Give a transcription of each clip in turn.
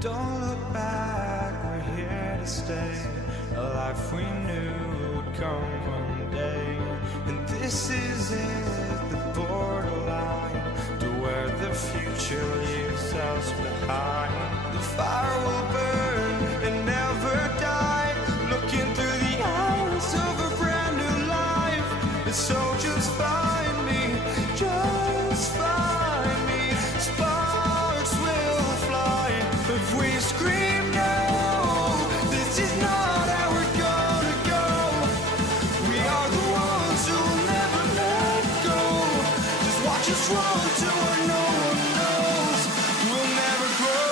Don't look back, we're here to stay. A life we knew would come one day. And this is it, the borderline to where the future leaves us behind. The fire will burn and never die, looking through the eyes of a brand new life. And so just find me, just find me. Sparks will fly if we scream no. This is not how we're gonna go. We are the ones who will never let go. Just watch us run to where no one knows. We'll never grow.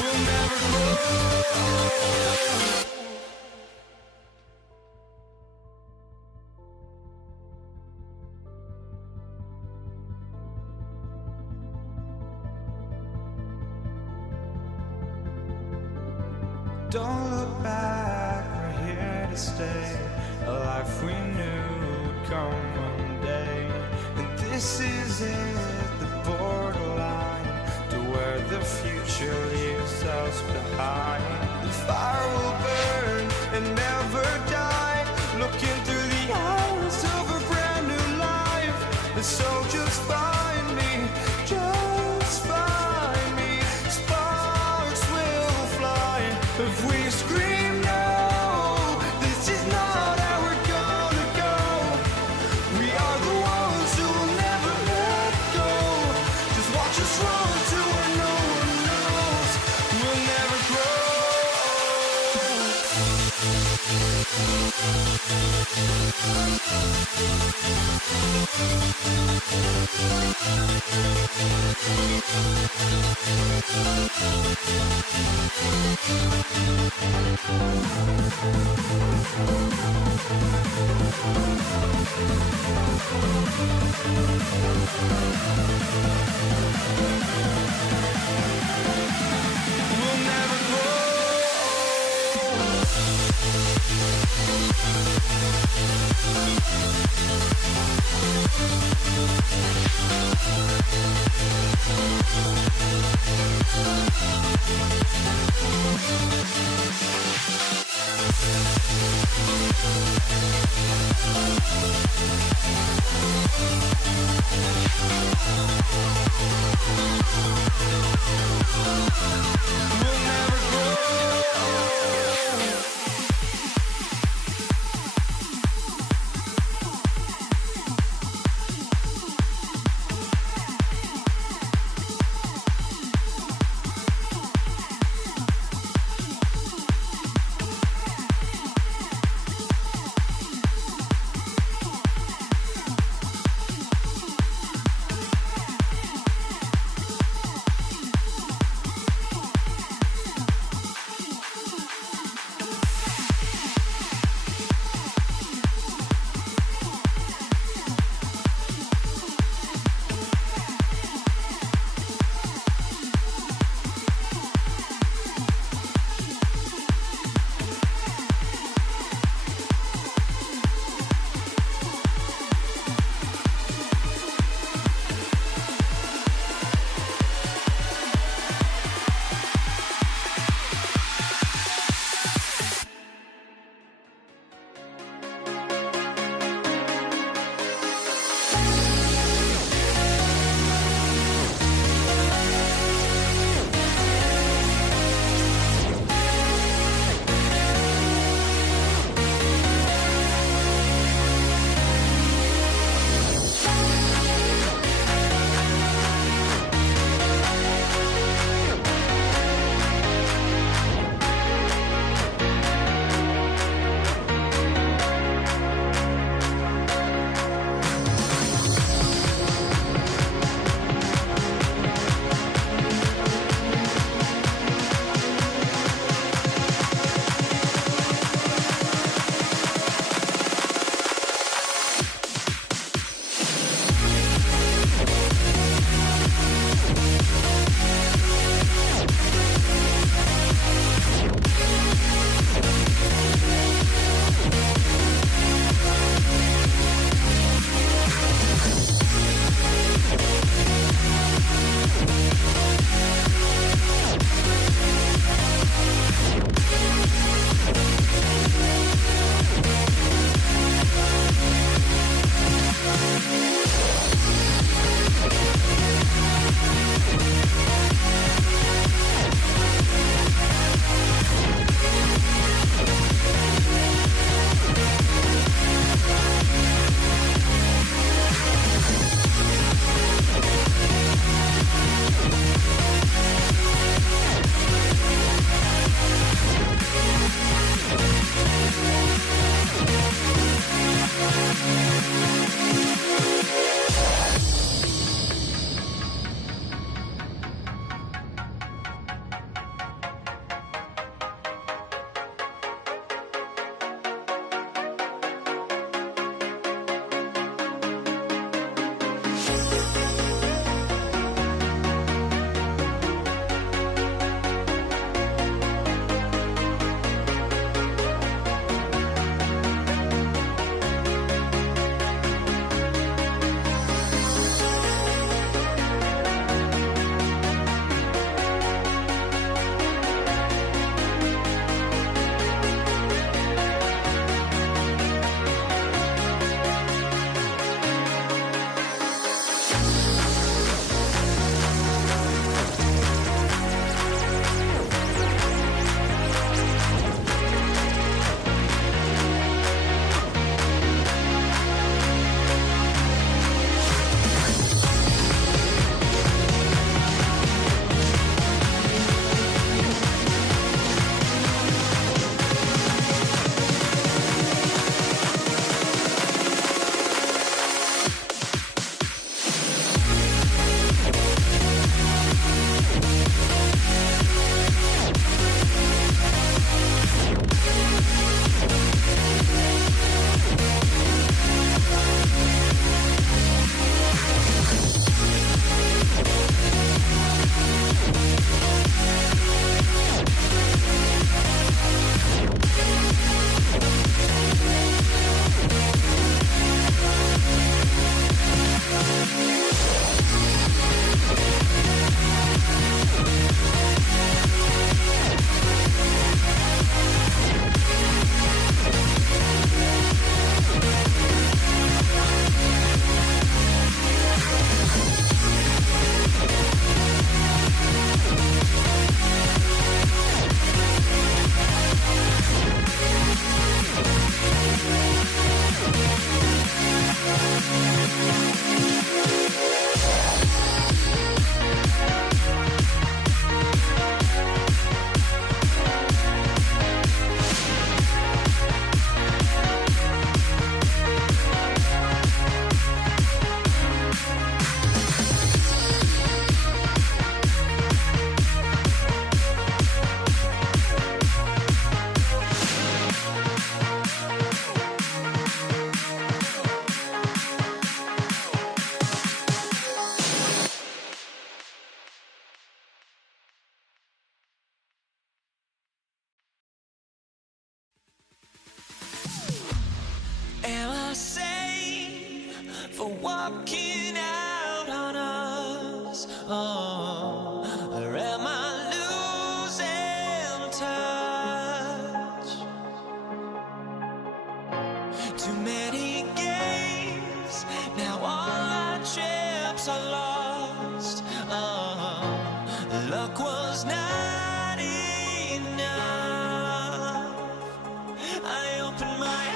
We'll never grow. Don't look back, we're here to stay. A life we knew would come one day. And this is it, the borderline to where the future leaves us behind. The fire will burn and never die, looking through the eyes of a brand new life. And so just find me, just find me. Sparks will fly if we scream no. This is not how we're gonna go. We are the ones who will never let go. Just watch us run to where no one knows. We'll never grow. We'll never grow. We'll never grow. walking out on us? Oh, or am I losing touch? Too many games, now all our chips are lost. Oh, luck was not enough. I opened my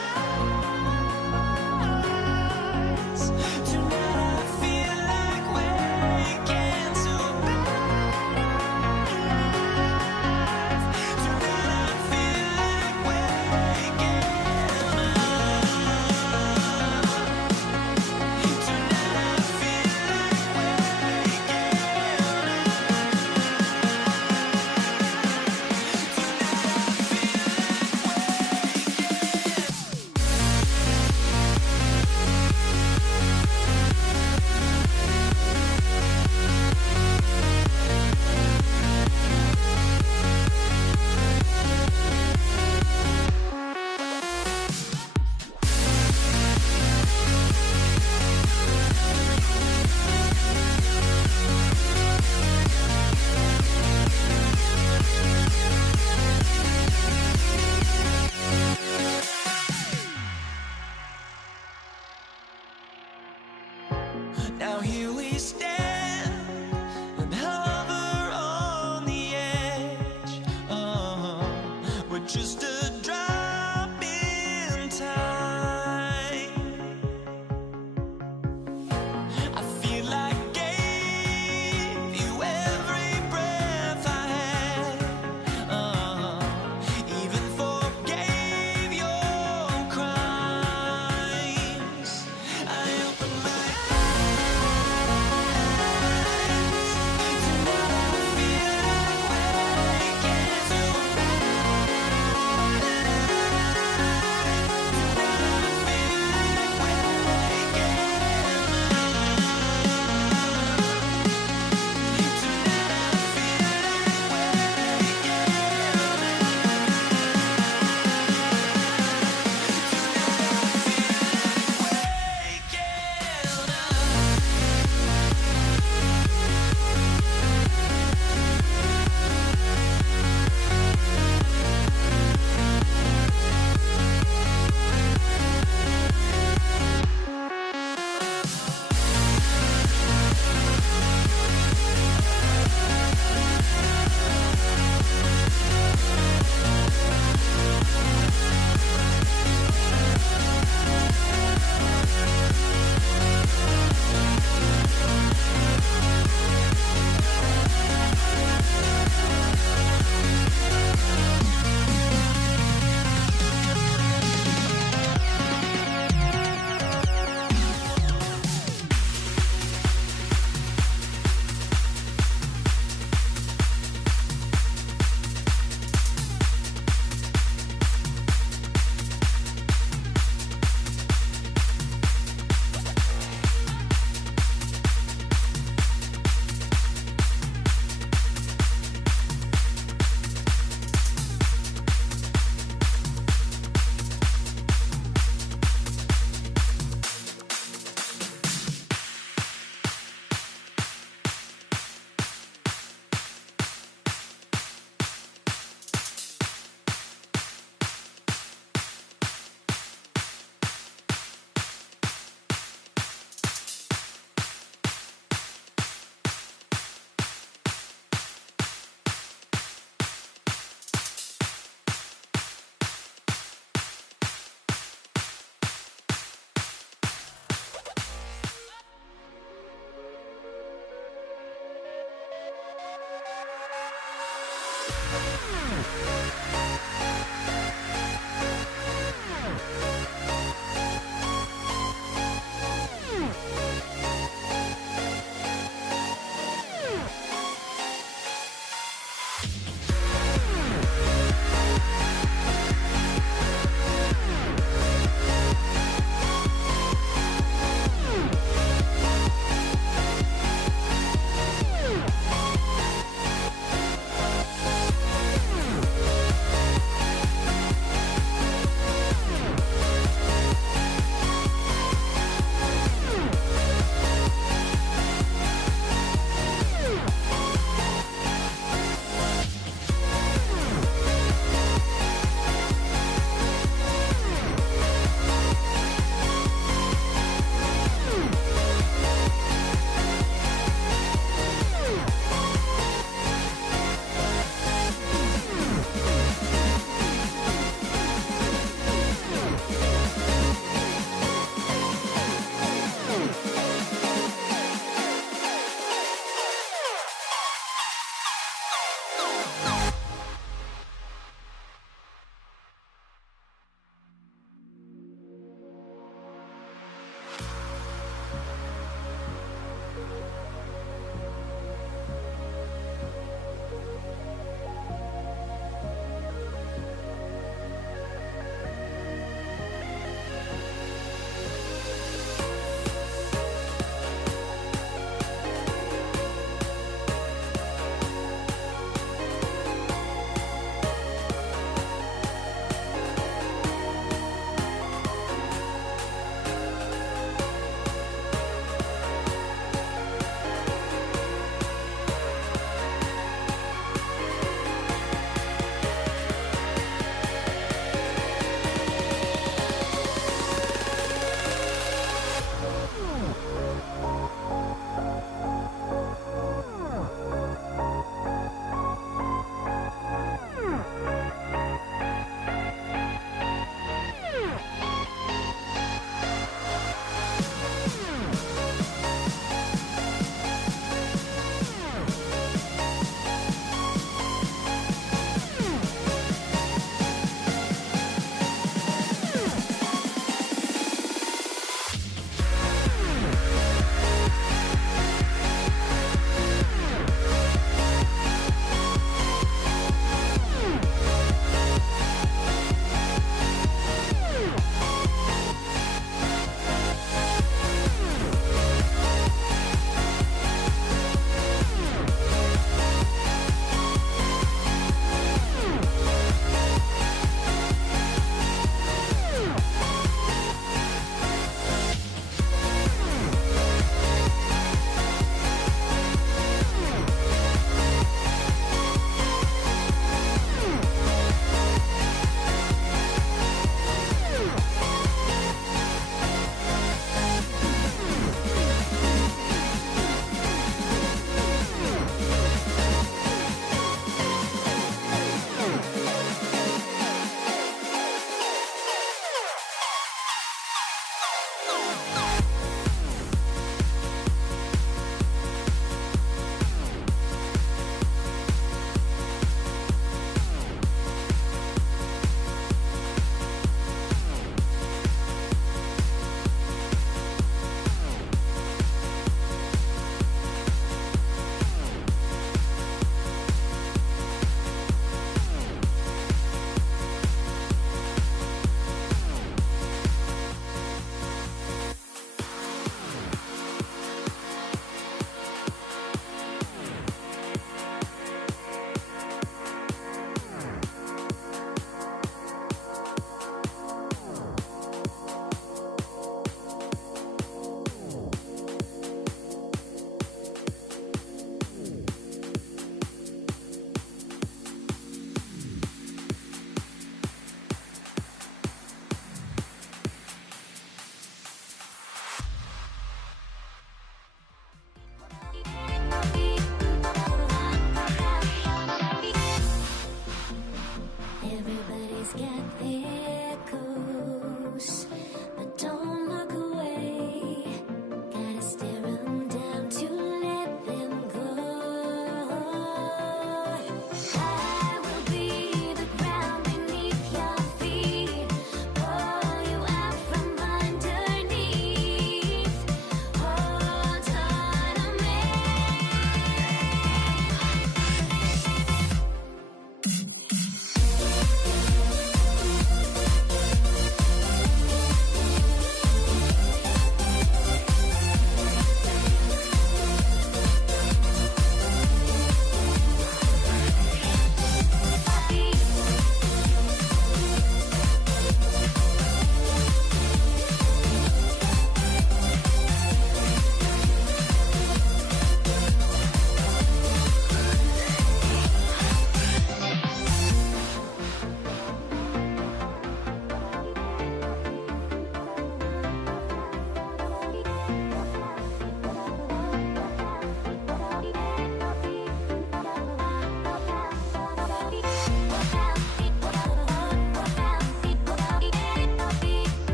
eyes. Tonight I feel like waking to life. Tonight I feel like waking up. Tonight I feel like waking now here we stand and hover on the edge. Oh, we're just a drop in time. I feel like gave you every breath I had. Even forgave your crimes. I opened my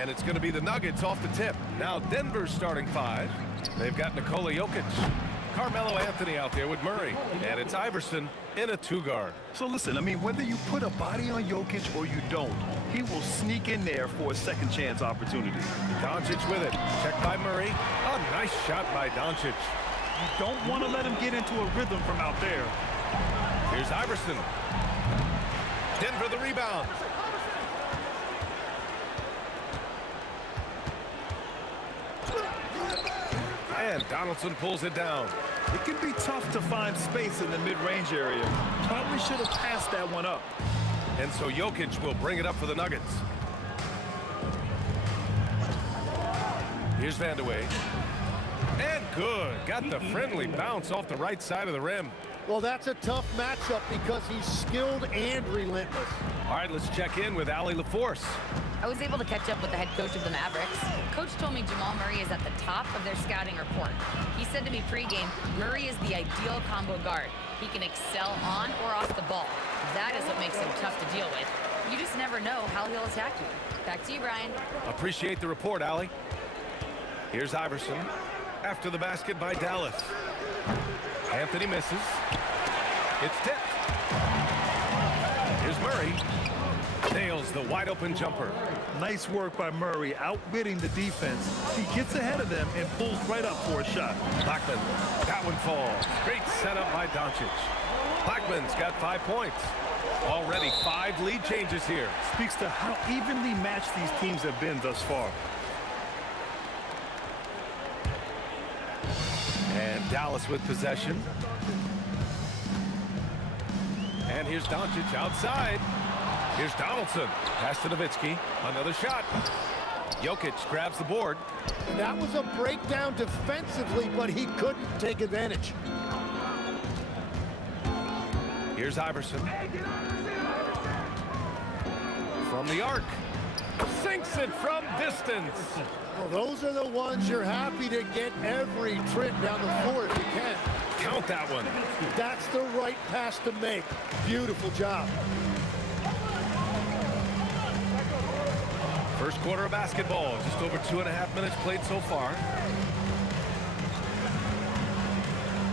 And it's going to be the Nuggets off the tip. Now Denver's starting five. They've got Nikola Jokic, Carmelo Anthony out there with Murray, and it's Iverson in a two-guard. So listen, I mean, whether you put a body on Jokic or you don't, he will sneak in there for a second chance opportunity. Doncic with it. Checked by Murray. A nice shot by Doncic. You don't want to let him get into a rhythm from out there. Here's Iverson. Denver the rebound. And Donaldson pulls it down. It can be tough to find space in the mid-range area. Probably should have passed that one up. And so Jokic will bring it up for the Nuggets. Here's Vandeweghe. And good. Got the friendly bounce off the right side of the rim. Well, that's a tough matchup because he's skilled and relentless. All right, let's check in with Allie LaForce. I was able to catch up with the head coach of the Mavericks. Coach told me Jamal Murray is at the top of their scouting report. He said to me pregame, Murray is the ideal combo guard. He can excel on or off the ball. That is what makes him tough to deal with. You just never know how he'll attack you. Back to you, Brian. Appreciate the report, Allie. Here's Iverson. After the basket by Dallas. Anthony misses. It's tipped. Here's Murray. Nails the wide-open jumper. Nice work by Murray, outwitting the defense. He gets ahead of them and pulls right up for a shot. Blackman, that one falls. Great setup by Doncic. Blackman's got 5 points. Already 5 lead changes here. Speaks to how evenly matched these teams have been thus far. And Dallas with possession. And here's Doncic outside. Here's Donaldson. Pass to Nowitzki. Another shot. Jokic grabs the board. That was a breakdown defensively, but he couldn't take advantage. Here's Iverson. From the arc. Sinks it from distance. Well, those are the ones you're happy to get every trip down the floor if you can. Count that one. That's the right pass to make. Beautiful job. First quarter of basketball. Just over 2.5 minutes played so far.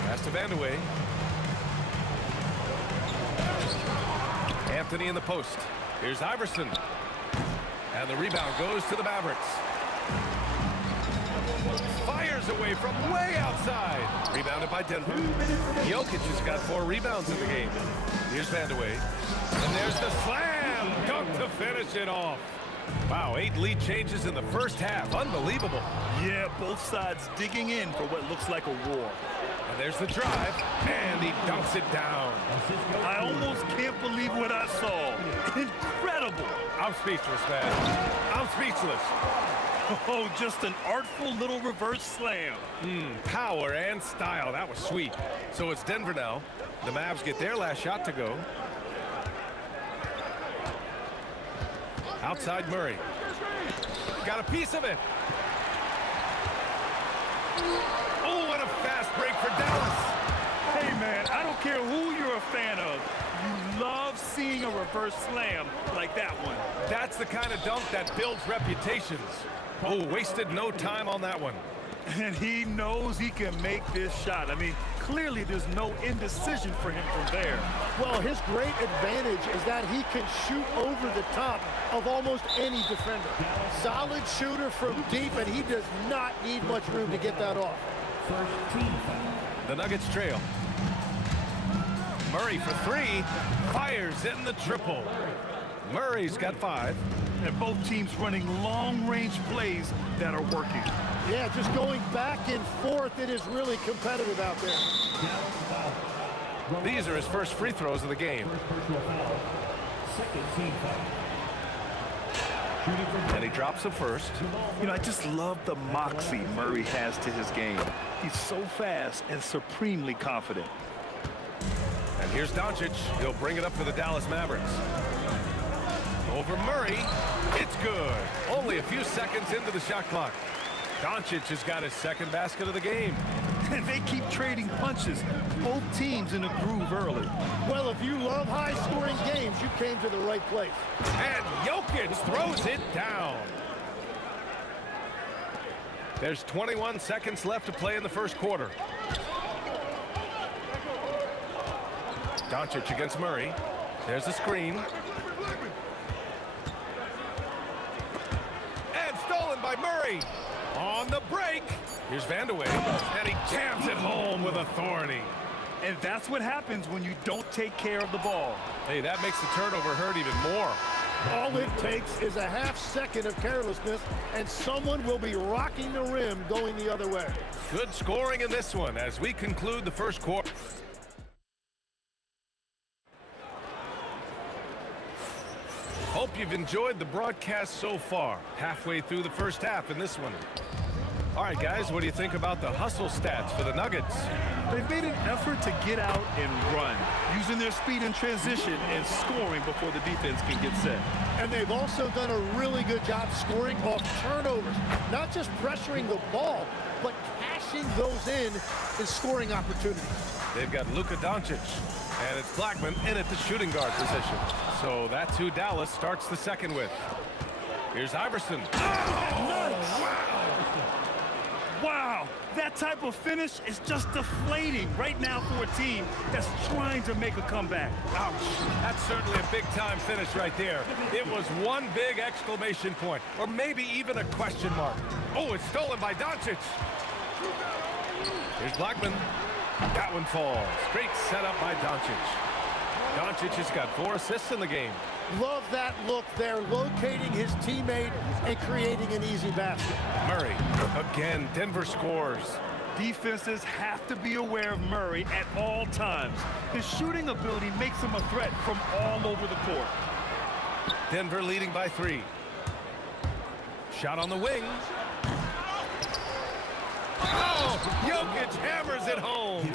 Pass to Vandeweghe. Anthony in the post. Here's Iverson. And the rebound goes to the Mavericks. Fires away from way outside. Rebounded by Denver. Jokic has got 4 rebounds in the game. Here's Vandeweghe. And there's the slam. Dunk to finish it off. Wow, 8 lead changes in the first half. Unbelievable. Yeah, both sides digging in for what looks like a war. And there's the drive, and he dunks it down. I almost can't believe what I saw. Incredible. I'm speechless, man. I'm speechless. Oh, just an artful little reverse slam. Power and style. That was sweet. So it's Denver now. The Mavs get their last shot to go. Outside Murray. Got a piece of it. Oh, what a fast break for Dallas. Hey, man, I don't care who you're a fan of. You love seeing a reverse slam like that one. That's the kind of dunk that builds reputations. Oh, wasted no time on that one. And he knows he can make this shot. I mean, clearly there's no indecision for him from there. Well, his great advantage is that he can shoot over the top of almost any defender. Solid shooter from deep, and he does not need much room to get that off. The Nuggets trail. Murray for 3. Fires in the triple. Murray's got 5. And both teams running long-range plays that are working. Yeah, just going back and forth, it is really competitive out there. These are his first free throws of the game. And he drops the first. You know, I just love the moxie Murray has to his game. He's so fast and supremely confident. And here's Doncic. He'll bring it up for the Dallas Mavericks. Over Murray. It's good. Only a few seconds into the shot clock. Doncic has got his second basket of the game. And they keep trading punches. Both teams in a groove early. Well, if you love high-scoring games, you came to the right place. And Jokic throws it down. There's 21 seconds left to play in the first quarter. Doncic against Murray. There's the screen. And stolen by Murray. On the break. Here's Vandeweghe. And he jams it home with authority. And that's what happens when you don't take care of the ball. Hey, that makes the turnover hurt even more. All it takes is a half second of carelessness, and someone will be rocking the rim going the other way. Good scoring in this one as we conclude the first quarter. Hope you've enjoyed the broadcast so far. Halfway through the first half in this one. All right, guys, what do you think about the hustle stats for the Nuggets? They've made an effort to get out and run, using their speed in transition and scoring before the defense can get set. And they've also done a really good job scoring off turnovers. Not just pressuring the ball, but cashing those in scoring opportunities. They've got Luka Doncic. And it's Blackman in at the shooting guard position. So that's who Dallas starts the second with. Here's Iverson. Wow, that type of finish is just deflating right now for a team that's trying to make a comeback. Ouch. That's certainly a big-time finish right there. It was one big exclamation point, or maybe even a question mark. Oh, it's stolen by Doncic. Here's Blackman. That one falls. Great setup by Doncic. Doncic has got 4 assists in the game. Love that look there, locating his teammate and creating an easy basket. Murray. Again, Denver scores. Defenses have to be aware of Murray at all times. His shooting ability makes him a threat from all over the court. Denver leading by 3. Shot on the wing. Oh, Jokic hammers it home.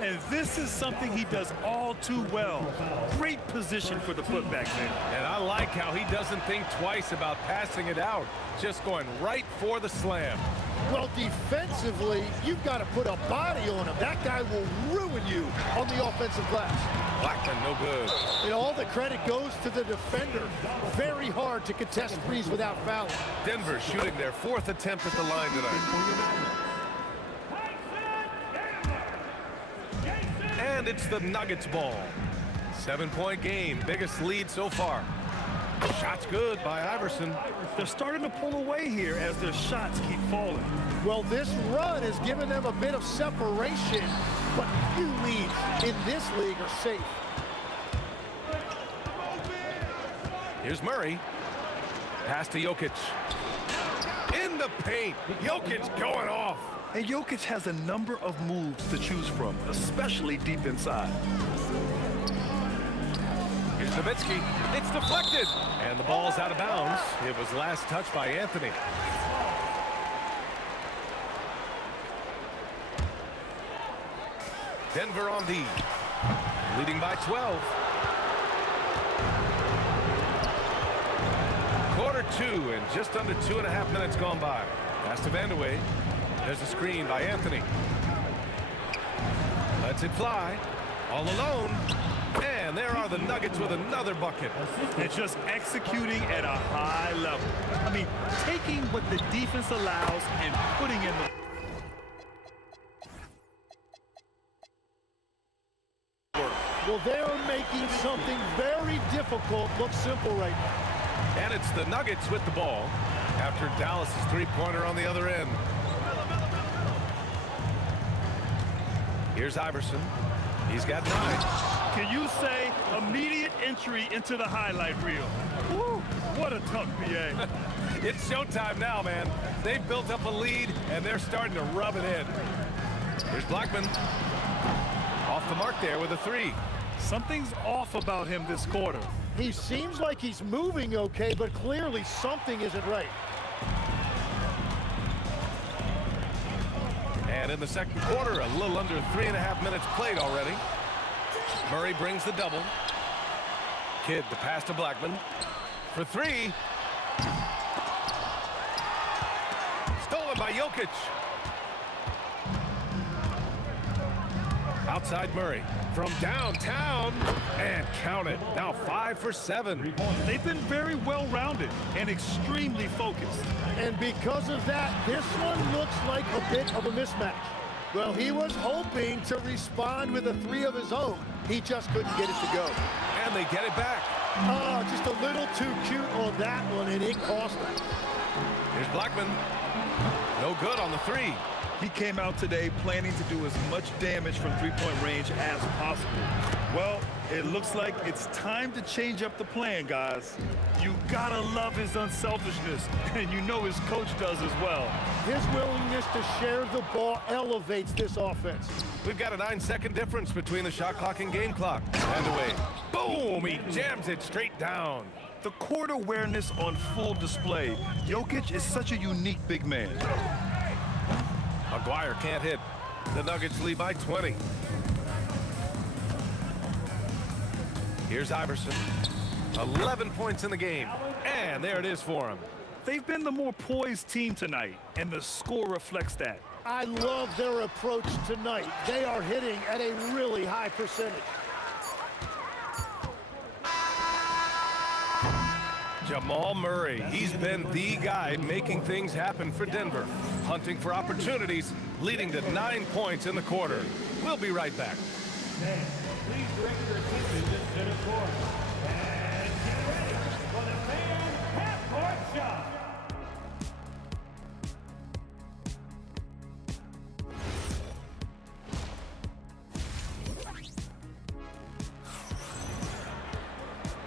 And this is something he does all too well. Great position for the putback there. And I like how he doesn't think twice about passing it out. Just going right for the slam. Well, defensively, you've got to put a body on him. That guy will ruin you on the offensive glass. Blackman, no good. And all the credit goes to the defender. Very hard to contest threes without fouling. Denver shooting their 4th attempt at the line tonight. And it's the Nuggets ball. 7-point game, biggest lead so far. Shot's good by Iverson. They're starting to pull away here as their shots keep falling. Well, this run has given them a bit of separation, but few leads in this league are safe. Here's Murray. Pass to Jokic. In the paint. Jokic going off. And Jokic has a number of moves to choose from, especially deep inside. Here's Nowitzki. It's deflected. And the ball's out of bounds. It was last touched by Anthony. Denver on D. Leading by 12. Quarter 2 and just under 2.5 minutes gone by. Pass to Vandeweghe. There's a screen by Anthony. Lets it fly. All alone. And there are the Nuggets with another bucket. And just executing at a high level. I mean, taking what the defense allows and putting in the... Well, they're making something very difficult look simple right now. And it's the Nuggets with the ball after Dallas' three-pointer on the other end. Here's Iverson. He's got 9. Can you say immediate entry into the highlight reel? Woo, what a tough BA. It's showtime now, man. They've built up a lead, and they're starting to rub it in. Here's Blackman. Off the mark there with a 3. Something's off about him this quarter. He seems like he's moving okay, but clearly something isn't right. And in the second quarter, a little under 3.5 minutes played already. Murray brings the double. Kidd, the pass to Blackman. For 3. Stolen by Jokic. Outside Murray. From downtown. And count it. Now 5 for 7. They've been very well-rounded and extremely focused. And because of that, this one looks like a bit of a mismatch. Well, he was hoping to respond with a 3 of his own. He just couldn't get it to go. And they get it back. Oh, just a little too cute on that one, and it cost him. Here's Blackman. No good on the 3. He came out today planning to do as much damage from three-point range as possible. Well, it looks like it's time to change up the plan, guys. You gotta love his unselfishness, and you know his coach does as well. His willingness to share the ball elevates this offense. We've got a 9-second difference between the shot clock and game clock. And away. Boom! He jams it straight down. The court awareness on full display. Jokic is such a unique big man. Maguire can't hit. The Nuggets lead by 20. Here's Iverson. 11 points in the game. And there it is for him. They've been the more poised team tonight, and the score reflects that. I love their approach tonight. They are hitting at a really high percentage. Jamal Murray, he's been the guy making things happen for Denver. Hunting for opportunities, leading to 9 points in the quarter. We'll be right back. Please direct your attention to the court. And get ready for the fan half-court shot.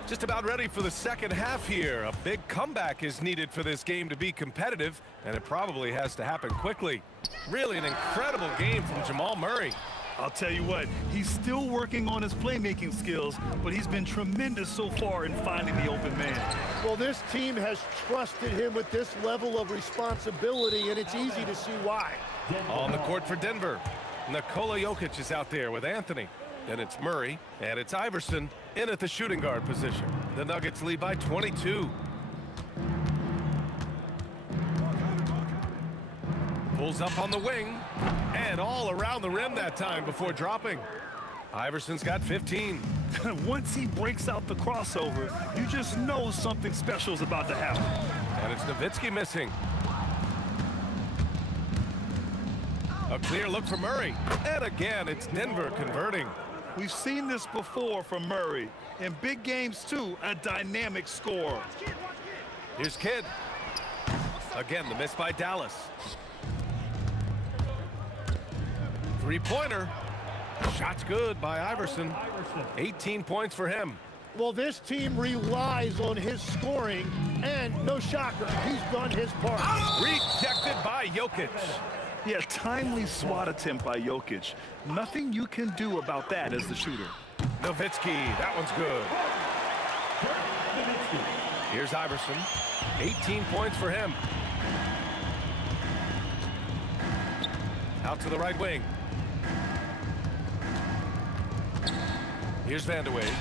Just about ready for the second half here. A big comeback is needed for this game to be competitive, and it probably has to happen quickly. Really an incredible game from Jamal Murray. I'll tell you what, he's still working on his playmaking skills, but he's been tremendous so far in finding the open man. Well, this team has trusted him with this level of responsibility, and it's easy to see why. On the court for Denver, Nikola Jokic is out there with Anthony. Then it's Murray, and it's Iverson in at the shooting guard position. The Nuggets lead by 22. Pulls up on the wing, and all around the rim that time before dropping. Iverson's got 15. Once he breaks out the crossover, you just know something special is about to happen. And it's Nowitzki missing. A clear look for Murray. And again, it's Denver converting. We've seen this before from Murray. In big games, too, a dynamic scorer. Here's Kidd. Again, the miss by Dallas. Three-pointer. Shot's good by Iverson. 18 points for him. Well, this team relies on his scoring, and no shocker, he's done his part. Rejected by Jokic. Yeah, timely swat attempt by Jokic. Nothing you can do about that as the shooter. Nowitzki, that one's good. Here's Iverson. 18 points for him. Out to the right wing. Here's Vandeweghe.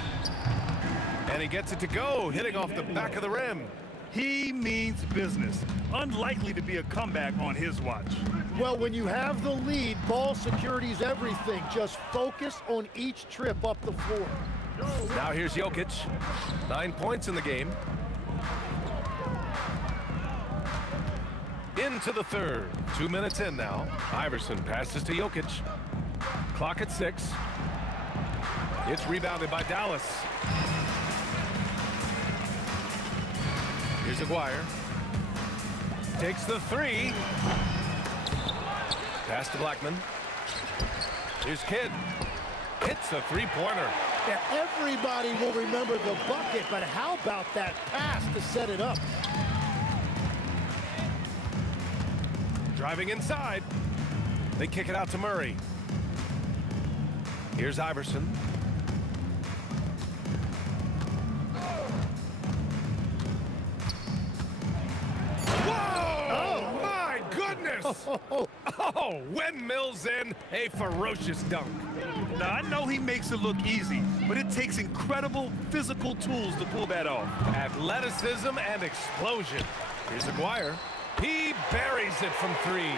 And he gets it to go, hitting off the back of the rim. He means business. Unlikely to be a comeback on his watch. Well, when you have the lead, ball security's everything. Just focus on each trip up the floor. Now here's Jokic. 9 points in the game. Into the third. 2 minutes in now. Iverson passes to Jokic. Clock at 6. It's rebounded by Dallas. Here's Aguirre. Takes the three. Pass to Blackman. Here's Kidd. Hits a three-pointer. Yeah, everybody will remember the bucket, but how about that pass to set it up? Driving inside. They kick it out to Murray. Here's Iverson. Oh, windmills in, a ferocious dunk. Now, I know he makes it look easy, but it takes incredible physical tools to pull that off. Athleticism and explosion. Here's Aguirre. He buries it from three.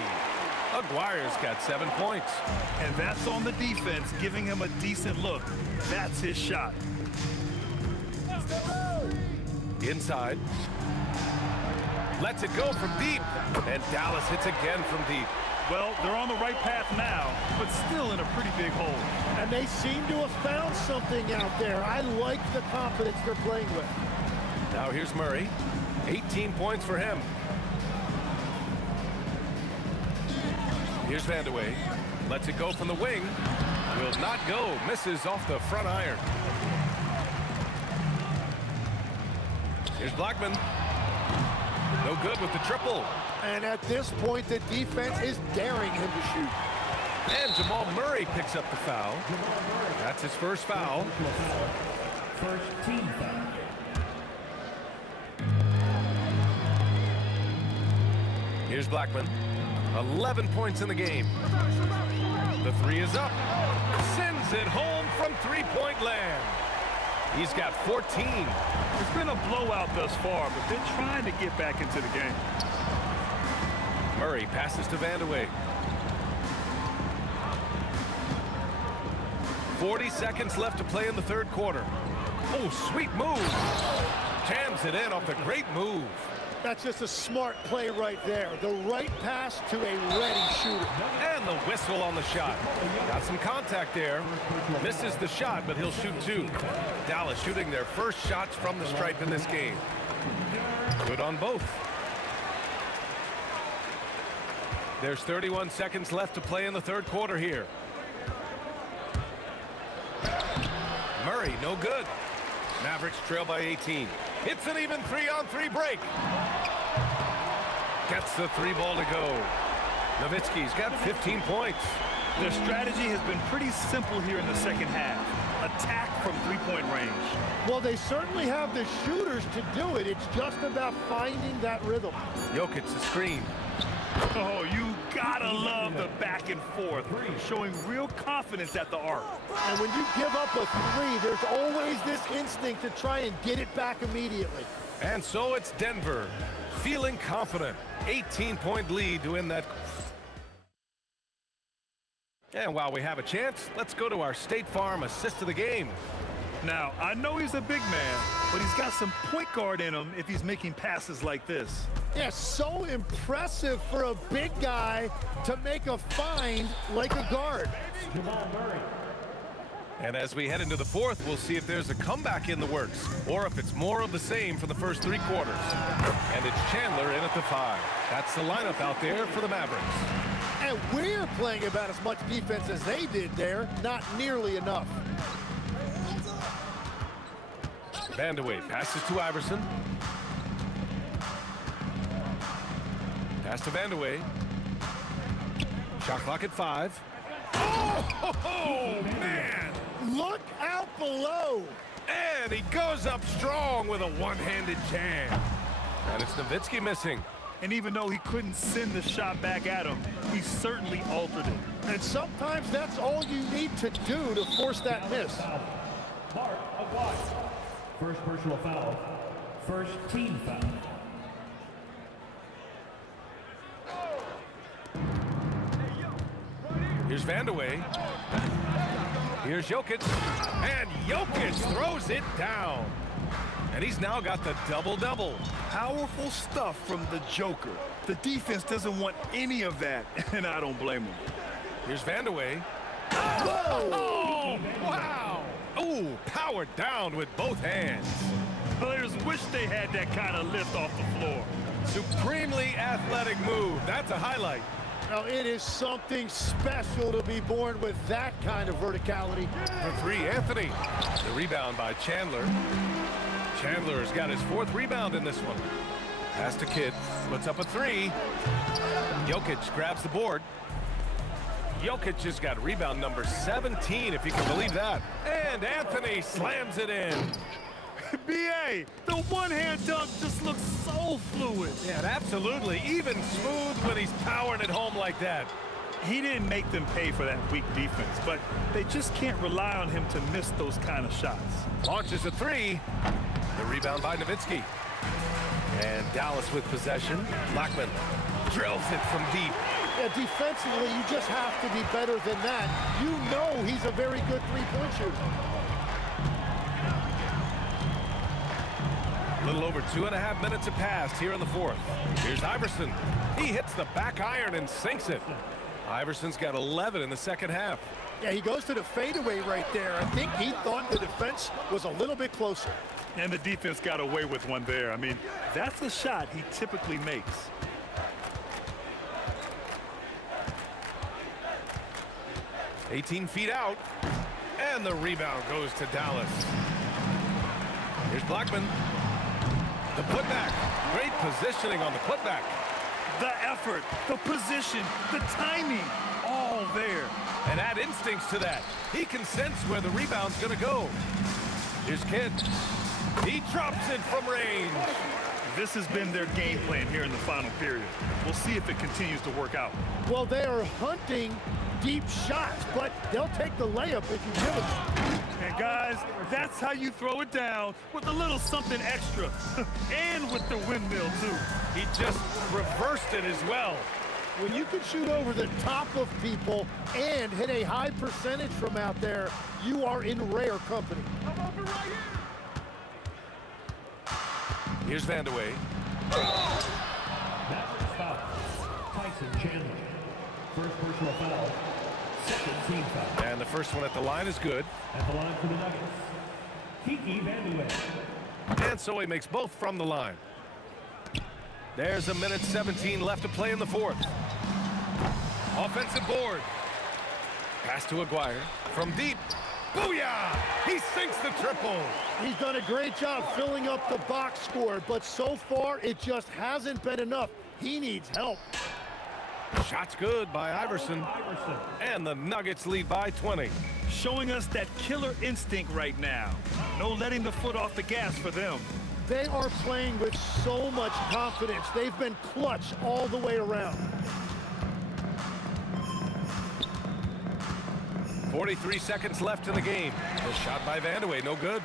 Aguirre's got 7 points. And that's on the defense, giving him a decent look. That's his shot. Inside. Lets it go from deep. And Dallas hits again from deep. Well, they're on the right path now, but still in a pretty big hole. And they seem to have found something out there. I like the confidence they're playing with. Now here's Murray. 18 points for him. Here's Vandeweghe. Lets it go from the wing. Will not go. Misses off the front iron. Here's Blackman. No good with the triple. And at this point, the defense is daring him to shoot. And Jamal Murray picks up the foul. That's his first foul. First team foul. Here's Blackman. 11 points in the game. The three is up. Sends it home from three-point land. He's got 14. It's been a blowout thus far, but they're trying to get back into the game. Murray passes to Vandeweghe. 40 seconds left to play in the third quarter. Oh, sweet move. Jams it in off the great move. That's just a smart play right there. The right pass to a ready shooter. And the whistle on the shot. Got some contact there. Misses the shot, but he'll shoot two. Dallas shooting their first shots from the stripe in this game. Good on both. There's 31 seconds left to play in the third quarter here. Murray, no good. Mavericks trail by 18. It's an even 3-on-3 break. Gets the three ball to go. Nowitzki's got 15 points. Their strategy has been pretty simple here in the second half. Attack from three-point range. Well, they certainly have the shooters to do it. It's just about finding that rhythm. Jokic the screen. Oh, you gotta love the back and forth, showing real confidence at the arc. And when you give up a three, there's always this instinct to try and get it back immediately. And so it's Denver, feeling confident. 18-point lead to win that. And while we have a chance, let's go to our State Farm assist of the game. Now, I know he's a big man, but he's got some point guard in him if he's making passes like this. Yeah, so impressive for a big guy to make a find like a guard. Jamal Murray. And as we head into the fourth, we'll see if there's a comeback in the works or if it's more of the same for the first three quarters. And it's Chandler in at the 5. That's the lineup out there for the Mavericks. And we're playing about as much defense as they did there, not nearly enough. Vandeweghe passes to Iverson. Pass to Vandeweghe. Shot clock at 5. Oh, man! Look out below. And he goes up strong with a one-handed jam. And it's Nowitzki missing. And even though he couldn't send the shot back at him, he certainly altered it. And sometimes that's all you need to do to force that miss. Mark of watch. First personal foul. First team foul. Here's Vandeweghe. Here's Jokic. And Jokic throws it down. And he's now got the double-double. Powerful stuff from the Joker. The defense doesn't want any of that, and I don't blame him. Here's Vandeweghe. Whoa! Oh, wow! Oh, powered down with both hands. Players wish they had that kind of lift off the floor. Supremely athletic move. That's a highlight. Now, it is something special to be born with that kind of verticality. For three, Anthony. The rebound by Chandler. Chandler's got his 4th rebound in this one. Pass to Kidd. Puts up a 3. Jokic grabs the board. Jokic has got rebound number 17, if you can believe that. And Anthony slams it in. B.A., the one-hand dunk just looks so fluid. Yeah, absolutely. Even smooth when he's powering it home like that. He didn't make them pay for that weak defense, but they just can't rely on him to miss those kind of shots. Launches a 3. The rebound by Nowitzki. And Dallas with possession. Blackman drills it from deep. Yeah, defensively, you just have to be better than that. You know he's a very good three-point shooter. A little over 2.5 minutes have passed here in the fourth. Here's Iverson. He hits the back iron and sinks it. Iverson's got 11 in the second half. Yeah, he goes to the fadeaway right there. I think he thought the defense was a little bit closer. And the defense got away with one there. I mean, that's a shot he typically makes. $18 feet out. And the rebound goes to Dallas. Here's Blackman. The putback. Great positioning on the putback. The effort, the position, the timing, all there. And add instincts to that. He can sense where the rebound's going to go. Here's Kidd. He drops it from range. This has been their game plan here in the final period. We'll see if it continues to work out. Well, they are hunting deep shots, but they'll take the layup if you give it. And guys, that's how you throw it down, with a little something extra. And with the windmill, too. He just reversed it as well. When you can shoot over the top of people and hit a high percentage from out there, you are in rare company. Here's Vandeweghe. Mavericks foul. Tyson Chandler. First personal foul. Second team foul. And the first one at the line is good. At the line for the Nuggets, Kiki Vandeweghe. And so he makes both from the line. There's a minute 17 left to play in the fourth. Offensive board. Pass to Aguirre. From deep. Booyah! He sinks the triple. He's done a great job filling up the box score, but so far it just hasn't been enough. He needs help. Shot's good by Iverson. And the Nuggets lead by 20. Showing us that killer instinct right now. No letting the foot off the gas for them. They are playing with so much confidence. They've been clutch all the way around. 43 seconds left in the game. The shot by Vandeweghe, no good.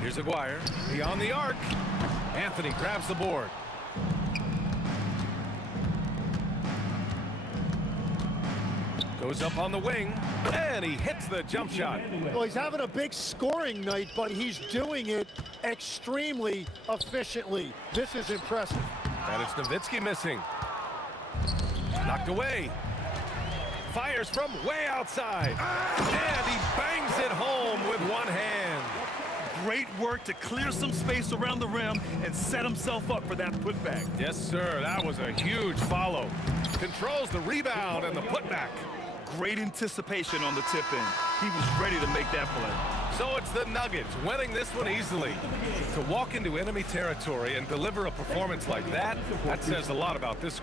Here's Aguirre, beyond the arc. Anthony grabs the board. Goes up on the wing, and he hits the jump shot. Well, he's having a big scoring night, but he's doing it extremely efficiently. This is impressive. And it's Nowitzki missing. Knocked away. Fires from way outside. And he bangs it home with one hand. Great work to clear some space around the rim and set himself up for that putback. Yes, sir. That was a huge follow. Controls the rebound and the putback. Great anticipation on the tip-in. He was ready to make that play. So it's the Nuggets winning this one easily. To walk into enemy territory and deliver a performance like that says a lot about this.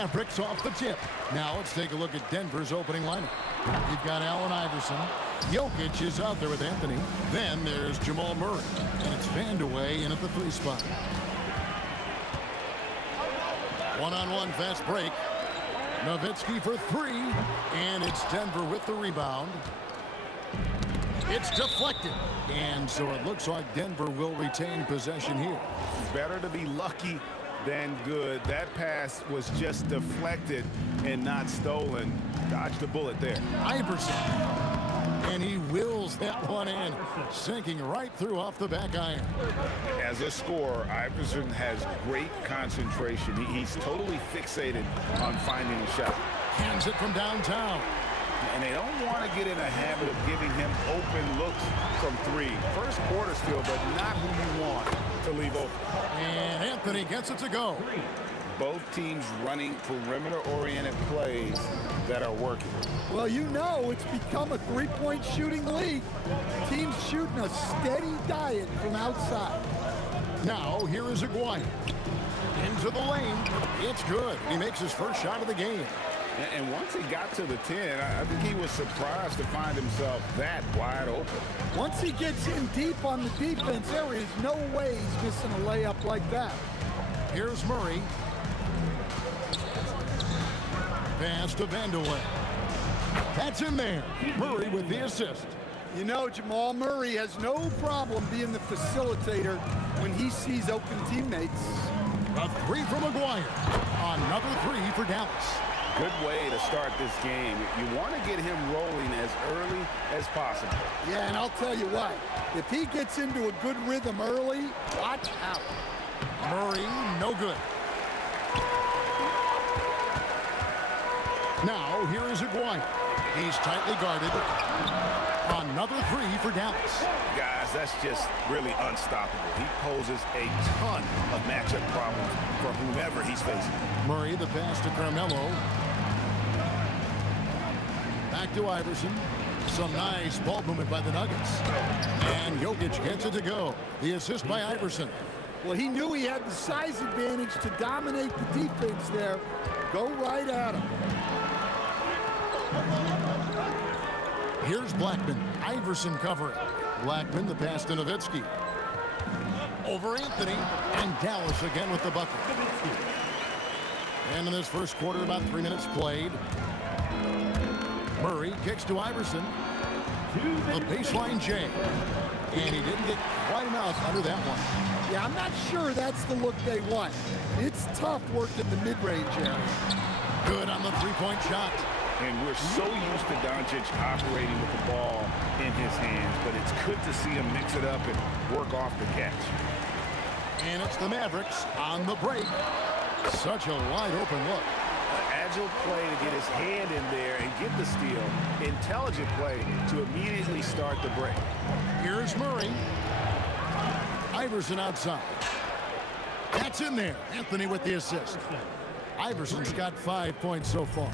Mavericks off the tip. Now let's take a look at Denver's opening lineup. You've got Allen Iverson. Jokic is out there with Anthony. Then there's Jamal Murray. And it's Vandeweghe in at the 3 spot. One-on-one fast break. Nowitzki for 3. And it's Denver with the rebound. It's deflected. And so it looks like Denver will retain possession here. Better to be lucky than good. That pass was just deflected and not stolen. Dodged the bullet there. Iverson. And he wills that one in, sinking right through off the back iron. As a scorer, Iverson has great concentration. He's totally fixated on finding a shot. Cans it from downtown. And they don't want to get in a habit of giving him open looks from 3. First quarter still, but not who you want to leave open. And Anthony gets it to go. Both teams running perimeter-oriented plays that are working. Well, you know it's become a three-point shooting league. Teams shooting a steady diet from outside. Now, here is Aguirre. Into the lane. It's good. He makes his first shot of the game. And once he got to the 10, I think he was surprised to find himself that wide open. Once he gets in deep on the defense, there is no way he's missing a layup like that. Here's Murray. Pass to Vandeweghe. That's in there. Murray with the assist. You know, Jamal Murray has no problem being the facilitator when he sees open teammates. A 3 from Aguirre. Another 3 for Dallas. Good way to start this game. You want to get him rolling as early as possible. Yeah, and I'll tell you what, if he gets into a good rhythm early, watch out. Murray, no good. Now, here is Aguirre. He's tightly guarded. Another 3 for Dallas. Guys, that's just really unstoppable. He poses a ton of matchup problems for whomever he's facing. Murray, the pass to Carmelo. Back to Iverson. Some nice ball movement by the Nuggets. And Jokic gets it to go. The assist by Iverson. Well, he knew he had the size advantage to dominate the defense there. Go right at him. Here's Blackman. Iverson covering. Blackman, the pass to Nowitzki. Over Anthony. And Dallas again with the bucket. And in this first quarter, about 3 minutes played. Murray kicks to Iverson. The baseline J. And he didn't get quite enough under that one. Yeah, I'm not sure that's the look they want. It's tough work in the mid-range area. Good on the three-point shot. And we're so used to Doncic operating with the ball in his hands, but it's good to see him mix it up and work off the catch. And it's the Mavericks on the break. Such a wide open look. Agile play to get his hand in there and get the steal. Intelligent play to immediately start the break. Here's Murray. Iverson outside. That's in there. Anthony with the assist. Iverson's got 5 points so far.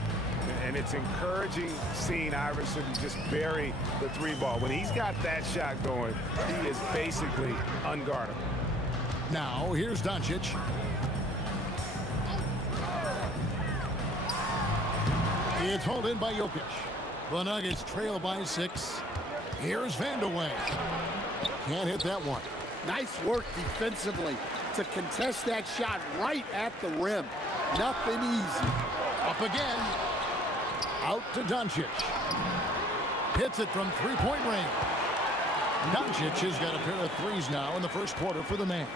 And it's encouraging seeing Iverson just bury the 3-ball. When he's got that shot going, he is basically unguardable. Now, here's Doncic. It's hauled in by Jokic. The Nuggets trail by 6. Here's Vandeweghe. Can't hit that one. Nice work defensively to contest that shot right at the rim. Nothing easy. Up again. Out to Doncic. Hits it from three-point range. Doncic has got a pair of threes now in the first quarter for the Mavs.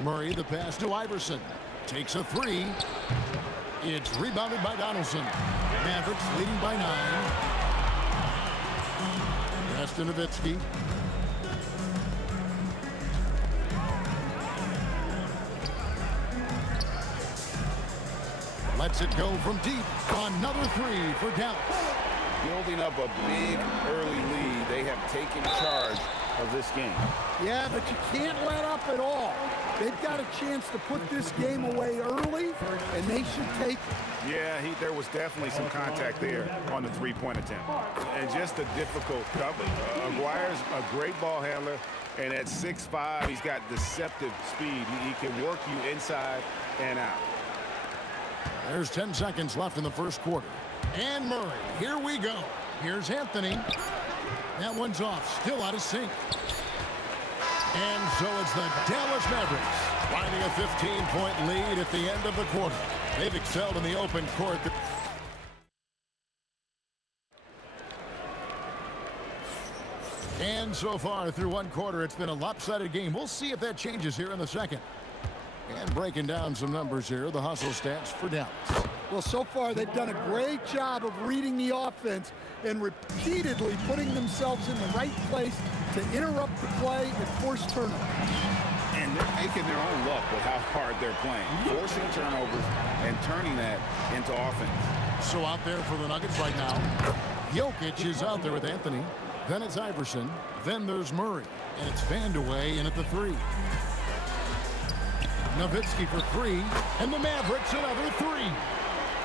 Murray, the pass to Iverson. Takes a 3. It's rebounded by Donaldson. Mavericks leading by 9. Pass to Nowitzki. Lets it go from deep. Another 3 for Dallas. Building up a big early lead. They have taken charge of this game. Yeah, but you can't let up at all. They've got a chance to put this game away early, and they should take it. Yeah, there was definitely some contact there on the three-point attempt. And just a difficult cover. Aguirre's a great ball handler, and at 6'5", he's got deceptive speed. He can work you inside and out. There's 10 seconds left in the first quarter. And Murray, here we go. Here's Anthony. That one's off, still out of sync. And so it's the Dallas Mavericks finding a 15-point lead at the end of the quarter. They've excelled in the open court. And so far through one quarter, it's been a lopsided game. We'll see if that changes here in the second. And breaking down some numbers here, the hustle stats for Dallas. Well, so far they've done a great job of reading the offense and repeatedly putting themselves in the right place to interrupt the play and force turnovers. And they're making their own luck with how hard they're playing, forcing turnovers and turning that into offense. So out there for the Nuggets right now, Jokic is out there with Anthony. Then it's Iverson. Then there's Murray. And it's Vandeweghe in at the 3. Nowitzki for 3. And the Mavericks another 3.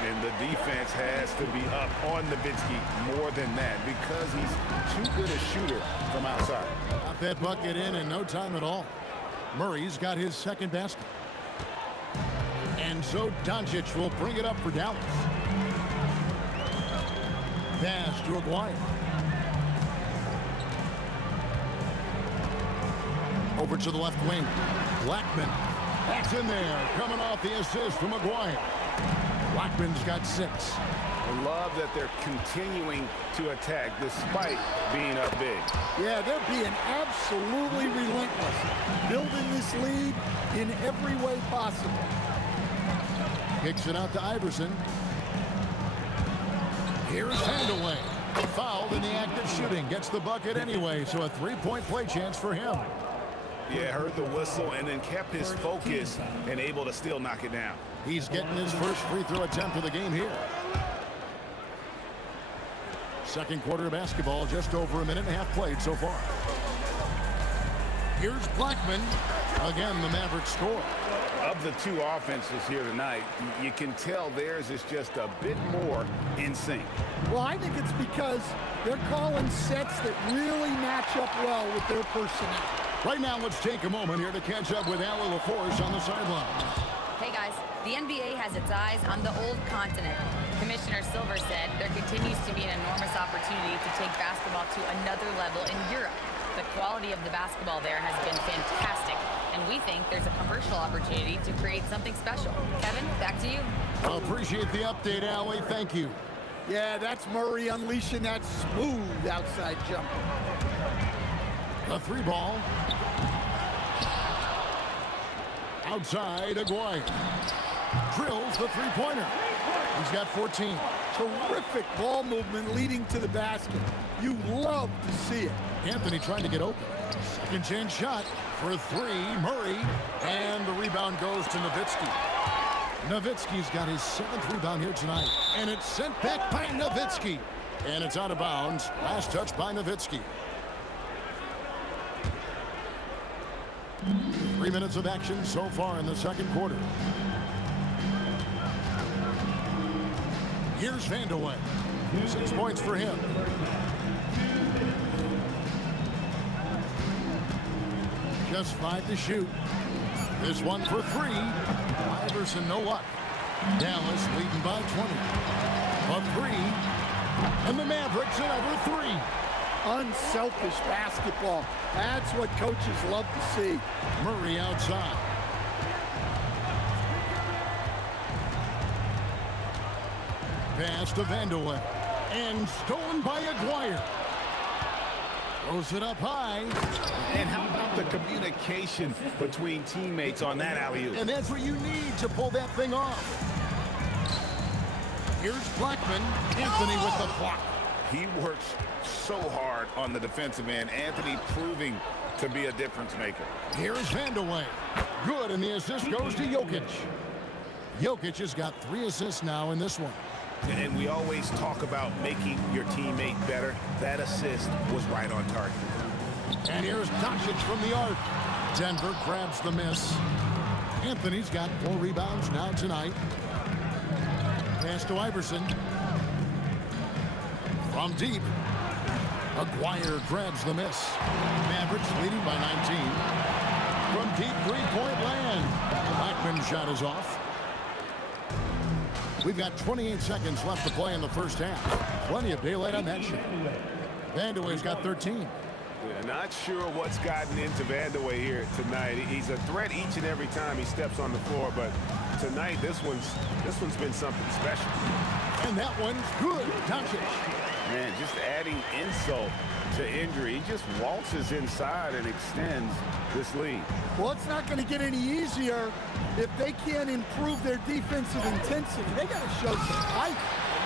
And the defense has to be up on Nowitzki more than that because he's too good a shooter from outside. Got that bucket in no time at all. Murray's got his second basket. And so Doncic will bring it up for Dallas. Pass to Aguirre. Over to the left wing. Blackman. That's in there. Coming off the assist from Aguirre. Blackman's got 6. I love that they're continuing to attack despite being up big. Yeah, they're being absolutely relentless, building this lead in every way possible. Kicks it out to Iverson. Here's Vandeweghe. Fouled in the act of shooting. Gets the bucket anyway, so a 3-point play chance for him. Yeah, heard the whistle and then kept his focus and able to still knock it down. He's getting his first free throw attempt of the game here. Second quarter of basketball, just over a minute and a half played so far. Here's Blackman. Again, the Mavericks score. Of the two offenses here tonight, you can tell theirs is just a bit more in sync. Well, I think it's because they're calling sets that really match up well with their personnel. Right now, let's take a moment here to catch up with Allie LaForce on the sideline. Hey guys, the NBA has its eyes on the old continent. Commissioner Silver said there continues to be an enormous opportunity to take basketball to another level in Europe. The quality of the basketball there has been fantastic, and we think there's a commercial opportunity to create something special. Kevin, back to you. I appreciate the update, Allie. Thank you. Yeah, that's Murray unleashing that smooth outside jumper. A 3 ball. Outside, Aguirre. Drills the 3-pointer. He's got 14. Terrific ball movement leading to the basket. You love to see it. Anthony trying to get open. Second chance shot for 3. Murray. And the rebound goes to Nowitzki. Nowitzki's got his 7th rebound here tonight. And it's sent back by Nowitzki. And it's out of bounds. Last touch by Nowitzki. 3 minutes of action so far in the second quarter. Here's Vandeweghe. 6 points for him. Just 5 to shoot. This one for 3. Iverson, no luck. Dallas leading by 20. A 3. And the Mavericks another 3. Unselfish basketball. That's what coaches love to see. Murray outside. Pass to Vandeweghe. And stolen by Aguirre. Throws it up high. And how about the communication between teammates on that alley-oop? And that's what you need to pull that thing off. Here's Blackman. Anthony with the block. He works so hard on the defensive end. Anthony proving to be a difference maker. Here's Vandeweghe. Good, and the assist goes to Jokic. Jokic has got 3 assists now in this one. And we always talk about making your teammate better. That assist was right on target. And here's Doncic from the arc. Denver grabs the miss. Anthony's got 4 rebounds now tonight. Pass to Iverson. From deep. Aguirre grabs the miss. Mavericks leading by 19. From deep 3-point land. Blackman's shot is off. We've got 28 seconds left to play in the first half. Plenty of daylight on that shot. Vandeweghe's got 13. We're not sure what's gotten into Vandeweghe here tonight. He's a threat each and every time he steps on the floor, but tonight this one's been something special. And that one's good. Doncic. Man, just adding insult to injury. He just waltzes inside and extends this lead. Well, it's not going to get any easier if they can't improve their defensive intensity. They got to show some fight.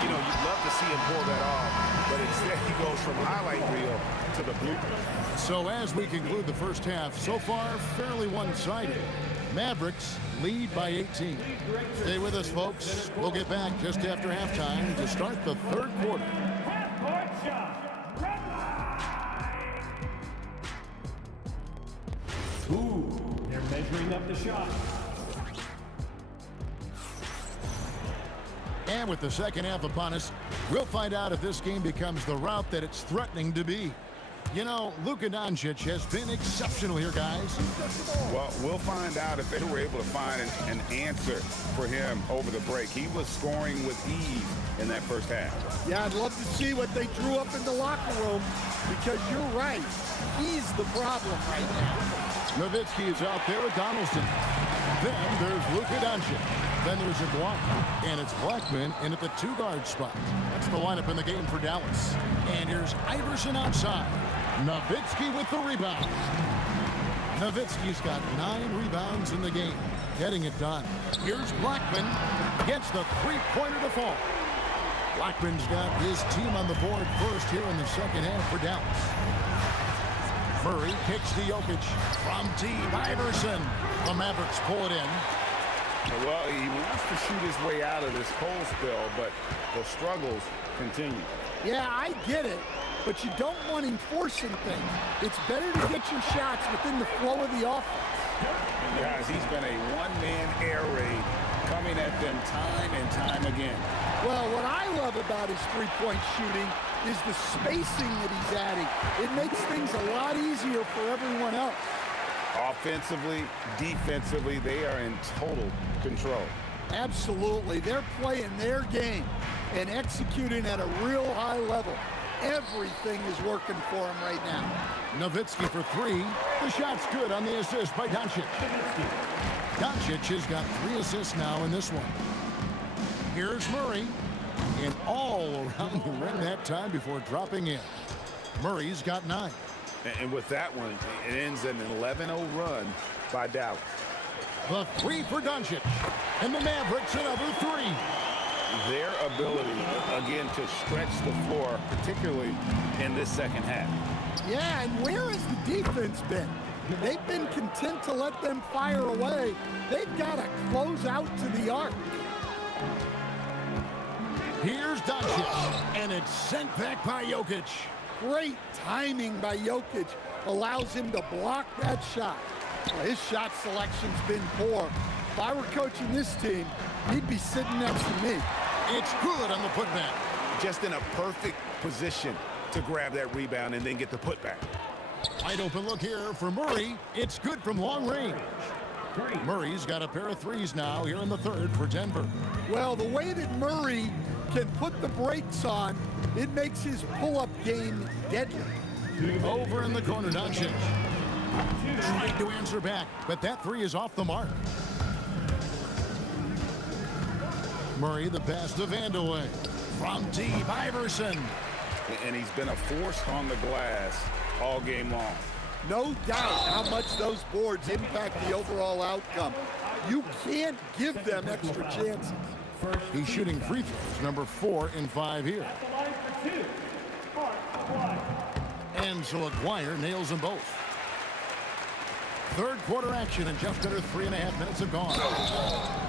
You know, you'd love to see him pull that off, but instead he goes from highlight reel to the blooper. So as we conclude the first half, so far fairly one-sided. Mavericks lead by 18. Stay with us, folks. We'll get back just after halftime to start the third quarter. Half-court shot. Red line. Ooh, they're measuring up the shot. And with the second half upon us, we'll find out if this game becomes the route that it's threatening to be. You know, Luka Doncic has been exceptional here, guys. Well, we'll find out if they were able to find an answer for him over the break. He was scoring with ease in that first half. Yeah, I'd love to see what they drew up in the locker room, because you're right. He's the problem right now. Nowitzki is out there with Donaldson. Then there's Luka Doncic. Then there's Aguirre. And it's Blackman in at the two-guard spot. That's the lineup in the game for Dallas. And here's Iverson outside. Nowitzki with the rebound. Nowitzki's got 9 rebounds in the game. Getting it done. Here's Blackman. Gets the three-pointer to fall. Blackman's got his team on the board first here in the second half for Dallas. Murray kicks to Jokic. From deep, Iverson. The Mavericks pull it in. Well, he wants to shoot his way out of this cold spell, but the struggles continue. Yeah, I get it, but you don't want him forcing things. It's better to get your shots within the flow of the offense. Guys, he's been a one-man air raid coming at them time and time again. Well, what I love about his three-point shooting is the spacing that he's adding. It makes things a lot easier for everyone else. Offensively, defensively, they are in total control. Absolutely. They're playing their game and executing at a real high level. Everything is working for them right now. Nowitzki for 3. The shot's good on the assist by Doncic. Doncic has got 3 assists now in this one. Here's Murray. And all around the rim that time before dropping in. Murray's got 9. And with that one, it ends an 11-0 run by Dallas. The 3 for Doncic. And the Mavericks another 3. Their ability, again, to stretch the floor, particularly in this second half. Yeah, and where has the defense been? They've been content to let them fire away. They've got to close out to the arc. Here's Doncic. And it's sent back by Jokic. Great timing by Jokic allows him to block that shot. Well, his shot selection's been poor. If I were coaching this team, he'd be sitting next to me. It's good on the putback. Just in a perfect position to grab that rebound and then get the putback. Wide open look here for Murray. It's good from long range. Murray's got a pair of 3s now here in the third for Denver. Well, the way that Murray can put the brakes on, it makes his pull-up game deadly. Over in the corner, Doncic. Trying to answer back, but that 3 is off the mark. Murray, the pass to Vandeweghe. From deep, Iverson. And he's been a force on the glass all game long. No doubt how much those boards impact the overall outcome. You can't give them extra chances. He's shooting free throws, number 4 in 5 here. And so Aguirre nails them both. Third quarter action, and just under 3.5 minutes have gone.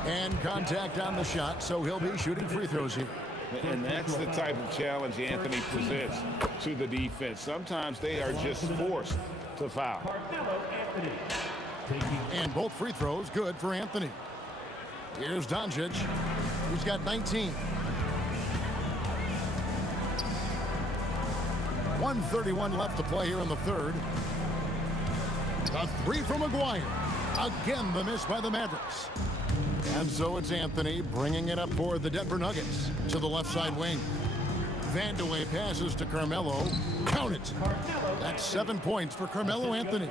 And contact on the shot, so he'll be shooting free throws here. And that's the type of challenge Anthony presents to the defense. Sometimes they are just forced to foul. And both free throws good for Anthony. Here's Doncic. He's got 19. 1:31 left to play here in the third. A 3 from Aguirre. Again, the miss by the Mavericks. And so it's Anthony bringing it up for the Denver Nuggets to the left side wing. Vandeweghe passes to Carmelo. Count it. That's 7 points for Carmelo Anthony.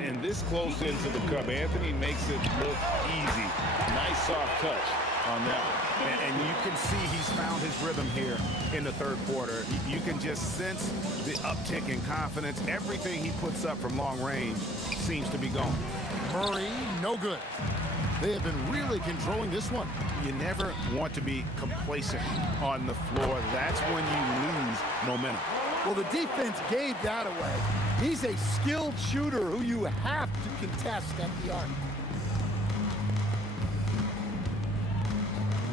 And this close into the cup, Anthony makes it look easy. Nice soft touch on that one. And you can see he's found his rhythm here in the third quarter. You can just sense the uptick in confidence. Everything he puts up from long range seems to be gone. Murray, no good. They have been really controlling this one. You never want to be complacent on the floor. That's when you lose momentum. Well, the defense gave that away. He's a skilled shooter who you have to contest at the arc.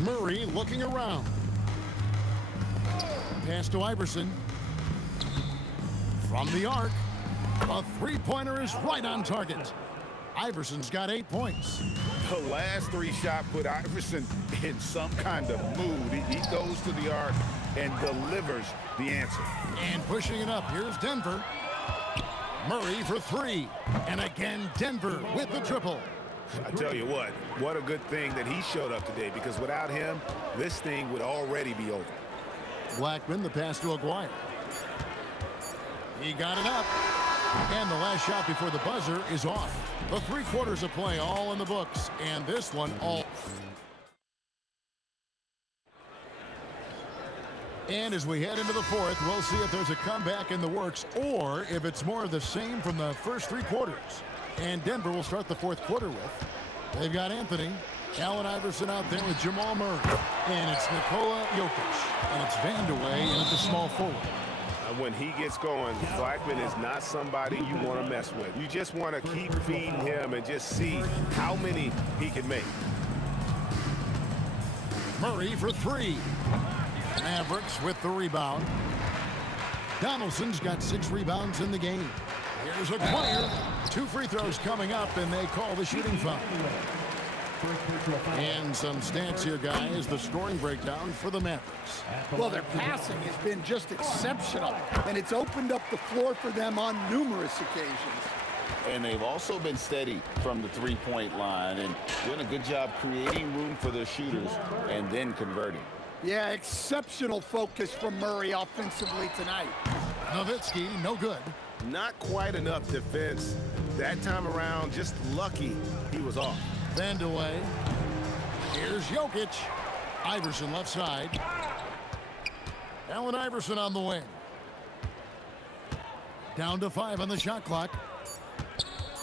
Murray looking around. Pass to Iverson. From the arc, a three-pointer is right on target. Iverson's got 8 points. The last three shot put Iverson in some kind of mood. He goes to the arc and delivers the answer. And pushing it up, here's Denver. Murray for three. And again, Denver with the triple. I tell you what a good thing that he showed up today, because without him, this thing would already be over. Blackman, the pass to Aguirre. He got it up. And the last shot before the buzzer is off. The 3 quarters of play all in the books, and this one all. And as we head into the fourth, we'll see if there's a comeback in the works or if it's more of the same from the first 3 quarters. And Denver will start the fourth quarter with. They've got Anthony, Allen Iverson out there with Jamal Murray. And it's Nikola Jokic. And it's Vandeweghe in at the small forward. When he gets going, Blackman is not somebody you want to mess with. You just want to keep feeding him and just see how many he can make. Murray for three. Mavericks with the rebound. Donaldson's got 6 rebounds in the game. Here's Aguirre. 2 free throws coming up, and they call the shooting foul. And some stats here, guys. The scoring breakdown for the Mavericks. Well, their passing has been just exceptional, and it's opened up the floor for them on numerous occasions. And they've also been steady from the three-point line and doing a good job creating room for their shooters and then converting. Yeah, exceptional focus from Murray offensively tonight. Nowitzki, no good. Not quite enough defense. That time around, just lucky he was off. Vandeweghe. Here's Jokic. Iverson left side. Allen Iverson on the wing. Down to 5 on the shot clock.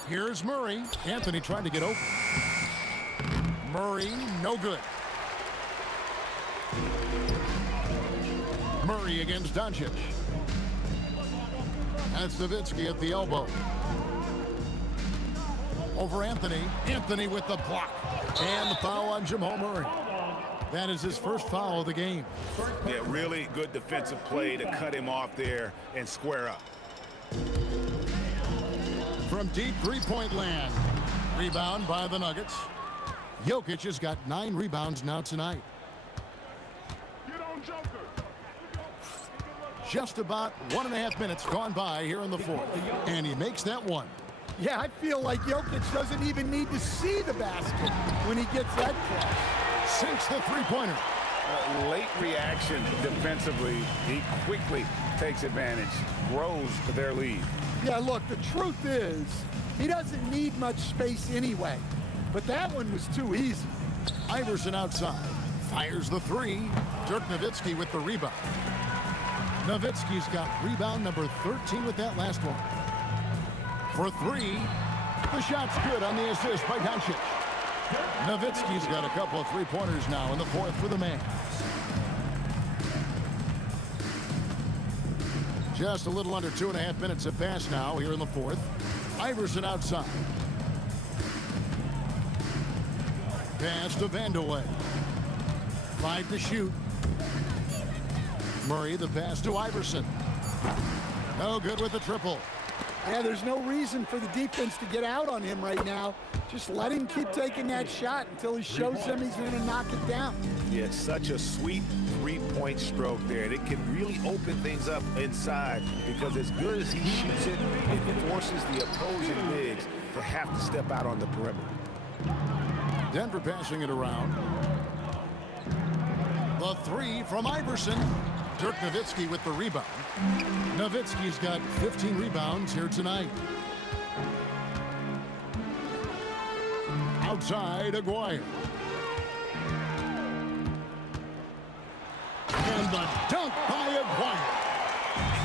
Here's Murray. Anthony trying to get open. Murray, no good. Murray against Doncic. That's Nowitzki at the elbow. Over Anthony. Anthony with the block. And the foul on Jamal Murray. That is his first foul of the game. Yeah, really good defensive play to cut him off there and square up. From deep three-point land. Rebound by the Nuggets. Jokic has got 9 rebounds now tonight. Just about 1.5 minutes gone by here in the fourth. And he makes that one. Yeah, I feel like Jokic doesn't even need to see the basket when he gets that close. Sinks the three-pointer. Late reaction defensively. He quickly takes advantage, grows their lead. Yeah, look, the truth is, he doesn't need much space anyway. But that one was too easy. Iverson outside. Fires the three. Dirk Nowitzki with the rebound. Nowitzki's got rebound number 13 with that last one. For 3. The shot's good on the assist by Doncic. Nowitzki's got a couple of three-pointers now in the fourth for the Mavs. Just a little under 2.5 minutes have passed now here in the fourth. Iverson outside. Pass to Vandeweghe. 5 to shoot. Murray, the pass to Iverson. No good with the triple. Yeah, there's no reason for the defense to get out on him right now. Just let him keep taking that shot until he shows them he's going to knock it down. Yeah, such a sweet three-point stroke there. And it can really open things up inside, because as good as he shoots it, it forces the opposing bigs to have to step out on the perimeter. Denver passing it around. The three from Iverson. Dirk Nowitzki with the rebound. Nowitzki's got 15 rebounds here tonight. Outside, Aguirre. And the dunk by Aguirre.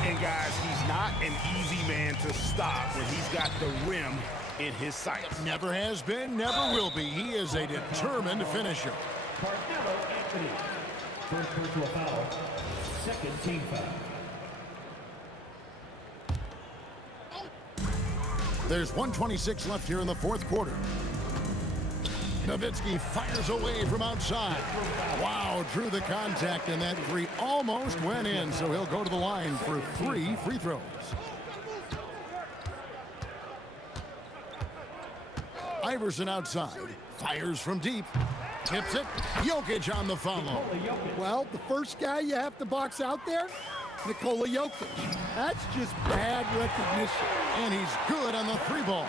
And guys, he's not an easy man to stop when he's got the rim in his sights. Never has been, never will be. He is a determined finisher. Carmelo Anthony. First personal foul. Second team foul. There's 1:26 left here in the fourth quarter. Nowitzki fires away from outside. Wow, drew the contact, and that three almost went in, so he'll go to the line for 3 free throws. Iverson outside, fires from deep, tips it, Jokic on the follow. Well, the first guy you have to box out there, Nikola Jokic. That's just bad recognition. And he's good on the three ball.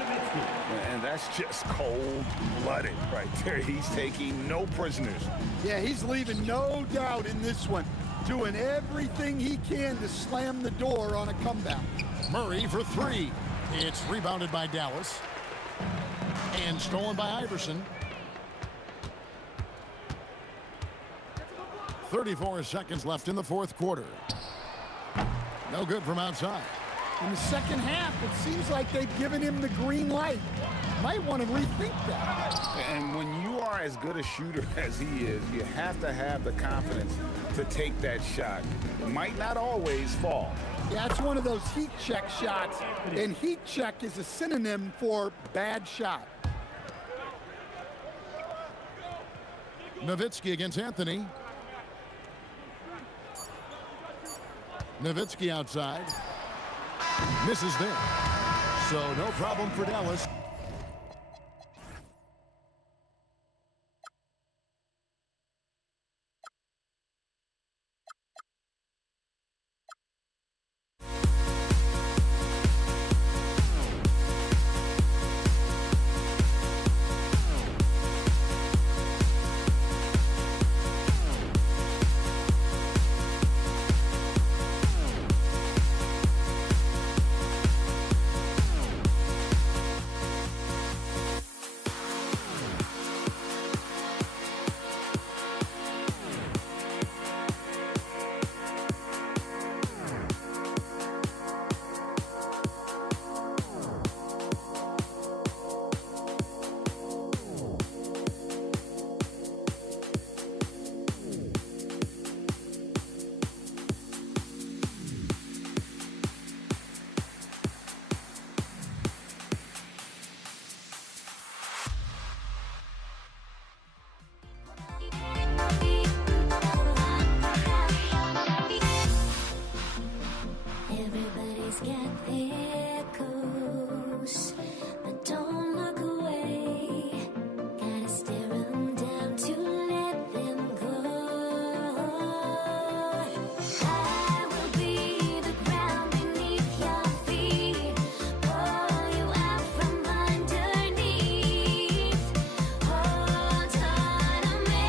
And that's just cold-blooded right there. He's taking no prisoners. Yeah, he's leaving no doubt in this one. Doing everything he can to slam the door on a comeback. Murray for three. It's rebounded by Dallas. And stolen by Iverson. 34 seconds left in the fourth quarter. No good from outside. In the second half, it seems like they've given him the green light. Might want to rethink that. And when you are as good a shooter as he is, you have to have the confidence to take that shot. It might not always fall. Yeah, it's one of those heat check shots, and heat check is a synonym for bad shot. Nowitzki against Anthony. Nowitzki outside. Misses there. So no problem for Dallas. Everybody's got their goals, but don't look away. Gotta stare 'em down to let them go. I will be the ground beneath your feet, pull you out from underneath. Hold on to me.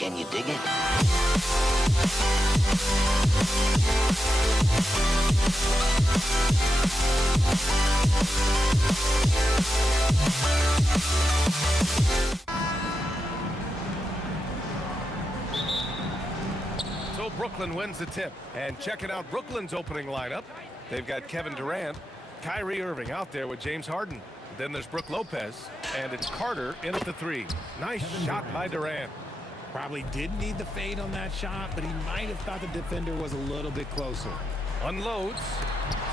Can you dig it? So Brooklyn wins the tip. And checking out Brooklyn's opening lineup, they've got Kevin Durant, Kyrie Irving out there with James Harden. Then there's Brook Lopez, and it's Carter in at the 3. Nice shot by Durant. Probably did need the fade on that shot, but he might have thought the defender was a little bit closer. Unloads.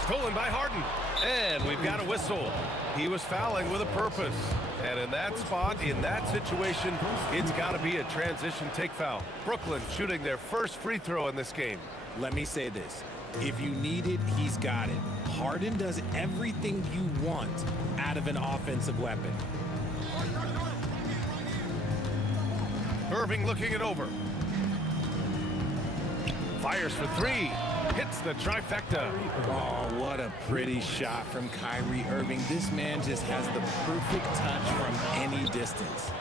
Stolen by Harden. And we've got a whistle. He was fouling with a purpose. And in that spot, in that situation, it's got to be a transition take foul. Brooklyn shooting their first free throw in this game. Let me say this. If you need it, he's got it. Harden does everything you want out of an offensive weapon. Irving looking it over. Fires for 3. Hits the trifecta. Oh, what a pretty shot from Kyrie Irving. This man just has the perfect touch from any distance.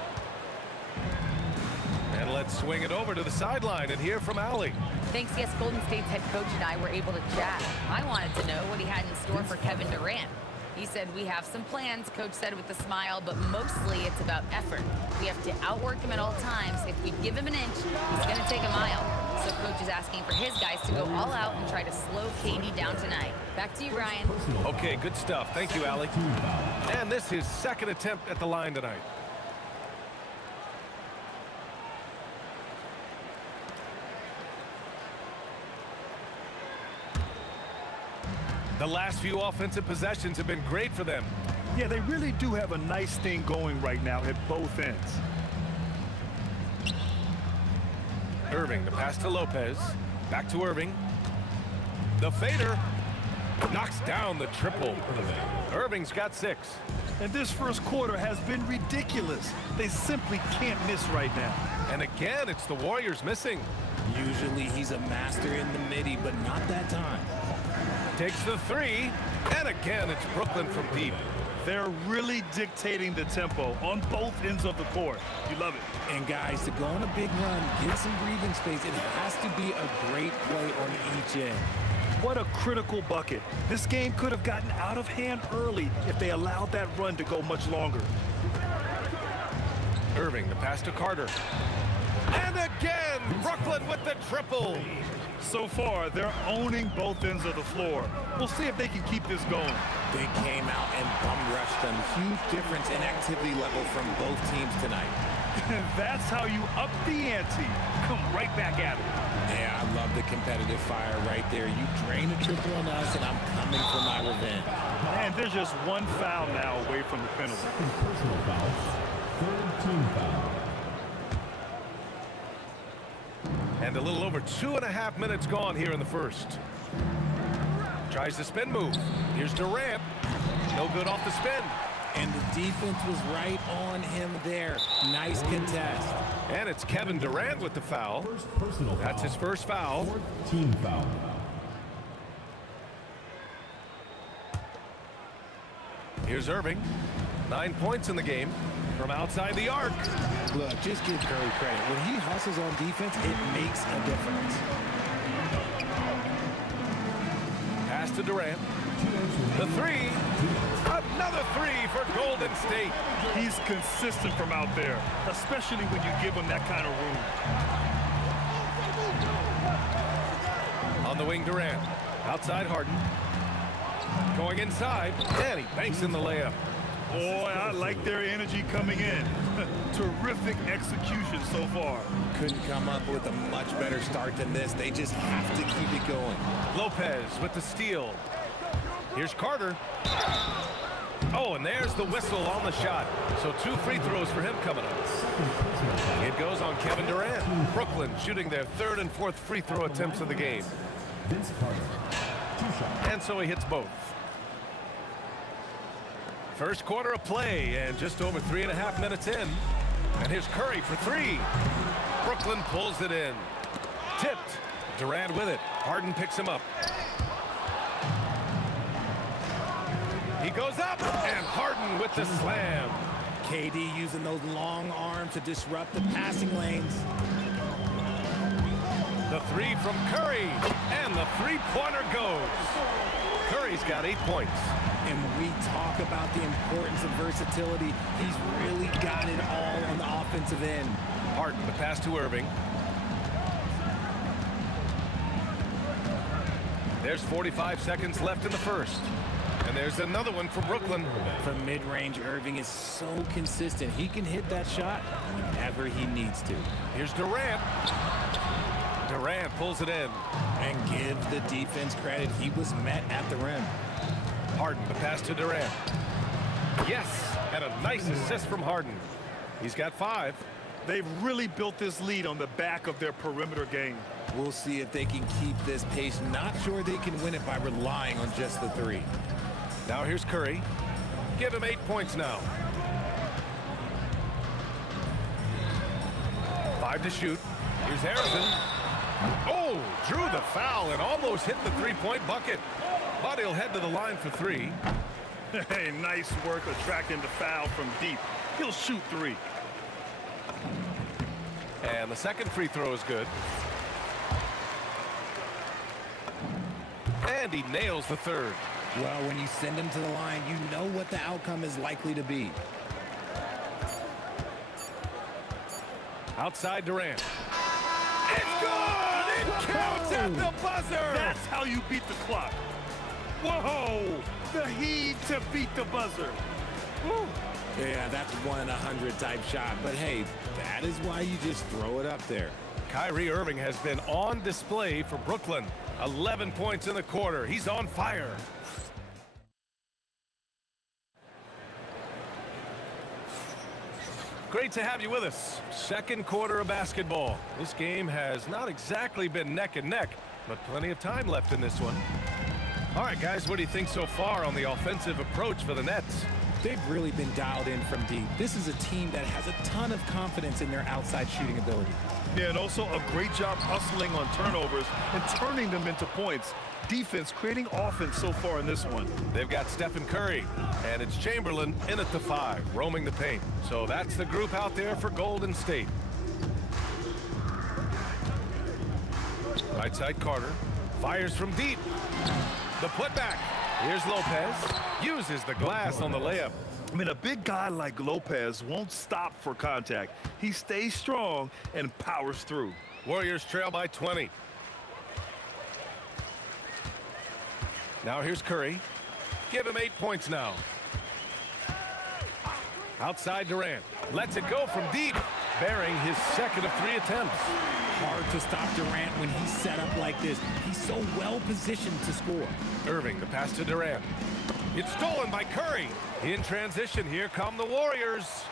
And let's swing it over to the sideline and hear from Allie. Thanks, yes, Golden State's head coach and I were able to chat. I wanted to know what he had in store for Kevin Durant. He said, we have some plans, Coach said with a smile, but mostly it's about effort. We have to outwork him at all times. If we give him an inch, he's going to take a mile. So Coach is asking for his guys to go all out and try to slow KD down tonight. Back to you, Brian. Okay, good stuff. Thank you, Allie. And this is second attempt at the line tonight. The last few offensive possessions have been great for them. Yeah, they really do have a nice thing going right now at both ends. Irving, the pass to Lopez. Back to Irving. The fader knocks down the triple. Irving's got 6. And this first quarter has been ridiculous. They simply can't miss right now. And again, it's the Warriors missing. Usually he's a master in the midi, but not that time. Takes the 3, and again, it's Brooklyn from deep. They're really dictating the tempo on both ends of the court. You love it. And guys, to go on a big run, get some breathing space, it has to be a great play on each end. What a critical bucket. This game could have gotten out of hand early if they allowed that run to go much longer. Irving, the pass to Carter. And again, Brooklyn with the triple. So far, they're owning both ends of the floor. We'll see if they can keep this going. They came out and bum rushed them. Huge difference in activity level from both teams tonight. That's how you up the ante. Come right back at it. Yeah, I love the competitive fire right there. You drain a triple on us, and I'm coming for my revenge. And there's just one foul now away from the penalty. Personal foul. Third team foul. And a little over 2.5 minutes gone here in the first. Tries the spin move. Here's Durant. No good off the spin. And the defense was right on him there. Nice contest. And it's Kevin Durant with the foul. Personal That's foul. his first foul. Fourth team foul. Here's Irving. 9 points in the game from outside the arc. Look, just give Curry credit. When he hustles on defense, it makes a difference. Pass to Durant. The 3. Another 3 for Golden State. He's consistent from out there, especially when you give him that kind of room. On the wing, Durant. Outside Harden. Going inside, and he banks in the layup. Boy, I like their energy coming in. Terrific execution so far. Couldn't come up with a much better start than this. They just have to keep it going. Lopez with the steal. Here's Carter. Oh, and there's the whistle on the shot. So 2 free throws for him coming up. It goes on Kevin Durant. Brooklyn shooting their 3rd and 4th free throw attempts of the game. Vince Carter. 2 shots. And so he hits both. First quarter of play and just over 3.5 minutes in. And here's Curry for 3. Brooklyn pulls it in. Tipped. Durant with it. Harden picks him up. He goes up, and Harden with the slam. KD using those long arms to disrupt the passing lanes. three from Curry, and the three-pointer goes. Curry's got 8 points. And when we talk about the importance of versatility, he's really got it all on the offensive end. Harden, the pass to Irving. There's 45 seconds left in the first. And there's another one for Brooklyn. From mid-range, Irving is so consistent. He can hit that shot whenever he needs to. Here's Durant. Durant pulls it in. And give the defense credit. He was met at the rim. Harden, the pass to Durant. Yes, and a nice assist from Harden. He's got 5. They've really built this lead on the back of their perimeter game. We'll see if they can keep this pace. Not sure they can win it by relying on just the 3. Now here's Curry. Give him 8 points now. 5 to shoot. Here's Harrison. Oh, drew the foul and almost hit the three-point bucket. But he'll head to the line for 3. Hey, nice work attracting the foul from deep. He'll shoot 3. And the second free throw is good. And he nails the third. Well, when you send him to the line, you know what the outcome is likely to be. Outside Durant. It's good! It counts at the buzzer! That's how you beat the clock. Whoa! The heave to beat the buzzer. Woo. Yeah, that's 1 in 100 type shot. But hey, that is why you just throw it up there. Kyrie Irving has been on display for Brooklyn. 11 points in the quarter. He's on fire. Great to have you with us. Second quarter of basketball. This game has not exactly been neck and neck, but plenty of time left in this one. All right, guys, what do you think so far on the offensive approach for the Nets? They've really been dialed in from deep. This is a team that has a ton of confidence in their outside shooting ability. Yeah, and also a great job hustling on turnovers and turning them into points. Defense creating offense so far in this one. They've got Stephen Curry, and it's Chamberlain in at the 5, roaming the paint. So that's the group out there for Golden State. Right side Carter, fires from deep. The putback. Here's Lopez, uses the glass on the layup. I mean, a big guy like Lopez won't stop for contact. He stays strong and powers through. Warriors trail by 20. Now here's Curry. Give him 8 points now. Outside Durant. Lets it go from deep. Bearing his second of 3 attempts. Hard to stop Durant when he's set up like this. He's so well positioned to score. Irving, the pass to Durant. It's stolen by Curry. In transition, here come the Warriors.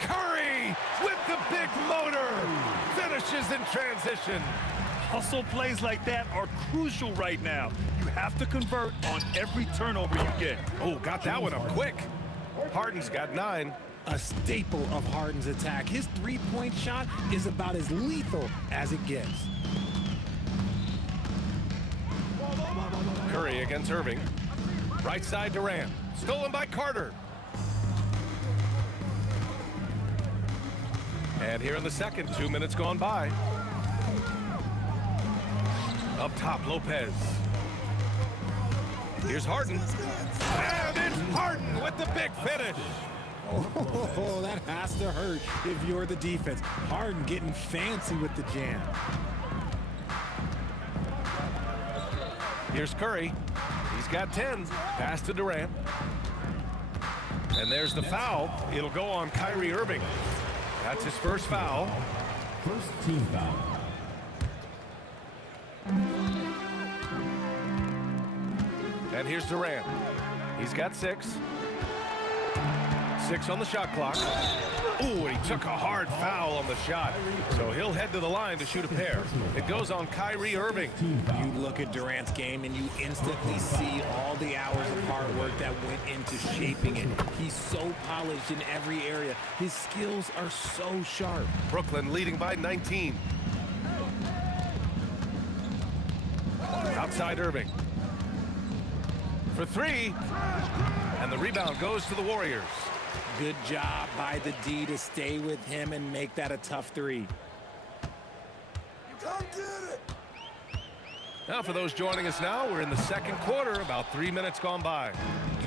Curry with the big motor. Finishes in transition. Hustle plays like that are crucial right now. You have to convert on every turnover you get. Oh, got that one up quick. Harden's got 9. A staple of Harden's attack. His three-point shot is about as lethal as it gets. Curry against Irving. Right side Durant. Stolen by Carter. And here in the second, 2 minutes gone by. Up top, Lopez. Here's Harden. And it's Harden with the big finish. Oh, that has to hurt if you're the defense. Harden getting fancy with the jam. Here's Curry. He's got 10. Pass to Durant. And there's the foul. It'll go on Kyrie Irving. That's his first foul. First team foul. And here's Durant. He's got 6. 6 on the shot clock. Ooh, he took a hard foul on the shot. So he'll head to the line to shoot a pair. It goes on Kyrie Irving. You look at Durant's game and you instantly see all the hours of hard work that went into shaping it. He's so polished in every area. His skills are so sharp. Brooklyn leading by 19. Outside Irving. For 3. And the rebound goes to the Warriors. Good job by the D to stay with him and make that a tough 3. Now, for those joining us now, we're in the second quarter, about 3 minutes gone by.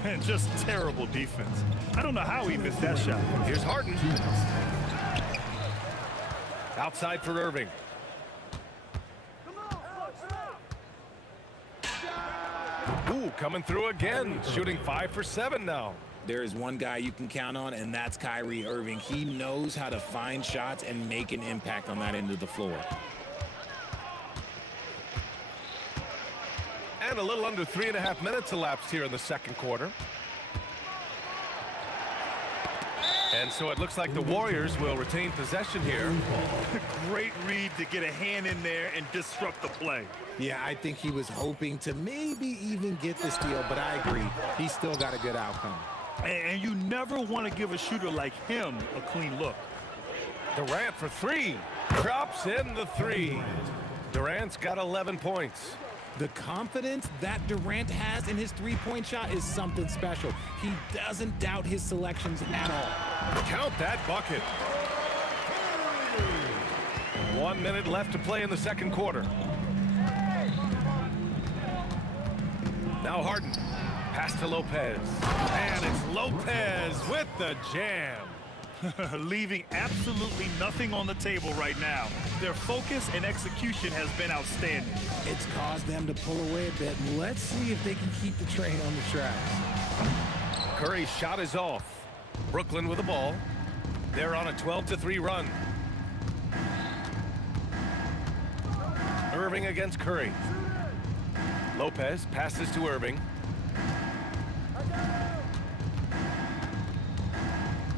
And just terrible defense. I don't know how he missed that shot. Here's Harden. Outside for Irving. Ooh, coming through again, shooting 5 for 7 now. There is one guy you can count on, and that's Kyrie Irving. He knows how to find shots and make an impact on that end of the floor. And a little under 3.5 minutes elapsed here in the second quarter. And so it looks like the Warriors will retain possession here. Great read to get a hand in there and disrupt the play. Yeah, I think he was hoping to maybe even get the steal, but I agree. He still got a good outcome. And you never want to give a shooter like him a clean look. Durant for 3. Drops in the 3. Durant's got 11 points. The confidence that Durant has in his three-point shot is something special. He doesn't doubt his selections at all. Count that bucket. 1 minute left to play in the second quarter. Now Harden. Pass to Lopez. And it's Lopez with the jam. Leaving absolutely nothing on the table right now. Their focus and execution has been outstanding. It's caused them to pull away a bit. Let's see if they can keep the train on the tracks. Curry's shot is off. Brooklyn with the ball. They're on a 12-3 run. Irving against Curry. Lopez passes to Irving.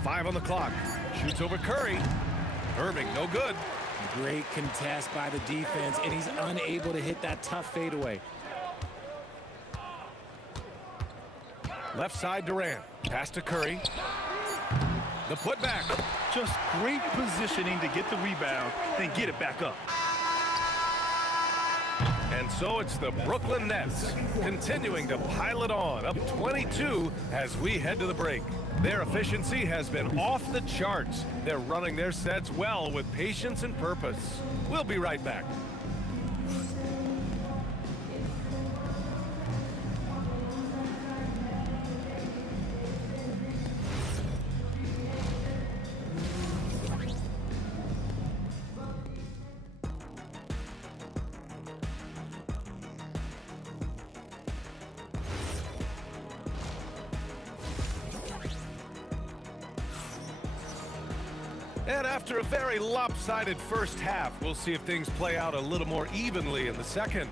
5 on the clock. Shoots over Curry. Irving, no good. Great contest by the defense, and he's unable to hit that tough fadeaway. Left side Durant. Pass to Curry. The putback. Just great positioning to get the rebound, then get it back up. And so it's the Brooklyn Nets continuing to pile it on, up 22 as we head to the break. Their efficiency has been off the charts. They're running their sets well with patience and purpose. We'll be right back. And after a very lopsided first half, we'll see if things play out a little more evenly in the second.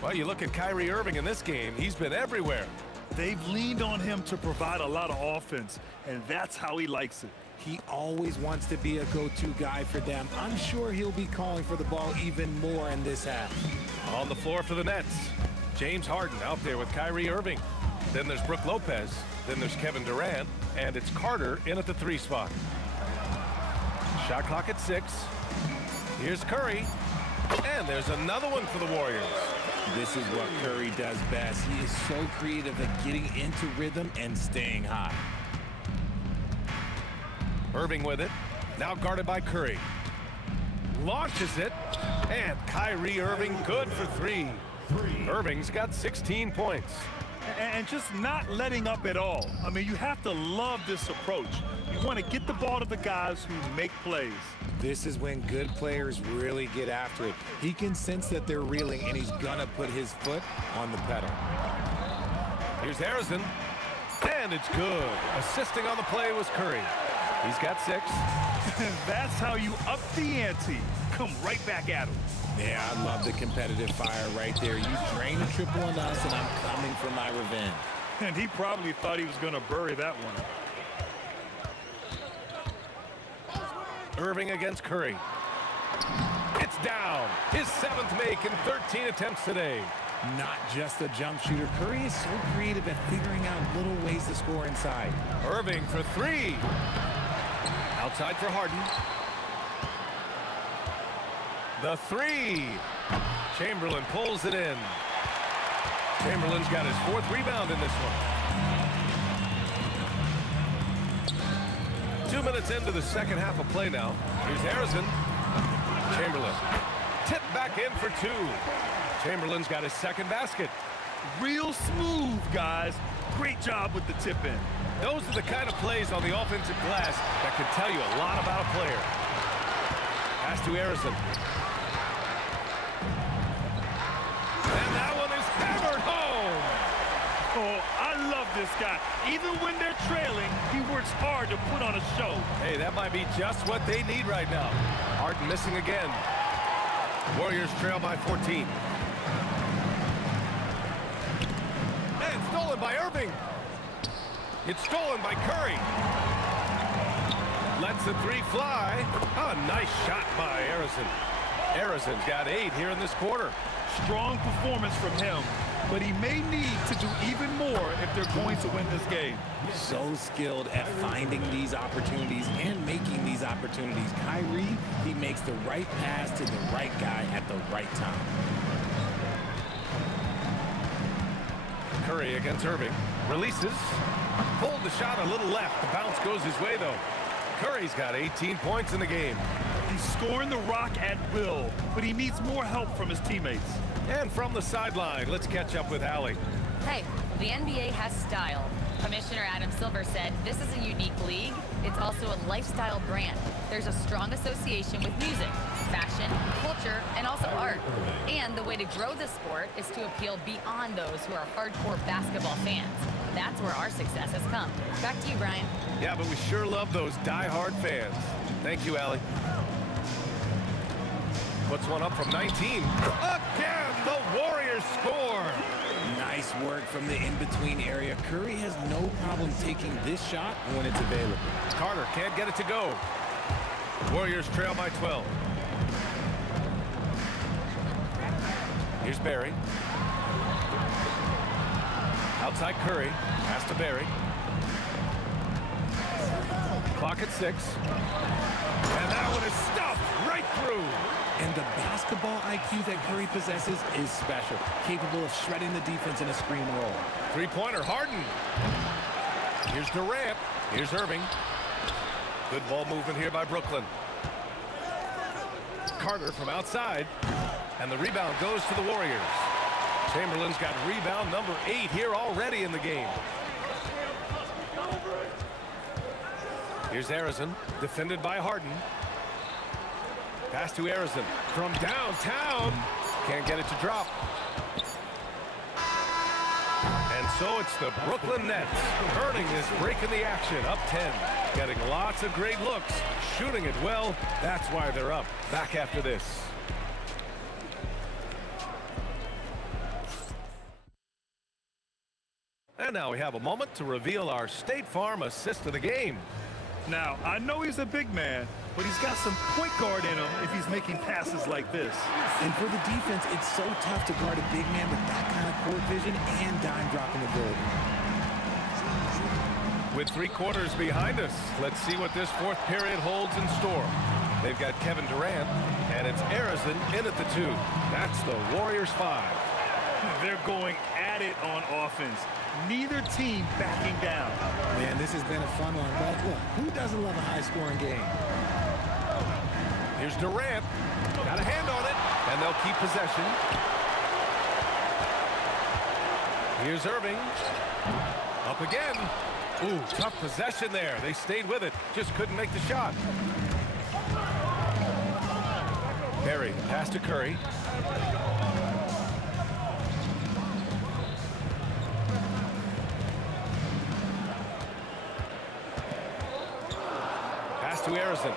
Well, you look at Kyrie Irving in this game, he's been everywhere. They've leaned on him to provide a lot of offense, and that's how he likes it. He always wants to be a go-to guy for them. I'm sure he'll be calling for the ball even more in this half. On the floor for the Nets, James Harden out there with Kyrie Irving. Then there's Brook Lopez. Then there's Kevin Durant. And it's Carter in at the 3 spot. Shot clock at 6. Here's Curry. And there's another one for the Warriors. This is what Curry does best. He is so creative at getting into rhythm and staying hot. Irving with it. Now guarded by Curry. Launches it. And Kyrie Irving good for 3. Irving's got 16 points. And just not letting up at all. I mean, you have to love this approach. You want to get the ball to the guys who make plays. This is when good players really get after it. He can sense that they're reeling, and he's gonna put his foot on the pedal. Here's Harrison. And it's good. Assisting on the play was Curry. He's got 6. That's how you up the ante. Come right back at him. Yeah, I love the competitive fire right there. You drain a triple on us, and I'm coming for my revenge. And he probably thought he was going to bury that one. Irving against Curry. It's down. His 7th make in 13 attempts today. Not just a jump shooter. Curry is so creative at figuring out little ways to score inside. Irving for 3. Outside for Harden. The 3. Chamberlain pulls it in. Chamberlain's got his 4th rebound in this one. 2 minutes into the second half of play now. Here's Harrison. Chamberlain. Tip back. back in for two. Chamberlain's got his second basket. Real smooth, guys. Great job with the tip-in. Those are the kind of plays on the offensive glass that can tell you a lot about a player. Pass to Harrison. And that one is hammered home. Oh, I love this guy. Even when they're trailing, he works hard to put on a show. Hey, that might be just what they need right now. Harden missing again. Warriors trail by 14. And stolen by Irving. It's stolen by Curry. Lets the three fly. A nice shot by Harrison. Harrison's got 8 here in this quarter. Strong performance from him, but he may need to do even more if they're going to win this game. So skilled at finding these opportunities and making these opportunities. Kyrie, he makes the right pass to the right guy at the right time. Curry against Irving. Releases. Pulled the shot a little left. The bounce goes his way, though. Curry's got 18 points in the game. He's scoring the rock at will, but he needs more help from his teammates. And from the sideline, let's catch up with Allie. Hey, the NBA has style. Commissioner Adam Silver said this is a unique league. It's also a lifestyle brand. There's a strong association with music, fashion, culture, and also art. And the way to grow the sport is to appeal beyond those who are hardcore basketball fans. That's where our success has come. Back to you, Brian. Yeah, but we sure love those die-hard fans. Thank you, Allie. Puts one up from 19. Again, the Warriors score. Nice work from the in-between area. Curry has no problem taking this shot when it's available. Carter can't get it to go. Warriors trail by 12. Here's Barry. Outside Curry. Pass to Barry. Clock at 6. And that one is stuffed right through. And the basketball IQ that Curry possesses is special, capable of shredding the defense in a screen roll. Three-pointer, Harden. Here's Durant. Here's Irving. Good ball movement here by Brooklyn. Carter from outside. And the rebound goes to the Warriors. Chamberlain's got rebound number 8 here already in the game. Here's Harrison, defended by Harden. Pass to Harrison from downtown. Can't get it to drop. And so it's the Brooklyn Nets earning this break in the action, up 10. Getting lots of great looks, shooting it well. That's why they're up. Back after this. And now we have a moment to reveal our State Farm assist of the game. Now, I know he's a big man, but he's got some point guard in him if he's making passes like this. And for the defense, it's so tough to guard a big man with that kind of court vision and dime dropping ability. With 3 quarters behind us, let's see what this 4th period holds in store. They've got Kevin Durant, and it's Harrison in at the 2. That's the Warriors 5. They're going at it on offense. Neither team backing down. Man, this has been a fun one, but look, who doesn't love a high-scoring game? Here's Durant. Got a hand on it, and they'll keep possession. Here's Irving. Up again. Ooh, tough possession there. They stayed with it. Just couldn't make the shot. Barry, pass to Curry. Pass to Harrison.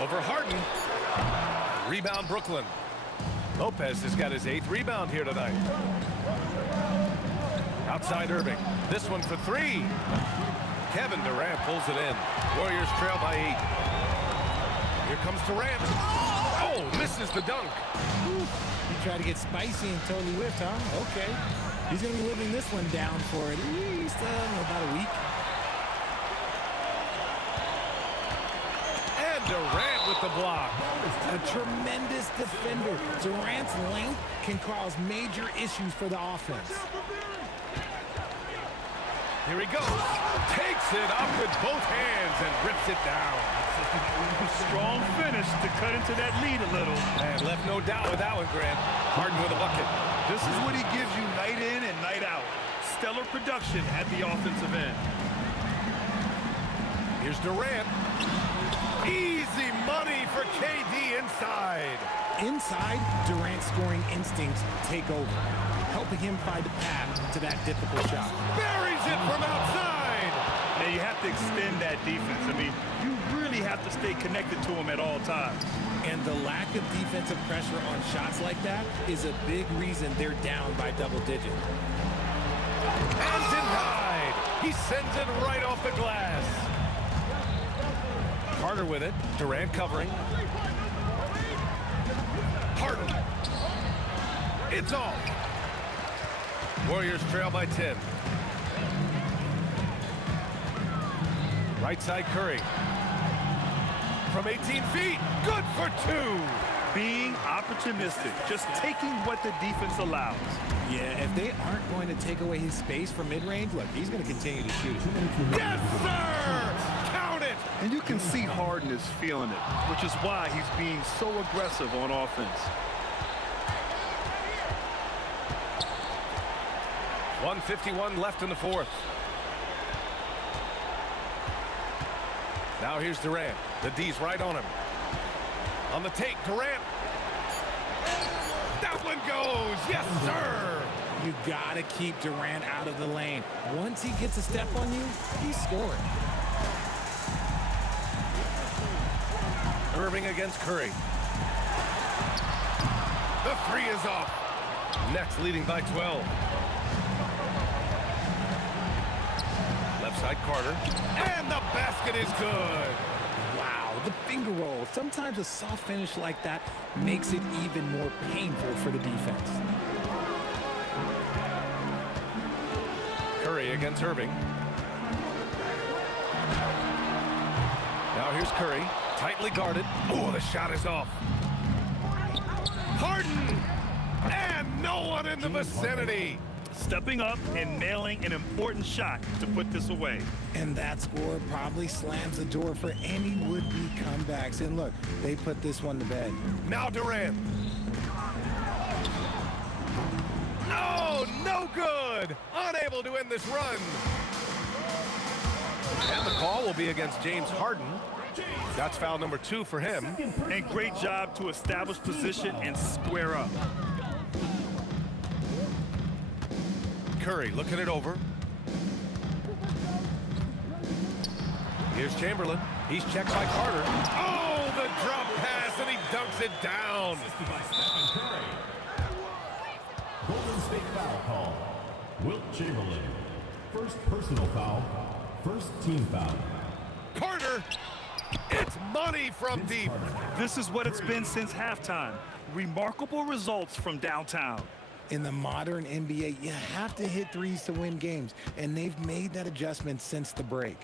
Over Harden. Rebound Brooklyn. Lopez has got his 8th rebound here tonight. Outside Irving. This one for 3. Kevin Durant pulls it in. Warriors trail by 8. Here comes Durant. Oh, misses the dunk. He tried to get spicy and totally whiffed, huh? Okay. He's going to be living this one down for at least about a week. And Durant with the block. A tremendous defender. Durant's length can cause major issues for the offense. Here he goes. Takes it up with both hands and rips it down. Strong finish to cut into that lead a little. And left no doubt with that one, Grant. Harden with a bucket. This is what he gives you night in and night out. Stellar production at the offensive end. Here's Durant. Easy money for KD inside. Inside, Durant's scoring instincts take over, helping him find a path to that difficult shot. Buries it from outside. Now you have to extend that defense. I mean, you really have to stay connected to him at all times. And the lack of defensive pressure on shots like that is a big reason they're down by double digits. And denied. He sends it right off the glass. Carter with it. Durant covering. Harden. It's off. Warriors trail by 10. Right side Curry. From 18 feet. Good for two. Being opportunistic. Just taking what the defense allows. Yeah, if they aren't going to take away his space from mid-range, look, he's going to continue to shoot. Yes, sir! Count it! And you can see Harden is feeling it, which is why he's being so aggressive on offense. 1:51 left in the fourth. Now here's Durant. The D's right on him. On the take, Durant. That one goes. Yes, sir. You got to keep Durant out of the lane. Once he gets a step on you, he's scoring. Irving against Curry. The three is off. Nets leading by 12. Left side Carter. And the basket is good. Wow, the finger roll. Sometimes a soft finish like that makes it even more painful for the defense. Curry against Irving. Now here's Curry. Tightly guarded. Oh, the shot is off. Harden! And no one in the vicinity. Stepping up and nailing an important shot to put this away. And that score probably slams the door for any would-be comebacks. And look, they put this one to bed. Now Durant. Oh, no good. Unable to end this run. And the call will be against James Harden. That's foul number 2 for him. And great job to establish position and square up. Curry looking it over. Here's Chamberlain. He's checked by Carter. Oh, the drop pass, and he dunks it down. Golden State foul call. Wilt Chamberlain. First personal foul. First team foul. Carter. It's money from deep. This is what it's been since halftime. Remarkable results from downtown. In the modern NBA, you have to hit threes to win games, and they've made that adjustment since the break.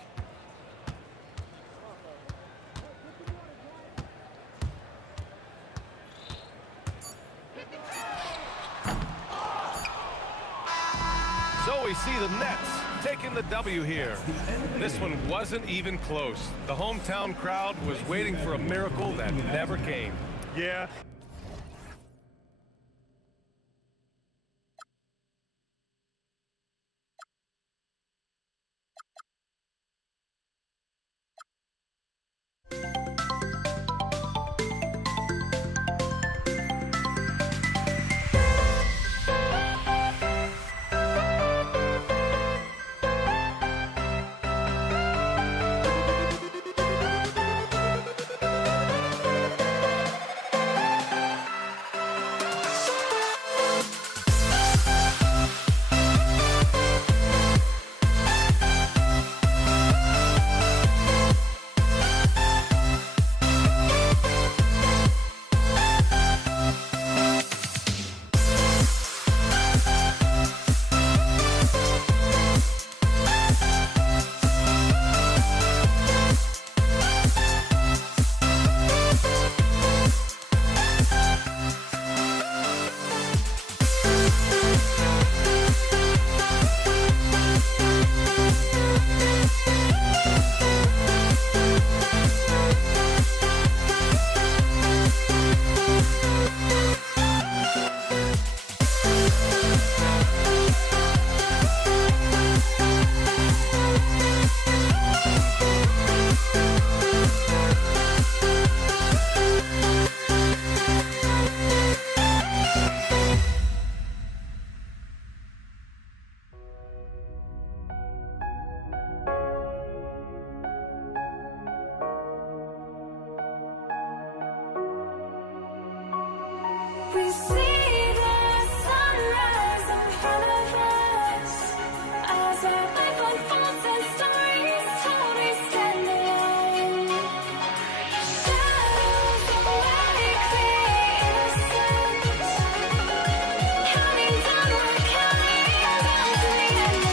So we see the Nets taking the W here. This one wasn't even close. The hometown crowd was waiting for a miracle that never came. Yeah. We see the sunrise in front of us. As our life unfolds and stories told, we stand alone. Shadows awake the innocence. Counting down, we're counting down to the end.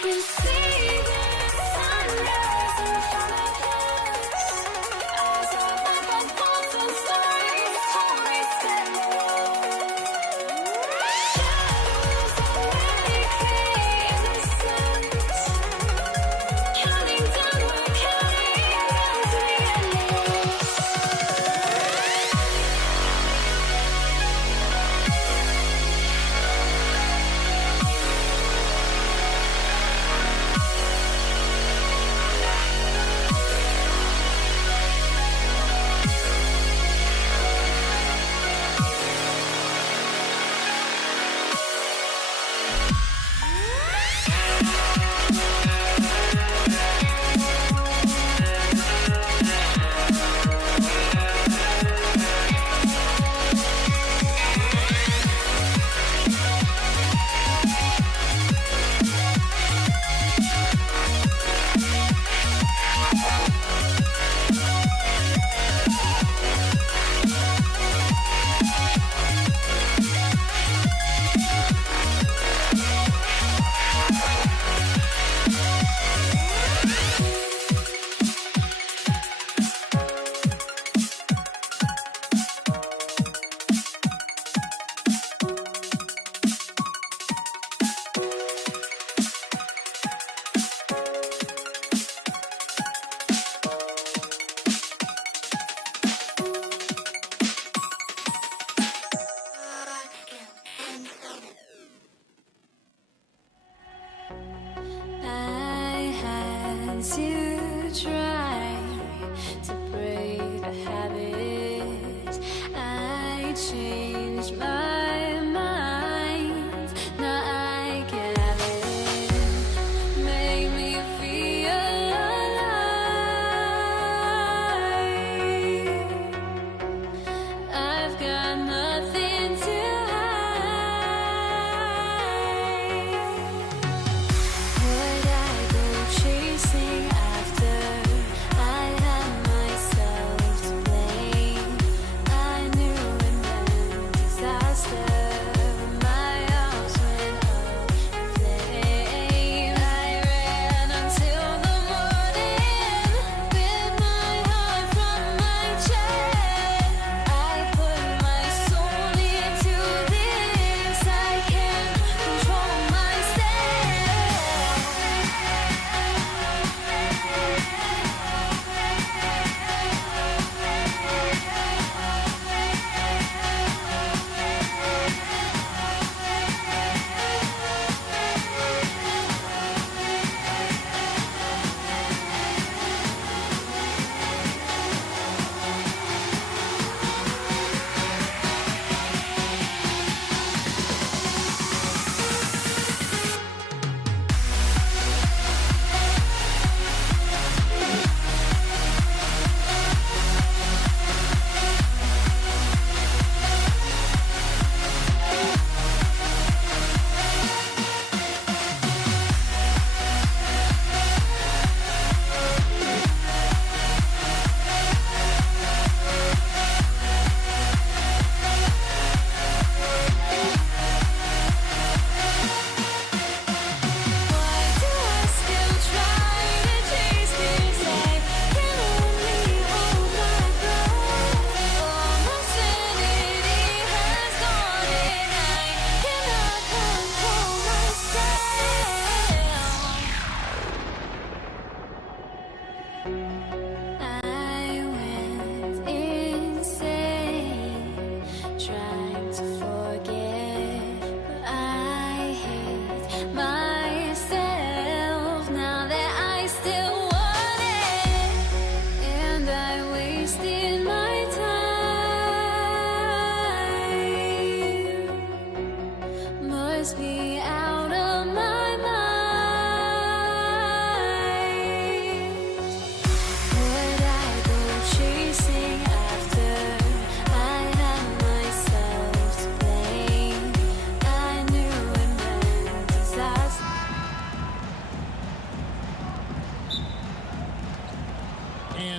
We see the sunrise in front of us. As our life unfolds and stories told, we stand alone. Shadows awake the innocence. Counting down, we're counting down to the end.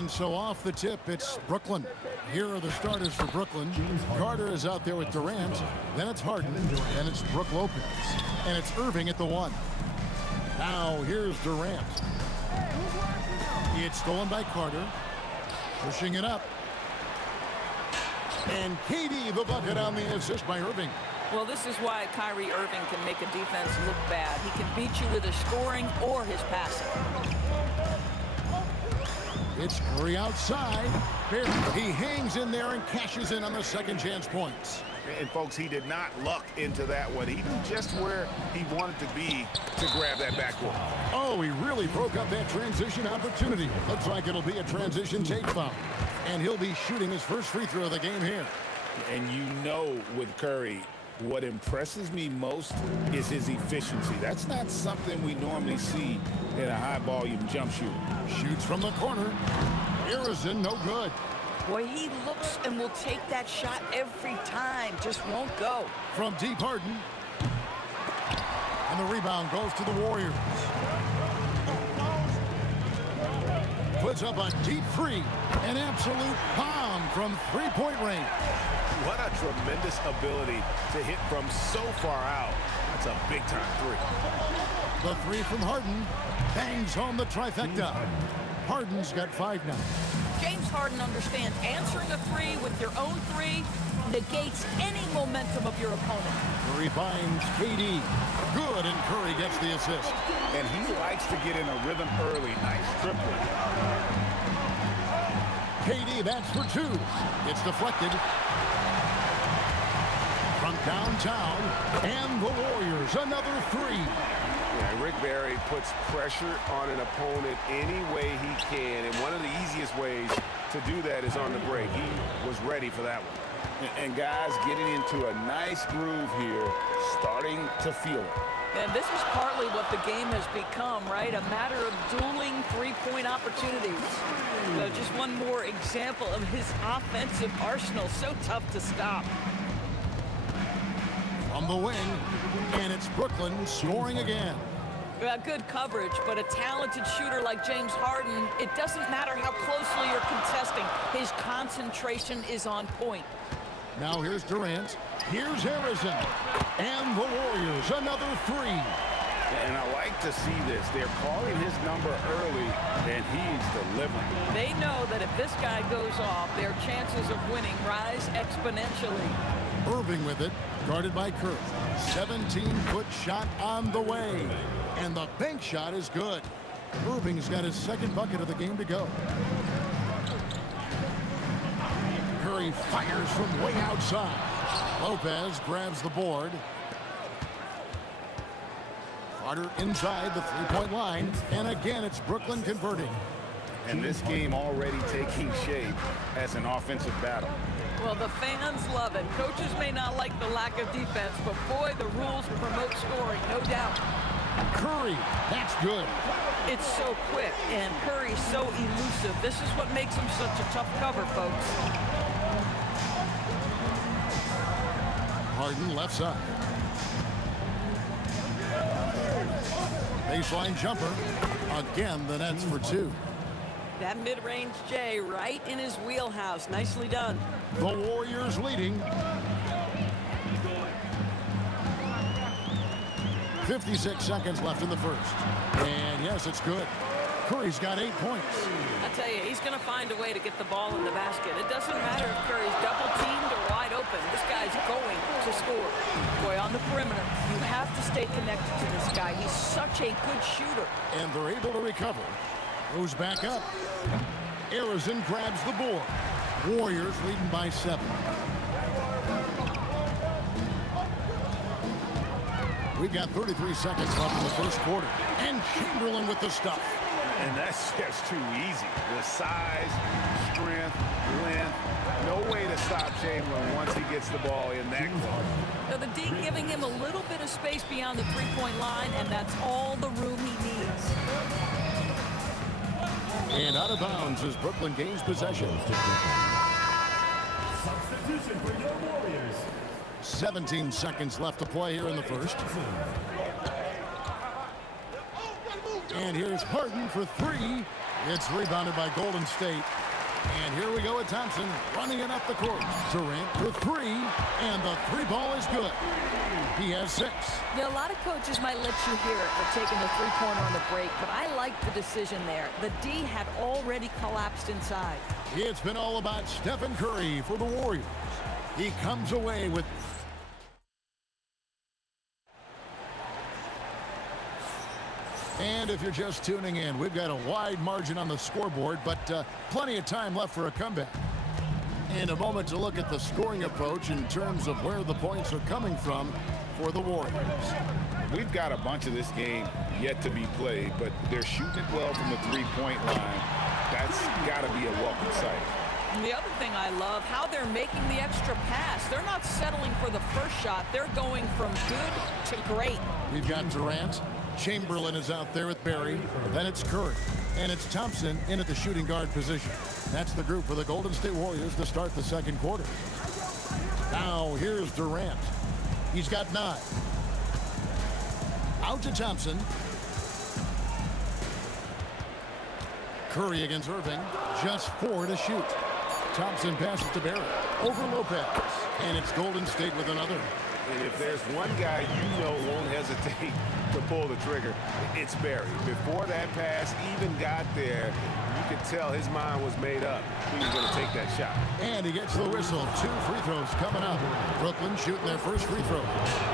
And so off the tip, it's Brooklyn. Here are the starters for Brooklyn. Carter is out there with Durant. Then it's Harden. Then it's Brook Lopez. And it's Irving at the 1. Now here's Durant. It's stolen by Carter. Pushing it up. And KD the bucket on the assist by Irving. Well, this is why Kyrie Irving can make a defense look bad. He can beat you with his scoring or his passing. It's Curry outside. He hangs in there and cashes in on the second chance points. And, folks, he did not luck into that one. He knew just where he wanted to be to grab that backboard. Oh, he really broke up that transition opportunity. Looks like it'll be a transition take foul. And he'll be shooting his first free throw of the game here. And you know with Curry, what impresses me most is his efficiency. That's not something we normally see in a high-volume jump shooter. Shoots from the corner. Harrison, no good. Boy, he looks and will take that shot every time. Just won't go. From deep, Harden. And the rebound goes to the Warriors. Puts up a deep three. An absolute bomb from three-point range. What a tremendous ability to hit from so far out. That's a big-time three. The three from Harden bangs home the trifecta. Harden's got 5 now. James Harden understands answering a three with your own three negates any momentum of your opponent. Curry finds KD. Good, and Curry gets the assist. And he likes to get in a rhythm early. Nice triplet. KD, that's for 2. It's deflected. From downtown, and the Warriors, another 3. Yeah, Rick Barry puts pressure on an opponent any way he can, and one of the easiest ways to do that is on the break. He was ready for that one. And guys, getting into a nice groove here, starting to feel it. And this is partly what the game has become, right? A matter of dueling three-point opportunities. So just one more example of his offensive arsenal. So tough to stop. From the wing, and it's Brooklyn scoring again. Good coverage, but a talented shooter like James Harden, it doesn't matter how closely you're contesting. His concentration is on point. Now here's Durant. Here's Harrison. And the Warriors, another 3. And I like to see this. They're calling his number early, and he's delivering. They know that if this guy goes off, their chances of winning rise exponentially. Irving with it, guarded by Curry. 17-foot shot on the way. And the bank shot is good. Irving's got his second bucket of the game to go. Curry fires from way outside. Lopez grabs the board. Carter inside the three-point line. And again, it's Brooklyn converting. And this game already taking shape as an offensive battle. Well, the fans love it. Coaches may not like the lack of defense, but boy, the rules promote scoring, no doubt. Curry, that's good. It's so quick, and Curry's so elusive. This is what makes him such a tough cover, folks. Harden left side. Baseline jumper. Again, the net's for 2. That mid-range J right in his wheelhouse. Nicely done. The Warriors leading. 56 seconds left in the first. And yes, it's good. Curry's got 8 points. I tell you, he's going to find a way to get the ball in the basket. It doesn't matter if Curry's double-teamed or wide open. This guy's going to score. Boy, on the perimeter, you have to stay connected to this guy. He's such a good shooter. And they're able to recover. Goes back up. Harrison grabs the board. Warriors leading by 7. We've got 33 seconds left in the first quarter. And Chamberlain with the stuff. And that's just too easy. The size, strength, length. No way to stop Chamberlain once he gets the ball in that close. So the D giving him a little bit of space beyond the three-point line, and that's all the room he needs. And out of bounds as Brooklyn gains possession. Substitution for your Warriors. 17 seconds left to play here in the first. And here's Harden for 3. It's rebounded by Golden State. And here we go with Thompson running it up the court. Durant for three, and the three ball is good. He has 6. Yeah, a lot of coaches might let you hear it for taking the three-pointer on the break, but I like the decision there. The D had already collapsed inside. It's been all about Stephen Curry for the Warriors. He comes away with... And if you're just tuning in, we've got a wide margin on the scoreboard, but plenty of time left for a comeback. In a moment to look at the scoring approach in terms of where the points are coming from for the Warriors. We've got a bunch of this game yet to be played, but they're shooting it well from the three-point line. That's got to be a welcome sight. And the other thing I love, how they're making the extra pass. They're not settling for the first shot. They're going from good to great. We've got Durant. Chamberlain is out there with Barry. Then it's Curry. And it's Thompson in at the shooting guard position. That's the group for the Golden State Warriors to start the second quarter. Now here's Durant. He's got 9. Out to Thompson. Curry against Irving. Just 4 to shoot. Thompson passes to Barry. Over Lopez. And it's Golden State with another. And if there's one guy you know won't hesitate to pull the trigger, it's Barry. Before that pass even got there, you could tell his mind was made up. He was going to take that shot. And he gets the whistle. 2 free throws coming up. Brooklyn shooting their first free throw.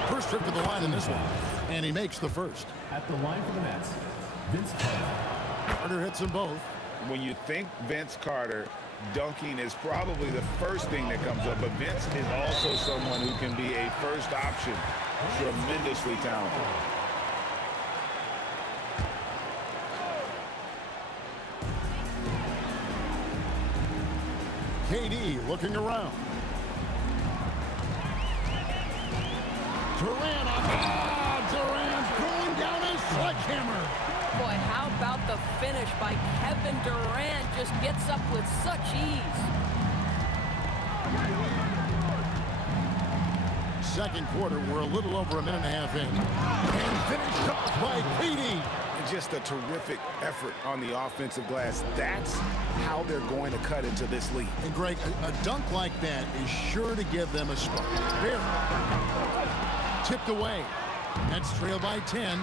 First trip to the line in this one. And he makes the first. At the line for the Nets, Vince Carter. Carter hits them both. When you think Vince Carter, dunking is probably the first thing that comes up, but Vince is also someone who can be a first option. Tremendously talented. KD looking around. Durant Durant pulling down his sledgehammer. Boy, how about the finish by Kevin Durant? Just gets up with such ease. Second quarter, we're a little over a minute and a half in. And finished off by KD. Just a terrific effort on the offensive glass. That's how they're going to cut into this lead. And Greg, a dunk like that is sure to give them a spark. There. Tipped away. Nets trail by 10.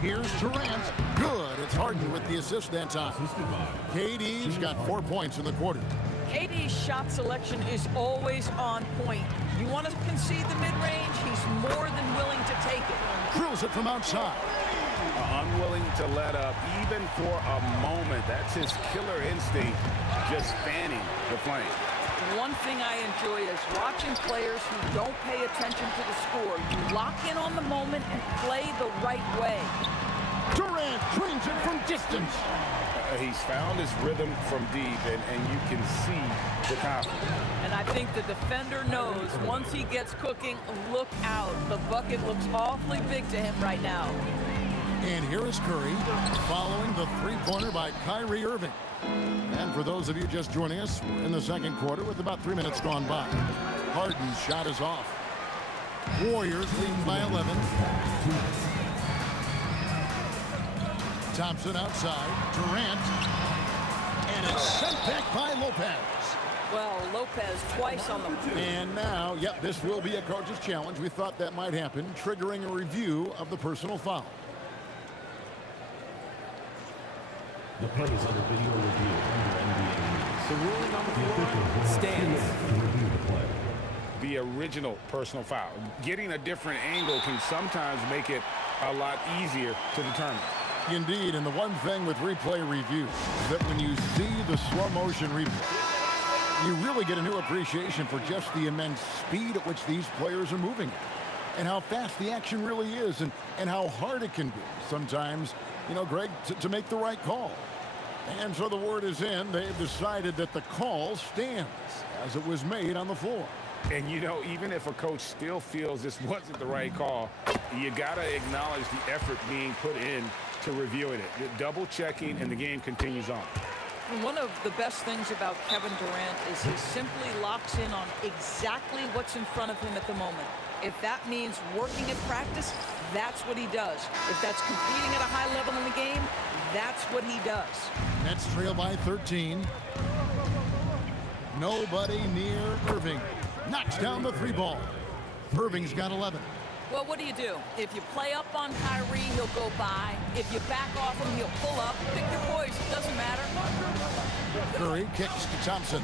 Here's Durant. Good. It's Harden with the assist that time. KD's got 4 points in the quarter. KD's shot selection is always on point. You want to concede the mid-range, he's more than willing to take it. Drills it from outside. Unwilling to let up even for a moment. That's his killer instinct, just fanning the flame. One thing I enjoy is watching players who don't pay attention to the score. You lock in on the moment and play the right way. Durant drains it from distance. He's found his rhythm from deep, and you can see the confidence. And I think the defender knows once he gets cooking, look out. The bucket looks awfully big to him right now. And here is Curry following the three-pointer by Kyrie Irving. And for those of you just joining us, we're in the second quarter with about 3 minutes gone by. Harden's shot is off. Warriors leading by 11. Thompson outside. Durant. And it's sent back by Lopez. Well, Lopez twice on the... And now, yep, this will be a coach's challenge. We thought that might happen, triggering a review of the personal foul. The play is under video review under NBA rules. The ruling on the floor stands to review the play. The original personal foul. Getting a different angle can sometimes make it a lot easier to determine. Indeed, and the one thing with replay review is that when you see the slow motion replay, you really get a new appreciation for just the immense speed at which these players are moving and how fast the action really is and how hard it can be sometimes, you know, Greg, to make the right call. And so the word is in. They've decided that the call stands as it was made on the floor. And, you know, even if a coach still feels this wasn't the right call, you got to acknowledge the effort being put in to reviewing it. Double checking, and the game continues on. One of the best things about Kevin Durant is he simply locks in on exactly what's in front of him at the moment. If that means working at practice, That's what he does. If that's competing at a high level in the game, that's what he does. Nets trail by 13. Nobody near Irving. Knocks down the 3 ball. Irving's got 11. Well, what do? If you play up on Kyrie, he'll go by. If you back off him, he'll pull up. Pick your poison. Doesn't matter. Curry kicks to Thompson.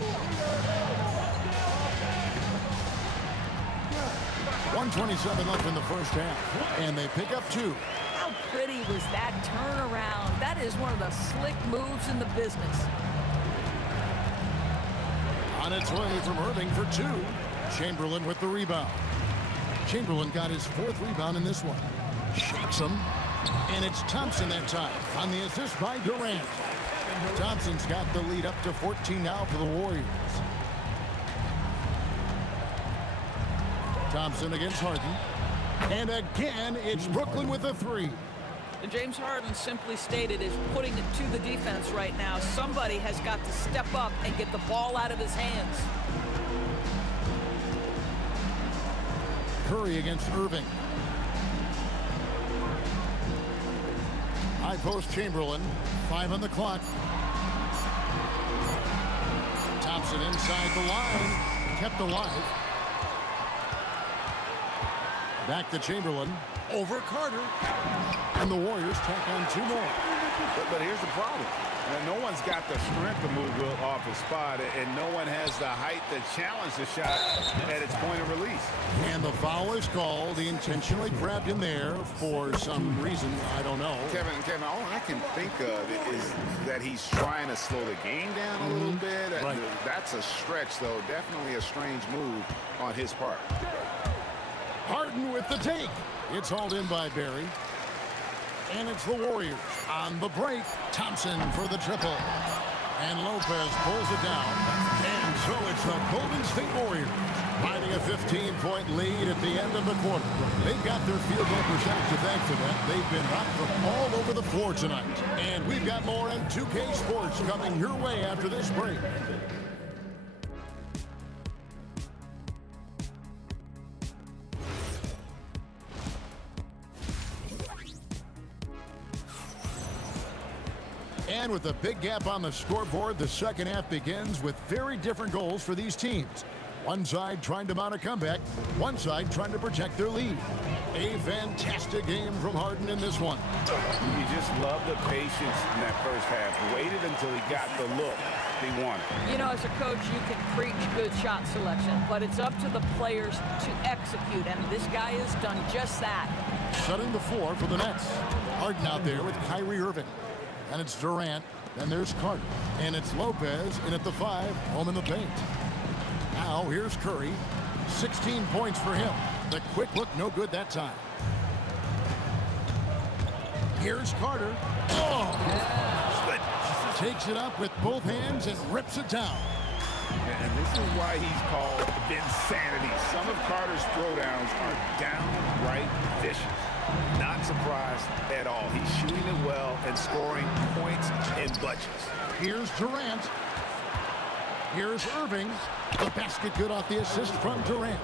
1:27 left in the first half, and they pick up 2. How pretty was that turnaround? That is one of the slick moves in the business. On its way from Irving for 2. Chamberlain with the rebound. Chamberlain got his 4th rebound in this one. Shakes him. And it's Thompson that time on the assist by Durant. Thompson's got the lead up to 14 now for the Warriors. Thompson against Harden. And again, it's Brooklyn with a 3. And James Harden simply stated is putting it to the defense right now. Somebody has got to step up and get the ball out of his hands. Curry against Irving. High post Chamberlain. 5 on the clock. Thompson inside the line. Kept alive. Back to Chamberlain. Over Carter. And the Warriors tack on 2 more. But here's the problem. No one's got the strength to move Will off his spot, and no one has the height to challenge the shot at its point of release. And the foul is called. He intentionally grabbed him there for some reason. I don't know. Kevin, all I can think of is that he's trying to slow the game down a little bit. Right. That's a stretch, though. Definitely a strange move on his part. Harden with the take. It's hauled in by Barry. And it's the Warriors on the break. Thompson for the triple. And Lopez pulls it down. And so it's the Golden State Warriors finding a 15-point lead at the end of the quarter. They've got their field goal percentage to thank for that. They've been hot from all over the floor tonight. And we've got more in 2K Sports coming your way after this break. And with a big gap on the scoreboard, the second half begins with very different goals for these teams. One side trying to mount a comeback, one side trying to protect their lead. A fantastic game from Harden in this one. You just love the patience in that first half. Waited until he got the look he wanted. You know, as a coach, you can preach good shot selection, but it's up to the players to execute, and this guy has done just that. Setting the floor for the Nets. Harden out there with Kyrie Irving. And it's Durant, and there's Carter. And it's Lopez in at the 5, home in the paint. Now here's Curry. 16 points for him. The quick look, no good that time. Here's Carter. Oh! Takes it up with both hands and rips it down. And this is why he's called Vinsanity. Some of Carter's throwdowns are downright vicious. Not surprised at all. He's shooting it well and scoring points in bunches. Here's Durant. Here's Irving. The basket good off the assist from Durant.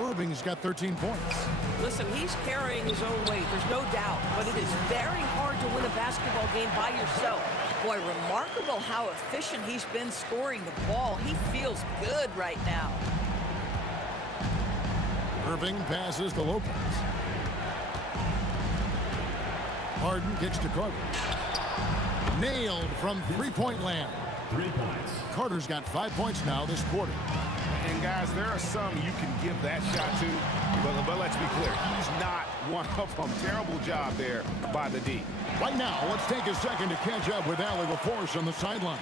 Irving's got 13 points. Listen, he's carrying his own weight, there's no doubt, but it is very hard to win a basketball game by yourself. Boy, remarkable how efficient he's been scoring the ball. He feels good right now. Irving passes to Lopez. Harden kicks to Carter. Nailed from three-point land. 3 points. Carter's got 5 points now this quarter. And guys, there are some you can give that shot to, but let's be clear, he's not one of them. Terrible job there by the D. Right now, let's take a second to catch up with Allie LaForce on the sideline.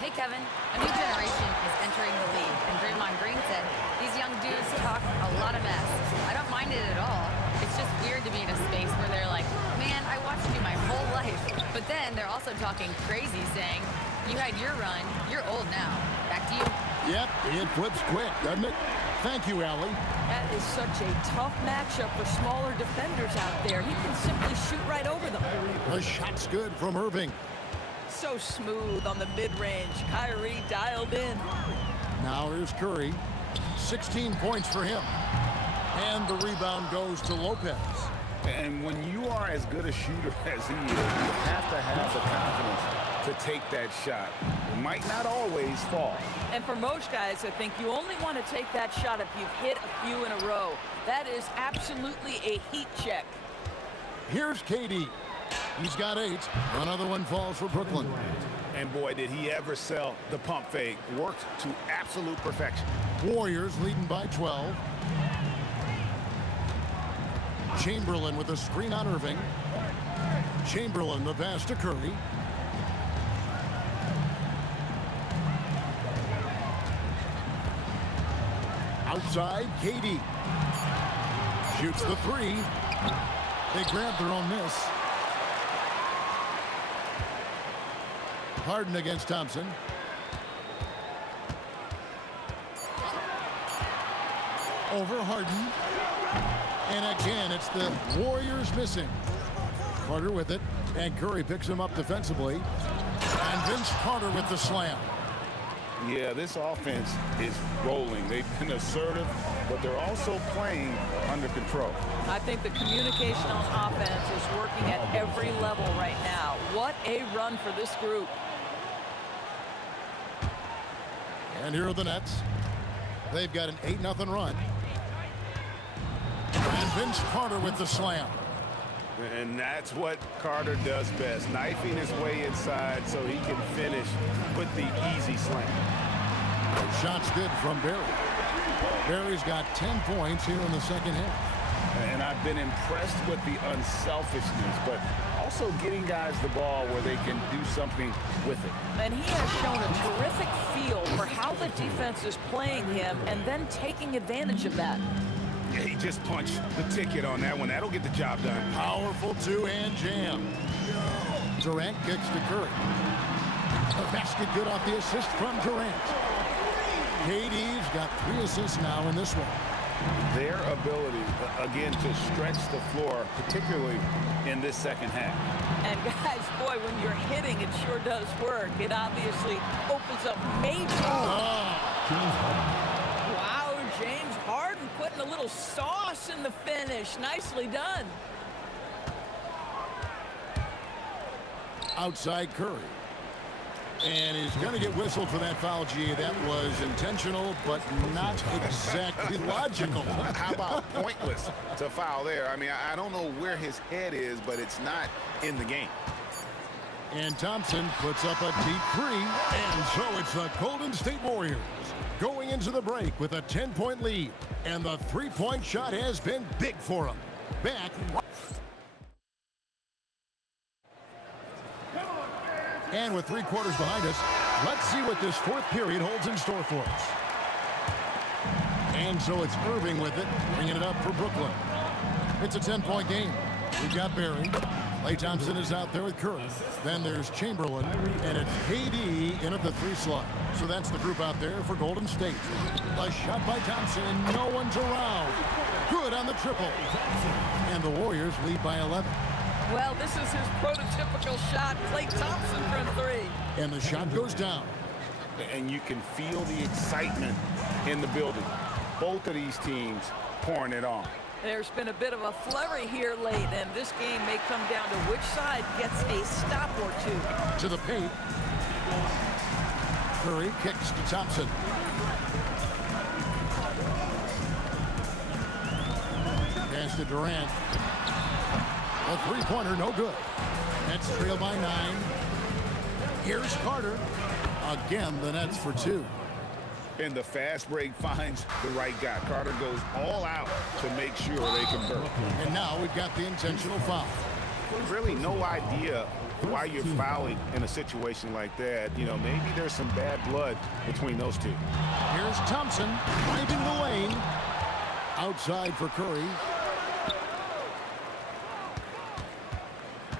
Hey, Kevin. A new generation is entering the league, and Draymond Green said these young dudes talk a lot of mess. I don't mind it at all. It's just weird to be in a space where they're like, man, I watched you my whole life. But then they're also talking crazy, saying, you had your run, you're old now. Back to you. Yep, it flips quick, doesn't it? Thank you, Allie. That is such a tough matchup for smaller defenders out there. He can simply shoot right over them. The shot's good from Irving. So smooth on the mid-range. Kyrie dialed in. Now here's Curry. 16 points for him. And the rebound goes to Lopez. And when you are as good a shooter as he is, you have to have the confidence to take that shot. It might not always fall. And for most guys, I think you only want to take that shot if you've hit a few in a row. That is absolutely a heat check. Here's KD. He's got 8. Another one falls for Brooklyn. And boy, did he ever sell the pump fake. Worked to absolute perfection. Warriors leading by 12. Chamberlain with a screen on Irving. Chamberlain, the pass to Curry. Outside, KD. Shoots the 3. They grab their own miss. Harden against Thompson. Over Harden. And again, it's the Warriors missing. Carter with it. And Curry picks him up defensively. And Vince Carter with the slam. Yeah, this offense is rolling. They've been assertive, but they're also playing under control. I think the communication on offense is working at every level right now. What a run for this group. And here are the Nets. They've got an 8-0 run. And Vince Carter with the slam. And that's what Carter does best, knifing his way inside so he can finish with the easy slam. Shot's good from Barry. Barry's got 10 points here in the second half. And I've been impressed with the unselfishness, but also getting guys the ball where they can do something with it. And he has shown a terrific feel for how the defense is playing him and then taking advantage of that. Yeah, he just punched the ticket on that one. That'll get the job done. Powerful two-hand jam. Durant kicks to Curry. A basket good off the assist from Durant. KD's got 3 assists now in this one. Their ability, again, to stretch the floor, particularly in this second half. And guys, boy, when you're hitting, it sure does work. It obviously opens up major. Wow, James Harden putting a little sauce in the finish. Nicely done. Outside Curry. And he's going to get whistled for that foul, G. That was intentional, but not exactly logical. How about pointless to foul there? I mean, I don't know where his head is, but it's not in the game. And Thompson puts up a deep 3. And so it's the Golden State Warriors going into the break with a 10-point lead. And the three-point shot has been big for them. Back. And with 3 quarters behind us, let's see what this fourth period holds in store for us. And so it's Irving with it, bringing it up for Brooklyn. It's a 10-point game. We've got Barry. Klay Thompson is out there with Curry. Then there's Chamberlain, and it's KD in at the 3 slot. So that's the group out there for Golden State. A shot by Thompson, and no one's around. Good on the triple. And the Warriors lead by 11. Well, this is his prototypical shot. Klay Thompson from 3. And the shot goes down. And you can feel the excitement in the building. Both of these teams pouring it on. There's been a bit of a flurry here late, and this game may come down to which side gets a stop or 2. To the paint. Curry kicks to Thompson. Pass to Durant. A three-pointer, no good. Nets trail by 9. Here's Carter. Again, the Nets for 2. And the fast break finds the right guy. Carter goes all out to make sure they convert. And now we've got the intentional foul. Really no idea why you're fouling in a situation like that. You know, maybe there's some bad blood between those two. Here's Thompson finding the lane. Outside for Curry.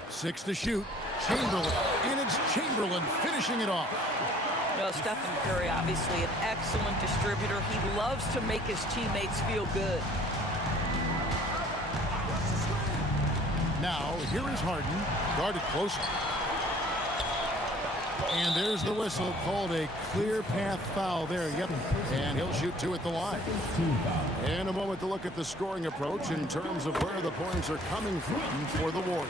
6 to shoot. Chamberlain. And it's Chamberlain finishing it off. Well, Stephen Curry, obviously an excellent distributor. He loves to make his teammates feel good. Now, here is Harden, guarded close. And there's the whistle, called a clear path foul there. Yep, and he'll shoot 2 at the line. In a moment to look at the scoring approach in terms of where the points are coming from for the Warriors.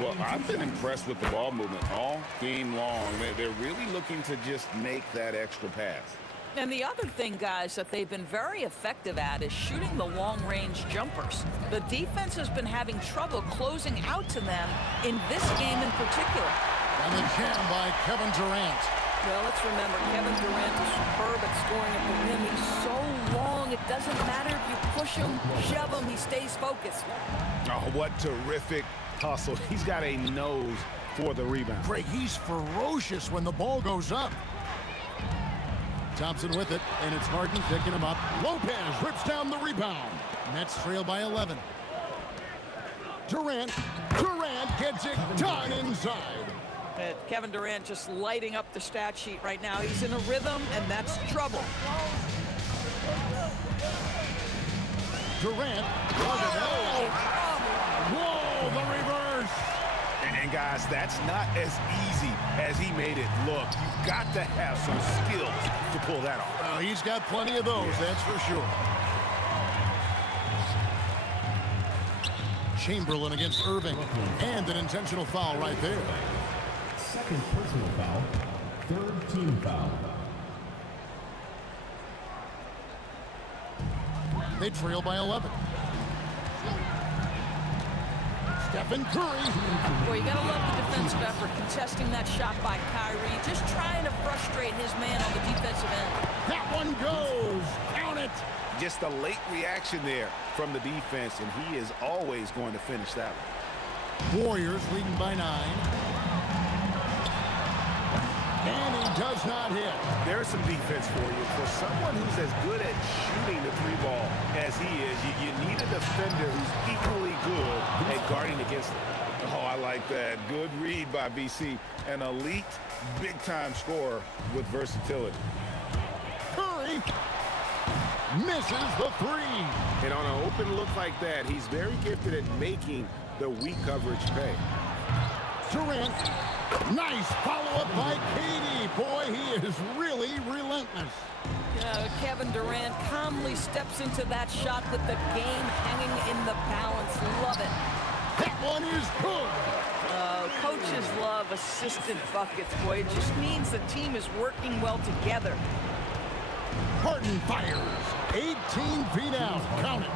Well, I've been impressed with the ball movement all game long. They're really looking to just make that extra pass. And the other thing, guys, that they've been very effective at is shooting the long-range jumpers. The defense has been having trouble closing out to them in this game in particular. And the jam by Kevin Durant. Well, let's remember, Kevin Durant is superb at scoring at the rim. He's so long, it doesn't matter if you push him, shove him, he stays focused. Oh, what terrific hustle. He's got a nose for the rebound. Greg, he's ferocious when the ball goes up. Thompson with it, and it's Harden picking him up. Lopez rips down the rebound. Nets trail by 11. Durant gets it done inside. Kevin Durant just lighting up the stat sheet right now. He's in a rhythm, and that's trouble. Durant. Whoa, the reverse. And guys, that's not as easy as he made it look. You've got to have some skills to pull that off. He's got plenty of those, that's for sure. Chamberlain against Irving. And an intentional foul right there. Second personal foul. Third team foul. They trail by 11. Stephen Curry. Boy, you gotta love the defensive effort, contesting that shot by Kyrie, just trying to frustrate his man on the defensive end. That one goes. Count it. Just a late reaction there from the defense, and he is always going to finish that one. Warriors leading by 9. And he does not hit. There's some defense for you. For someone who's as good at shooting the 3-ball as he is, you need a defender who's equally good at guarding against it. Oh, I like that. Good read by BC. An elite, big-time scorer with versatility. Curry misses the 3. And on an open look like that, he's very gifted at making the weak coverage pay. Durant. Nice follow-up by Katie. Boy, he is really relentless. Kevin Durant calmly steps into that shot with the game hanging in the balance. Love it. That one is good. Coaches love assisted buckets, boy. It just means the team is working well together. Harden fires. 18 feet out. Count it.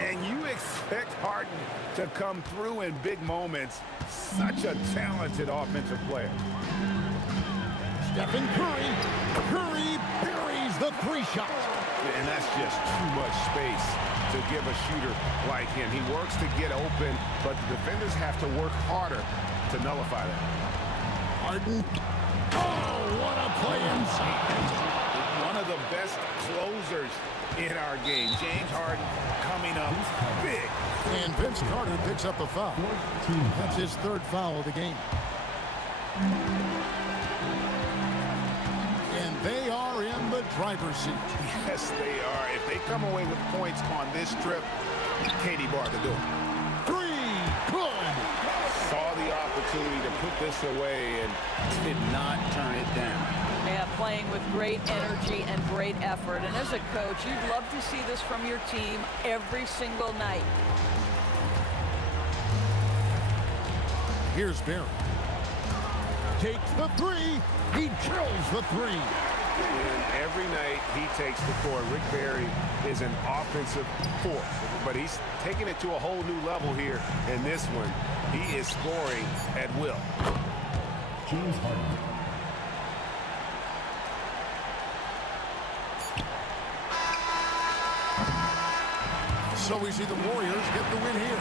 And you expect Harden to come through in big moments. Such a talented offensive player. Stephen Curry. Curry buries the 3 shot. And that's just too much space to give a shooter like him. He works to get open, but the defenders have to work harder to nullify that. Harden. Oh, what a play inside. One of the best closers in our game. James Harden coming up big. And Vince Carter picks up a foul. That's his 3rd foul of the game. And they are in the driver's seat. Yes, they are. If they come away with points on this trip, Katie barred the door. 3, good. Saw the opportunity to put this away and did not turn it down. Yeah, playing with great energy and great effort. And as a coach, you'd love to see this from your team every single night. Here's Barry. Takes the 3. He drills the 3. And every night he takes the court. Rick Barry is an offensive force, but he's taking it to a whole new level here in this one. He is scoring at will. James Harden. So we see the Warriors get the win here.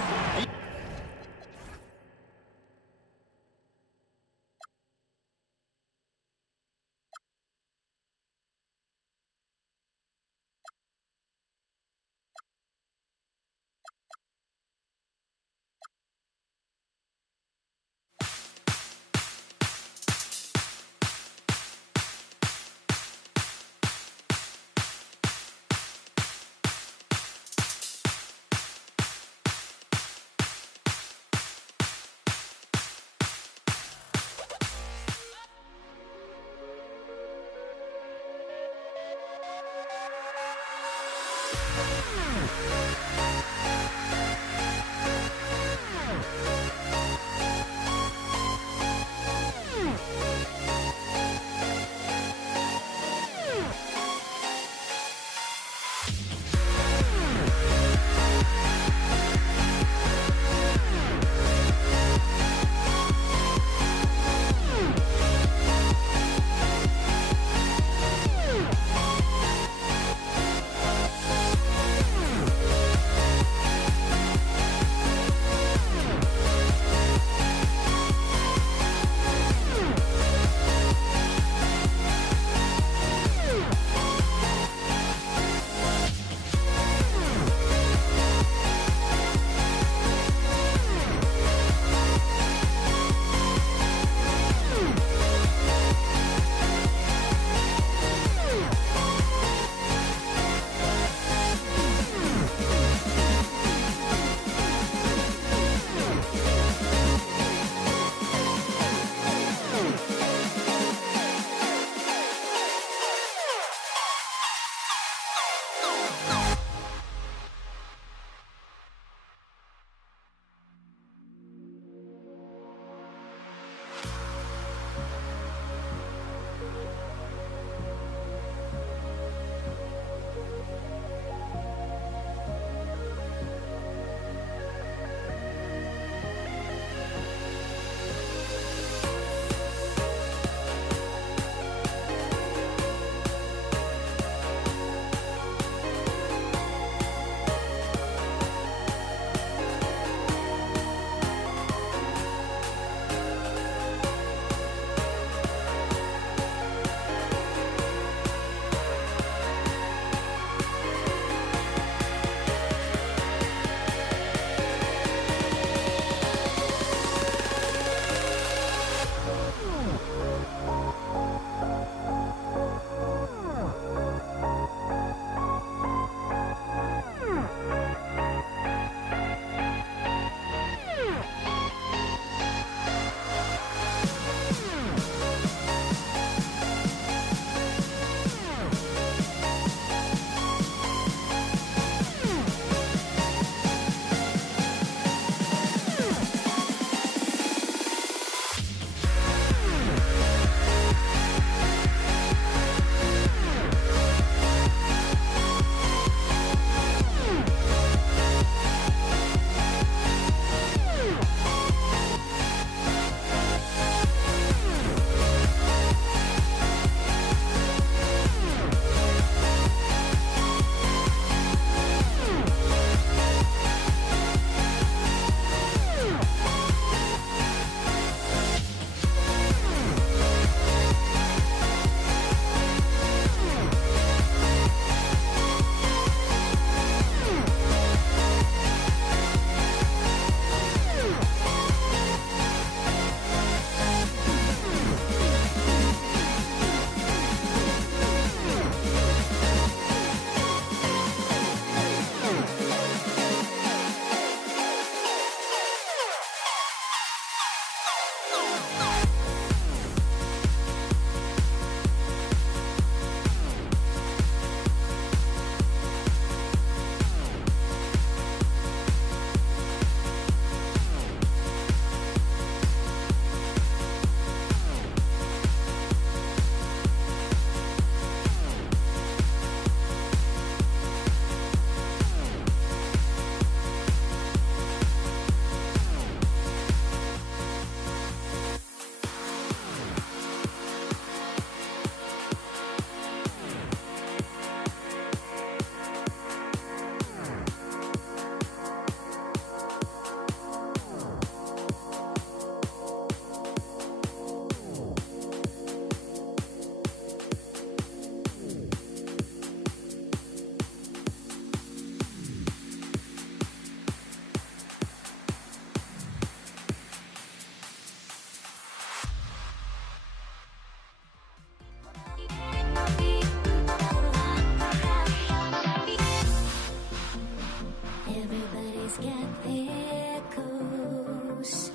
Everybody's got their course,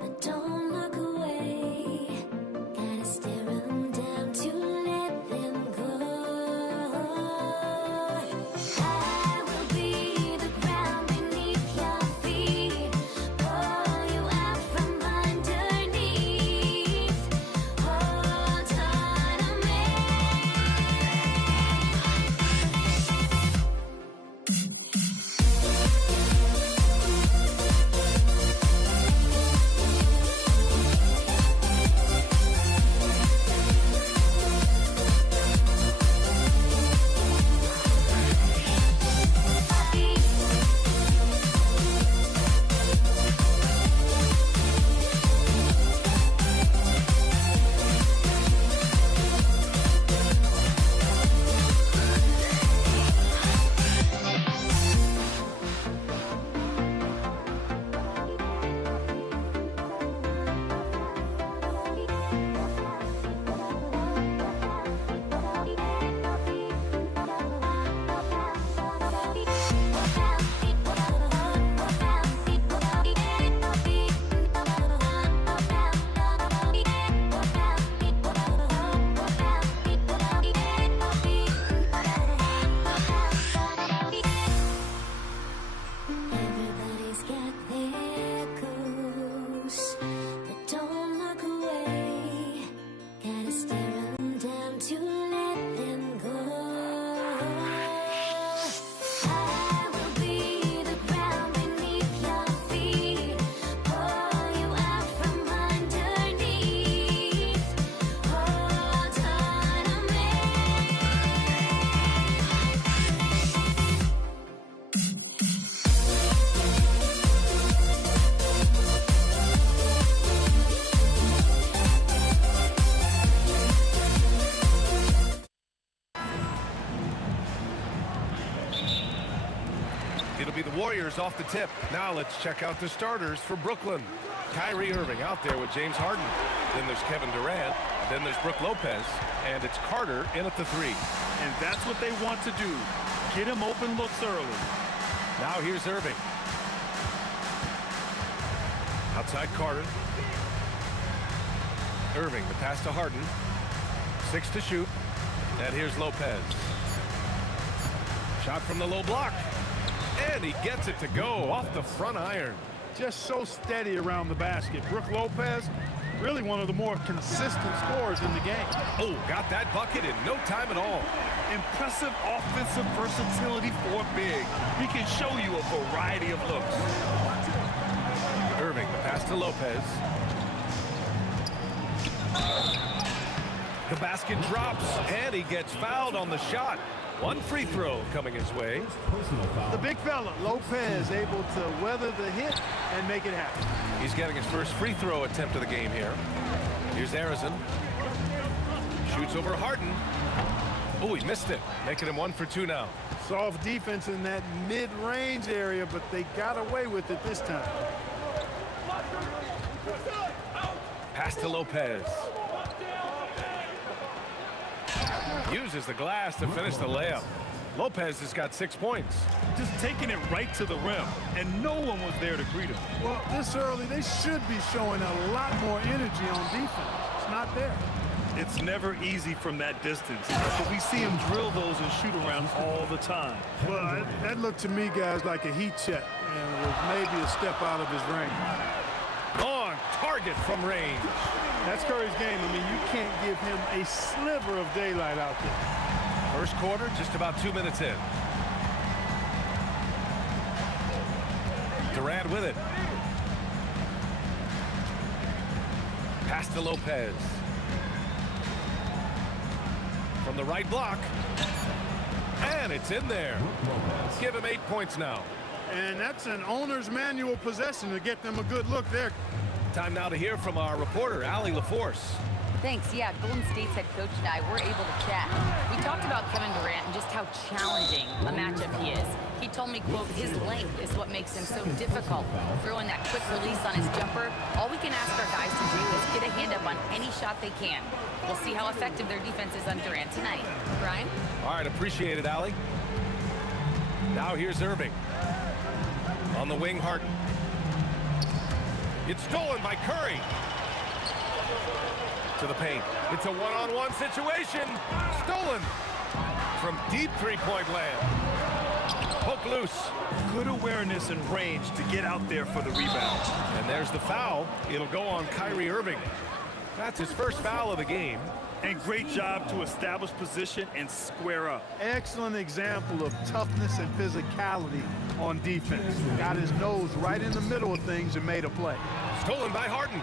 but don't look away. Gotta stare them down to let them go. I will be the ground beneath your feet, pull you out from underneath. Hold on to me. Everybody's got their course, but don't look away. Gotta stare them down to let them go. I will be the ground beneath your feet, pull you out from underneath. Hold on to me. It'll be the Warriors off the tip. Now let's check out the starters for Brooklyn. Kyrie Irving out there with James Harden. Then there's Kevin Durant. Then there's Brook Lopez. And it's Carter in at the 3. And that's what they want to do. Get him open looks early. Now here's Irving. Outside Carter. Irving, the pass to Harden. 6 to shoot. And here's Lopez. Shot from the low block. And he gets it to go off the front iron. Just so steady around the basket. Brook Lopez, really one of the more consistent scorers in the game. Oh, got that bucket in no time at all. Impressive offensive versatility for a big. He can show you a variety of looks. Irving, the pass to Lopez. The basket drops, and he gets fouled on the shot. One free throw coming his way. The big fella, Lopez, able to weather the hit and make it happen. He's getting his first free throw attempt of the game here. Here's Harrison. Shoots over Harden. Oh, he missed it, making him 1 for 2 now. Soft defense in that mid-range area, but they got away with it this time. Pass to Lopez. Uses the glass to finish the layup. Lopez has got 6 points. Just taking it right to the rim, and no one was there to greet him. Well, this early, they should be showing a lot more energy on defense. It's not there. It's never easy from that distance, but we see him drill those and shoot around all the time. Well, that looked to me, guys, like a heat check, and was maybe a step out of his range. On target from range. That's Curry's game. I mean, you can't give him a sliver of daylight out there. First quarter, just about 2 minutes in. Durant with it. Pass to Lopez. From the right block. And it's in there. Give him 8 points now. And that's an owner's manual possession to get them a good look there. Time now to hear from our reporter, Allie LaForce. Thanks. Yeah, Golden State's head coach and I were able to chat. We talked about Kevin Durant and just how challenging a matchup he is. He told me, quote, his length is what makes him so difficult. Throwing that quick release on his jumper, all we can ask our guys to do is get a hand up on any shot they can. We'll see how effective their defense is on Durant tonight. Brian? All right, appreciate it, Allie. Now here's Irving. On the wing, Harden. It's stolen by Curry. To the paint. It's a one-on-one situation. Stolen from deep three-point land. Hook loose. Good awareness and range to get out there for the rebound. And there's the foul. It'll go on Kyrie Irving. That's his first foul of the game. And great job to establish position and square up. Excellent example of toughness and physicality on defense. Got his nose right in the middle of things and made a play. Stolen by Harden.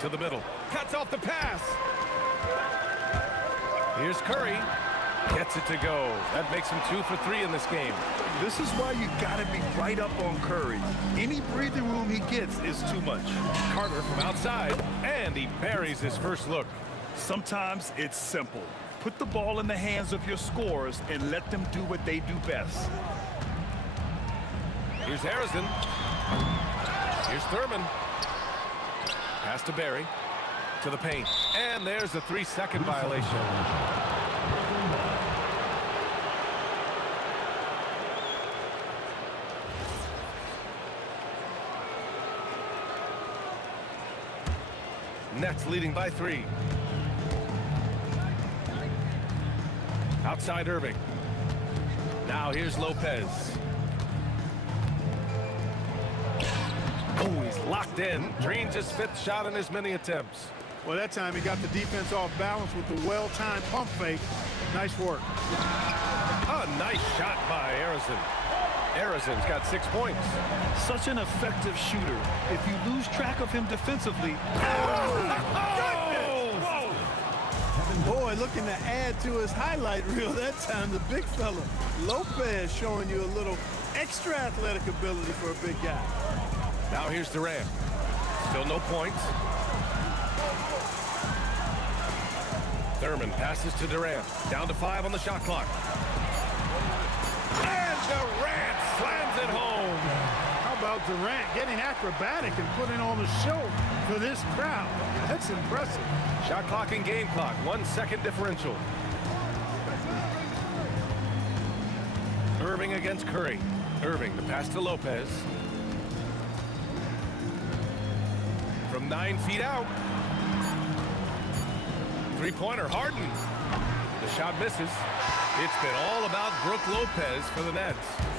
To the middle. Cuts off the pass. Here's Curry. Gets it to go. That makes him 2 for 3 in this game. This is why you gotta be right up on Curry. Any breathing room he gets is too much. Carter from outside, and he buries his first look. Sometimes it's simple. Put the ball in the hands of your scorers and let them do what they do best. Here's Harrison. Here's Thurman. Pass to Barry. To the paint. And there's a 3-second violation. Nets leading by 3. Outside Irving. Now here's Lopez. Oh, he's locked in. Drains his 5th shot in as many attempts. Well, that time he got the defense off balance with the well-timed pump fake. Nice work. A nice shot by Harrison. Harrison's got 6 points. Such an effective shooter. If you lose track of him defensively. Boy, looking to add to his highlight reel that time, the big fella. Lopez showing you a little extra athletic ability for a big guy. Now here's Durant. Still no points. Thurman passes to Durant. Down to 5 on the shot clock. And Durant slams it home. How about Durant getting acrobatic and putting on a show for this crowd? That's impressive. Shot clock and game clock. 1 second differential. Irving against Curry. Irving, the pass to Lopez. From 9 feet out. Three-pointer, Harden. The shot misses. It's been all about Brook Lopez for the Nets.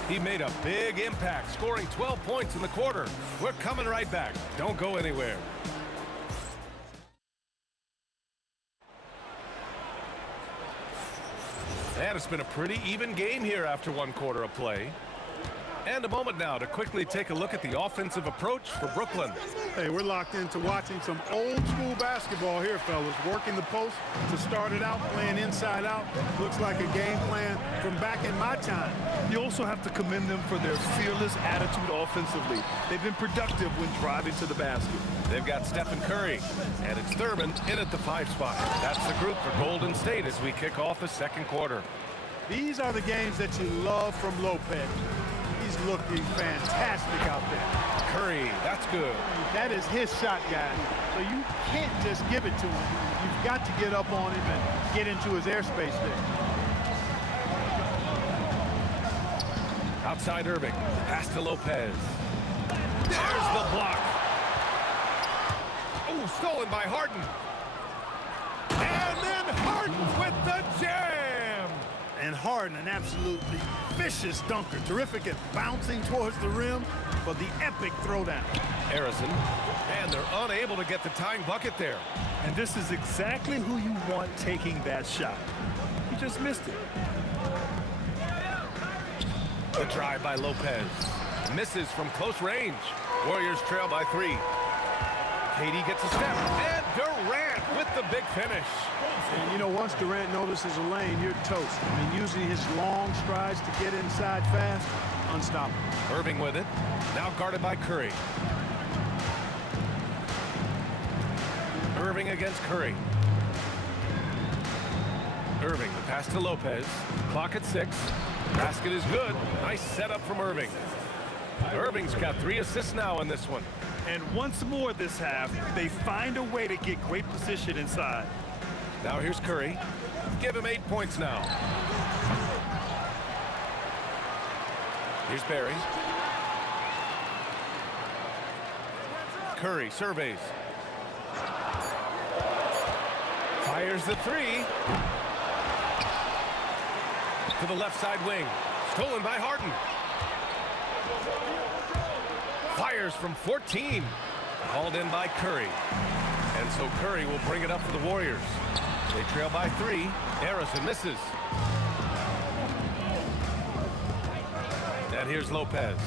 He made a big impact, scoring 12 points in the quarter. We're coming right back. Don't go anywhere. And it's been a pretty even game here after 1 quarter of play. And a moment now to quickly take a look at the offensive approach for Brooklyn. Hey, we're locked into watching some old school basketball here, fellas. Working the post to start it out, playing inside out. Looks like a game plan from back in my time. You also have to commend them for their fearless attitude offensively. They've been productive when driving to the basket. They've got Stephen Curry, and it's Thurman in at the 5 spot. That's the group for Golden State as we kick off the second quarter. These are the games that you love from Lopez. He's looking fantastic out there. Curry, that's good. That is his shot, guys. So you can't just give it to him. You've got to get up on him and get into his airspace there. Outside Irving. Pass to Lopez. There's the block. Oh, stolen by Harden. And then Harden with the jam. And Harden, an absolutely vicious dunker. Terrific at bouncing towards the rim, but the epic throwdown. Harrison. And they're unable to get the tying bucket there. And this is exactly who you want taking that shot. He just missed it. The drive by Lopez. Misses from close range. Warriors trail by 3. KD gets a step. And Durant with the big finish. And, you know, once Durant notices a lane, you're toast. I mean, using his long strides to get inside fast, unstoppable. Irving with it. Now guarded by Curry. Irving against Curry. Irving, the pass to Lopez. Clock at 6. Basket is good. Nice setup from Irving. Irving's got 3 assists now in this one. And once more this half, they find a way to get great position inside. Now here's Curry. Give him 8 points now. Here's Barry. Curry surveys. Fires the 3. To the left side wing. Stolen by Harden. Fires from 14. Called in by Curry. And so Curry will bring it up for the Warriors. They trail by 3. Harrison misses. And here's Lopez.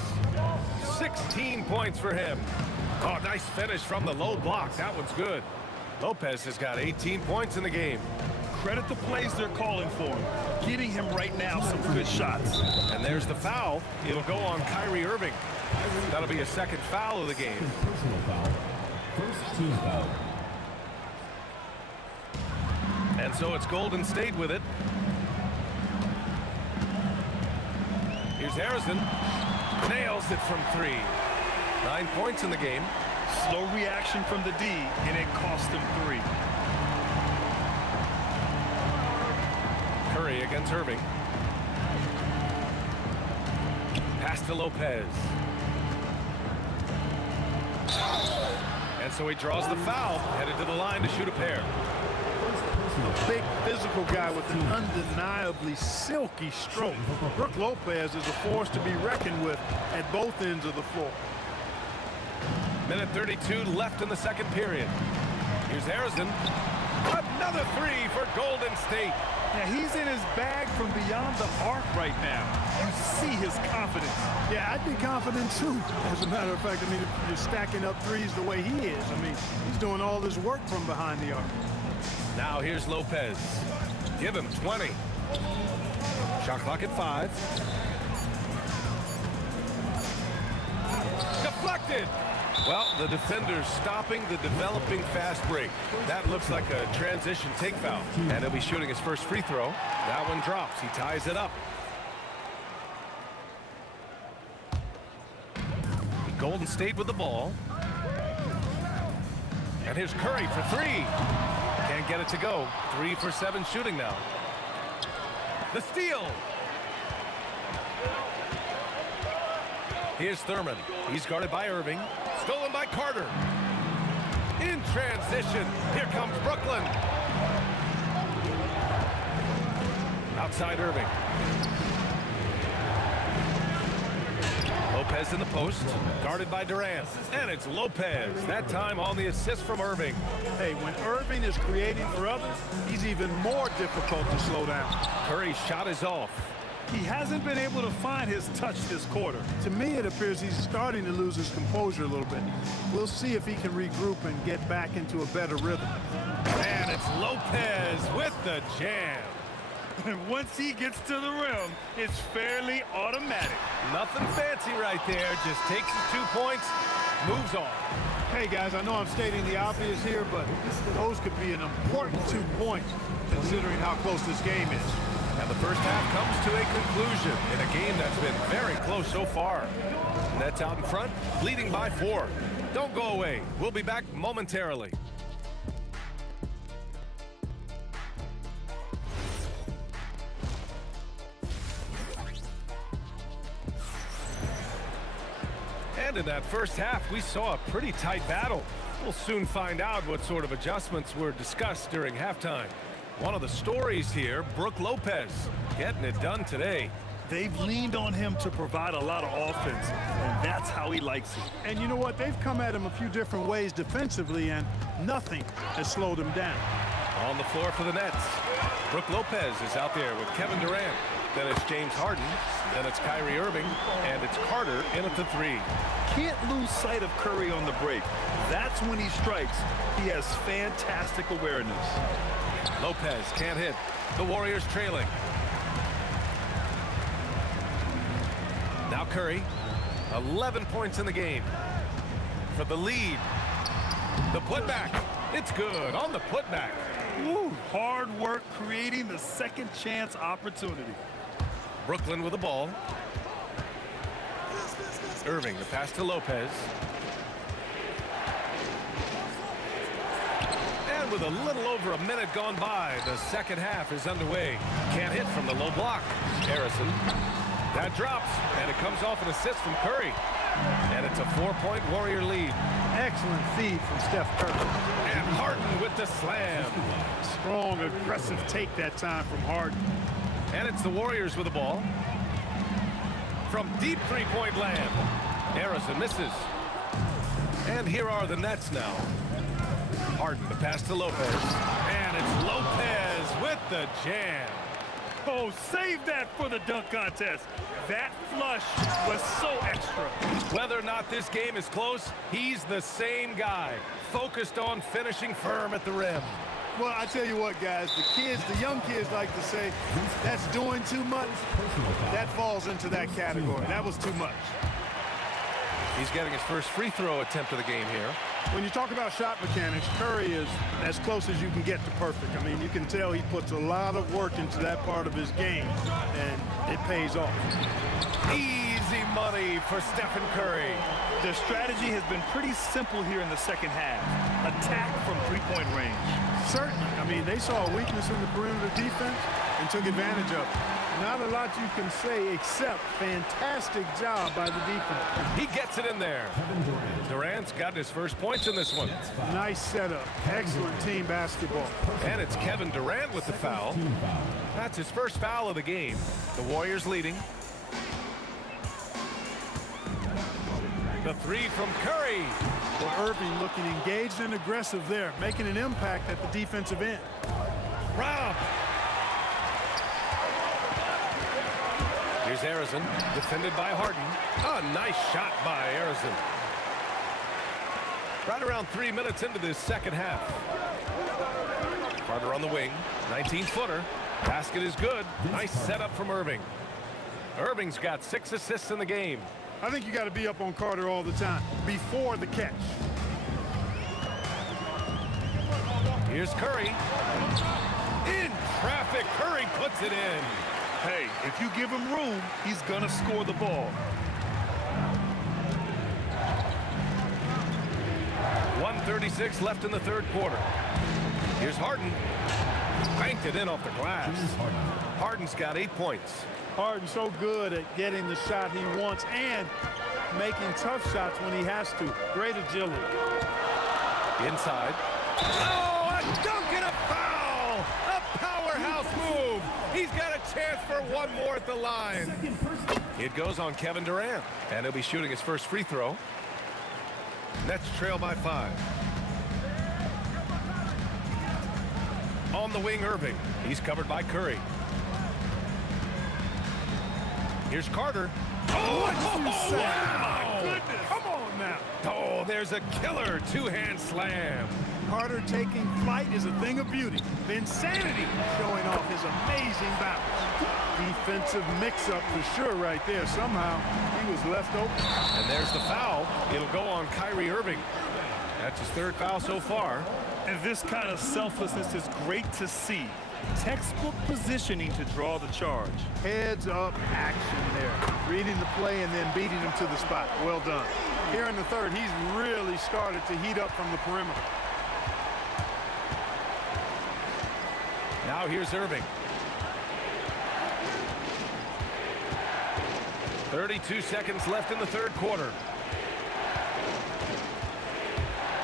16 points for him. Oh, nice finish from the low block. That one's good. Lopez has got 18 points in the game. Credit the plays they're calling for him. Getting him right now some good shots. And there's the foul. It'll go on Kyrie Irving. That'll be a second foul of the game. Personal foul. First team foul. And so it's Golden State with it. Here's Harrison. Nails it from 3. 9 points in the game. Slow reaction from the D, and it cost him 3. Curry against Irving. Pass to Lopez. And so he draws the foul, headed to the line to shoot a pair. A big physical guy with an undeniably silky stroke. Brook Lopez is a force to be reckoned with at both ends of the floor. Minute 32 left in the second period. Here's Harrison. Another 3 for Golden State. Now he's in his bag from beyond the arc right now. You see his confidence. Yeah, I'd be confident too. As a matter of fact, I mean, if you're stacking up threes the way he is, I mean, he's doing all this work from behind the arc. Now here's Lopez. Give him 20. Shot clock at 5. Deflected. Well, the defender's stopping the developing fast break. That looks like a transition take foul. And he'll be shooting his first free throw. That one drops. He ties it up. Golden State with the ball. And here's Curry for 3. Can't get it to go. 3 for 7 shooting now. The steal. Here's Thurman. He's guarded by Irving. Stolen by Carter. In transition. Here comes Brooklyn. Outside Irving. Lopez in the post. Guarded by Durant. And it's Lopez. That time on the assist from Irving. Hey, when Irving is creating for others, he's even more difficult to slow down. Curry's shot is off. He hasn't been able to find his touch this quarter. To me, it appears he's starting to lose his composure a little bit. We'll see if he can regroup and get back into a better rhythm. And it's Lopez with the jam. And once he gets to the rim, it's fairly automatic. Nothing fancy right there. Just takes his 2 points, moves on. Hey, guys, I know I'm stating the obvious here, but those could be an important 2 points considering how close this game is. And the first half comes to a conclusion in a game that's been very close so far. Nets out in front, leading by 4. Don't go away. We'll be back momentarily. And in that first half, we saw a pretty tight battle. We'll soon find out what sort of adjustments were discussed during halftime. One of the stories here, Brook Lopez, getting it done today. They've leaned on him to provide a lot of offense, and that's how he likes it. And you know what? They've come at him a few different ways defensively, and nothing has slowed him down. On the floor for the Nets, Brook Lopez is out there with Kevin Durant. Then it's James Harden. Then it's Kyrie Irving. And it's Carter in at the 3. Can't lose sight of Curry on the break. That's when he strikes. He has fantastic awareness. Lopez can't hit. The Warriors trailing. Now Curry, 11 points in the game for the lead. The putback, it's good on the putback. Woo, hard work creating the second chance opportunity. Brooklyn with the ball. Irving, the pass to Lopez. And with a little over a minute gone by, the second half is underway. Can't hit from the low block. Harrison. That drops, and it comes off an assist from Curry. And it's a 4-point Warrior lead. Excellent feed from Steph Curry. And Harden with the slam. Strong, aggressive take that time from Harden. And it's the Warriors with the ball. From deep three-point land. Harrison misses. And here are the Nets now. Harden, the pass to Lopez. And it's Lopez with the jam. Oh, save that for the dunk contest. That flush was so extra. Whether or not this game is close, he's the same guy, focused on finishing firm at the rim. Well, I tell you what, guys, the young kids like to say, that's doing too much. That falls into that category. That was too much. He's getting his first free throw attempt of the game here. When you talk about shot mechanics, Curry is as close as you can get to perfect. I mean, you can tell he puts a lot of work into that part of his game, and it pays off. Easy money for Stephen Curry. Their strategy has been pretty simple here in the second half. Attack from three-point range. Certainly. I mean, they saw a weakness in the perimeter defense and took advantage of it. Not a lot you can say except fantastic job by the defense. He gets it in there. Durant's got his first points in this one. Nice setup. Excellent team basketball. And it's Kevin Durant with the foul. That's his first foul of the game. The Warriors leading. The 3 from Curry. Well, Irving looking engaged and aggressive there, making an impact at the defensive end. Rob. Here's Harrison, defended by Harden. A nice shot by Harrison. Right around 3 minutes into this second half. Carter on the wing, 19-footer. Basket is good. Nice setup from Irving. Irving's got 6 assists in the game. I think you got to be up on Carter all the time, before the catch. Here's Curry. In traffic, Curry puts it in. Hey, if you give him room, he's gonna score the ball. 1:36 left in the third quarter. Here's Harden. Banked it in off the glass. Harden's got 8 points. Harden's so good at getting the shot he wants and making tough shots when he has to. Great agility. Inside. Oh, a dunk and a foul! A powerhouse move! He's got a chance for one more at the line. It goes on Kevin Durant, and he'll be shooting his first free throw. Nets trail by 5. On the wing, Irving. He's covered by Curry. Here's Carter. Oh, wow! My goodness. Come on now. Oh, there's a killer two-hand slam. Carter taking flight is a thing of beauty. Insanity showing off his amazing balance. Defensive mix-up for sure right there. Somehow he was left open. And there's the foul. It'll go on Kyrie Irving. That's his 3rd foul so far. And this kind of selflessness is great to see. Textbook positioning to draw the charge. Heads up action there. Reading the play and then beating him to the spot. Well done. Here in the third, he's really started to heat up from the perimeter. Now here's Irving. 32 seconds left in the third quarter.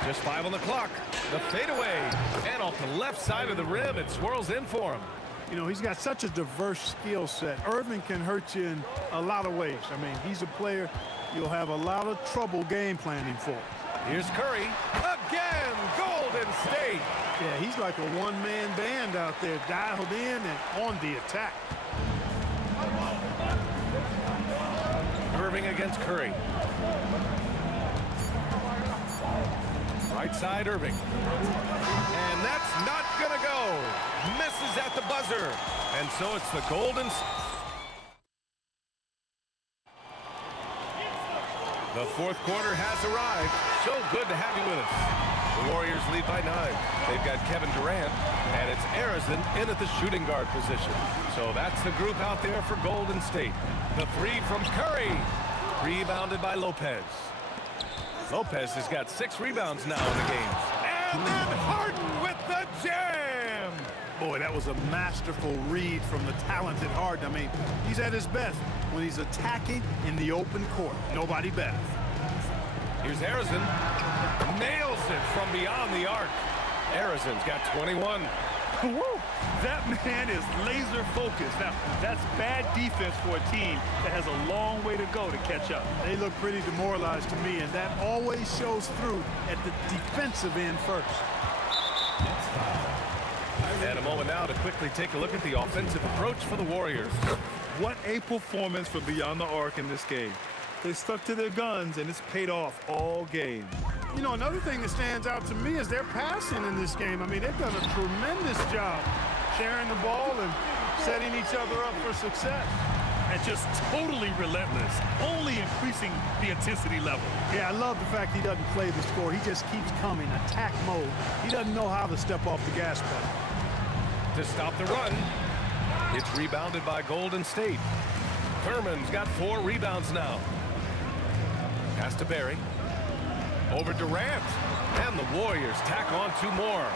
Just 5 on the clock. The fadeaway. And off the left side of the rim, it swirls in for him. You know, he's got such a diverse skill set. Irving can hurt you in a lot of ways. I mean, he's a player you'll have a lot of trouble game planning for. Here's Curry. Again, Golden State. Yeah, he's like a one-man band out there, dialed in and on the attack. Irving against Curry. Right side, Irving. And that's not going to go. Misses at the buzzer. And so it's the Golden State. The fourth quarter has arrived. So good to have you with us. The Warriors lead by 9. They've got Kevin Durant, and it's Arizon in at the shooting guard position. So that's the group out there for Golden State. The three from Curry, rebounded by Lopez. Lopez has got 6 rebounds now in the game. And then Harden with the jam! Boy, that was a masterful read from the talented Harden. I mean, he's at his best when he's attacking in the open court. Nobody better. Here's Arizon. Nails it from beyond the arc. Arizon's got 21. Woo! That man is laser focused. Now, that's bad defense for a team that has a long way to go to catch up. They look pretty demoralized to me, and that always shows through at the defensive end first. And a moment now to quickly take a look at the offensive approach for the Warriors. What a performance from beyond the arc in this game. They stuck to their guns, and it's paid off all game. You know, another thing that stands out to me is their passing in this game. I mean, they've done a tremendous job sharing the ball and setting each other up for success. And just totally relentless, only increasing the intensity level. Yeah, I love the fact he doesn't play the score. He just keeps coming, attack mode. He doesn't know how to step off the gas pedal. To stop the run, it's rebounded by Golden State. Thurman's got 4 rebounds now. Pass to Barry. Over Durant. And the Warriors tack on 2 more.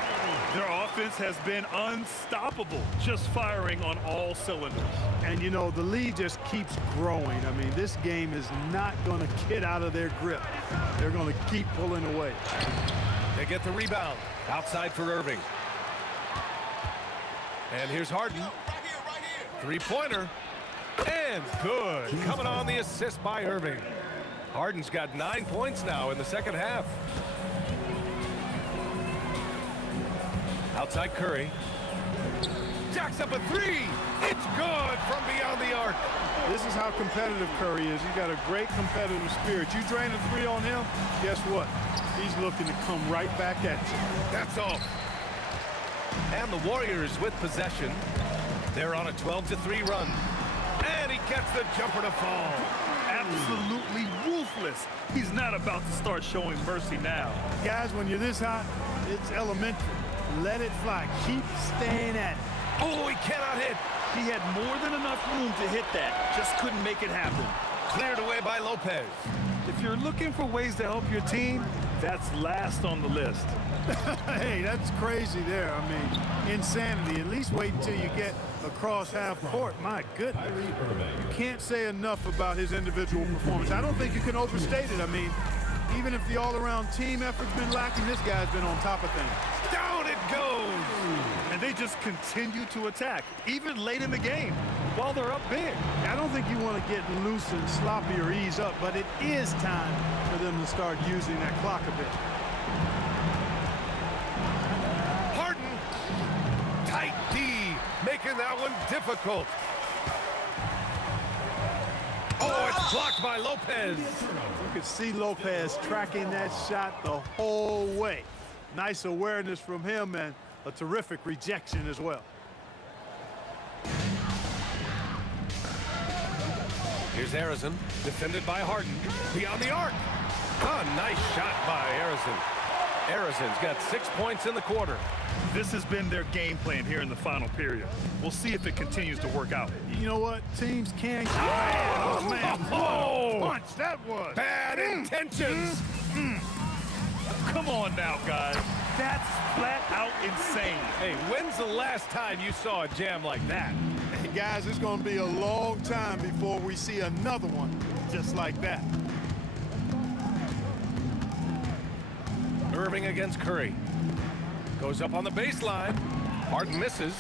Their offense has been unstoppable, just firing on all cylinders. And, you know, the lead just keeps growing. I mean, this game is not going to get out of their grip. They're going to keep pulling away. They get the rebound. Outside for Irving. And here's Harden. 3-pointer. And good. Coming on the assist by Irving. Harden's got 9 points now in the second half. Outside Curry. Jacks up a 3. It's good from beyond the arc. This is how competitive Curry is. He's got a great competitive spirit. You drain a 3 on him, guess what? He's looking to come right back at you. That's all. And the Warriors with possession. They're on a 12-3 run. And he gets the jumper to fall. Absolutely ruthless. He's not about to start showing mercy now. Guys, when you're this hot, it's elementary. Let it fly. Keep staying at it. Oh, he cannot hit. He had more than enough room to hit that. Just couldn't make it happen. Cleared away by Lopez. If you're looking for ways to help your team, that's last on the list. Hey, that's crazy there. I mean, insanity. At least wait until you get across half court. My goodness. You can't say enough about his individual performance. I don't think you can overstate it. I mean, even if the all-around team effort's been lacking, this guy's been on top of things. Down it goes! And they just continue to attack, even late in the game, while they're up big. I don't think you want to get loose and sloppy or ease up, but it is time for them to start using that clock a bit. Harden! Tight D, making that one difficult. Oh, it's blocked by Lopez. You could see Lopez tracking that shot the whole way. Nice awareness from him and a terrific rejection as well. Here's Arizon, defended by Harden. Beyond the arc. A nice shot by Arizon. Arizon's got 6 points in the quarter. This has been their game plan here in the final period. We'll see if it continues to work out. You know what? Teams can. Oh, man. Oh! What a punch that was. Bad intentions. Come on now, guys. That's flat out insane. Hey, when's the last time you saw a jam like that? Hey, guys, it's going to be a long time before we see another one just like that. Irving against Curry. Goes up on the baseline. Harden misses.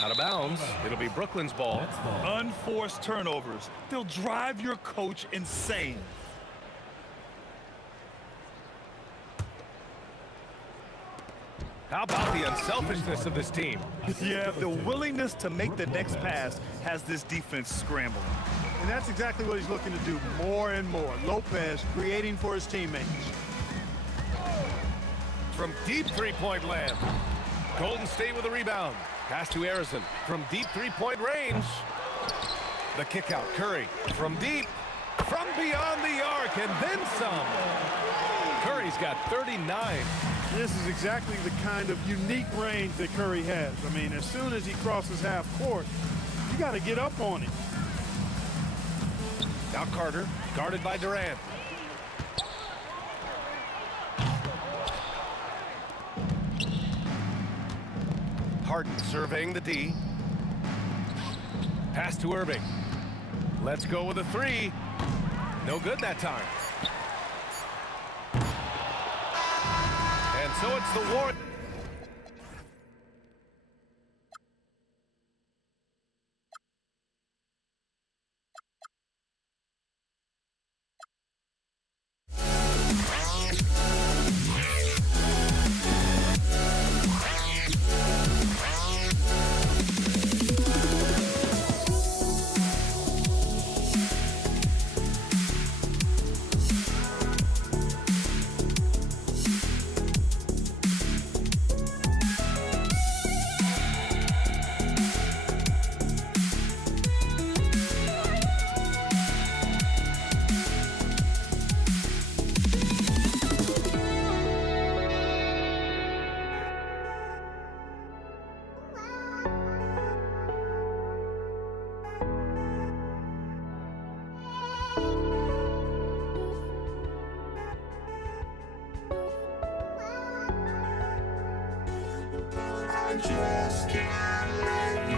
Out of bounds. It'll be Brooklyn's ball. Unforced turnovers. They'll drive your coach insane. How about the unselfishness of this team? Yeah, the willingness to make the next pass has this defense scrambling. And that's exactly what he's looking to do more and more. Lopez creating for his teammates. From deep three-point land. Golden State with a rebound. Pass to Arizon. From deep three-point range. The kick out. Curry. From deep. From beyond the arc. And then some. Curry's got 39. This is exactly the kind of unique range that Curry has. I mean, as soon as he crosses half court, you got to get up on him. Now Carter, guarded by Durant. Harden surveying the D. Pass to Irving. Let's go with a three. No good that time. And so it's the Warriors. Just can't let you.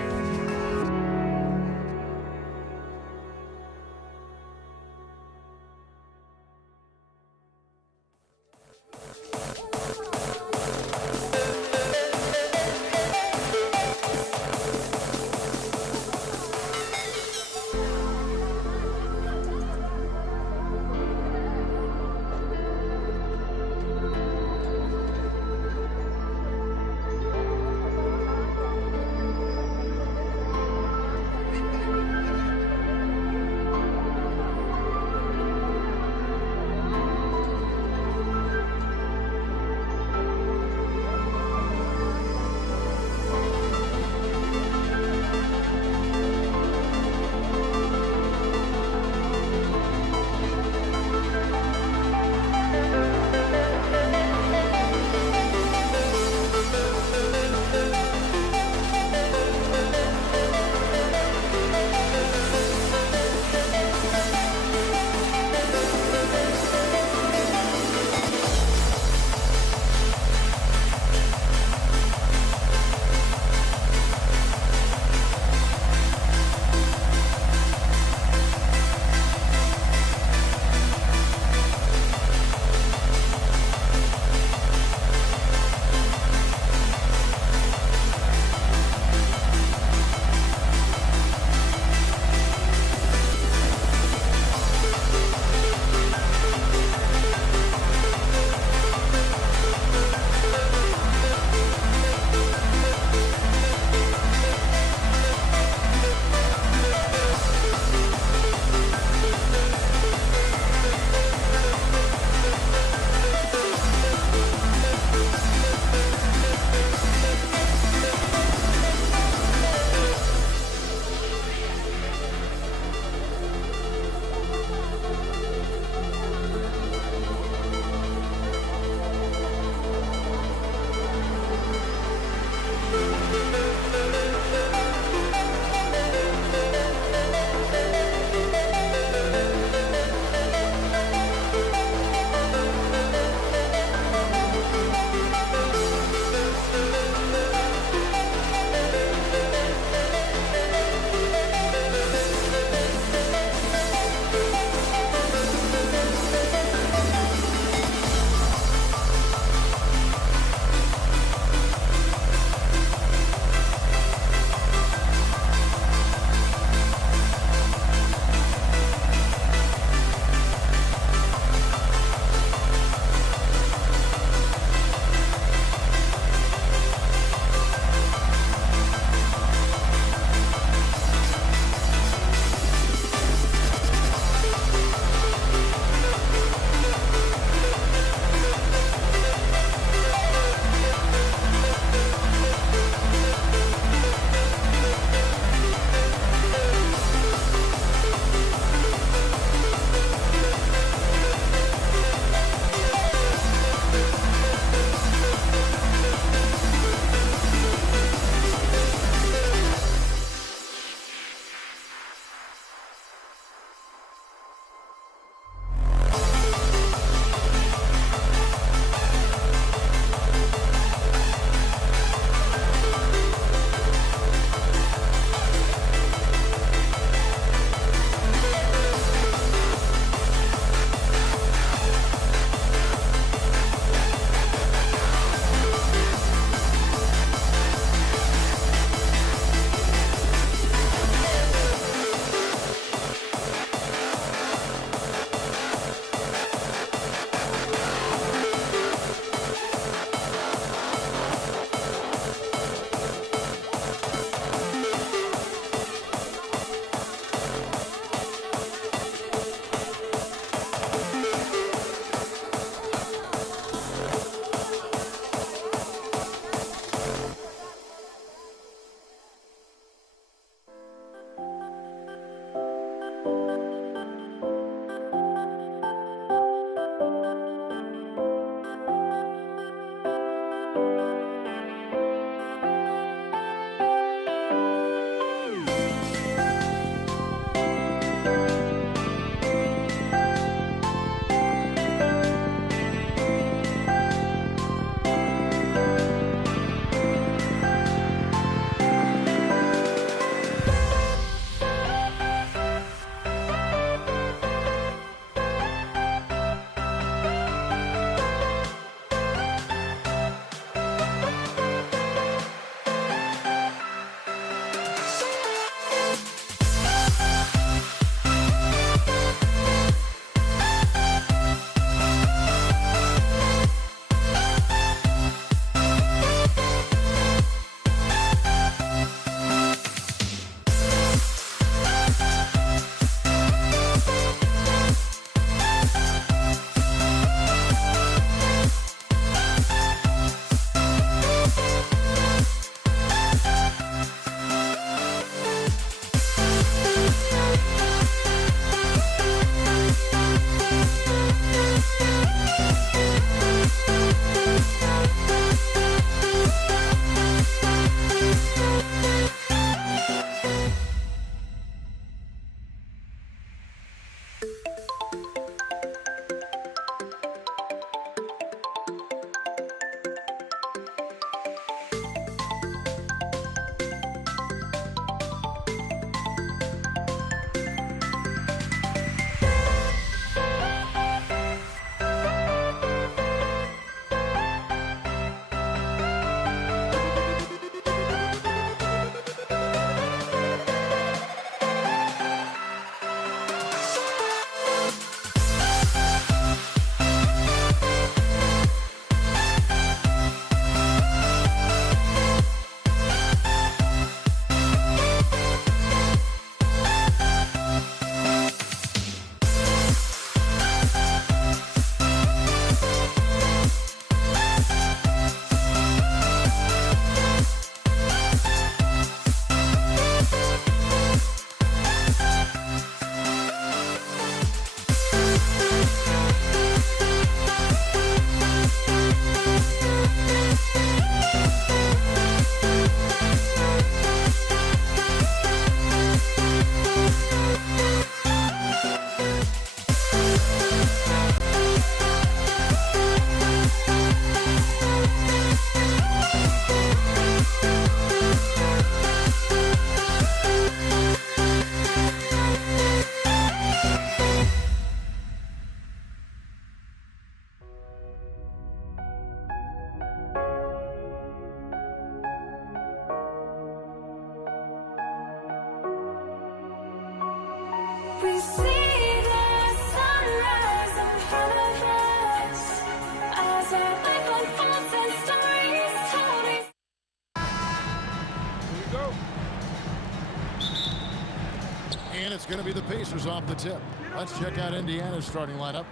going to be the Pacers off the tip. Let's check out Indiana's starting lineup.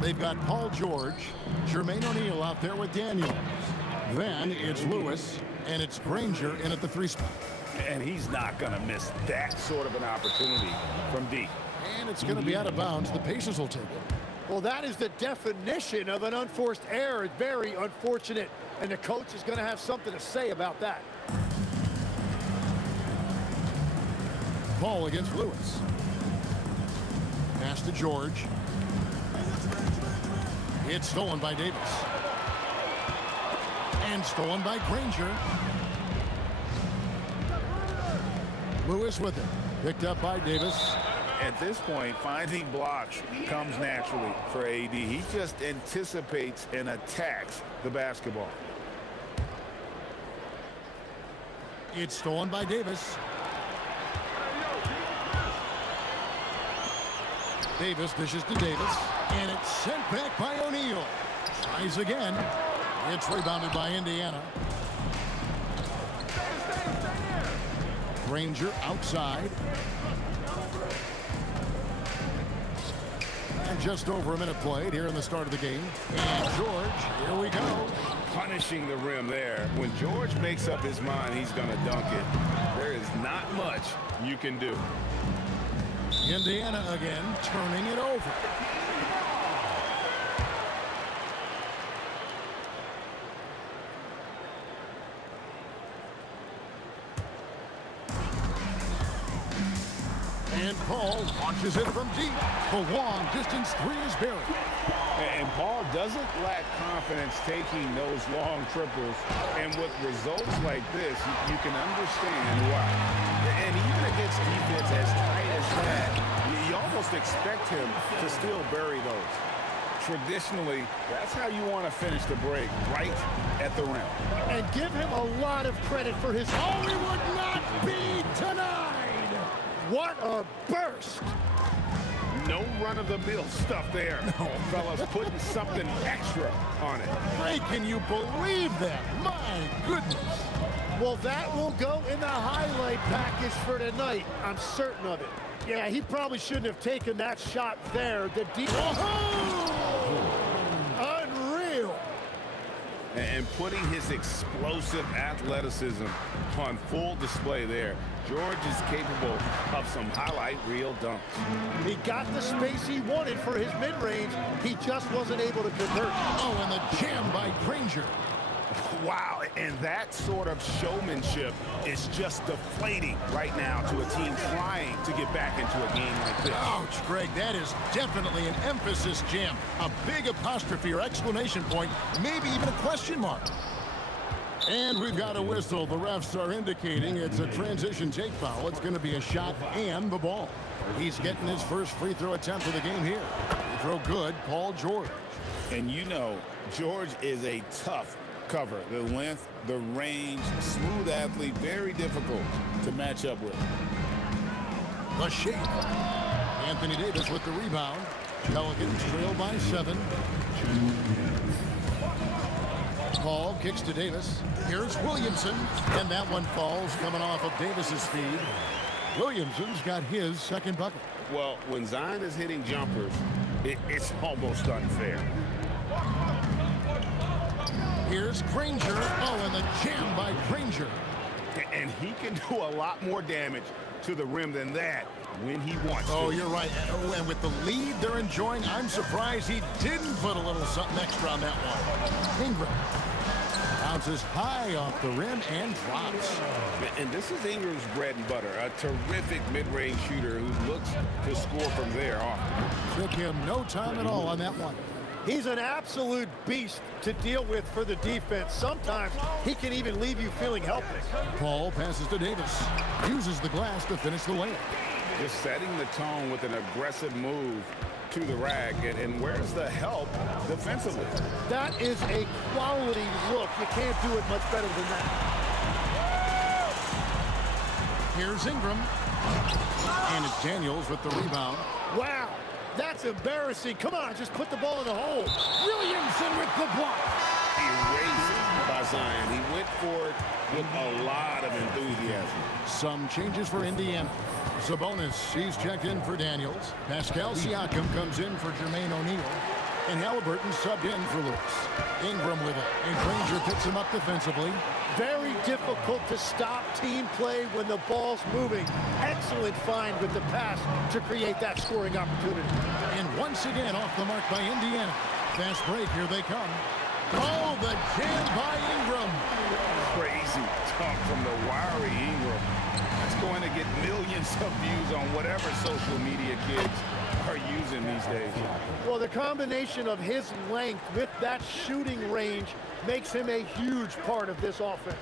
They've got Paul George, Jermaine O'Neal out there with Daniels. Then it's Lewis, and it's Granger in at the 3 spot. And he's not going to miss that sort of an opportunity from deep. And it's going to be out of bounds. The Pacers will take it. Well, that is the definition of an unforced error. It's very unfortunate, and the coach is going to have something to say about that. Paul against Lewis. Pass to George. It's stolen by Davis. And stolen by Granger. Lewis with it. Picked up by Davis. At this point, finding blocks comes naturally for AD. He just anticipates and attacks the basketball. It's stolen by Davis. Davis dishes to Davis, and it's sent back by O'Neal. Tries again. It's rebounded by Indiana. Granger outside. And just over a minute played here in the start of the game. And George, here we go. Punishing the rim there. When George makes up his mind he's going to dunk it, there is not much you can do. Indiana again, turning it over. And Paul launches it from deep. The long distance 3 is buried. And Paul doesn't lack confidence taking those long triples. And with results like this, you can understand why. And even against defense as tight as that, you almost expect him to still bury those. Traditionally, that's how you want to finish the break, right at the rim. And give him a lot of credit for his... Oh, he would not be denied! What a burst! No run-of-the-mill stuff there. No, fellas, putting something extra on it. Ray, can you believe that? My goodness. Well, that will go in the highlight package for tonight. I'm certain of it. Yeah, he probably shouldn't have taken that shot there. The deep... Unreal. And putting his explosive athleticism on full display there. George is capable of some highlight reel dunks. He got the space he wanted for his mid-range. He just wasn't able to convert. Oh, and the jam by Granger. Wow, and that sort of showmanship is just deflating right now to a team trying to get back into a game like this. Ouch, Greg, that is definitely an emphasis jam. A big apostrophe or exclamation point, maybe even a question mark. And we've got a whistle. The refs are indicating it's a transition take foul. It's going to be a shot and the ball. He's getting his first free throw attempt of the game here. Free throw good, Paul George. And you know, George is a tough cover. The length, the range, smooth athlete, very difficult to match up with. The shape. Anthony Davis with the rebound. Pelicans trail by 7. Paul kicks to Davis. Here's Williamson, and that one falls coming off of Davis's feed. Williamson's got his second bucket. Well, when Zion is hitting jumpers, it's almost unfair. Here's Granger. Oh, and the jam by Granger. And he can do a lot more damage to the rim than that when he wants to. Oh, you're right. And with the lead they're enjoying, I'm surprised he didn't put a little something extra on that one. Ingram bounces high off the rim and drops. And this is Ingram's bread and butter, a terrific mid-range shooter who looks to score from there often. Took him no time at all on that one. He's an absolute beast to deal with for the defense. Sometimes he can even leave you feeling helpless. Paul passes to Davis. Uses the glass to finish the layup. Just setting the tone with an aggressive move to the rack. And where's the help defensively? That is a quality look. You can't do it much better than that. Here's Ingram. And it's Daniels with the rebound. Wow. That's embarrassing. Come on, just put the ball in the hole. Williamson with the block. Erased by Zion. He went for it with a lot of enthusiasm. Some changes for Indiana. Sabonis, he's checked in for Daniels. Pascal Siakam comes in for Jermaine O'Neal. And Halliburton subbed in for Lewis. Ingram with it. And Granger picks him up defensively. Very difficult to stop team play when the ball's moving. Excellent find with the pass to create that scoring opportunity. And once again off the mark by Indiana. Fast break, here they come. Oh, the jam by Ingram. Crazy talk from the wiry Ingram. That's going to get millions of views on whatever social media kids are using these days. Well, the combination of his length with that shooting range makes him a huge part of this offense.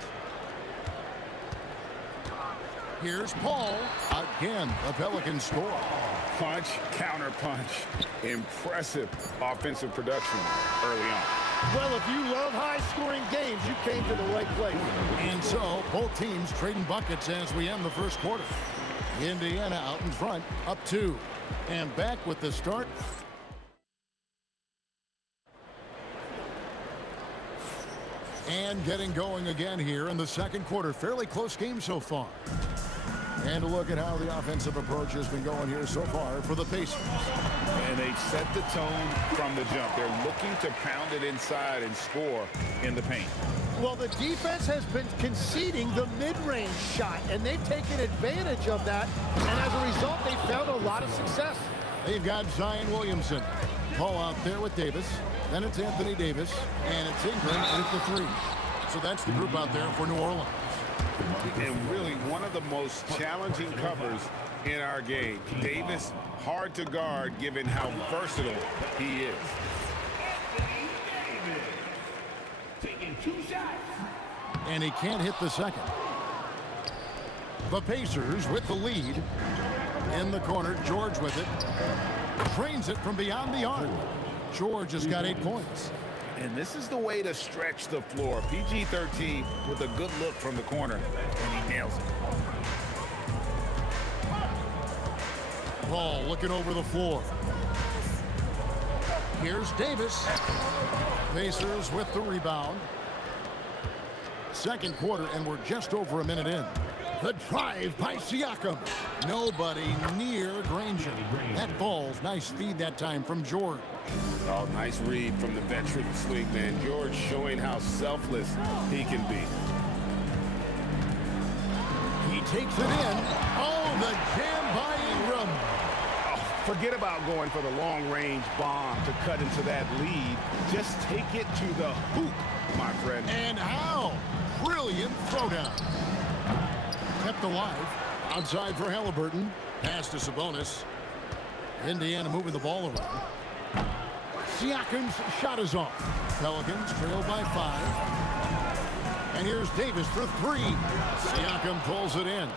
Here's Paul. Again, the Pelicans score. Punch, counter punch. Impressive offensive production early on. Well, if you love high-scoring games, you came to the right place. And so, both teams trading buckets as we end the first quarter. Indiana out in front, up 2. And back with the start. And getting going again here in the second quarter. Fairly close game so far. And a look at how the offensive approach has been going here so far for the Pacers. And they've set the tone from the jump. They're looking to pound it inside and score in the paint. Well, the defense has been conceding the mid-range shot, and they've taken advantage of that. And as a result, they found a lot of success. They've got Zion Williamson. Paul out there with Davis. Then it's Anthony Davis. And it's Ingram with the 3. So that's the group out there for New Orleans. And really one of the most challenging covers in our game. Davis, hard to guard given how versatile he is. And he can't hit the second. The Pacers with the lead. In the corner, George with it. Trains it from beyond the arc. George has got 8 points. And this is the way to stretch the floor. PG-13 with a good look from the corner, and he nails it. Paul looking over the floor. Here's Davis. Pacers with the rebound. Second quarter, and we're just over a minute in. The drive by Siakam. Nobody near Granger. That ball's nice feed that time from George. Oh, nice read from the veteran swing man. George showing how selfless he can be. He takes it in. Oh, the jam by Ingram. Oh, forget about going for the long-range bomb to cut into that lead. Just take it to the hoop, my friend. And how? Brilliant throwdown. Kept alive. Outside for Halliburton. Pass to Sabonis. Indiana moving the ball around. Siakam's shot is off. Pelicans trail by 5. And here's Davis for 3. Siakam pulls it in.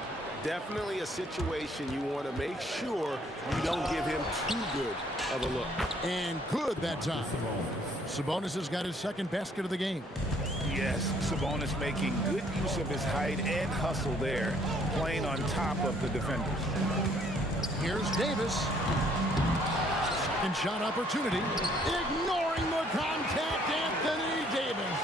Definitely a situation you want to make sure you don't give him too good of a look. And good that time. Sabonis has got his second basket of the game. Yes, Sabonis making good use of his height and hustle there, playing on top of the defenders. Here's Davis. Second shot opportunity. Ignoring the contact, Anthony Davis.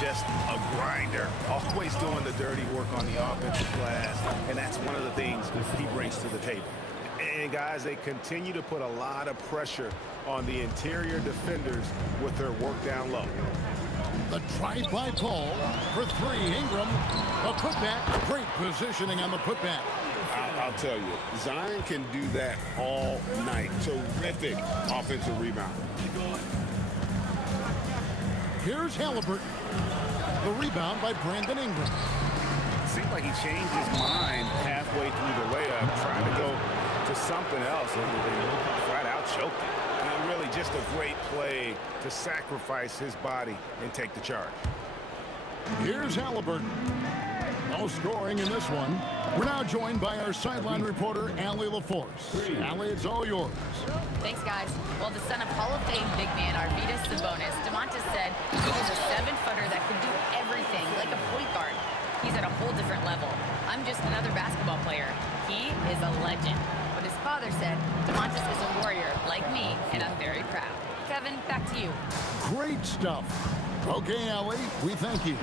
Just a grinder, always doing the dirty work on the offensive glass, and that's one of the things he brings to the table. And guys, they continue to put a lot of pressure on the interior defenders with their work down low. The drive by Paul for 3. Ingram, a putback. Great positioning on the putback. I'll tell you, Zion can do that all night. Terrific offensive rebound. Here's Halliburton. The rebound by Brandon Ingram. Seemed like he changed his mind halfway through the layup, trying to go to something else, and flat out choked it. And really just a great play to sacrifice his body and take the charge. Here's Halliburton. No scoring in this one. We're now joined by our sideline reporter, Allie LaForce. Allie, it's all yours. Thanks, guys. Well, the son of Hall of Fame big man Arvydas Sabonis, DeMontis said he was a 7-footer that could do everything, like a point guard. He's at a whole different level. I'm just another basketball player. He is a legend. But his father said, DeMontis is a warrior, like me, and I'm very proud. Kevin, back to you. Great stuff. Okay, Allie, we thank you.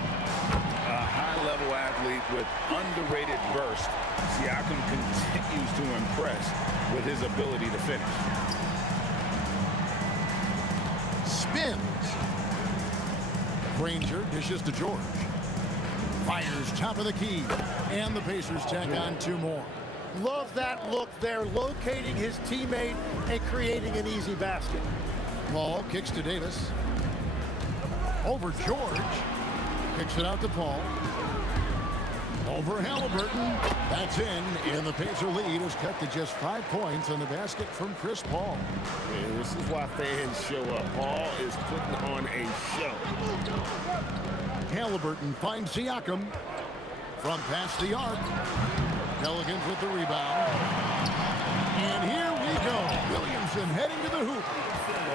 A high-level athlete with underrated burst. Siakam continues to impress with his ability to finish. Spins. Granger dishes to George. Fires top of the key. And the Pacers tack on 2 more. Love that look there, locating his teammate and creating an easy basket. Paul kicks to Davis. Over George. Kicks it out to Paul. Over Halliburton. That's in. And the Pacer lead is cut to just 5 points on the basket from Chris Paul. Yeah, this is why fans show up. Paul is putting on a show. Halliburton finds Siakam. From past the arc. Pelicans with the rebound. And here we go. Williamson heading to the hoop.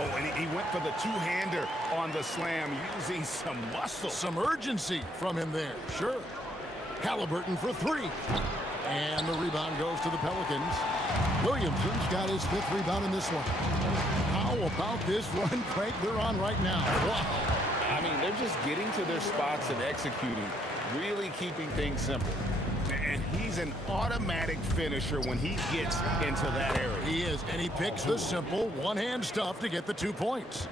Oh, and he went for the two-hander on the slam, using some muscle. Some urgency from him there. Sure. Halliburton for 3. And the rebound goes to the Pelicans. Williamson's got his 5th rebound in this one. How about this run crank they're on right now? Wow. I mean, they're just getting to their spots and executing, really keeping things simple. And he's an automatic finisher when he gets into that area. He is, and he picks the simple one-hand stuff to get the 2 points.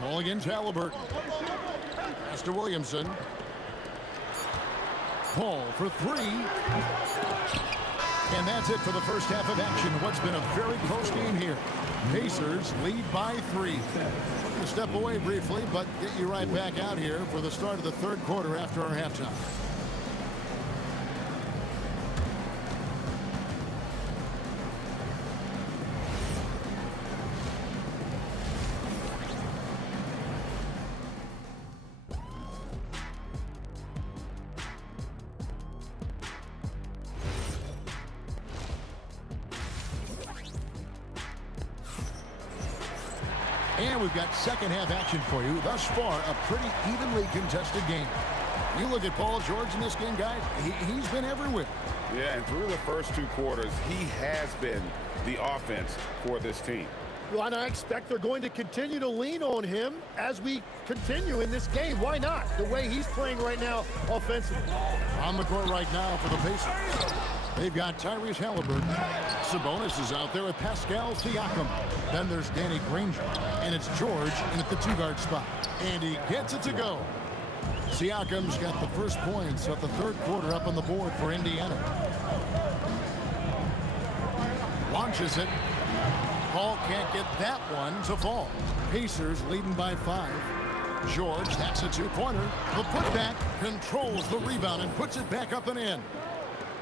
Ball against Halliburton. Pass to Williamson. Paul for 3. And that's it for the first half of action. What's been a very close game here. Pacers lead by 3. We're going to step away briefly, but get you right back out here for the start of the 3rd quarter after our halftime. And we've got second half action for you. Thus far, a pretty evenly contested game. You look at Paul George in this game, guys, he's been everywhere. Yeah, and through the first 2 quarters, he has been the offense for this team. Well, and I expect they're going to continue to lean on him as we continue in this game. Why not? The way he's playing right now offensively. On the court right now for the Pacers. They've got Tyrese Halliburton. Sabonis is out there with Pascal Siakam. Then there's Danny Granger. And it's George in at the 2-guard spot. And he gets it to go. Siakam's got the first points of the 3rd quarter up on the board for Indiana. Launches it. Paul can't get that one to fall. Pacers leading by 5. George, that's a 2-pointer. The putback controls the rebound and puts it back up and in.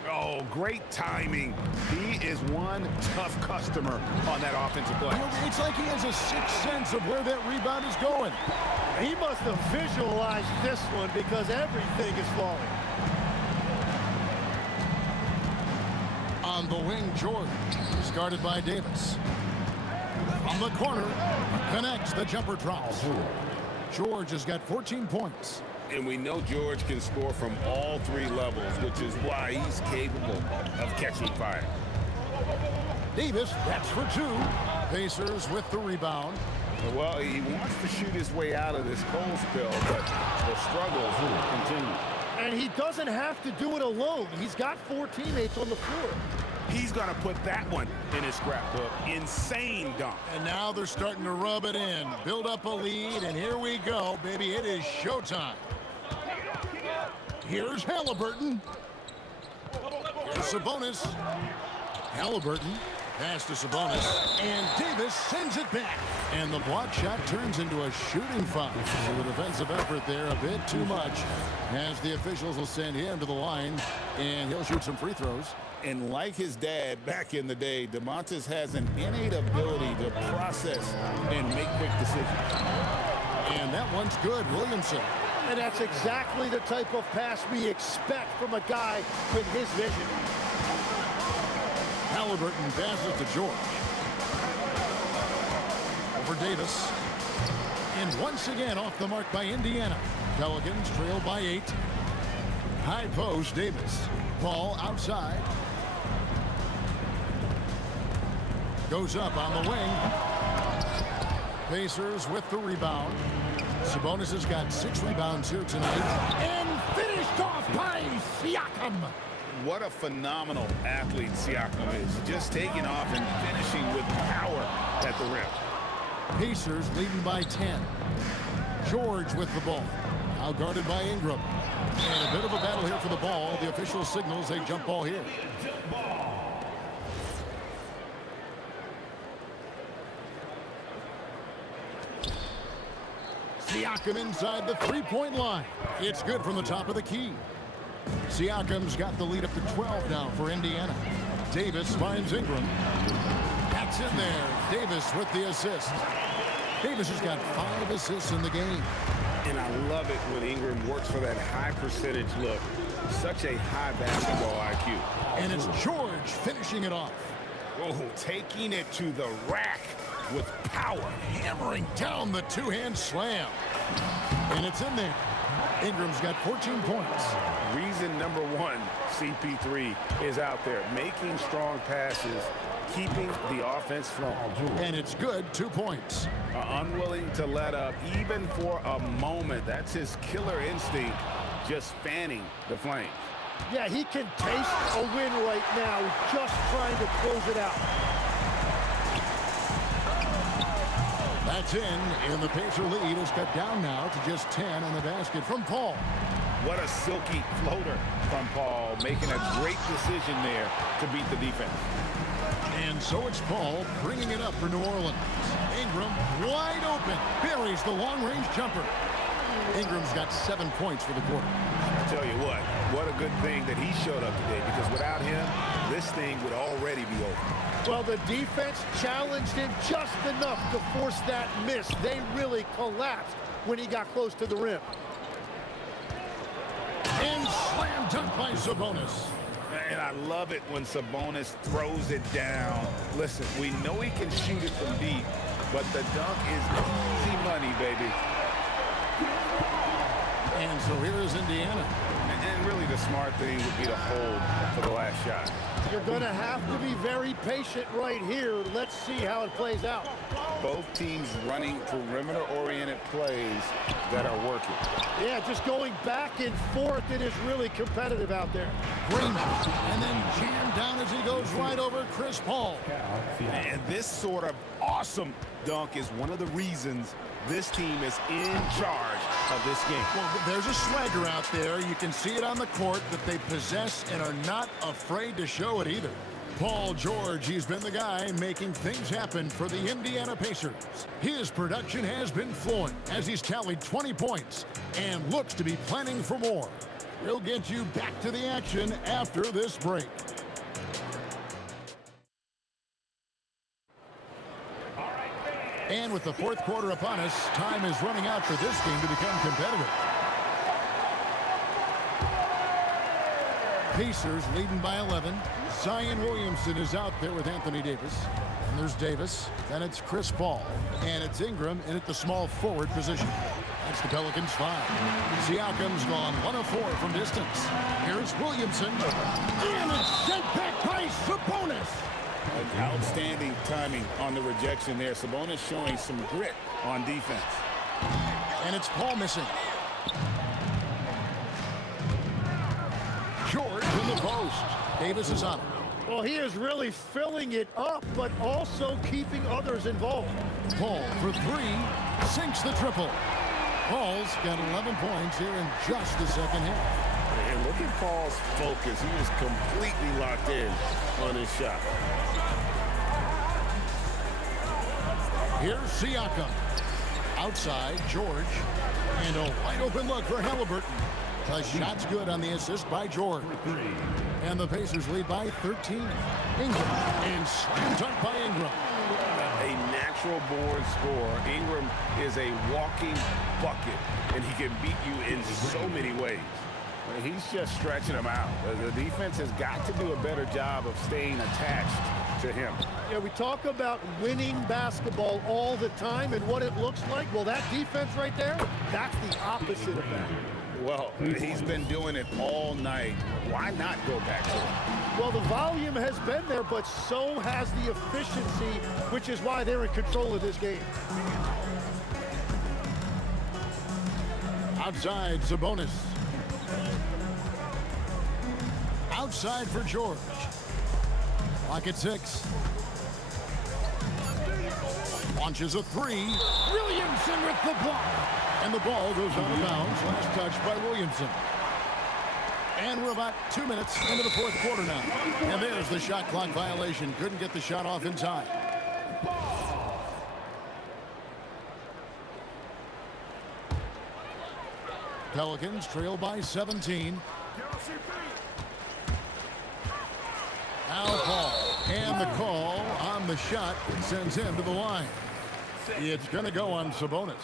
Oh, great timing. He is one tough customer on that offensive play. It's like he has a 6th sense of where that rebound is going. He must have visualized this one because everything is falling. On the wing, George is guarded by Davis. From the corner, connects, the jumper drops. George has got 14 points. And we know George can score from all 3 levels, which is why he's capable of catching fire. Davis, that's for 2. Pacers with the rebound. Well, he wants to shoot his way out of this cold spell, but the struggles will continue. And he doesn't have to do it alone. He's got 4 teammates on the floor. He's going to put that one in his scrapbook. Insane dunk. And now they're starting to rub it in. Build up a lead, and here we go, baby. It is showtime. Here's Halliburton. Here's Sabonis. Halliburton. Pass to Sabonis. And Davis sends it back. And the block shot turns into a shooting foul. So the defensive effort there a bit too much, as the officials will send him to the line, and he'll shoot some free throws. And like his dad back in the day, DeMontis has an innate ability to process and make quick decisions. And that one's good, Williamson. And that's exactly the type of pass we expect from a guy with his vision. Halliburton passes to George. Over Davis. And once again off the mark by Indiana. Pelicans trail by 8. High post, Davis. Ball outside. Goes up on the wing. Pacers with the rebound. Sabonis has got 6 rebounds here tonight. And finished off by Siakam. What a phenomenal athlete Siakam is. Just taking off and finishing with power at the rim. Pacers leading by 10. George with the ball. Now guarded by Ingram. And a bit of a battle here for the ball. The official signals a jump ball here. Siakam inside the three-point line. It's good from the top of the key. Siakam's got the lead up to 12 now for Indiana. Davis finds Ingram. That's in there. Davis with the assist. Davis has got 5 assists in the game. And I love it when Ingram works for that high percentage look. Such a high basketball IQ. And it's George finishing it off. Oh, taking it to the rack with power. Hammering down the two-hand slam. And it's in there. Ingram's got 14 points. Reason number 1, CP3 is out there making strong passes, keeping the offense flowing. And it's good, 2 points. Unwilling to let up even for a moment. That's his killer instinct, just fanning the flames. Yeah, he can taste a win right now, just trying to close it out. That's in, and the Pacer lead is cut down now to just 10 on the basket from Paul. What a silky floater from Paul, making a great decision there to beat the defense. And so it's Paul bringing it up for New Orleans. Ingram wide open, buries the long-range jumper. Ingram's got 7 points for the quarter. I tell you what a good thing that he showed up today, because without him, this thing would already be over. Well, the defense challenged him just enough to force that miss. They really collapsed when he got close to the rim. And slam dunk by Sabonis. And I love it when Sabonis throws it down. Listen, we know he can shoot it from deep, but the dunk is easy money, baby. And so here is Indiana. And really the smart thing would be to hold for the last shot. You're going to have to be very patient right here. Let's see how it plays out. Both teams running perimeter-oriented plays that are working. Yeah, just going back and forth. It is really competitive out there. Green, and then jammed down as he goes right over Chris Paul. And this sort of awesome dunk is one of the reasons this team is in charge of this game. Well, there's a swagger out there. You can see it on the court that they possess and are not afraid to show it either. Paul George, he's been the guy making things happen for the Indiana Pacers. His production has been flowing as he's tallied 20 points and looks to be planning for more. We'll get you back to the action after this break. And with the fourth quarter upon us, time is running out for this game to become competitive. Pacers leading by 11. Zion Williamson is out there with Anthony Davis. And there's Davis. Then it's Chris Paul. And it's Ingram in at the small forward position. That's the Pelicans 5. Siakam's gone 1 of 4 from distance. Here's Williamson. And it's sent back by Sabonis. Outstanding timing on the rejection there. Sabonis showing some grit on defense. And it's Paul missing. George in the post. Davis is on it. Well, he is really filling it up, but also keeping others involved. Paul for 3. Sinks the triple. Paul's got 11 points here in just the second half. And look at Paul's focus. He is completely locked in on his shot. Here's Siakam. Outside, George. And a wide open look for Halliburton. The shot's good on the assist by George. And the Pacers lead by 13. Ingram. And slam dunk by Ingram. A natural board scorer. Ingram is a walking bucket, and he can beat you in so many ways. He's just stretching them out. The defense has got to do a better job of staying attached to him. Yeah, we talk about winning basketball all the time and what it looks like. Well, that defense right there, that's the opposite of that. Well, he's been doing it all night. Why not go back to it? Well, the volume has been there, but so has the efficiency, which is why they're in control of this game. Outside, Sabonis. Outside for George. Clock at 6. Launches a 3. Williamson with the block. And the ball goes out of bounds. Last touch by Williamson. And we're about 2 minutes into the fourth quarter now. And there's the shot clock violation. Couldn't get the shot off in time. Pelicans trail by 17. Now Paul. And the call on the shot sends him to the line. It's going to go on Sabonis.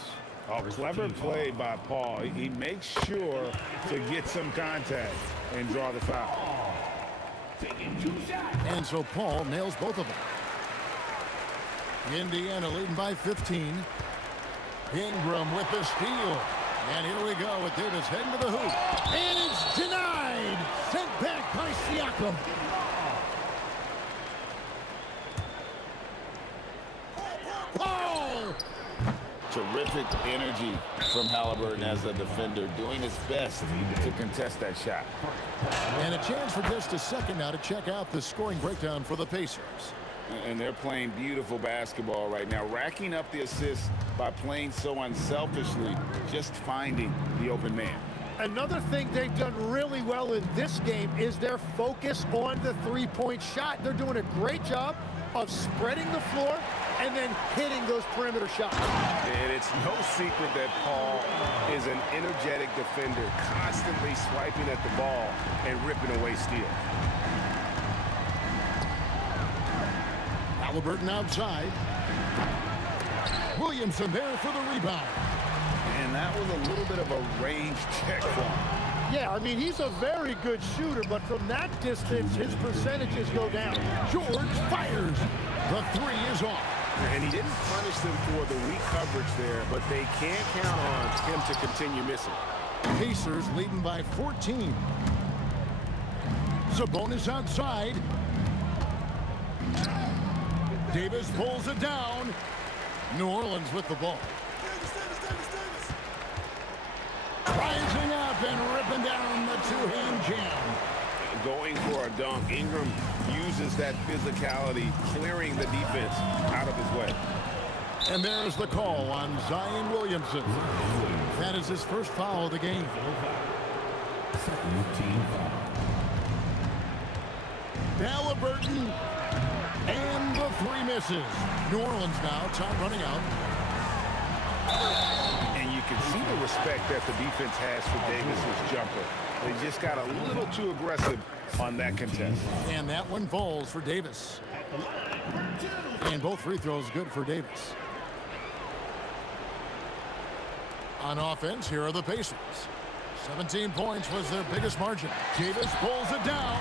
Oh, clever play by Paul. He makes sure to get some contact and draw the foul. And so Paul nails both of them. Indiana leading by 15. Ingram with the steal. And here we go with Davis heading to the hoop. And it's denied. Sent back by Siakam. Paul! Terrific energy from Halliburton as a defender, doing his best to contest that shot. And a chance for just a second now to check out the scoring breakdown for the Pacers. And they're playing beautiful basketball right now, racking up the assists by playing so unselfishly, just finding the open man. Another thing they've done really well in this game is their focus on the three-point shot. They're doing a great job of spreading the floor and then hitting those perimeter shots. And it's no secret that Paul is an energetic defender, constantly swiping at the ball and ripping away steals. Halliburton outside. Williamson there for the rebound. And that was a little bit of a range check for him. Yeah, I mean, he's a very good shooter, but from that distance, his percentages go down. George fires. The 3 is off. And he didn't punish them for the weak coverage there, but they can't count on him to continue missing. Pacers leading by 14. Sabonis outside. Davis pulls it down. New Orleans with the ball. Rising up and ripping down the two-hand jam. Going for a dunk. Ingram uses that physicality, clearing the defense out of his way. And there's the call on Zion Williamson. That is his first foul of the game. Halliburton. And the 3 misses. New Orleans now, time running out. And you can see the respect that the defense has for Davis's jumper. They just got a little too aggressive on that contest. And that one falls for Davis. And both free throws good for Davis. On offense, here are the Pacers. 17 points was their biggest margin. Davis pulls it down.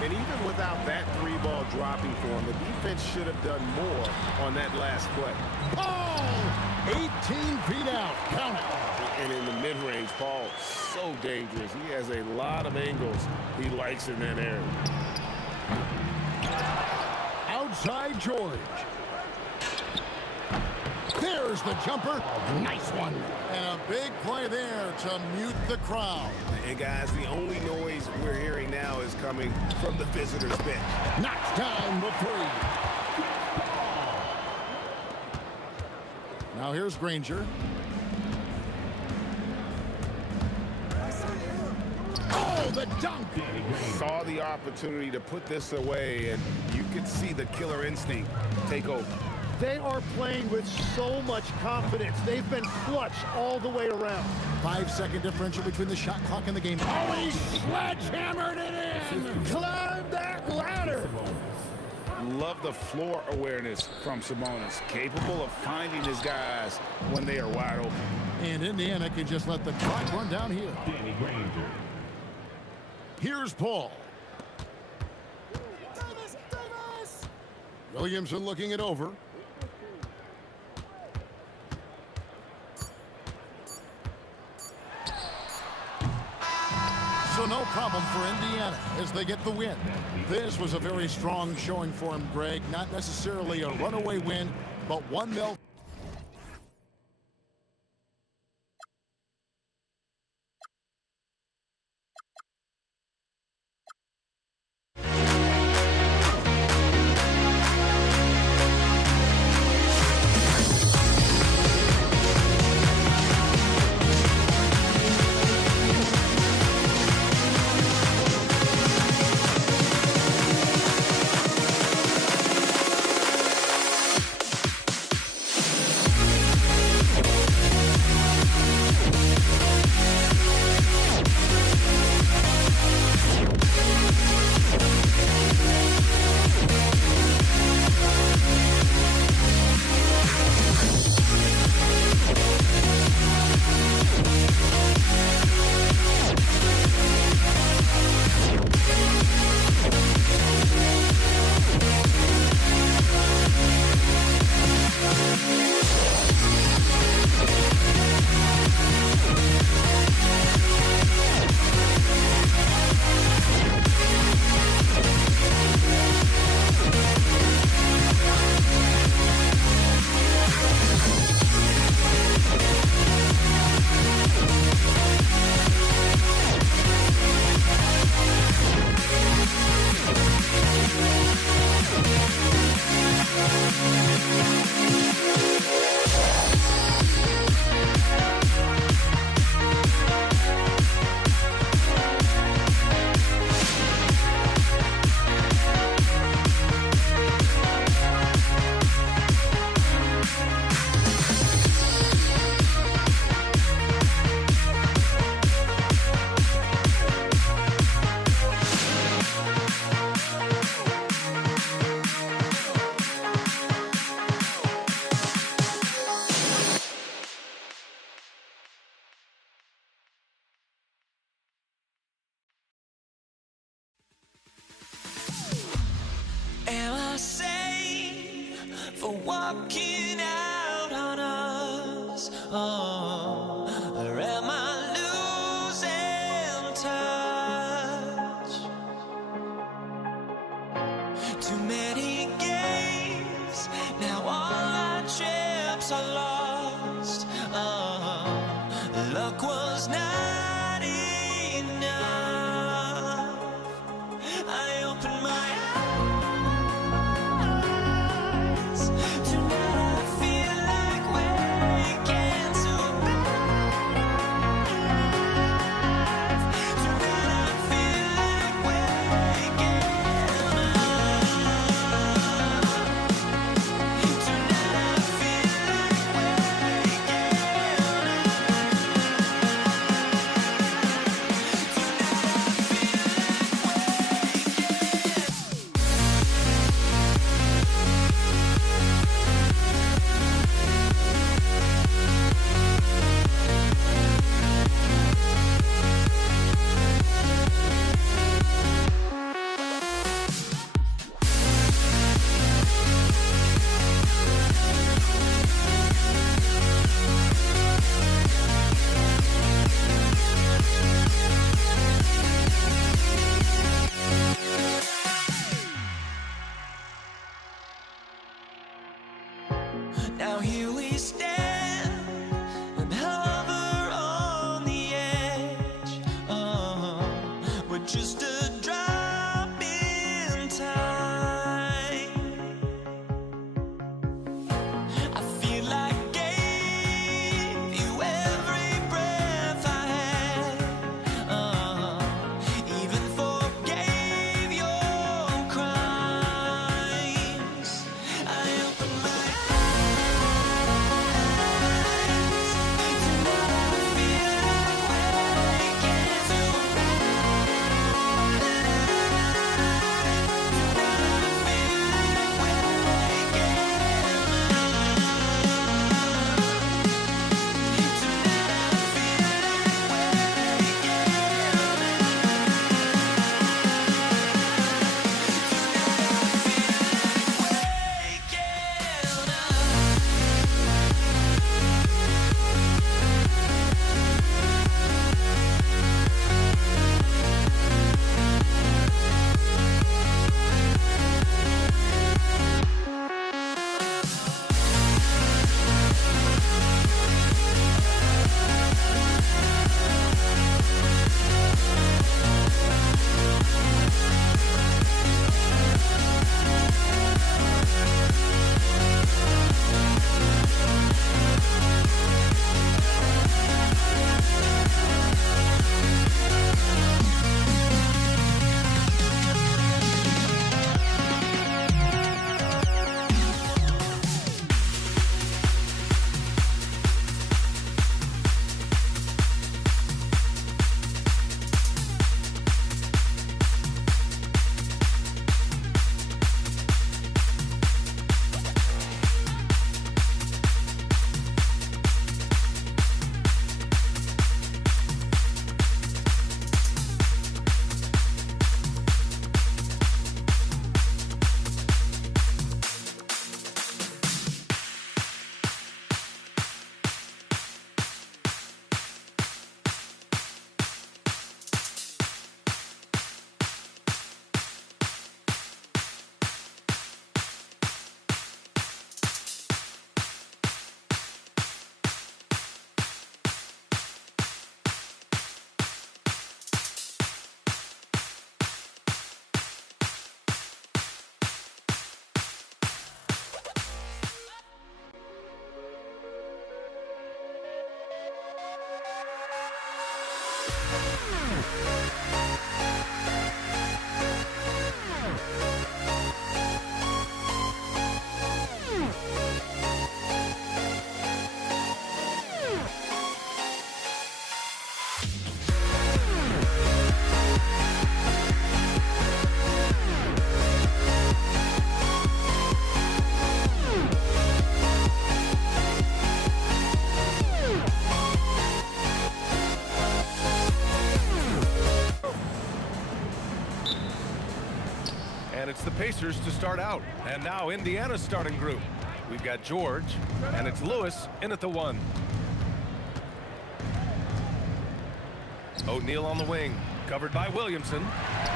And even without that 3-ball dropping for him, the defense should have done more on that last play. Oh! 18 feet out. Count it. And in the mid-range, Paul, so dangerous. He has a lot of angles he likes in that area. Outside George. There's the jumper. Nice one. And a big play there to mute the crowd. And guys, the only noise we're hearing now is coming from the visitors' bench. Knocks down the 3. Now here's Granger. Oh, the dunk. Saw the opportunity to put this away, and you could see the killer instinct take over. They are playing with so much confidence. They've been clutch all the way around. 5-second differential between the shot clock and the game. Oh, he sledgehammered it in. Climb that ladder. Love the floor awareness from Sabonis, capable of finding his guys when they are wide open. And Indiana can just let the clock run down here. Here's Paul. Williamson looking it over. So no problem for Indiana as they get the win. This was a very strong showing for him, Greg. Not necessarily a runaway win, but one they'll walking out on us? Oh, or am I losing touch? Too many games, now all our chips are lost. Oh, luck was not enough. I opened my eyes. Tonight I feel like waking to a better life. Tonight I feel like waking up. Tonight I feel like waking Now here we stand and hover on the edge. Oh, we're just a drop in time. I feel like gave you every breath I had. Oh, even forgave your crimes. I opened my And it's the Pacers to start out. And now Indiana's starting group. We've got George, and it's Lewis in at the 1. O'Neal on the wing, covered by Williamson.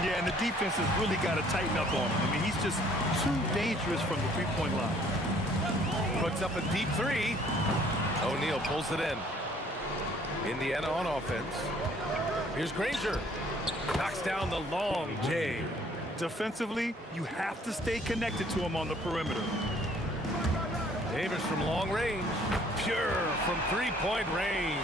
Yeah, and the defense has really got to tighten up on him. I mean, he's just too dangerous from the three-point line. Puts up a deep 3. O'Neal pulls it in. Indiana on offense. Here's Granger. Knocks down the long J. Defensively, you have to stay connected to him on the perimeter. Davis from long range. Pure from three-point range.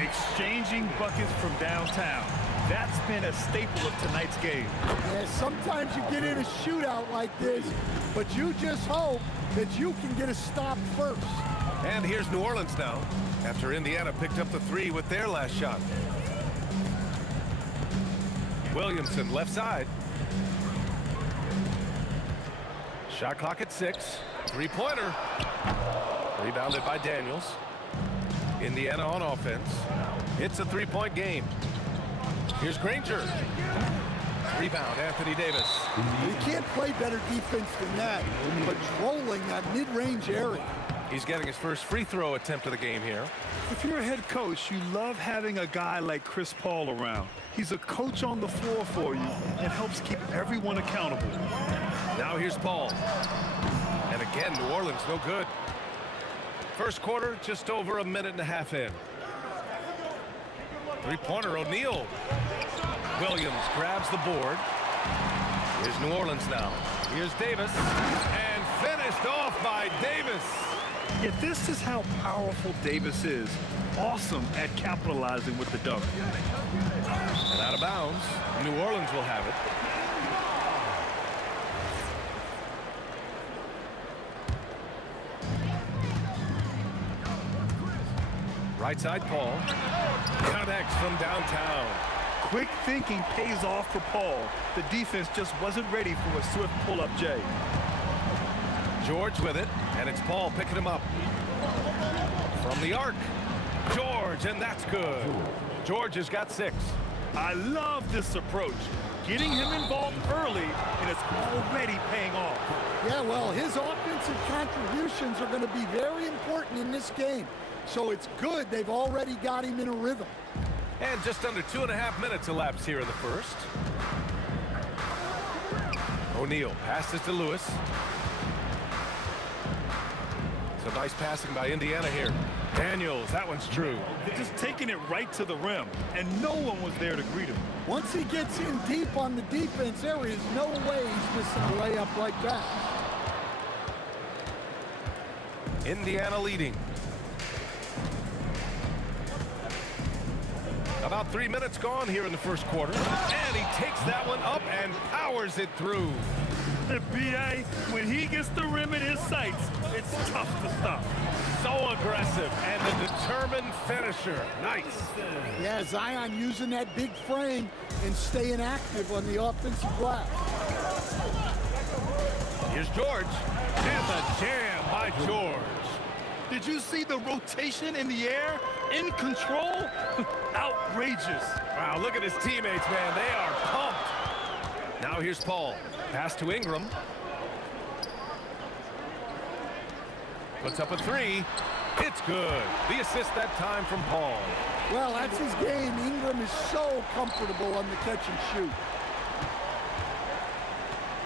Exchanging buckets from downtown. That's been a staple of tonight's game. Yeah, sometimes you get in a shootout like this, but you just hope that you can get a stop first. And here's New Orleans now, after Indiana picked up the 3 with their last shot. Williamson left side. Shot clock at 6. Three-pointer. Rebounded by Daniels. Indiana on offense. It's a three-point game. Here's Granger. Rebound, Anthony Davis. You can't play better defense than that, patrolling that mid-range area. He's getting his first free throw attempt of the game here. If you're a head coach, you love having a guy like Chris Paul around. He's a coach on the floor for you and helps keep everyone accountable. Now here's Paul. And again, New Orleans no good. First quarter, just over a minute and a half in. Three-pointer, O'Neal. Williams grabs the board. Here's New Orleans now. Here's Davis. And finished off by Davis. Yeah, this is how powerful Davis is. Awesome at capitalizing with the dunk. And out of bounds, New Orleans will have it. Right side, Paul. Connects from downtown. Quick thinking pays off for Paul. The defense just wasn't ready for a swift pull-up J. George with it, and it's Paul picking him up. From the arc, George, and that's good. George has got 6. I love this approach. Getting him involved early, and it's already paying off. Yeah, well, his offensive contributions are going to be very important in this game. So it's good they've already got him in a rhythm. And just under 2.5 minutes elapsed here in the first. O'Neal passes to Lewis. So nice passing by Indiana here. Daniels, that one's true. They're just taking it right to the rim, and no one was there to greet him. Once he gets in deep on the defense, there is no way he's missing a layup like that. Indiana leading. About 3 minutes gone here in the first quarter. And he takes that one up and powers it through. The B.A., when he gets the rim in his sights, it's tough to stop. So aggressive and a determined finisher. Nice. Yeah, Zion using that big frame and staying active on the offensive glass. Here's George. And the jam by George. Did you see the rotation in the air? In control? Outrageous. Wow, look at his teammates, man. They are pumped. Now here's Paul. Pass to Ingram. Puts up a 3. It's good. The assist that time from Paul. Well, that's his game. Ingram is so comfortable on the catch and shoot.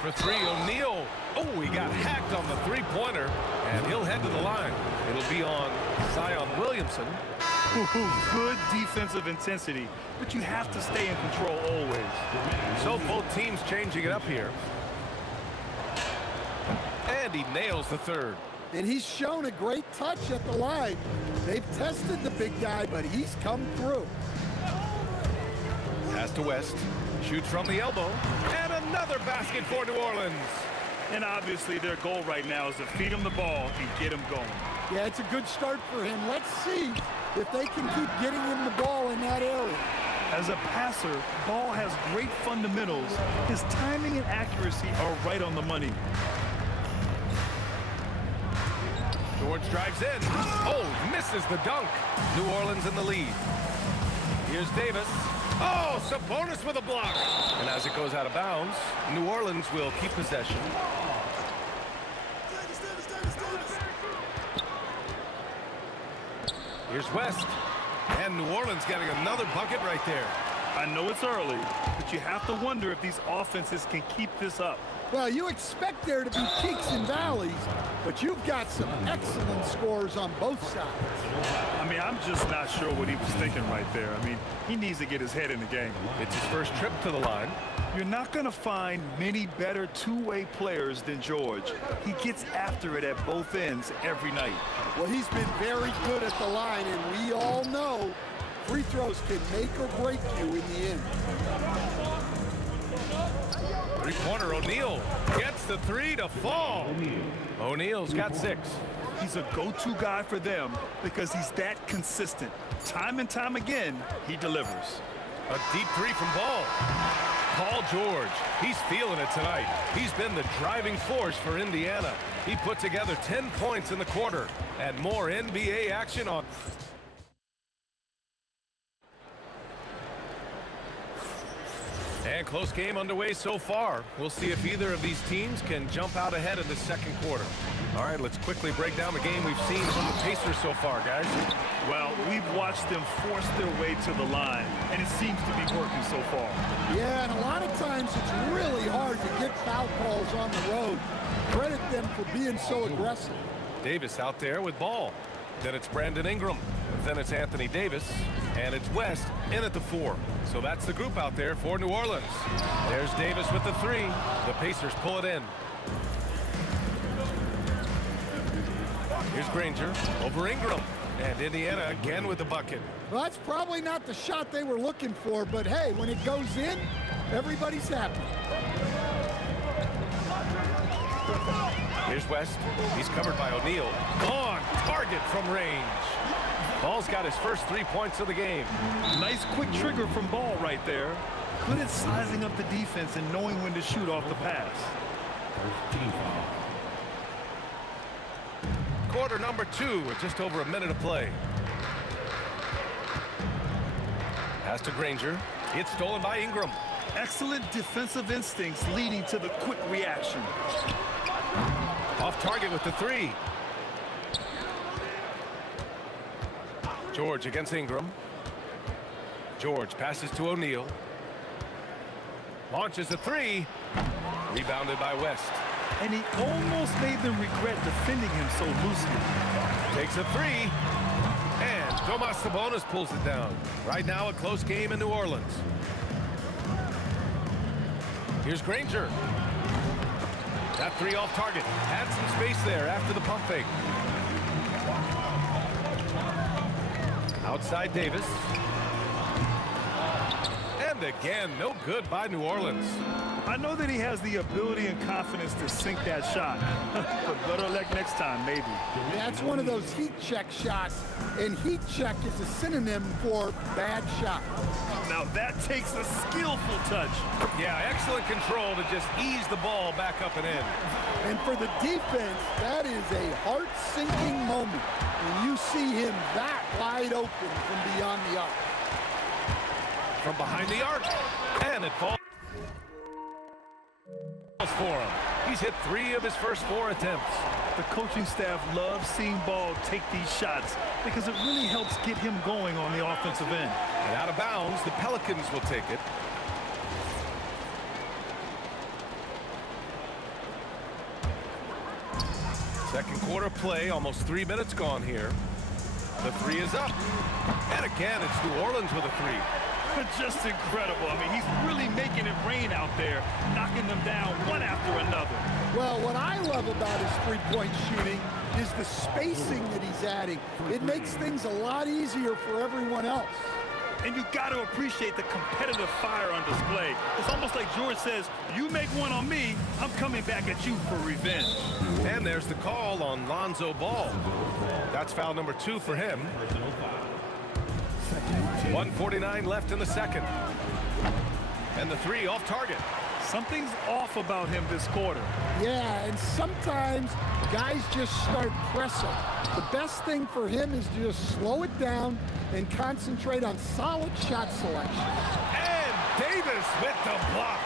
For 3, O'Neal. Oh, he got hacked on the three-pointer, and he'll head to the line. It'll be on Zion Williamson. Good defensive intensity, but you have to stay in control always. So both teams changing it up here. And he nails the third. And he's shown a great touch at the line. They've tested the big guy, but he's come through. Pass to West. Shoots from the elbow. And another basket for New Orleans. And obviously their goal right now is to feed him the ball and get him going. Yeah, it's a good start for him. Let's see if they can keep getting him the ball in that area. As a passer, Ball has great fundamentals. His timing and accuracy are right on the money. George drives in. Oh, misses the dunk. New Orleans in the lead. Here's Davis. Oh, Sabonis with a block. And as it goes out of bounds, New Orleans will keep possession. Here's West. And New Orleans getting another bucket right there. I know it's early, but you have to wonder if these offenses can keep this up. Well, you expect there to be peaks and valleys, but you've got some excellent scores on both sides. I mean, I'm just not sure what he was thinking right there. I mean, he needs to get his head in the game. It's his first trip to the line. You're not going to find many better two-way players than George. He gets after it at both ends every night. Well, he's been very good at the line, and we all know free throws can make or break you in the end. Three-pointer, O'Neal gets the three to fall. O'Neal's got 6. He's a go-to guy for them because he's that consistent. Time and time again, he delivers. A deep three from Ball. Paul George, he's feeling it tonight. He's been the driving force for Indiana. He put together 10 points in the quarter, and more NBA action on. And close game underway so far. We'll see if either of these teams can jump out ahead in the second quarter. All right, let's quickly break down the game we've seen from the Pacers so far, guys. Well, we've watched them force their way to the line, and it seems to be working so far. Yeah, and a lot of times it's really hard to get foul calls on the road. Credit them for being so aggressive. Davis out there with Ball. Then it's Brandon Ingram. Then it's Anthony Davis. And it's West in at the 4. So that's the group out there for New Orleans. There's Davis with the 3. The Pacers pull it in. Here's Granger over Ingram. And Indiana again with the bucket. Well, that's probably not the shot they were looking for, but hey, when it goes in, everybody's happy. Here's West. He's covered by O'Neal. On target from range. Ball's got his first 3 points of the game. Nice quick trigger from Ball right there. Good at sizing up the defense and knowing when to shoot off the pass. Quarter number 2 with just over a minute of play. Pass to Granger. It's stolen by Ingram. Excellent defensive instincts leading to the quick reaction. Off target with the 3. George against Ingram. George passes to O'Neal. Launches a 3. Rebounded by West. And he almost made them regret defending him so loosely. Takes a 3. And Domas Sabonis pulls it down. Right now a close game in New Orleans. Here's Granger. That 3 off target. Had some space there after the pump fake. Outside Davis. And again, no good by New Orleans. I know that he has the ability and confidence to sink that shot. But better luck next time, maybe. That's one of those heat check shots, and heat check is a synonym for bad shot. Now that takes a skillful touch. Yeah, excellent control to just ease the ball back up and in. And for the defense, that is a heart-sinking moment when you see him that wide open from beyond the arc. From behind the arc, and it falls for him. He's hit 3 of his first 4 attempts. The coaching staff loves seeing Ball take these shots because it really helps get him going on the offensive end. And out of bounds, the Pelicans will take it. Second quarter play, almost 3 minutes gone here. The 3 is up. And again, it's New Orleans with a 3. Just incredible. I mean, he's really making it rain out there, knocking them down one after another. Well, what I love about his three-point shooting is the spacing that he's adding. It makes things a lot easier for everyone else. And you got to appreciate the competitive fire on display. It's almost like George says, you make one on me, I'm coming back at you for revenge. And there's the call on Lonzo Ball. That's foul number 2 for him. 1:49 left in the second. And the 3 off target. Something's off about him this quarter. Yeah, and sometimes guys just start pressing. The best thing for him is to just slow it down and concentrate on solid shot selection. And Davis with the block.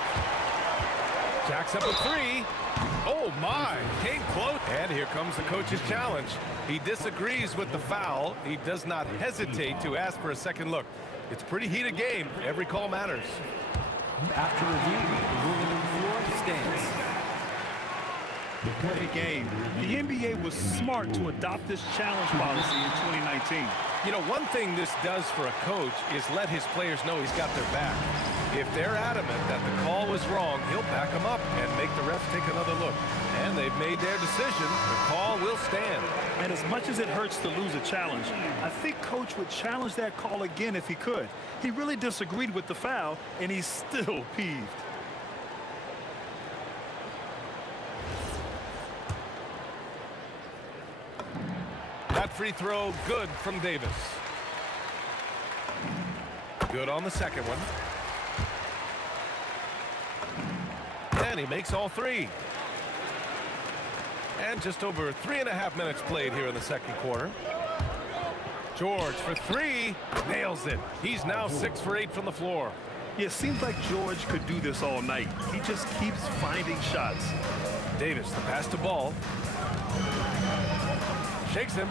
Jacks up a 3. Oh, my. Came close. And here comes the coach's challenge. He disagrees with the foul. He does not hesitate to ask for a second look. It's a pretty heated game. Every call matters. After review, the ruling on the floor stands. Great game. The NBA was smart to adopt this challenge policy in 2019. You know, one thing this does for a coach is let his players know he's got their back. If they're adamant that the call was wrong, he'll back them up and make the refs take another look. And they've made their decision. The call will stand. And as much as it hurts to lose a challenge, I think Coach would challenge that call again if he could. He really disagreed with the foul, and he's still peeved. That free throw, good from Davis. Good on the second one. And he makes all three. And just over 3.5 minutes played here in the second quarter. George for three, nails it. He's now 6 for 8 from the floor. Yeah, it seems like George could do this all night. He just keeps finding shots. Davis, the pass to Ball. Shakes him.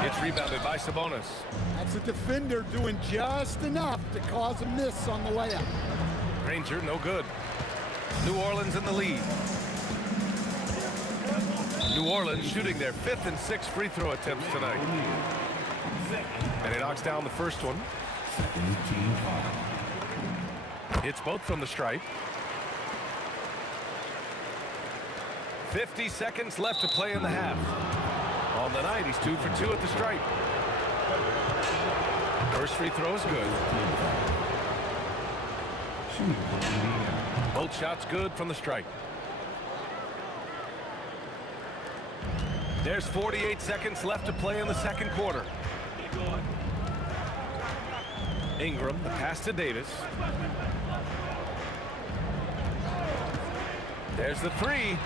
It's rebounded by Sabonis. That's a defender doing just enough to cause a miss on the layup. Ranger, no good. New Orleans in the lead. New Orleans shooting their 5th and 6th free throw attempts tonight. And he knocks down the first one. Hits both from the stripe. 50 seconds left to play in the half. On the night, he's 2 for 2 at the stripe. First free throw is good. Both shots good from the stripe. There's 48 seconds left to play in the second quarter. Ingram, the pass to Davis. There's the three.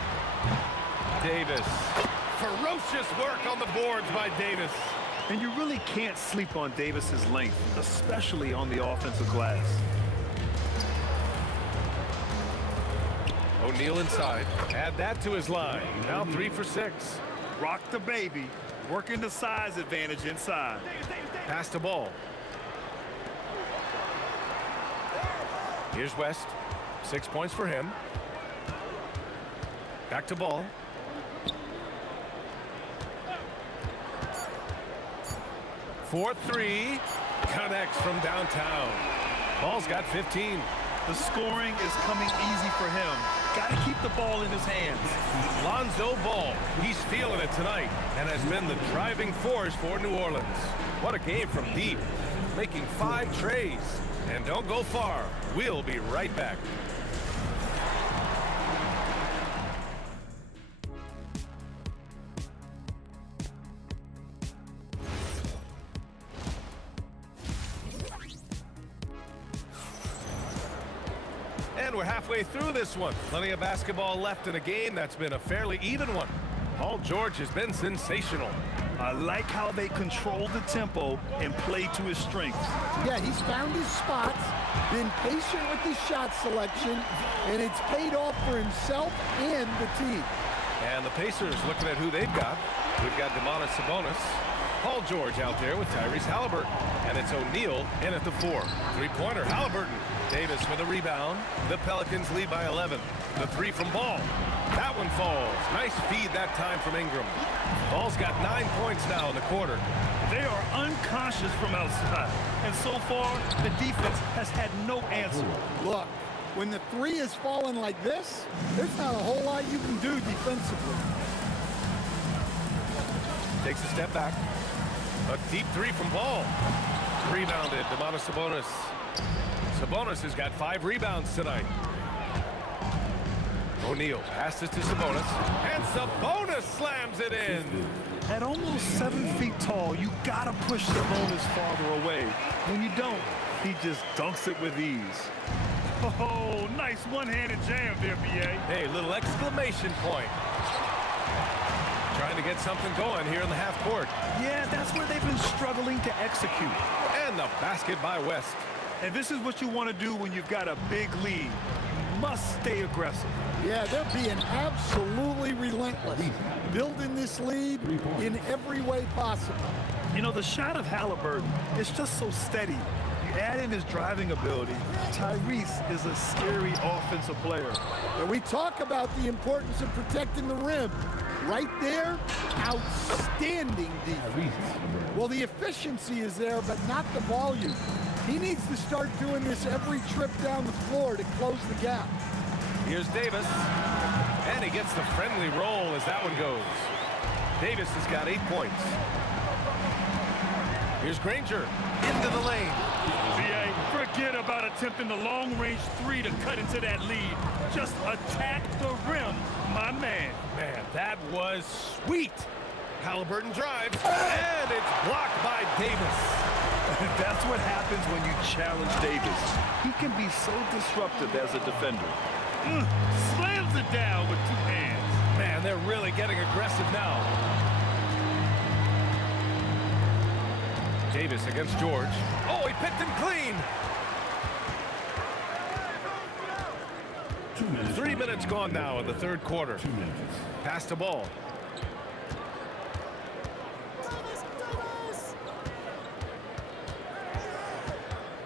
Davis. Ferocious work on the boards by Davis. And you really can't sleep on Davis's length, especially on the offensive glass. O'Neal inside. Add that to his line. Now 3 for 6. Rock the baby. Working the size advantage inside. Pass to Ball. Here's West. 6 points for him. Back to Ball. For three. Connects from downtown. Ball's got 15. The scoring is coming easy for him. Got to keep the ball in his hands. Lonzo Ball. He's feeling it tonight and has been the driving force for New Orleans. What a game from deep. Making 5 trays. And don't go far. We'll be right back. And we're halfway through this one. Plenty of basketball left in a game that's been a fairly even one. Paul George has been sensational. I like how they control the tempo and play to his strengths. Yeah, he's found his spots, been patient with his shot selection, and it's paid off for himself and the team. And the Pacers looking at who they've got. We've got Domantas Sabonis. Paul George out there with Tyrese Halliburton. And it's O'Neal in at the 4. Three-pointer, Halliburton. Davis with a rebound. The Pelicans lead by 11. The 3 from Ball. That one falls. Nice feed that time from Ingram. Ball's got 9 points now in the quarter. They are unconscious from outside. And so far, the defense has had no answer. Look, when the 3 is falling like this, there's not a whole lot you can do defensively. Takes a step back. A deep 3 from Ball. Rebounded, Domantas Sabonis. Sabonis has got 5 rebounds tonight. O'Neal passes to Sabonis. And Sabonis slams it in. At almost 7 feet tall, you gotta push Sabonis farther away. When you don't, he just dunks it with ease. Oh, nice one-handed jam there, B.A. Hey, little exclamation point. Trying to get something going here in the half court. Yeah, that's where they've been struggling to execute. And the basket by West. And this is what you want to do when you've got a big lead. must stay aggressive. Yeah, they're being absolutely relentless, building this lead in every way possible. You know, the shot of Halliburton is just so steady. You add in his driving ability, Tyrese is a scary offensive player. And we talk about the importance of protecting the rim. Right there, outstanding defense. Well, the efficiency is there, but not the volume. He needs to start doing this every trip down the floor to close the gap. Here's Davis, and he gets the friendly roll as that one goes. Davis has got 8 points. Here's Granger into the lane. BA, forget about attempting the long-range three to cut into that lead. Just attack the rim, my man. Man, that was sweet. Halliburton drives, and it's blocked by Davis. That's what happens when you challenge Davis. He can be so disruptive as a defender. Slams it down with 2 hands. Man, they're really getting aggressive now. Davis against George. Oh, he picked him clean. 2 minutes. 3 minutes gone now in the third quarter. 2 minutes. Pass the ball.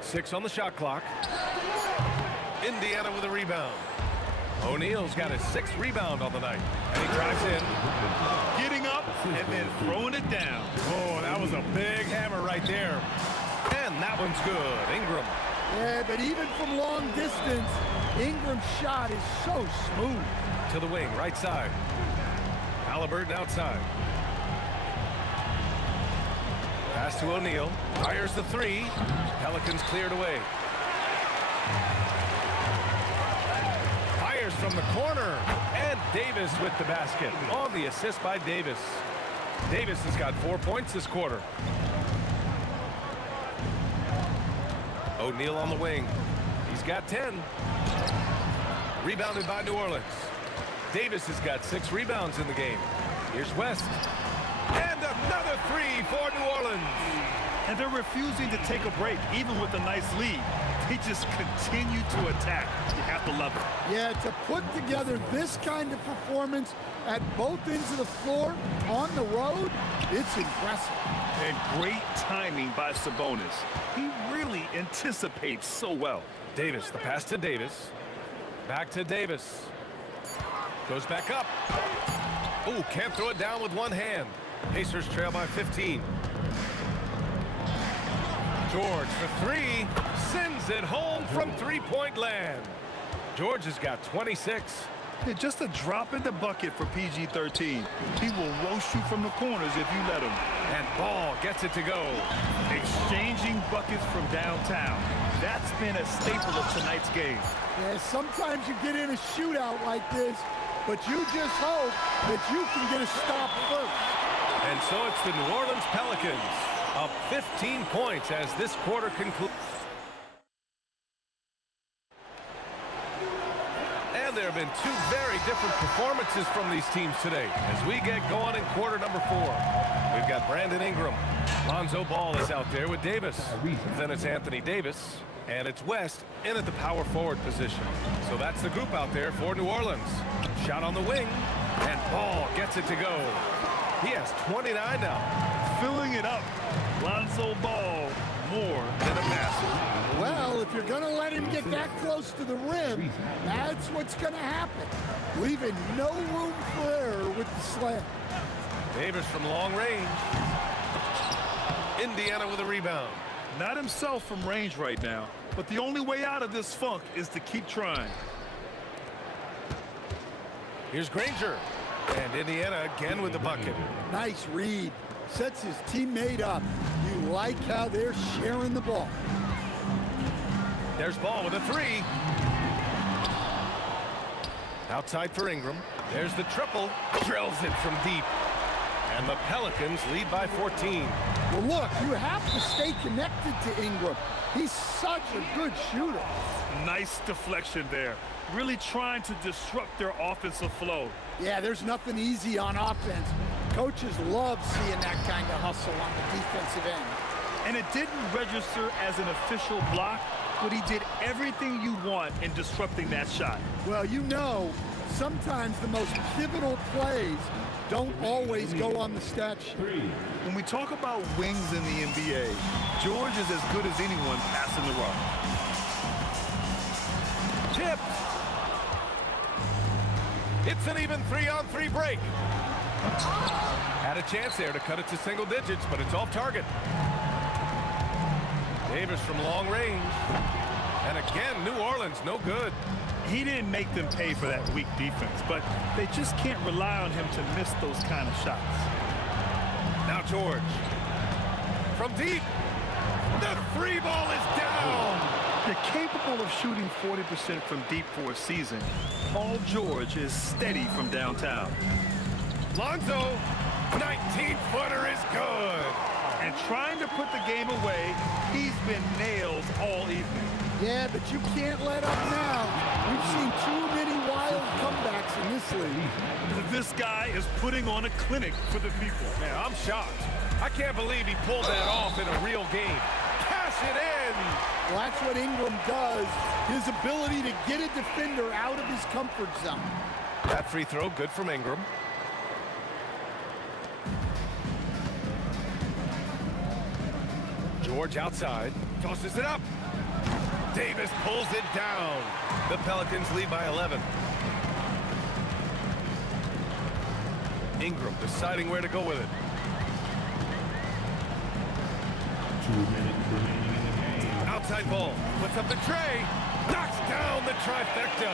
Six on the shot clock. Indiana with a rebound. O'Neal's got his 6th rebound on the night. And he drives in. Getting up and then throwing it down. Oh, that was a big hammer right there. And that one's good. Ingram. Yeah, but even from long distance, Ingram's shot is so smooth. To the wing, right side. Halliburton outside. Pass to O'Neal. Fires the 3. Pelicans cleared away. Fires from the corner. And Davis with the basket. On the assist by Davis. Davis has got 4 points this quarter. O'Neal on the wing. He's got 10. Rebounded by New Orleans. Davis has got 6 rebounds in the game. Here's West. And another 3 for New Orleans. And they're refusing to take a break, even with a nice lead. They just continue to attack. You have to love it. Yeah, to put together this kind of performance at both ends of the floor on the road, it's impressive. And great timing by Sabonis. He really anticipates so well. Davis, the pass to Davis. Back to Davis. Goes back up. Oh, can't throw it down with one hand. Pacers trail by 15. George for 3. Sends it home from three-point land. George has got 26. Yeah, just a drop in the bucket for PG-13. He will roast you from the corners if you let him. And Ball gets it to go. Exchanging buckets from downtown. That's been a staple of tonight's game. Yeah, sometimes you get in a shootout like this, but you just hope that you can get a stop first. And so it's the New Orleans Pelicans up 15 points as this quarter concludes. And there have been 2 very different performances from these teams today as we get going in quarter number 4. We've got Brandon Ingram. Lonzo Ball is out there with Davis. Then it's Anthony Davis. And it's West in at the power forward position. So that's the group out there for New Orleans. Shot on the wing. And Ball gets it to go. He has 29 now. Filling it up. Lonzo Ball, more than a passer. Well, if you're going to let him get that close to the rim, that's what's going to happen. Leaving no room for error with the slam. Davis from long range. Indiana with a rebound. Not himself from range right now, but the only way out of this funk is to keep trying. Here's Granger. And Indiana again with the bucket. Nice read. Sets his teammate up. You like how they're sharing the ball. There's Ball with a 3. Outside for Ingram. There's the triple. Drills it from deep. And the Pelicans lead by 14. Well, look, you have to stay connected to Ingram. He's such a good shooter. Nice deflection there. Really trying to disrupt their offensive flow. Yeah, there's nothing easy on offense. Coaches love seeing that kind of hustle on the defensive end. And it didn't register as an official block, but he did everything you want in disrupting that shot. Well, you know, sometimes the most pivotal plays don't always go on the stat sheet. When we talk about wings in the NBA, George is as good as anyone passing the rock. Tipped. It's an even 3-on-3 break. Had a chance there to cut it to single digits, but it's off target. Davis from long range. And again, New Orleans, no good. He didn't make them pay for that weak defense, but they just can't rely on him to miss those kind of shots. Now George. From deep. The three ball is down. They're capable of shooting 40% from deep for a season. Paul George is steady from downtown. Lonzo, 19-footer is good. And trying to put the game away, he's been nailed all evening. Yeah, but you can't let up now. We've seen too many wild comebacks in this league. This guy is putting on a clinic for the people. Man, I'm shocked. I can't believe he pulled that off in a real game. Cash it in. Well, that's what Ingram does. His ability to get a defender out of his comfort zone. That free throw, good from Ingram. George outside, tosses it up. Davis pulls it down. The Pelicans lead by 11. Ingram deciding where to go with it. 2 minutes remaining in the game. Outside ball, puts up the tray, knocks down the trifecta.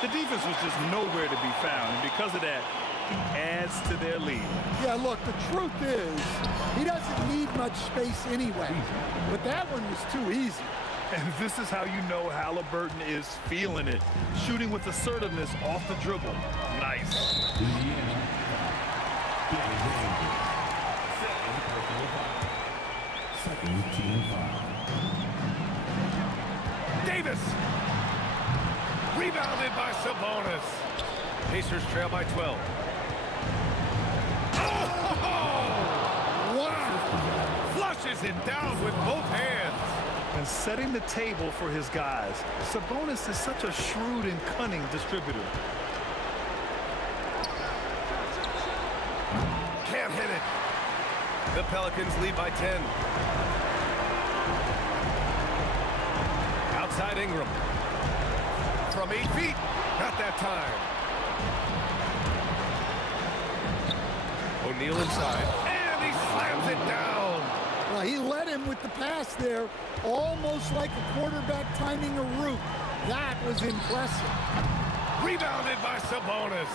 The defense was just nowhere to be found, and because of that, he adds to their lead. Yeah, look, the truth is, he doesn't need much space anyway. But that one was too easy. And this is how you know Halliburton is feeling it. Shooting with assertiveness off the dribble. Nice. Indiana. Second team foul. Davis. Rebounded by Sabonis. Pacers trail by 12. Wow! Flushes it down with both hands. And setting the table for his guys. Sabonis is such a shrewd and cunning distributor. Can't hit it. The Pelicans lead by 10. Outside Ingram. From 8 feet. Not that time. O'Neal inside. And he slams it down. Well, he led him with the pass there, almost like a quarterback timing a route. That was impressive. Rebounded by Sabonis.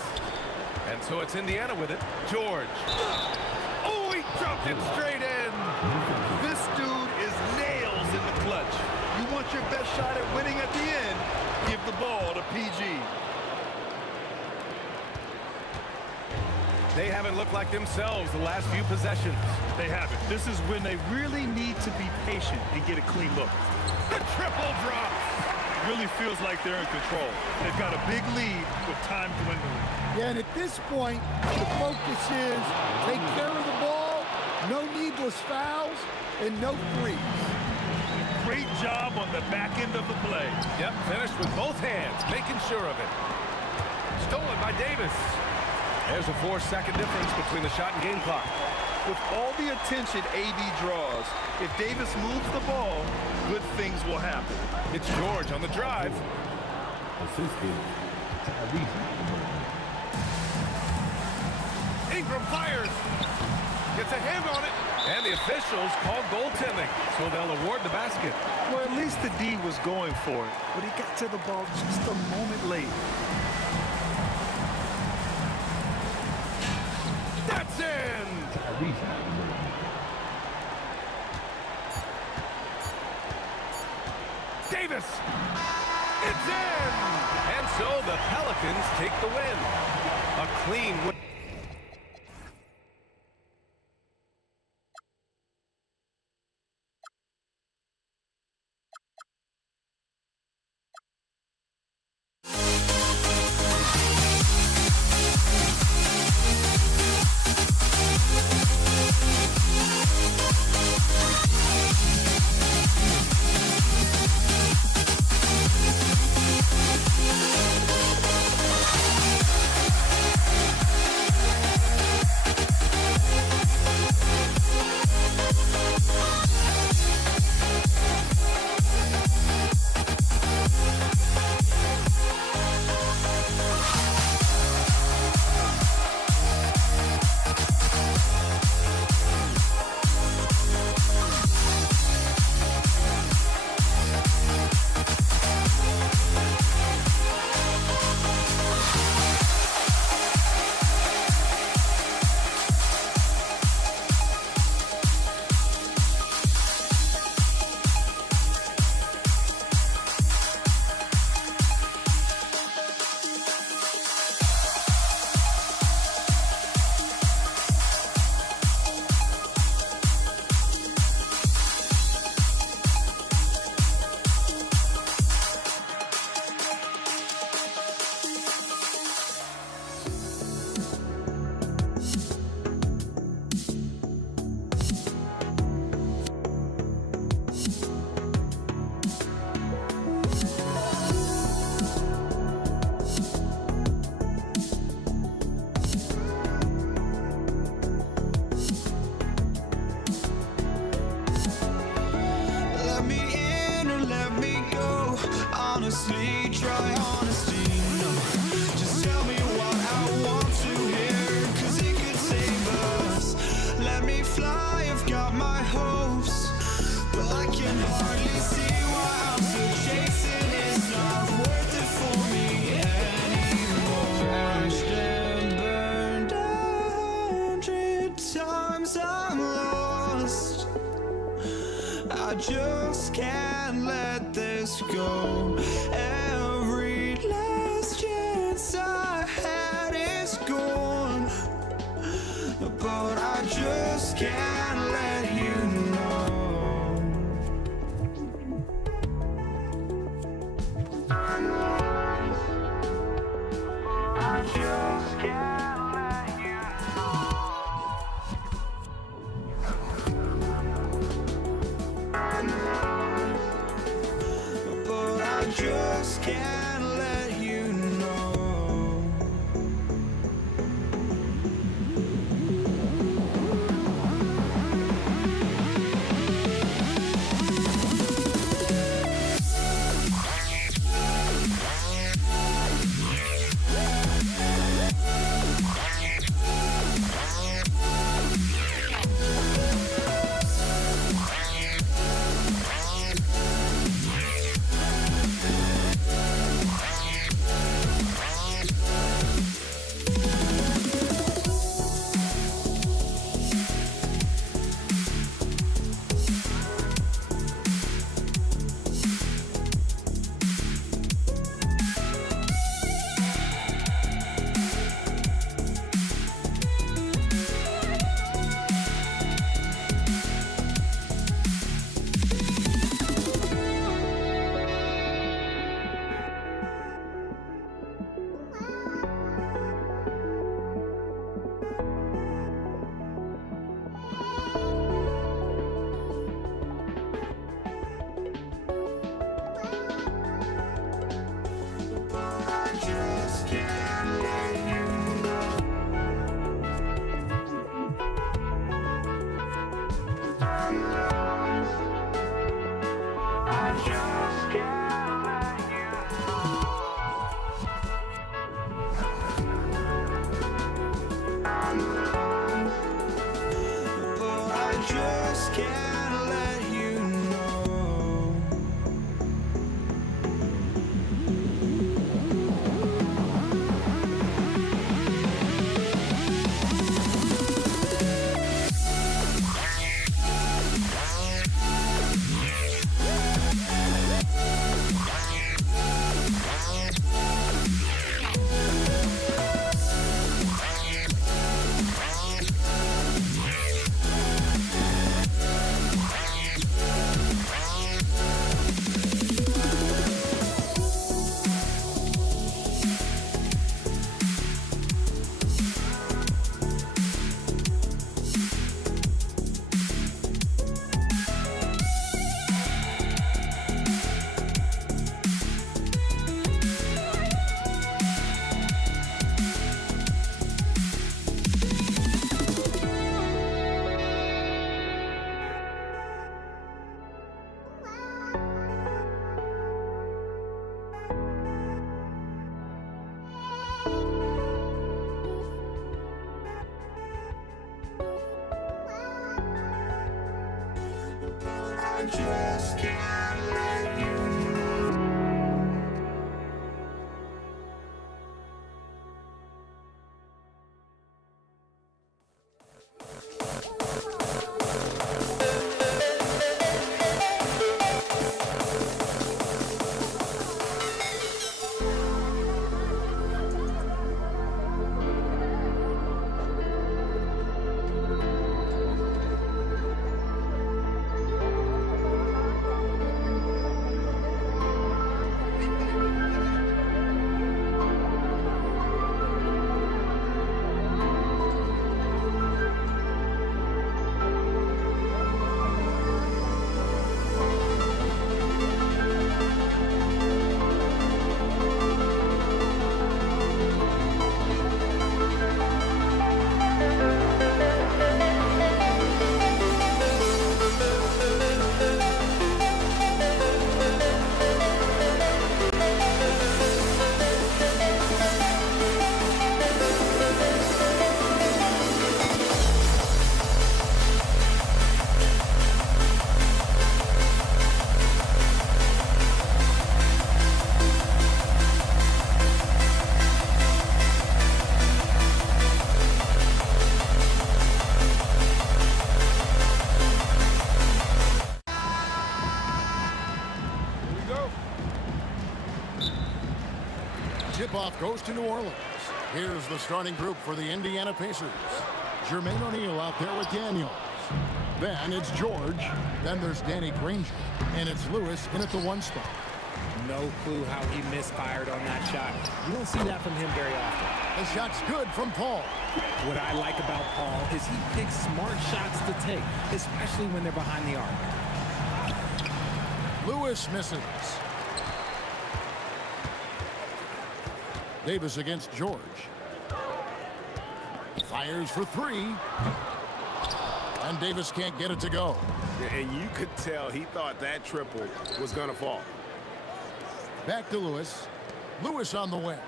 And so it's Indiana with it. George. Oh, he dropped it straight in. This dude is nails in the clutch. You want your best shot at winning at the end, give the ball to PG. They haven't looked like themselves the last few possessions. They haven't. This is when they really need to be patient and get a clean look. The triple drop. Really feels like they're in control. They've got a big lead with time dwindling. Yeah, and at this point, the focus is take care of the ball, no needless fouls, and no threes. Great job on the back end of the play. Yep, finished with both hands, making sure of it. Stolen by Davis. There's a 4-second difference between the shot and game clock. With all the attention AD draws, if Davis moves the ball, good things will happen. It's George on the drive. Assisted. Ingram fires. Gets a hand on it. And the officials call goaltending, so they'll award the basket. Well, at least the D was going for it, but he got to the ball just a moment late. That's in! Davis! It's in! And so the Pelicans take the win. A clean win. honestly, try honesty. No, just tell me what I want to hear, 'cause it could save us. Let me fly, I've got my hopes, but I can hardly see why I'm still chasing. It's not worth it for me anymore. Crashed and burned 100 times, I'm lost. I just can't let this go. Every last chance I had is gone, but I just can't let you know. I just can't let you know. But I just can't let you know. just can't let you know. tip-off goes to New Orleans. Here's the starting group for the Indiana Pacers. Jermaine O'Neal out there with Daniels. Then it's George. Then there's Danny Granger. And it's Lewis in at the 1 spot. No clue how he misfired on that shot. You don't see that from him very often. The shot's good from Paul. What I like about Paul is he picks smart shots to take, especially when they're behind the arc. Lewis misses. Davis against George. Fires for 3. And Davis can't get it to go. And you could tell he thought that triple was going to fall. Back to Lewis. Lewis on the wing.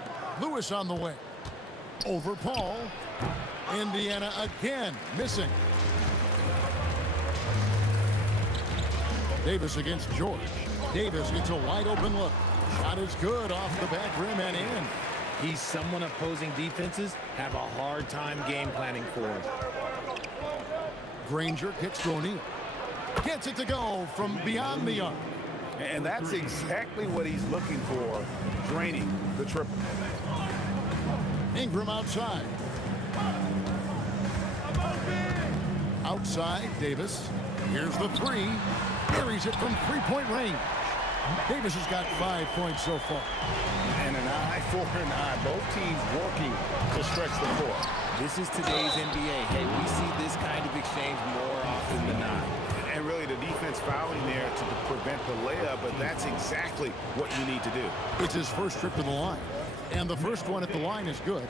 Lewis on the wing. Over Paul. Indiana again missing. Davis against George. Davis gets a wide open look. Shot is good off the back rim and in. He's someone opposing defenses have a hard time game planning for him. Granger kicks to O'Neal. Gets it to go from beyond the arc. And that's exactly what he's looking for, draining the triple. Ingram outside. Outside, Davis. Here's the 3. Buries it from 3-point range. Davis has got 5 points so far. And an eye for an eye. Both teams working to stretch the floor. This is today's NBA. Hey, we see this kind of exchange more often than not. And really the defense fouling there to prevent the layup, but that's exactly what you need to do. It's his first trip to the line. And the first one at the line is good.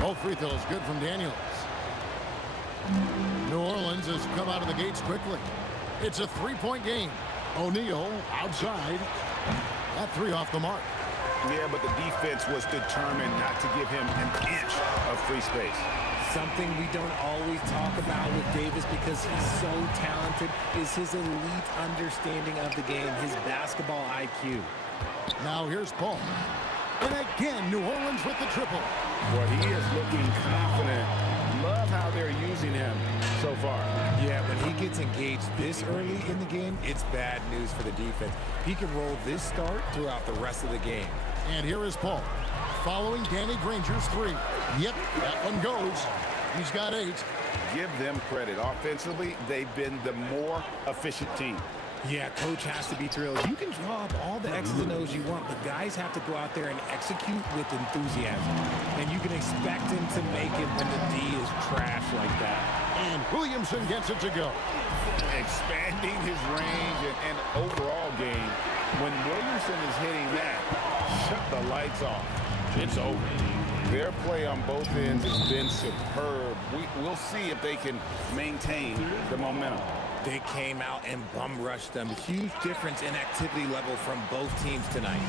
Both free throws good from Daniels. New Orleans has come out of the gates quickly. It's a 3-point game. O'Neal outside. That 3 off the mark. Yeah, but the defense was determined not to give him an inch of free space. Something we don't always talk about with Davis because he's so talented is his elite understanding of the game, his basketball IQ. Now here's Paul. And again, New Orleans with the triple. Well, he is looking confident. Love how they're using him so far. Yeah, when he gets engaged this early in the game, it's bad news for the defense. He can roll this start throughout the rest of the game. And here is Paul, following Danny Granger's 3. Yep, that one goes. He's got 8. Give them credit. Offensively, they've been the more efficient team. Yeah, coach has to be thrilled. You can draw up all the X's and O's you want, but guys have to go out there and execute with enthusiasm. And you can expect him to make it when the D is trash like that. And Williamson gets it to go. Expanding his range and overall game. When Williamson is hitting that, shut the lights off. It's over. Their play on both ends has been superb. We'll see if they can maintain the momentum. They came out and bum rushed them. Huge difference in activity level from both teams tonight.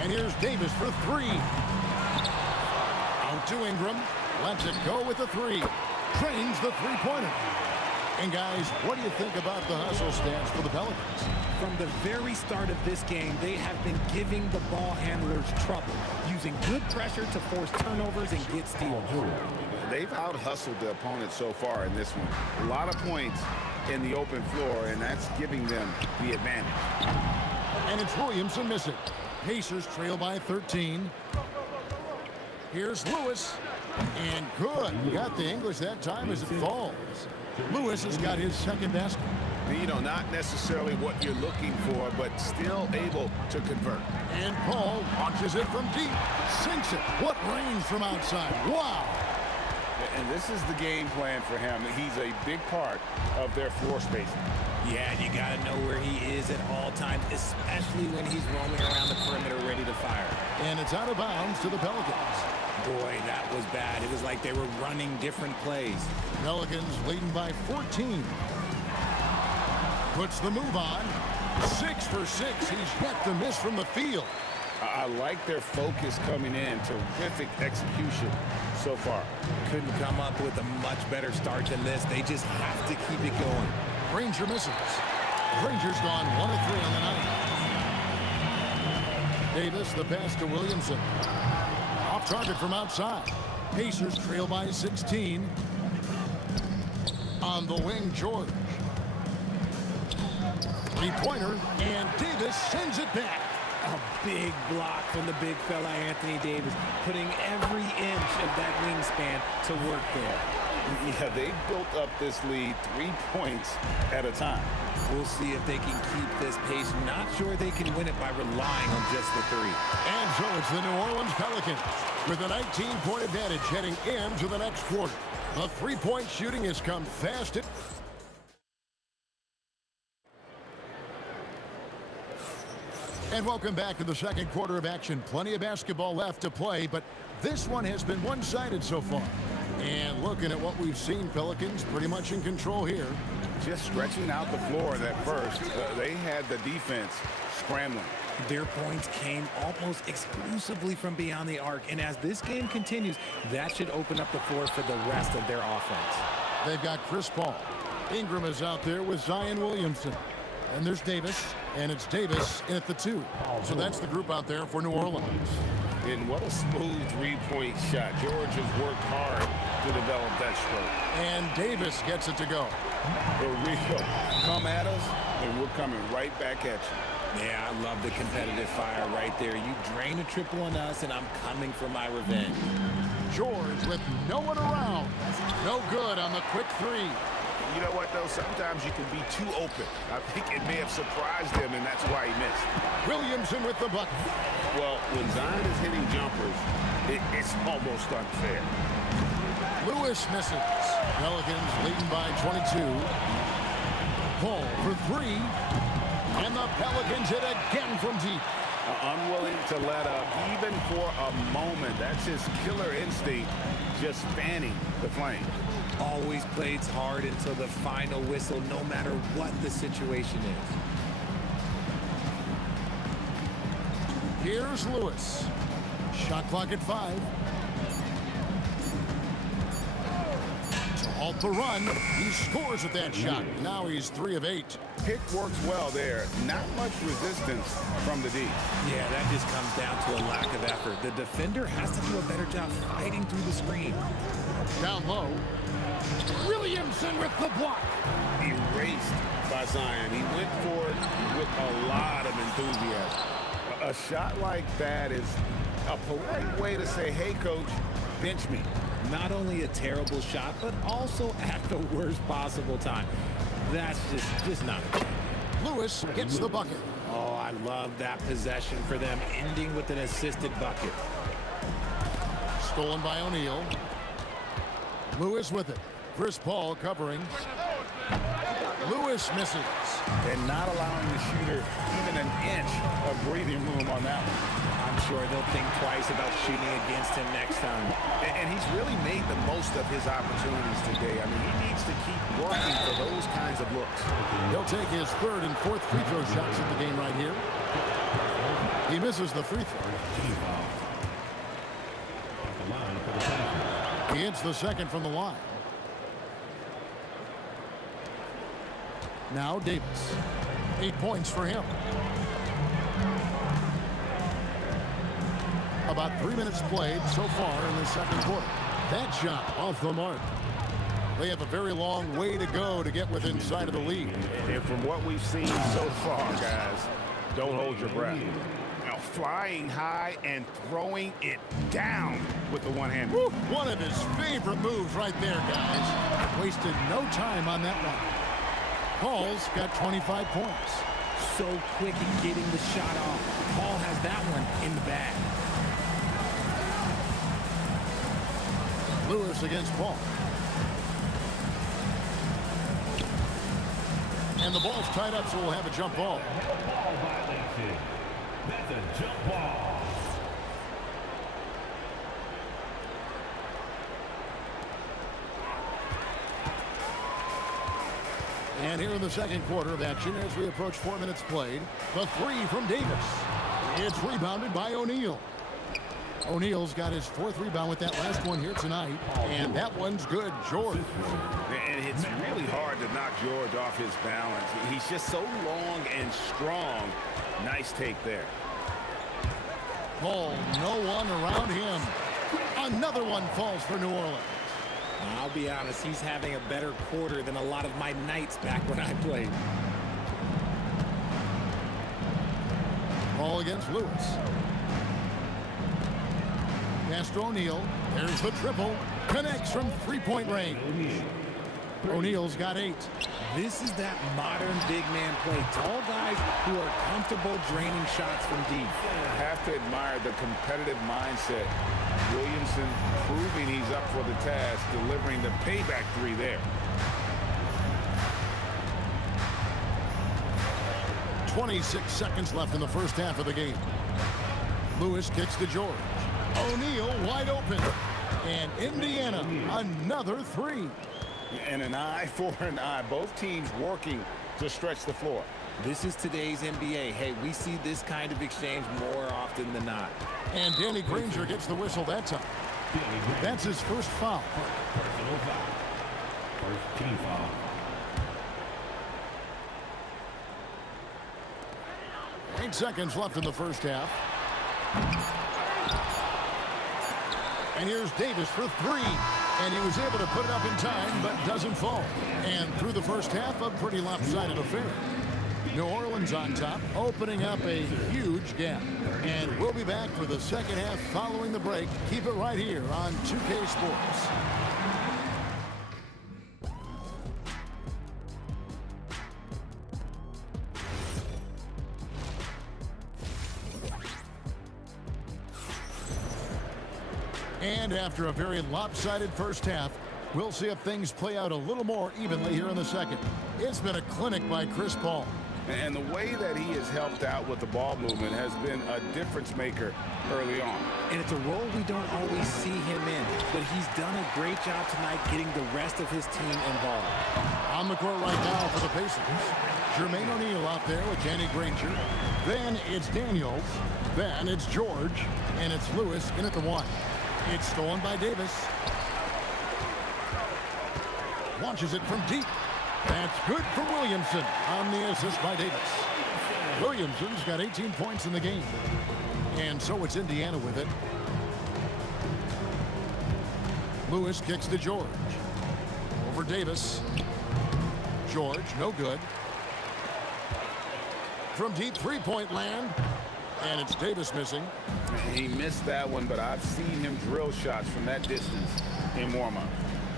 And here's Davis for 3. Out to Ingram. Lets it go with the 3. Trains the 3-pointer. And guys, what do you think about the hustle stance for the Pelicans? From the very start of this game, they have been giving the ball handlers trouble, using good pressure to force turnovers and get steals. They've out-hustled the opponent so far in this one. A lot of points in the open floor, and that's giving them the advantage. And it's Williamson missing. Pacers trail by 13. Here's Lewis. And good. Got the English that time as it falls. Lewis has got his second basket. You know, not necessarily what you're looking for, but still able to convert. And Paul launches it from deep. Sinks it. What range from outside. Wow. And this is the game plan for him. He's a big part of their floor spacing. Yeah, you got to know where he is at all times, especially when he's roaming around the perimeter ready to fire. And it's out of bounds to the Pelicans. Boy, that was bad. It was like they were running different plays. Pelicans leading by 14. Puts the move on. 6 for 6. He's yet to miss from the field. I like their focus coming in. Terrific execution so far. Couldn't come up with a much better start than this. They just have to keep it going. Granger misses. Granger's gone 1 of 3 on the night. Davis, the pass to Williamson. Off target from outside. Pacers trail by 16. On the wing, George. 3-pointer, and Davis sends it back. A big block from the big fella, Anthony Davis, putting every inch of that wingspan to work there. Yeah, they built up this lead 3 points at a time. We'll see if they can keep this pace. Not sure they can win it by relying on just the three. And so it's the New Orleans Pelicans with a 19-point advantage heading into the next quarter. The three-point shooting has come fast. And welcome back to the second quarter of action. Plenty of basketball left to play, but this one has been one-sided so far. And looking at what we've seen, Pelicans pretty much in control here. Just stretching out the floor in that first. They had the defense scrambling. Their points came almost exclusively from beyond the arc, and as this game continues, that should open up the floor for the rest of their offense. They've got Chris Paul. Ingram is out there with Zion Williamson. And there's Davis, and it's Davis in at the 2. So that's the group out there for New Orleans. And what a smooth three-point shot. George has worked hard to develop that stroke. And Davis gets it to go. For real. Come at us, and we're coming right back at you. Yeah, I love the competitive fire right there. You drain a triple on us, and I'm coming for my revenge. George with no one around. No good on the quick 3. You know what, though? Sometimes you can be too open. I think it may have surprised him, and that's why he missed. Williamson with the bucket. Well, when Zion is hitting jumpers, it's almost unfair. Lewis misses. Pelicans leading by 22. Paul for 3. And the Pelicans hit again from deep. Unwilling to let up, even for a moment. That's his killer instinct, just fanning the flame. Always plays hard until the final whistle, no matter what the situation is. Here's Lewis. Shot clock at 5. To halt the run, he scores with that shot. Now he's 3 of 8. Pick works well there. Not much resistance from the D. Yeah, that just comes down to a lack of effort. The defender has to do a better job fighting through the screen. Down low. Williamson with the block. Erased by Zion. He went for it with a lot of enthusiasm. A shot like that is a polite way to say, hey, coach, bench me. Not only a terrible shot, but also at the worst possible time. That's just not a good idea. Lewis gets the bucket. Oh, I love that possession for them, ending with an assisted bucket. Stolen by O'Neal. Lewis with it. Chris Paul covering. Lewis misses. And not allowing the shooter even an inch of breathing room on that one. I'm sure they'll think twice about shooting against him next time. And he's really made the most of his opportunities today. I mean, he needs to keep working for those kinds of looks. He'll take his 3rd and 4th free throw shots in the game right here. He misses the free throw. He hits the 2nd from the line. Now Davis. 8 points for him. About 3 minutes played so far in the second quarter. That shot off the mark. They have a very long way to go to get within sight of the lead. And from what we've seen so far, guys, don't hold your breath. Now, flying high and throwing it down with the one-hand. One of his favorite moves right there, guys. Wasted no time on that one. Paul's got 25 points. So quick in getting the shot off. Paul has that one in the bag. Lewis against Paul. And the ball's tied up, so we'll have a jump ball. Ball violation. That's a jump ball. And here in the second quarter of action, as we approach 4 minutes played, the 3 from Davis. It's rebounded by O'Neal. O'Neal's got his 4th rebound with that last one here tonight. And that one's good, George. And it's really hard to knock George off his balance. He's just so long and strong. Nice take there. Paul, no one around him. Another one falls for New Orleans. I'll be honest, he's having a better quarter than a lot of my nights back when I played. Ball against Lewis. Pass to O'Neal. There's the triple. Connects from three-point range. O'Neal's got 8. This is that modern big man play. Tall guys who are comfortable draining shots from deep. Have to admire the competitive mindset. Williamson proving he's up for the task, delivering the payback 3 there. 26 seconds left in the first half of the game. Lewis kicks to George. O'Neal wide open. And Indiana, another 3. And an eye for an eye. Both teams working to stretch the floor. This is today's NBA. Hey, we see this kind of exchange more often than not. And Danny Granger gets the whistle that time. That's his first foul. Personal foul. First team foul. Eight seconds left in the first half. And here's Davis for 3. And he was able to put it up in time, but doesn't fall. And through the first half, a pretty lopsided affair. New Orleans on top, opening up a huge gap. And we'll be back for the second half following the break. Keep it right here on 2K Sports. And after a very lopsided first half, we'll see if things play out a little more evenly here in the second. It's been a clinic by Chris Paul. And the way that he has helped out with the ball movement has been a difference maker early on. And it's a role we don't always see him in, but he's done a great job tonight getting the rest of his team involved. On the court right now for the Pacers, Jermaine O'Neal out there with Danny Granger. Then it's Daniels. Then it's George. And it's Lewis in at the 1. It's stolen by Davis. Launches it from deep. That's good for Williamson on the assist by Davis. Williamson's got 18 points in the game. And so it's Indiana with it. Lewis kicks to George. Over Davis. George, no good. From deep three-point land. And it's Davis missing. He missed that one, but I've seen him drill shots from that distance in warm-up.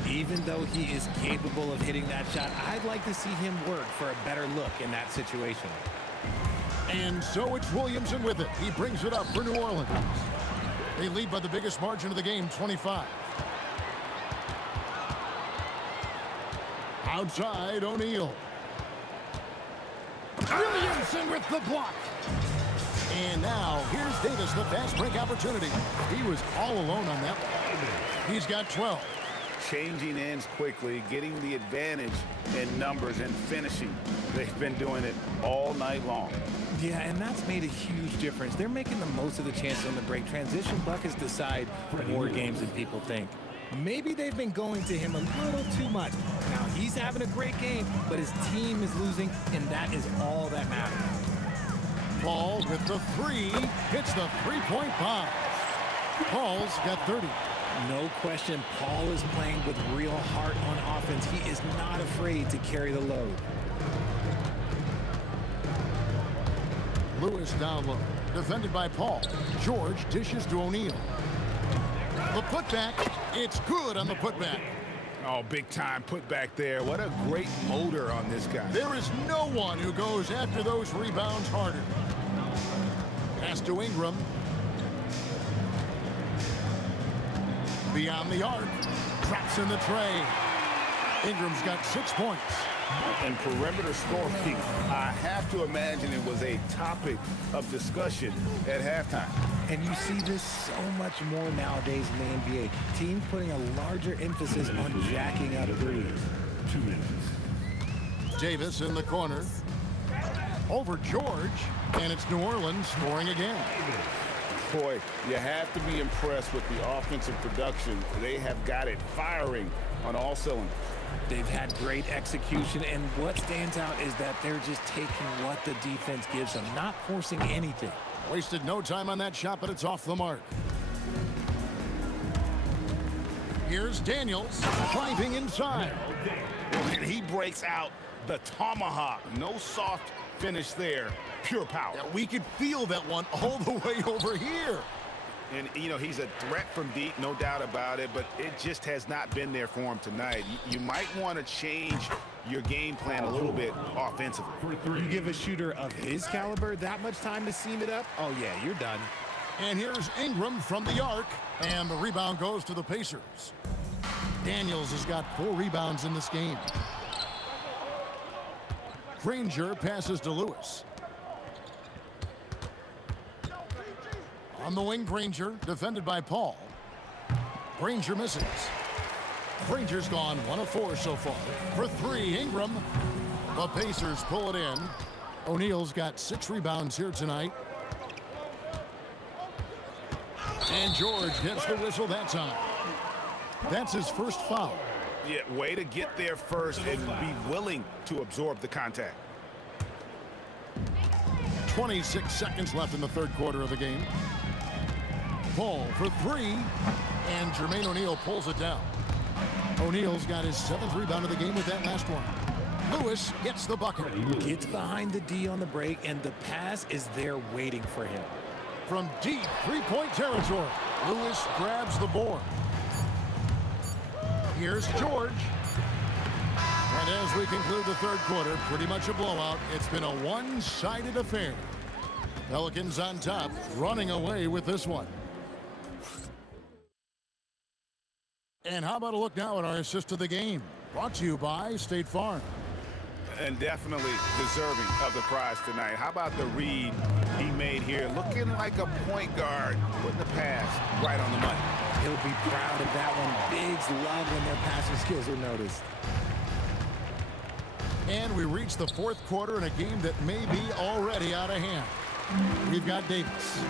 Even though he is capable of hitting that shot, I'd like to see him work for a better look in that situation. And so it's Williamson with it. He brings it up for New Orleans. They lead by the biggest margin of the game, 25. Outside, O'Neal. Williamson with the block. And now, here's Davis, the fast break opportunity. He was all alone on that one. He's got 12. Changing ends quickly, getting the advantage in numbers and finishing. They've been doing it all night long. Yeah, and that's made a huge difference. They're making the most of the chances on the break. Transition buckets decide more games than people think. Maybe they've been going to him a little too much. Now, he's having a great game, but his team is losing, and that is all that matters. Paul with the 3, hits the three-point bomb. Paul's got 30. No question, Paul is playing with real heart on offense. He is not afraid to carry the load. Lewis down low, defended by Paul. George dishes to O'Neal. The putback, it's good on the putback. Oh, big time put back there. What a great motor on this guy. There is no one who goes after those rebounds harder. Pass to Ingram. Beyond the arc. Drops in the tray. Ingram's got 6 points. And perimeter scoring, I have to imagine it was a topic of discussion at halftime. And you see this so much more nowadays in the NBA. Teams putting a larger emphasis on jacking up threes. 2 minutes. Davis in the corner. Over George. And it's New Orleans scoring again. Boy, you have to be impressed with the offensive production. They have got it firing on all cylinders. They've had great execution, and what stands out is that they're just taking what the defense gives them, not forcing anything. Wasted no time on that shot, but it's off the mark. Here's Daniels driving inside. And he breaks out the tomahawk. No soft finish there, pure power. Yeah, we could feel that one all the way over here. And, you know, he's a threat from deep, no doubt about it, but it just has not been there for him tonight. You might want to change your game plan a little bit offensively. You give a shooter of his caliber that much time to seam it up, oh, yeah, you're done. And here's Ingram from the arc, and the rebound goes to the Pacers. Daniels has got 4 rebounds in this game. Granger passes to Lewis. On the wing, Granger, defended by Paul. Granger misses. Granger's gone 1 of 4 so far. For 3, Ingram. The Pacers pull it in. O'Neal's got 6 rebounds here tonight. And George gets the whistle that time. That's his first foul. Yeah, way to get there first and be willing to absorb the contact. 26 seconds left in the third quarter of the game. Paul for 3, and Jermaine O'Neal pulls it down. O'Neal's got his 7th rebound of the game with that last one. Lewis gets the bucket. Gets behind the D on the break, and the pass is there waiting for him. From deep 3-point territory, Lewis grabs the board. Here's George. And as we conclude the third quarter, pretty much a blowout. It's been a one-sided affair. Pelicans on top, running away with this one. And how about a look now at our assist of the game? Brought to you by State Farm. And definitely deserving of the prize tonight. How about the read he made here? Looking like a point guard, putting the pass right on the money. He'll be proud of that one. Bigs love when their passing skills are noticed. And we reach the fourth quarter in a game that may be already out of hand. We've got Davis.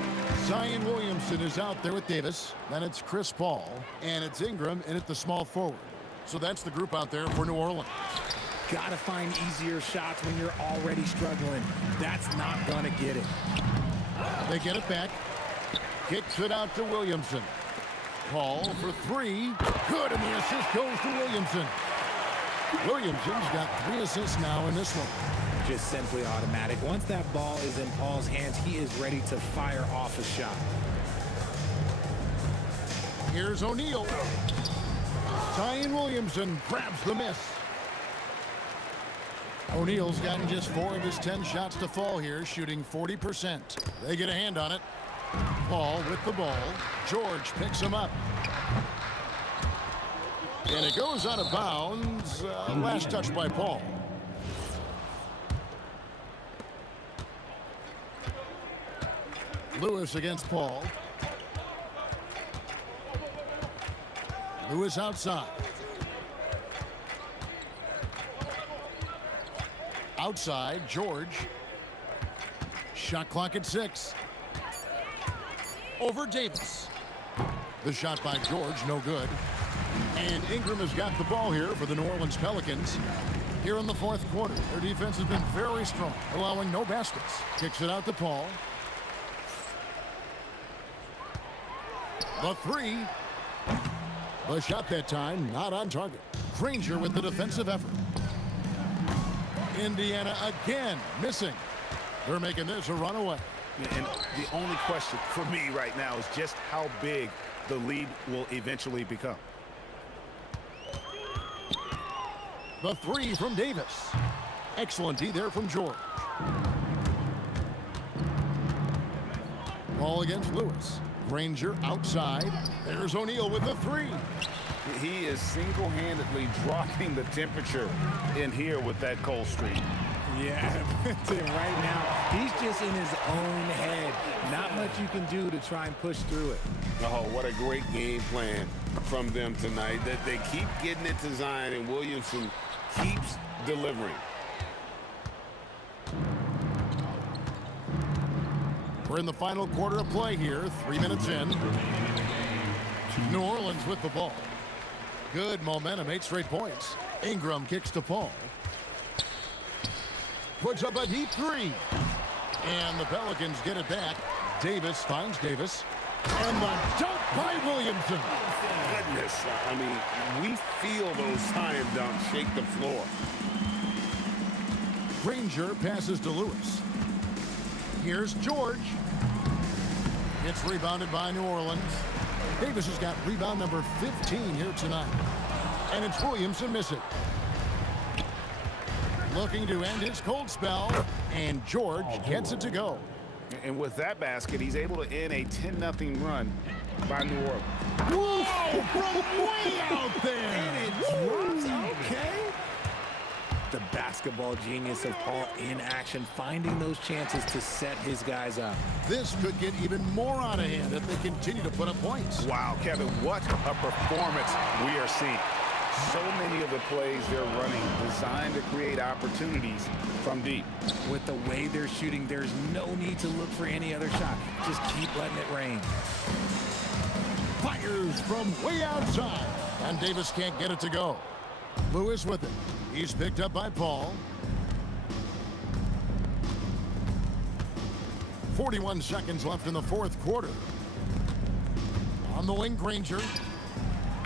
Zion Williamson is out there with Davis. Then it's Chris Paul. And it's Ingram in at the small forward. So that's the group out there for New Orleans. Gotta find easier shots when you're already struggling. That's not gonna get it. They get it back. Kicks it out to Williamson. Paul for 3. Good, and the assist goes to Williamson. Williamson's got 3 assists now in this one. Just simply automatic. Once that ball is in Paul's hands, he is ready to fire off a shot. Here's O'Neal. Zion Williamson grabs the miss. O'Neal's gotten just 4 of his 10 shots to fall here, shooting 40%. They get a hand on it. Paul with the ball. George picks him up. And it goes out of bounds. Last touch by Paul. Lewis against Paul. Lewis outside. Outside, George. Shot clock at 6. Over Davis. The shot by George, no good. And Ingram has got the ball here for the New Orleans Pelicans. Here in the fourth quarter, their defense has been very strong, allowing no baskets. Kicks it out to Paul. The 3. The shot that time, not on target. Granger with the defensive effort. Indiana again missing. They're making this a runaway. And the only question for me right now is just how big the lead will eventually become. The 3 from Davis. Excellent D there from George. Ball against Lewis. Granger outside. There's O'Neal with the 3. He is single-handedly dropping the temperature in here with that cold streak. Yeah, right now, he's just in his own head. Not much you can do to try and push through it. Oh, what a great game plan from them tonight. That they keep getting it to Zion, and Williamson keeps delivering. We're in the final quarter of play here, 3 minutes in. New Orleans with the ball. Good momentum, 8 straight points. Ingram kicks to Paul. Puts up a deep 3. And the Pelicans get it back. Davis finds Davis. And the dunk by Williamson. Goodness, I mean, we feel those Zion dunks shake the floor. Granger passes to Lewis. Here's George. It's rebounded by New Orleans. Davis has got rebound number 15 here tonight. And it's Williamson miss it. Looking to end his cold spell, and George gets it to go. And with that basket, he's able to end a 10-0 run by New Orleans. Whoa! From way out there! And it drops. Okay. The basketball genius of Paul in action, finding those chances to set his guys up. This could get even more out of hand if they continue to put up points. Wow, Kevin, what a performance we are seeing. So many of the plays they're running designed to create opportunities from deep. With the way they're shooting, there's no need to look for any other shot. Just keep letting it rain. Fires from way outside, and Davis can't get it to go. Lewis with it. He's picked up by Paul. 41 seconds left in the fourth quarter. On the wing, Granger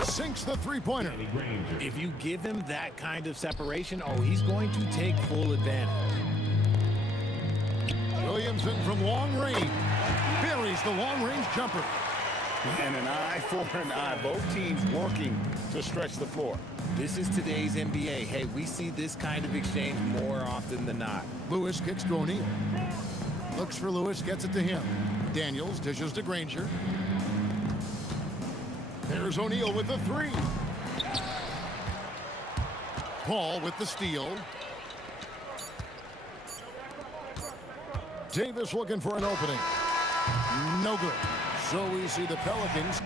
sinks the three-pointer. If you give him that kind of separation, oh, he's going to take full advantage. Williamson from long range buries the long-range jumper. And an eye for an eye. Both teams working to stretch the floor. This is today's NBA. Hey, we see this kind of exchange more often than not. Lewis kicks to O'Neal. Looks for Lewis, gets it to him. Daniels dishes to Granger. There's O'Neal with the three. Paul with the steal. Davis looking for an opening. No good. So we see the Pelicans.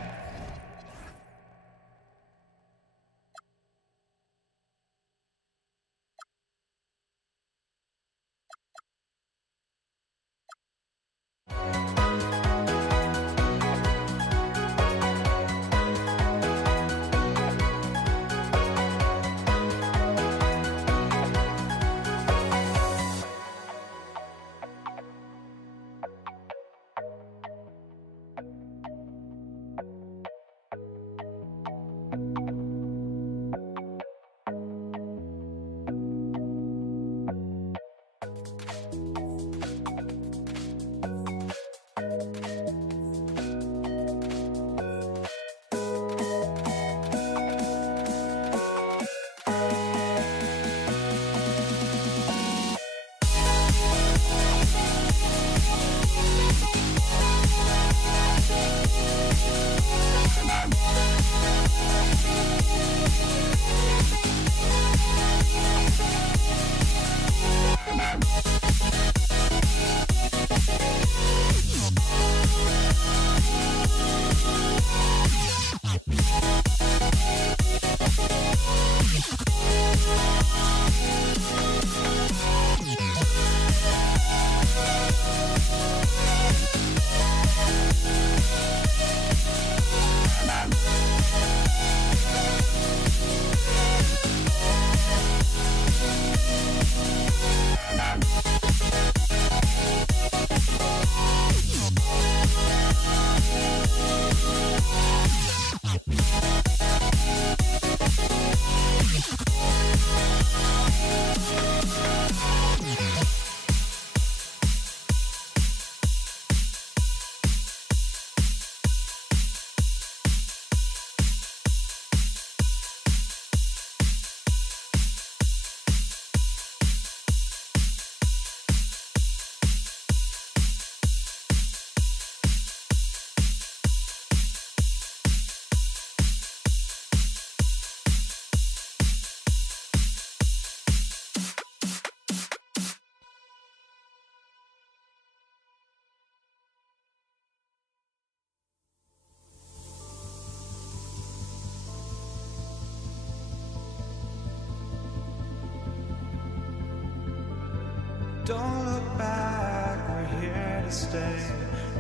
Don't look back, we're here to stay.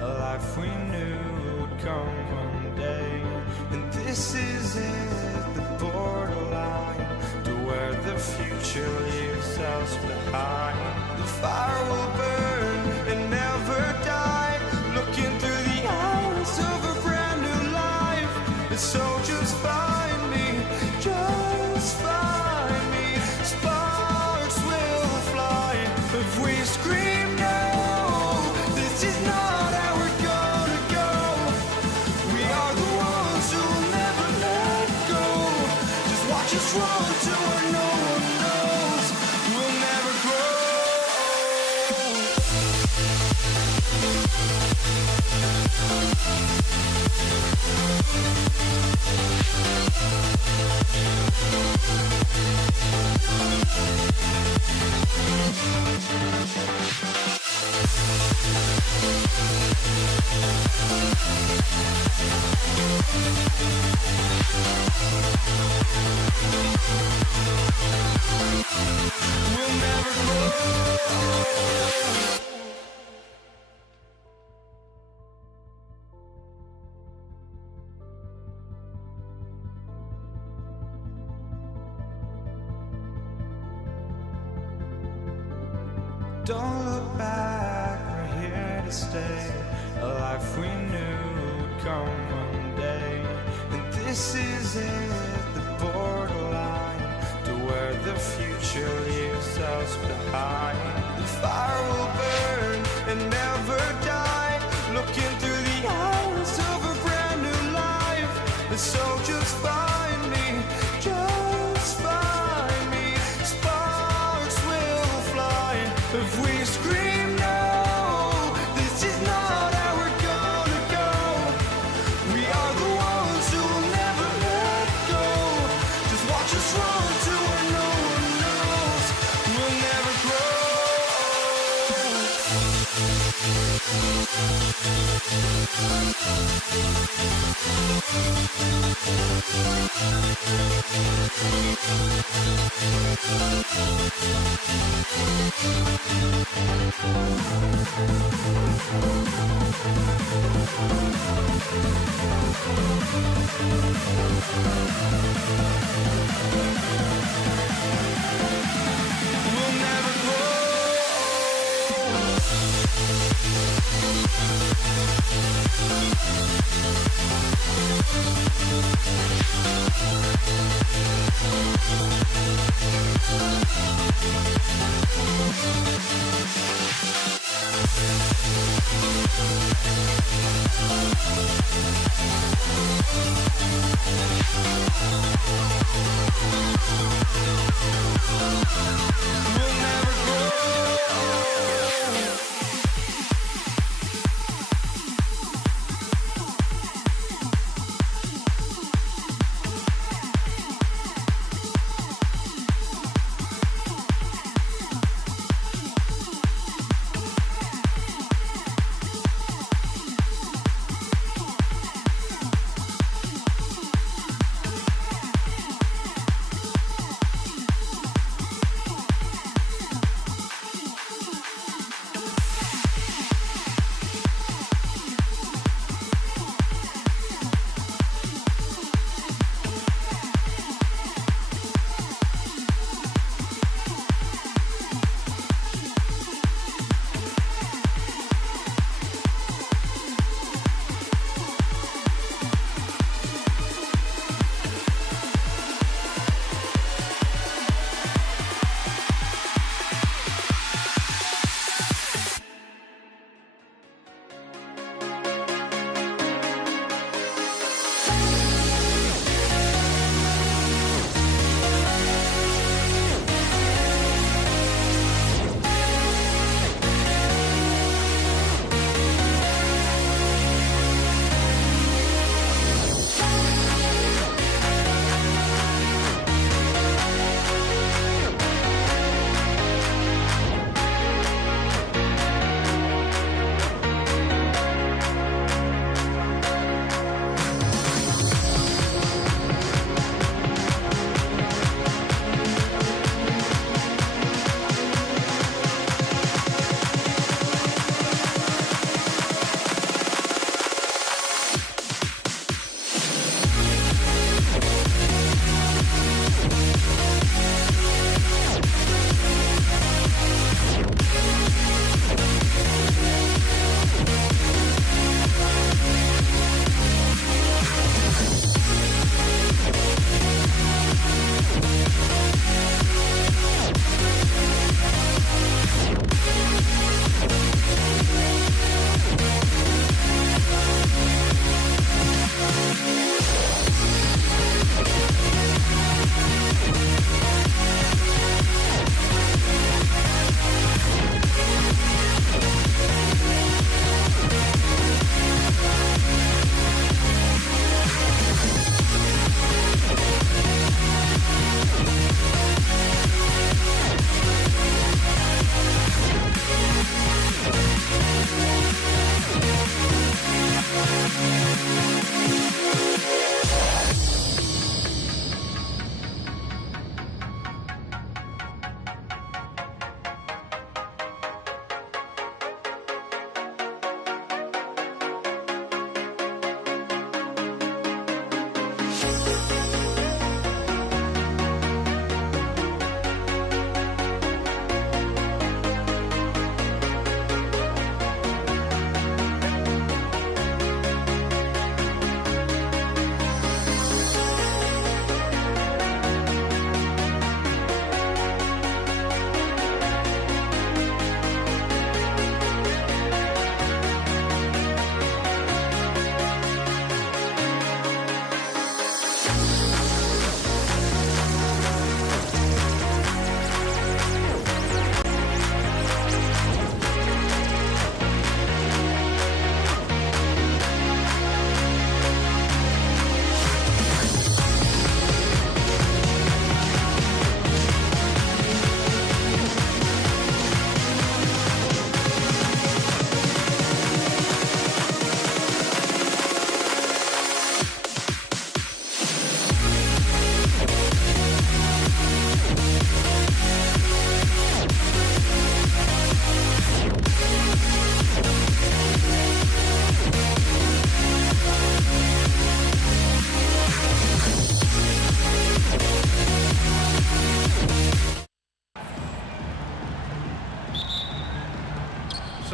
A life we knew would come one day. And this is it, the borderline to where the future leaves us behind. The fire will burn and never die. Looking through the eyes of a brand new life. And so just find me, just find me. Sparks will fly. Don't look back, we're here to stay. A life we knew would come one day. And this is it, the borderline to where the future leaves us behind. The fire will burn and never die, looking through the eyes of a brand new life. And so just find me, just find me. Sparks will fly if we scream no. This is not how we're gonna go. We are the ones who will never let go. Just watch us run to where no one knows. We'll never grow. We'll never grow. We'll never grow.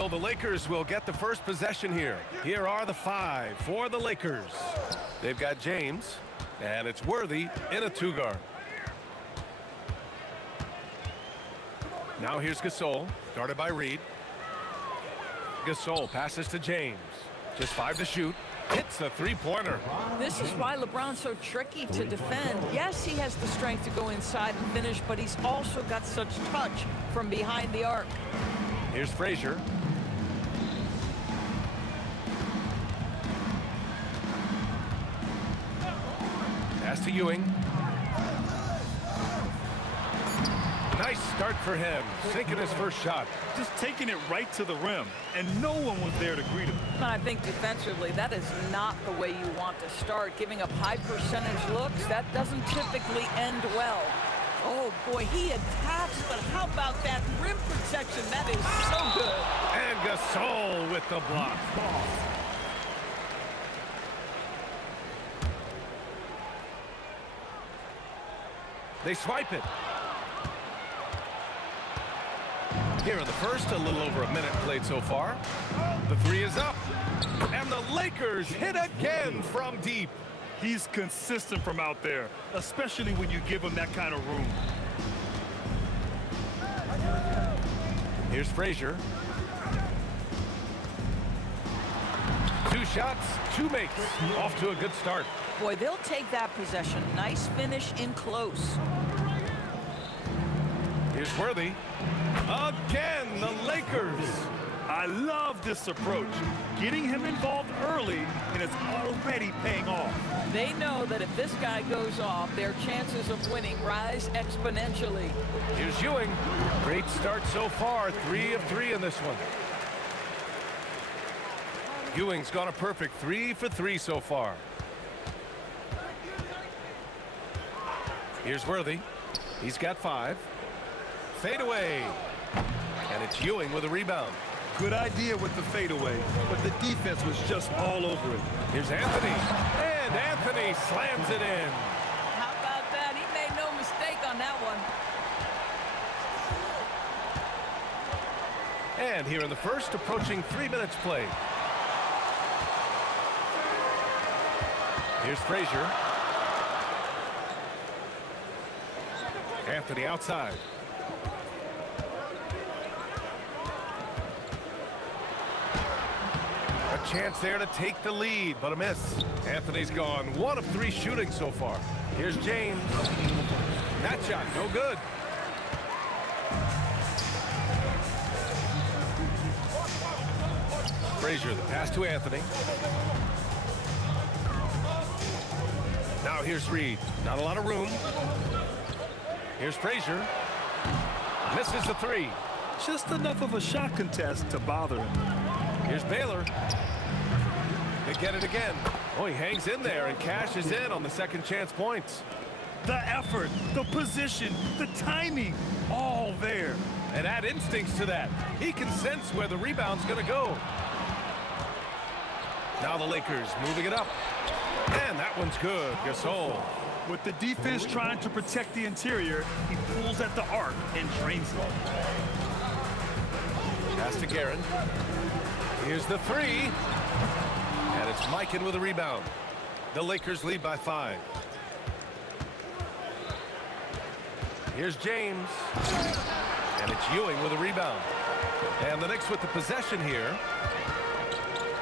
So the Lakers will get the first possession here. Here are the 5 for the Lakers. They've got James, and it's Worthy in a 2-guard. Now here's Gasol, guarded by Reed. Gasol passes to James. Just 5 to shoot. Hits a 3-pointer. This is why LeBron's so tricky to defend. Yes, he has the strength to go inside and finish, but he's also got such touch from behind the arc. Here's Frazier. Pass to Ewing. Nice start for him, sinking his first shot. Just taking it right to the rim, and no one was there to greet him. And I think defensively, that is not the way you want to start. Giving up high percentage looks, that doesn't typically end well. Oh boy, he attacks, but how about that rim protection? That is so good. And Gasol with the block. They swipe it. Here in the first, a little over a minute played so far. The 3 is up. And the Lakers hit again from deep. He's consistent from out there, especially when you give him that kind of room. Here's Frazier. 2 shots, 2 makes. Off to a good start. Boy, they'll take that possession. Nice finish in close. Here's Worthy. Again, the Lakers. I love this approach. Getting him involved early, and it's already paying off. They know that if this guy goes off, their chances of winning rise exponentially. Here's Ewing. Great start so far. 3 of 3 in this one. Ewing's gone a perfect 3 for 3 so far. Here's Worthy. He's got 5. Fadeaway. And it's Ewing with a rebound. Good idea with the fadeaway, but the defense was just all over it. Here's Anthony. And Anthony slams it in. How about that? He made no mistake on that one. And here in the first, approaching 3 minutes played. Here's Frazier. Anthony outside. A chance there to take the lead, but a miss. Anthony's gone 1 of 3 shooting so far. Here's James. That shot, no good. Frazier, the pass to Anthony. Now here's Reed. Not a lot of room. Here's Frazier. Misses the 3. Just enough of a shot contest to bother him. Here's Baylor. They get it again. Oh, he hangs in there and cashes in on the second chance points. The effort, the position, the timing, all there. And add instincts to that. He can sense where the rebound's going to go. Now the Lakers moving it up. And that one's good. Gasol. With the defense trying to protect the interior, he pulls at the arc and drains it. Pass to Guerin. Here's the 3. And it's Mikan with a rebound. The Lakers lead by 5. Here's James. And it's Ewing with a rebound. And the Knicks with the possession here.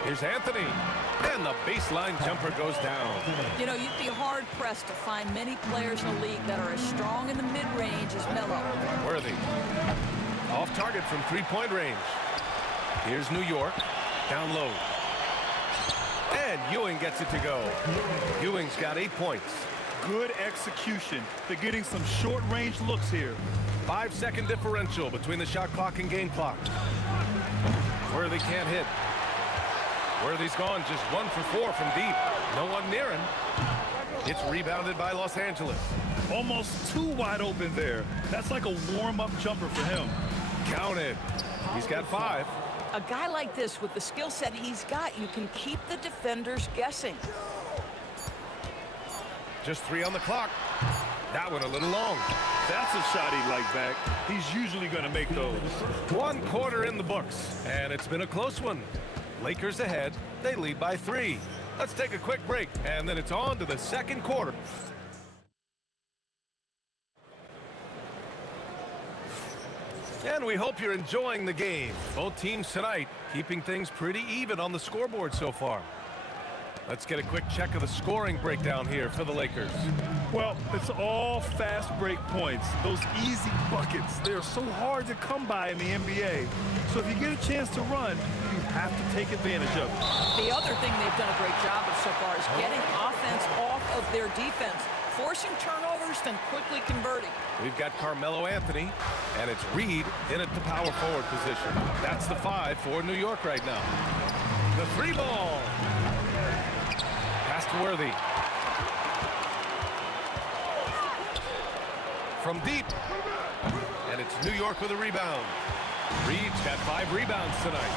Here's Anthony. And the baseline jumper goes down. You know, you'd be hard-pressed to find many players in the league that are as strong in the mid-range as Melo. Worthy. Off target from 3-point range. Here's New York. Down low. And Ewing gets it to go. Ewing's got 8 points. Good execution. They're getting some short-range looks here. 5-second differential between the shot clock and game clock. Worthy can't hit. Worthy's gone just 1 for 4 from deep. No one near him. It's rebounded by Los Angeles. Almost too wide open there. That's like a warm-up jumper for him. Counted. He's got 5. A guy like this, with the skill set he's got, you can keep the defenders guessing. Just 3 on the clock. That one a little long. That's a shot he'd like back. He's usually going to make those. 1 quarter in the books, and it's been a close one. Lakers ahead. They lead by 3. Let's take a quick break, and then it's on to the second quarter. And we hope you're enjoying the game. Both teams tonight keeping things pretty even on the scoreboard so far. Let's get a quick check of the scoring breakdown here for the Lakers. Well, it's all fast break points. Those easy buckets, they're so hard to come by in the NBA. So if you get a chance to run, you have to take advantage of it. The other thing they've done a great job of so far is getting offense off of their defense, forcing turnovers, then quickly converting. We've got Carmelo Anthony, and it's Reed in at the power forward position. That's the 5 for New York right now. The 3 ball. Pass to Worthy. From deep. And it's New York with a rebound. Reed's got 5 rebounds tonight.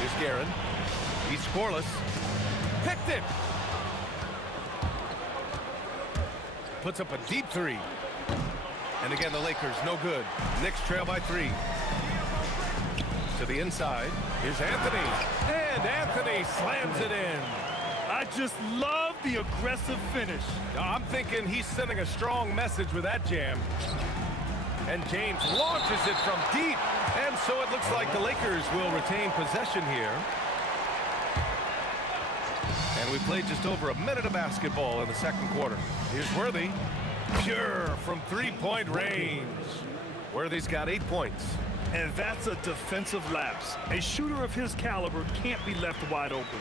Here's Guerin. He's scoreless. Picked it. Puts up a deep 3. And again, the Lakers, no good. Knicks trail by 3. To the inside. Here's Anthony. And Anthony slams it in. I just love the aggressive finish. I'm thinking he's sending a strong message with that jam. And James launches it from deep. And so it looks like the Lakers will retain possession here. And we played just over a minute of basketball in the second quarter. Here's Worthy. Pure from 3-point range. Worthy's got 8 points. And that's a defensive lapse. A shooter of his caliber can't be left wide open.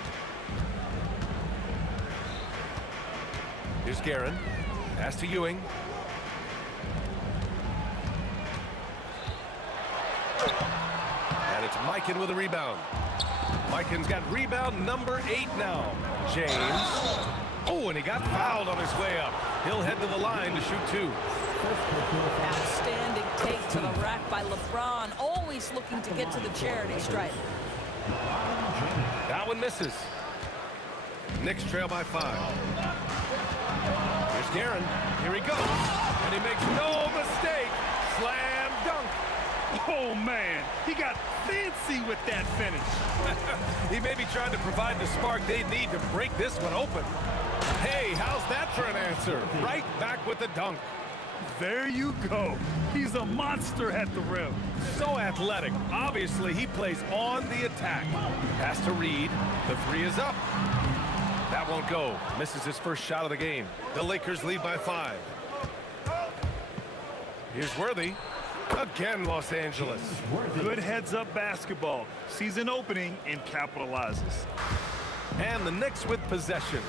Here's Guerin. Pass to Ewing. And it's Mikan with a rebound. Mikan's got rebound number 8 now. James. Oh, and he got fouled on his way up. He'll head to the line to shoot 2. Outstanding take to the rack by LeBron, always looking to get to the charity stripe. That one misses. Knicks trail by 5. Here's Guerin. Here he goes. And he makes no mistake. Slam dunk. Oh, man. He got fancy with that finish. He may be trying to provide the spark they need to break this one open. Hey, how's that for an answer? Right back with the dunk. There you go. He's a monster at the rim. So athletic. Obviously, he plays on the attack. Pass to Reed. The 3 is up. That won't go. Misses his first shot of the game. The Lakers lead by 5. Here's Worthy. Again, Los Angeles. Good heads-up basketball. Sees an opening and capitalizes. And the Knicks with possession.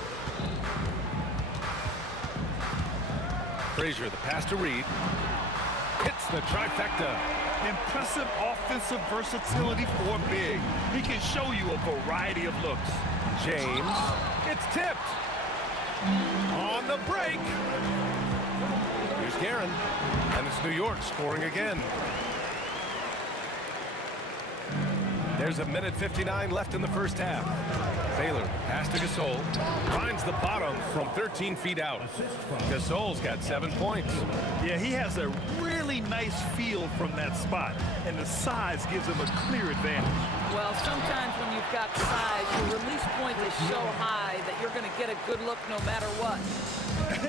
Frazier, the pass to Reed. Hits the trifecta. Impressive offensive versatility for big. He can show you a variety of looks. James. It's tipped. On the break. Here's Guerin. And it's New York scoring again. There's a minute 59 left in the first half. Baylor, pass to Gasol. Finds the bottom from 13 feet out. Gasol's got 7 points. Yeah, he has a really nice feel from that spot, and the size gives him a clear advantage. Well, sometimes when you've got size, your release point is so high that you're going to get a good look no matter what.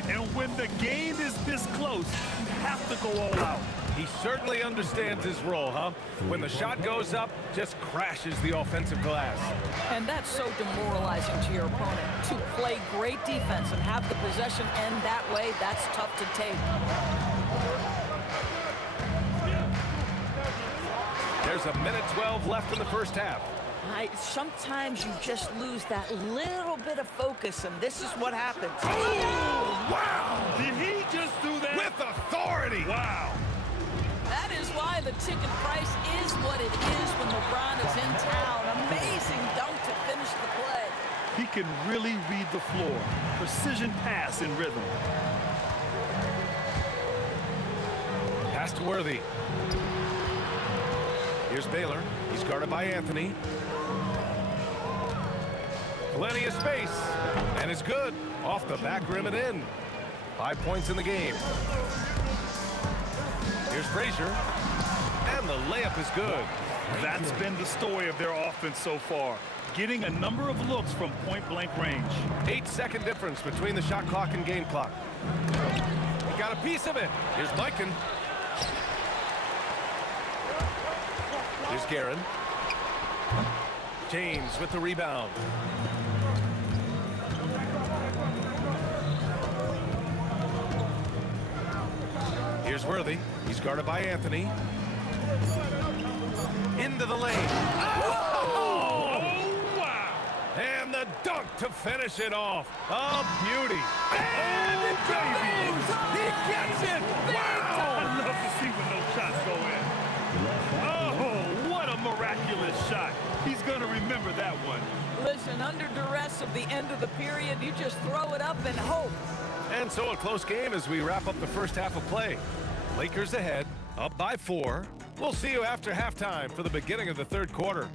And when the game is this close, you have to go all out. He certainly understands his role, huh? When the shot goes up, just crashes the offensive glass. And that's so demoralizing to your opponent. To play great defense and have the possession end that way, that's tough to take. There's a minute 12 left in the first half. Sometimes you just lose that little bit of focus, and this is what happens. Oh, wow! Did he just do that? With authority! Wow! That is why the ticket price is what it is when LeBron is in town. Amazing dunk to finish the play. He can really read the floor. Precision pass in rhythm. Pass to Worthy. Here's Baylor. He's guarded by Anthony. Plenty of space. And it's good. Off the back rim and in. 5 points in the game. Here's Frazier. And the layup is good. That's been the story of their offense so far. Getting a number of looks from point-blank range. 8-second difference between the shot clock and game clock. He got a piece of it. Here's Mikan. Here's Guerin. James with the rebound. Here's Worthy. He's guarded by Anthony. Into the lane. Oh! Wow! And the dunk to finish it off. A beauty. And it goes! He gets it! Wow! I love to see when those shots go in. Oh, what a miraculous shot. He's going to remember that one. Listen, under duress of the end of the period, you just throw it up and hope. And so a close game as we wrap up the first half of play. Lakers ahead, up by 4. We'll see you after halftime for the beginning of the third quarter.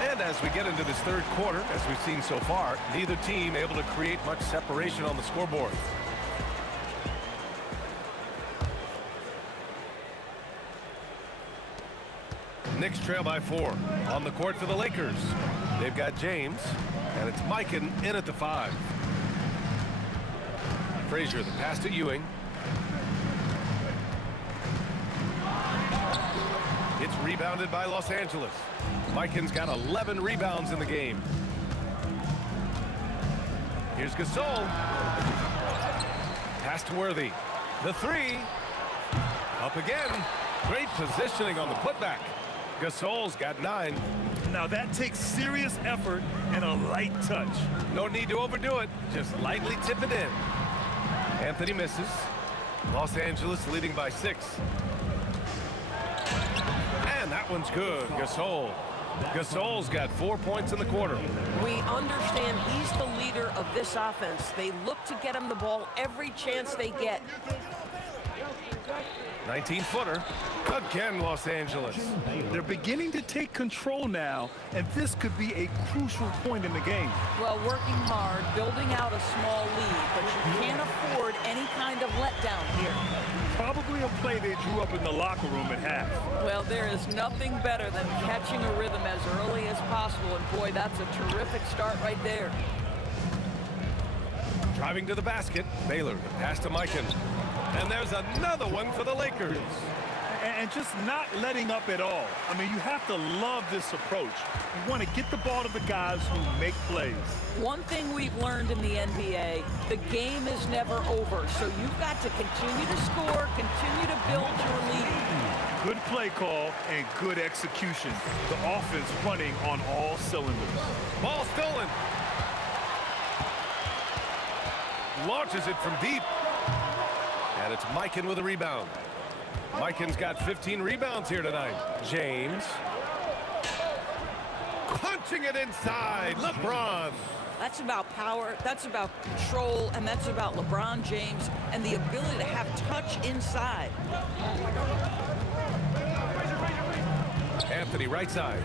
And as we get into this third quarter, as we've seen so far, neither team able to create much separation on the scoreboard. Knicks trail by 4. On the court for the Lakers. They've got James, and it's Mikan in at the 5. Frazier, the pass to Ewing. It's rebounded by Los Angeles. Mikan's got 11 rebounds in the game. Here's Gasol. Pass to Worthy. The 3. Up again. Great positioning on the putback. Gasol's got 9. Now that takes serious effort and a light touch. No need to overdo it. Just lightly tip it in. Anthony misses. Los Angeles leading by 6. And that one's good. Gasol. Gasol's got 4 points in the quarter. We understand he's the leader of this offense. They look to get him the ball every chance they get. 19-footer. Again, Los Angeles. They're beginning to take control now, and this could be a crucial point in the game. Well, working hard, building out a small lead, but you can't afford any kind of letdown here. Probably a play they drew up in the locker room at half. Well, there is nothing better than catching a rhythm as early as possible, and boy, that's a terrific start right there. Driving to the basket. Baylor, the pass to Mikan. And there's another one for the Lakers. And just not letting up at all. I mean, you have to love this approach. You want to get the ball to the guys who make plays. One thing we've learned in the NBA, the game is never over. So you've got to continue to score, continue to build your lead. Good play call and good execution. The offense running on all cylinders. Ball stolen. Launches it from deep. And it's Mikan with a rebound. Mikan's got 15 rebounds here tonight. James. Punching it inside. LeBron. That's about power, that's about control, and that's about LeBron James and the ability to have touch inside. Anthony, right side.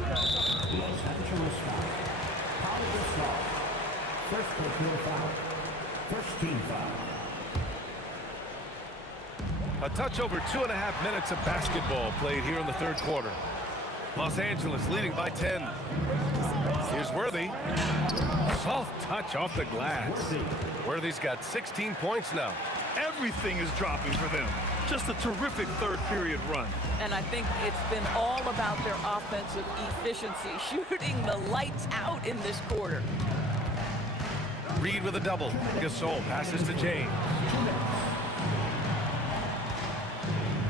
First personal foul. First team foul. A touch over 2.5 minutes of basketball played here in the third quarter. Los Angeles leading by 10. Here's Worthy. Soft touch off the glass. Worthy's got 16 points now. Everything is dropping for them. Just a terrific third period run. And I think it's been all about their offensive efficiency, shooting the lights out in this quarter. Reed with a double. Gasol passes to James.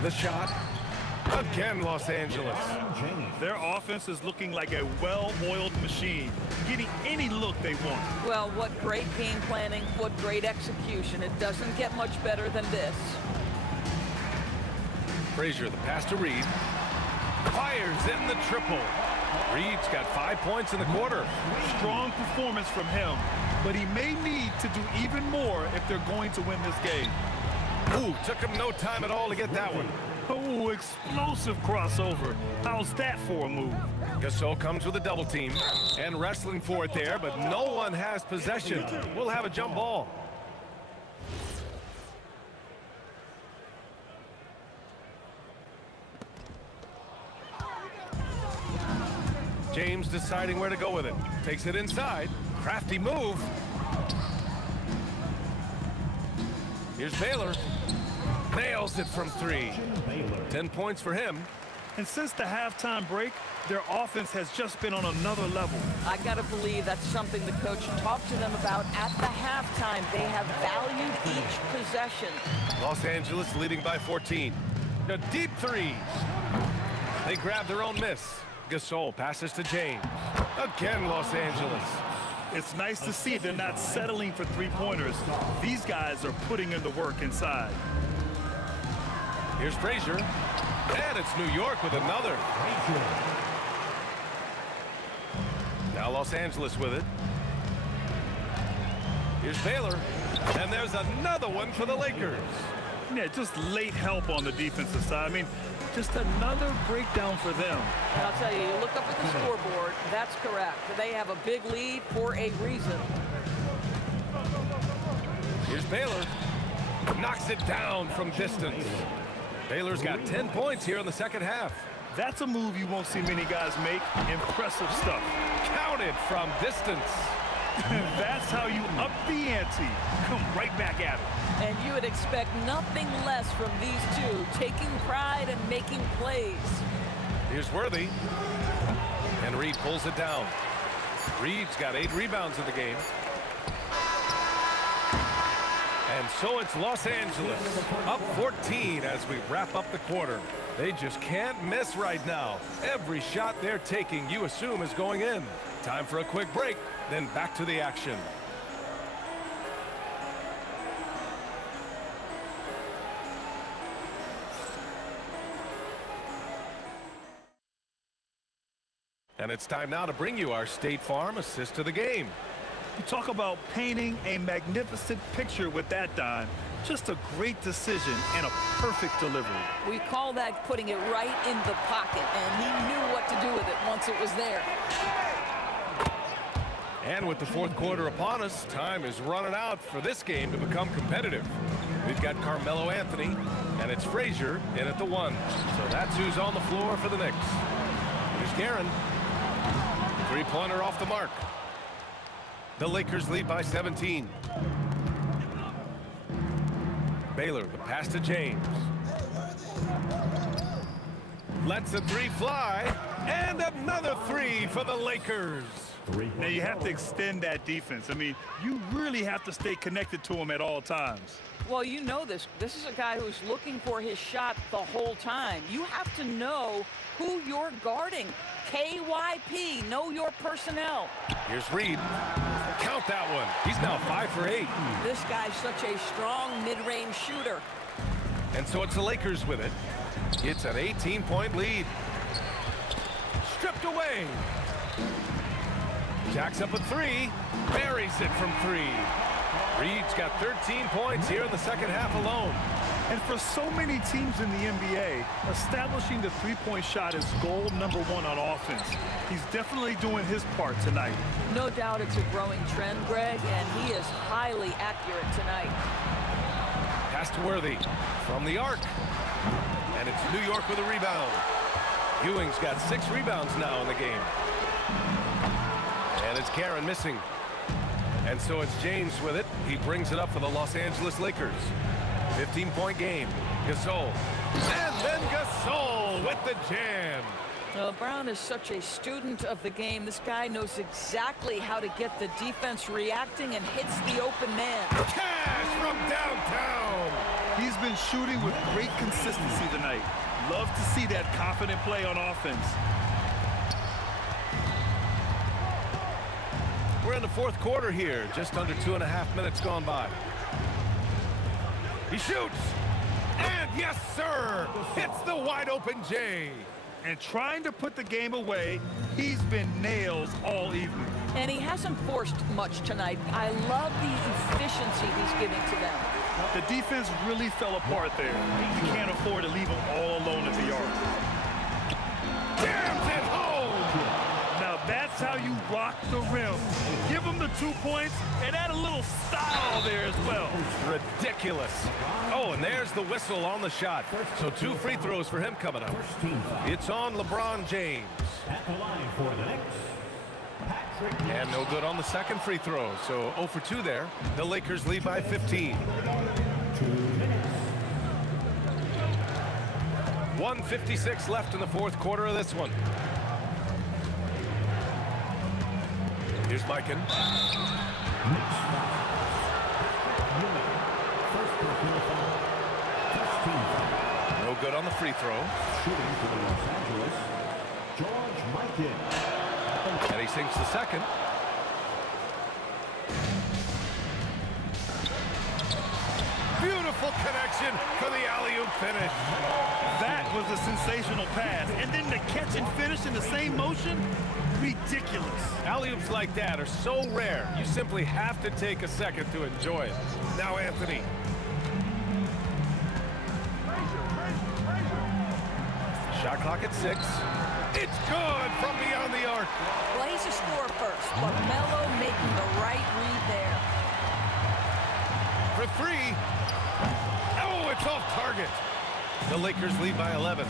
The shot. Again, Los Angeles. Their offense is looking like a well-oiled machine, getting any look they want. Well, what great game planning, what great execution. It doesn't get much better than this. Frazier, the pass to Reed. Fires in the triple. Reed's got 5 points in the quarter. Strong performance from him, but he may need to do even more if they're going to win this game. Ooh, took him no time at all to get that one. Oh, explosive crossover. How's that for a move? Gasol comes with a double team and wrestling for it there, but no one has possession. We'll have a jump ball. James deciding where to go with it. Takes it inside. Crafty move. Here's Baylor. Nails it from 3. 10 points for him. And since the halftime break, their offense has just been on another level. I got to believe that's something the coach talked to them about at the halftime. They have valued each possession. Los Angeles leading by 14. A deep 3. They grab their own miss. Gasol passes to James. Again, Los Angeles. It's nice to see they're not settling for three-pointers. These guys are putting in the work inside. Here's Frazier. And it's New York with another. Now Los Angeles with it. Here's Baylor. And there's another one for the Lakers. Yeah, just late help on the defensive side. I mean, just another breakdown for them. And I'll tell you, you look up at the scoreboard, that's correct. They have a big lead for a reason. Here's Baylor. Knocks it down from distance. Baylor's got 10 points here in the second half. That's a move you won't see many guys make. Impressive stuff. Counted from distance. That's how you up the ante. Come right back at it. And you would expect nothing less from these two, taking pride and making plays. Here's Worthy. And Reed pulls it down. Reed's got 8 rebounds in the game. And so it's Los Angeles up 14 as we wrap up the quarter. They just can't miss right now. Every shot they're taking, you assume, is going in. Time for a quick break, then back to the action. And it's time now to bring you our State Farm assist to the game. You talk about painting a magnificent picture with that dime. Just a great decision and a perfect delivery. We call that putting it right in the pocket, and he knew what to do with it once it was there. And with the fourth quarter upon us, time is running out for this game to become competitive. We've got Carmelo Anthony, and it's Frazier in at the 1. So that's who's on the floor for the Knicks. Here's Guerin. Three-pointer off the mark. The Lakers lead by 17. Baylor, the pass to James. Lets a 3 fly, and another 3 for the Lakers. Now you have to extend that defense. I mean, you really have to stay connected to him at all times. Well, you know this. This is a guy who's looking for his shot the whole time. You have to know who you're guarding. KYP, know your personnel. Here's Reed. Count that one. He's now 5 for 8. This guy's such a strong mid-range shooter. And so it's the Lakers with it. It's an 18-point lead. Stripped away. Jacks up a 3. Buries it from 3. Reed's got 13 points here in the second half alone. And for so many teams in the NBA, establishing the three-point shot is goal number 1 on offense. He's definitely doing his part tonight. No doubt it's a growing trend, Greg, and he is highly accurate tonight. Pass to Worthy from the arc. And it's New York with a rebound. Ewing's got 6 rebounds now in the game. And it's Guerin missing. And so it's James with it. He brings it up for the Los Angeles Lakers. 15-point game. Gasol. And then Gasol with the jam. Brown is such a student of the game. This guy knows exactly how to get the defense reacting and hits the open man. Cash from downtown. He's been shooting with great consistency tonight. Love to see that confident play on offense. We're in the fourth quarter here. Just under 2.5 minutes gone by. He shoots. And yes, sir. Hits the wide open J. And trying to put the game away, he's been nails all evening. And he hasn't forced much tonight. I love the efficiency he's giving to them. The defense really fell apart there. You can't afford to leave them all alone at the yard. Jams it home! Now that's how you rock the rim. Give them the 2 points and add a little style there as well. Ridiculous. Oh, and there's the whistle on the shot. So 2 free throws for him coming up. It's on LeBron James. At the line for the Knicks, Patrick. And no good on the second free throw. So 0 for 2 there. The Lakers lead by 15. 1:56 left in the fourth quarter of this one. Here's Mikan. No good on the free throw. Shooting for Los Angeles, George Mikan. And he sinks the second. Beautiful connection for the alley-oop finish. That was a sensational pass. And then the catch and finish in the same motion? Ridiculous. Alley-oops like that are so rare, you simply have to take a second to enjoy it. Now Anthony. Shot clock at 6. It's good from beyond the arc. Well, he's a scorer first, but Melo making the right read there. For 3. Oh, it's off target. The Lakers lead by 11.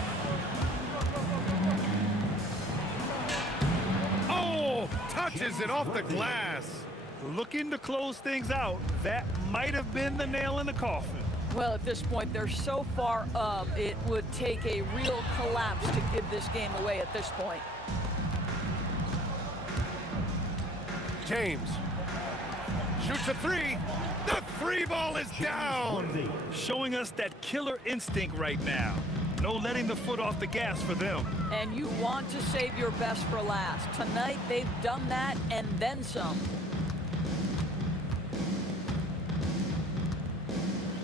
Oh, touches it off the glass. Looking to close things out. That might have been the nail in the coffin. Well, at this point, they're so far up, it would take a real collapse to give this game away at this point. James shoots a 3. The 3 ball is down. Showing us that killer instinct right now. No letting the foot off the gas for them. And you want to save your best for last. Tonight, they've done that and then some.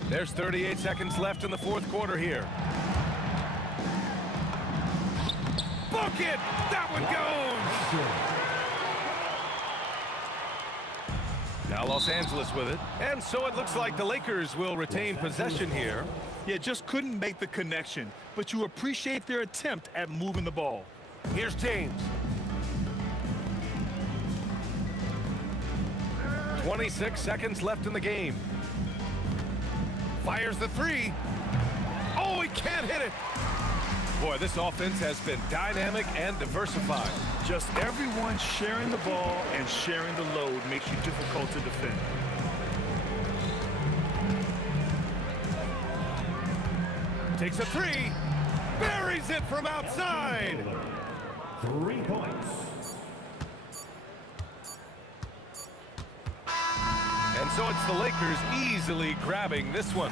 There's 38 seconds left in the fourth quarter here. Book it! That one goes! Now Los Angeles with it. And so it looks like the Lakers will retain possession here. Yeah, just couldn't make the connection. But you appreciate their attempt at moving the ball. Here's James. 26 seconds left in the game. Fires the 3. Oh, he can't hit it. Boy, this offense has been dynamic and diversified. Just everyone sharing the ball and sharing the load makes you difficult to defend. Takes a 3. Buries it from outside. 3 points. And so it's the Lakers easily grabbing this one.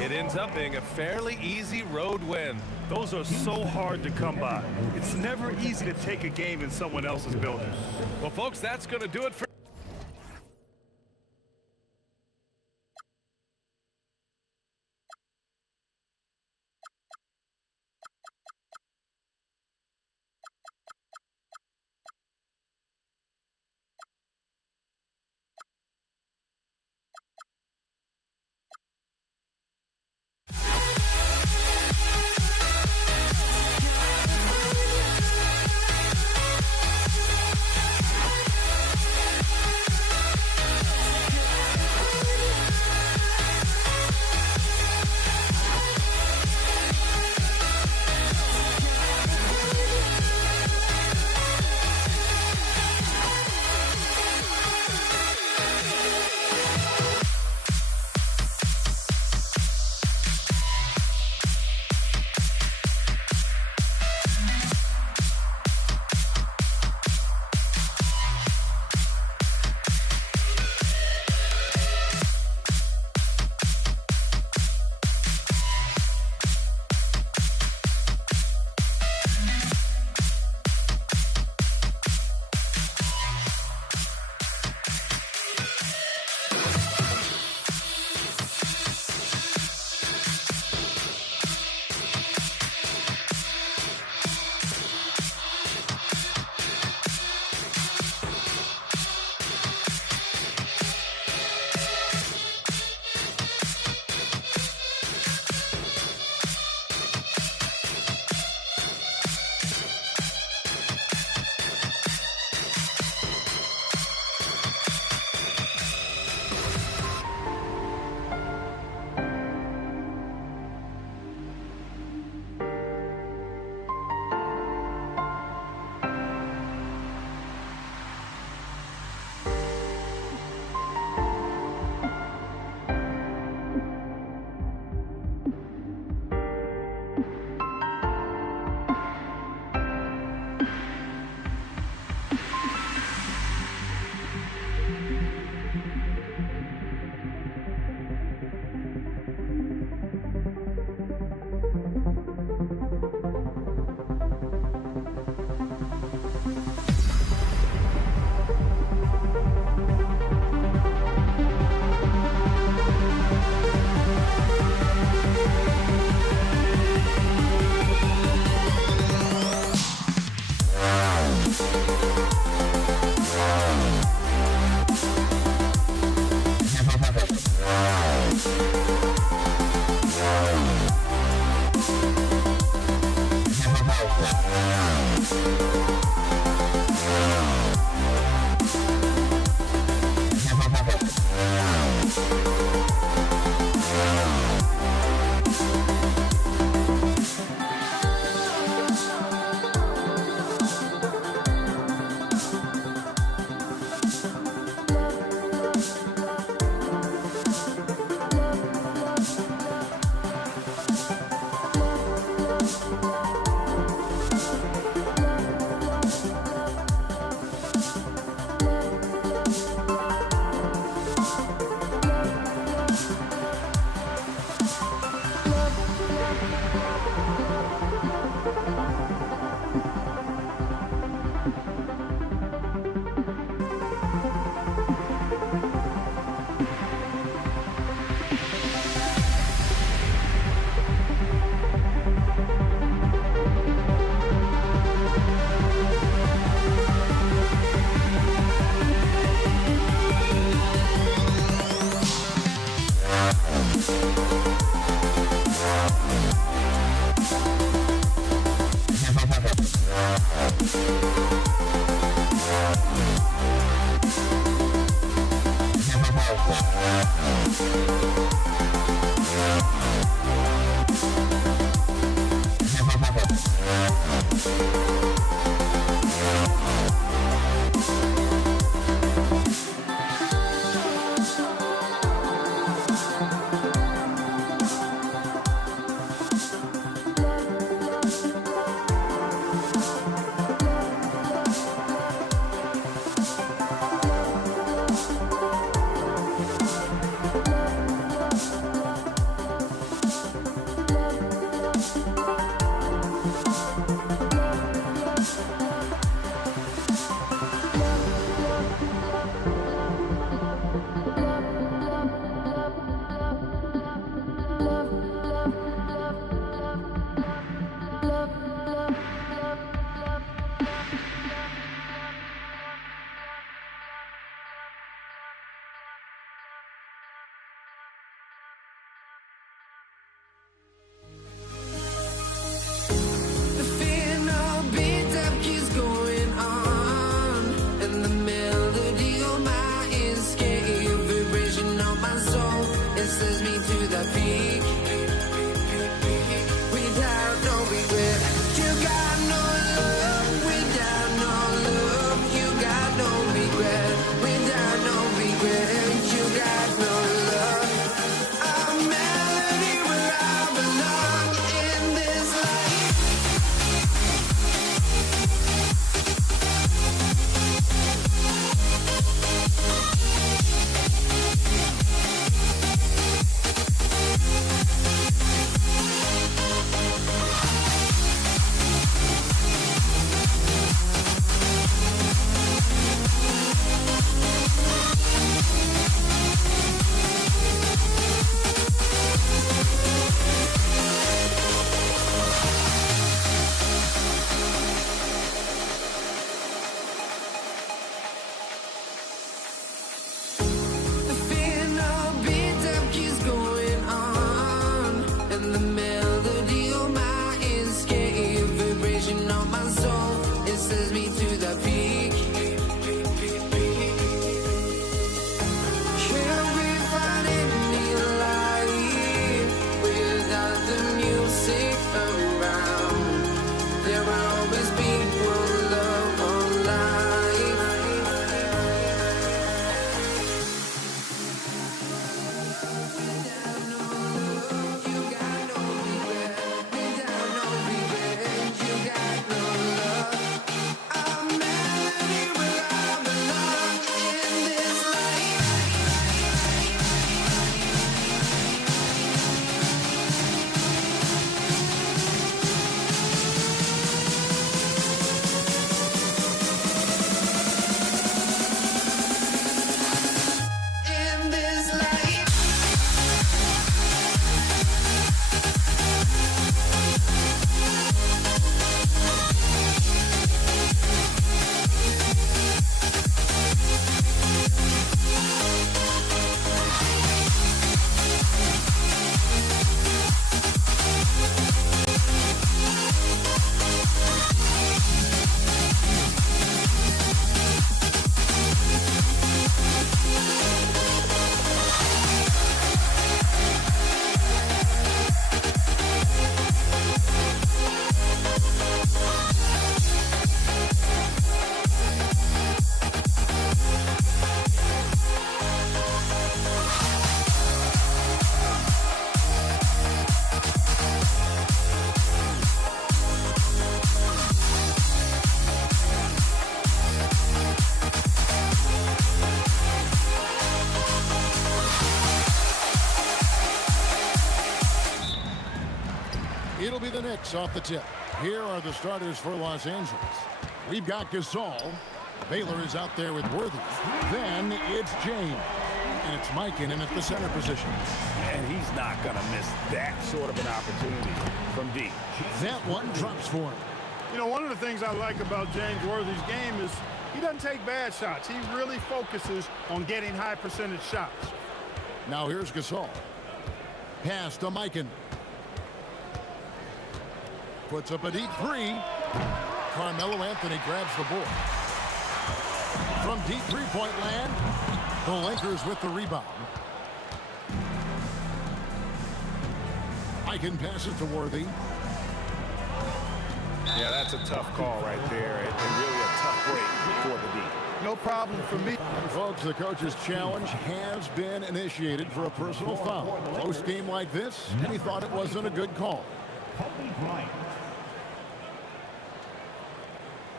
It ends up being a fairly easy road win. Those are so hard to come by. It's never easy to take a game in someone else's building. Well, folks, that's going to do it for Knicks off the tip. Here are the starters for Los Angeles. We've got Gasol. Baylor is out there with Worthy. Then it's James. And it's Mikan in at the center position. And he's not going to miss that sort of an opportunity from deep. That one drops for him. You know, one of the things I like about James Worthy's game is he doesn't take bad shots. He really focuses on getting high percentage shots. Now here's Gasol. Pass to Mikan. Puts up a deep three. Carmelo Anthony grabs the board. From deep three-point land, the Lakers with the rebound. Mikan passes to Worthy. Yeah, that's a tough call right there, and really a tough break for the D. No problem for me. And folks, the coach's challenge has been initiated for a personal foul. Close game like this, and he thought it wasn't a good call. Kobe Bryant.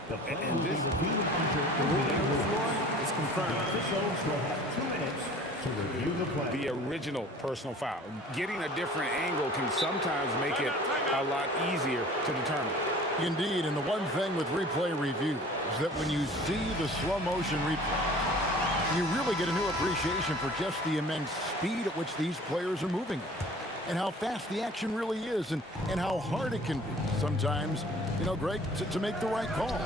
The And this is confirmed. Officials will have 2 minutes to review the play. the original personal foul. Getting a different angle can sometimes make it a lot easier to determine. Indeed, and the one thing with replay review is that when you see the slow motion replay, you really get a new appreciation for just the immense speed at which these players are moving and how fast the action really is and how hard it can be sometimes, you know, Greg, to make the right call.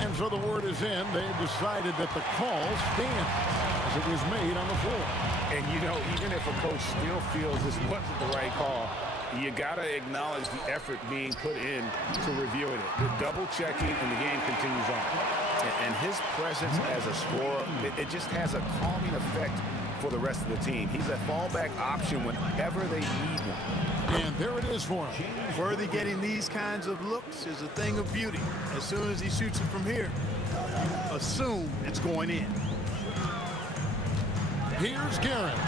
And so the word is in. They've decided that the call stands as it was made on the floor. And, you know, even if a coach still feels this wasn't the right call, you got to acknowledge the effort being put in to reviewing it. The double-checking, and the game continues on. And his presence as a scorer, it just has a calming effect for the rest of the team. He's a fallback option whenever they need one. And there it is for him. Worthy getting these kinds of looks is a thing of beauty. As soon as he shoots it from here, you assume it's going in. Here's Guerin.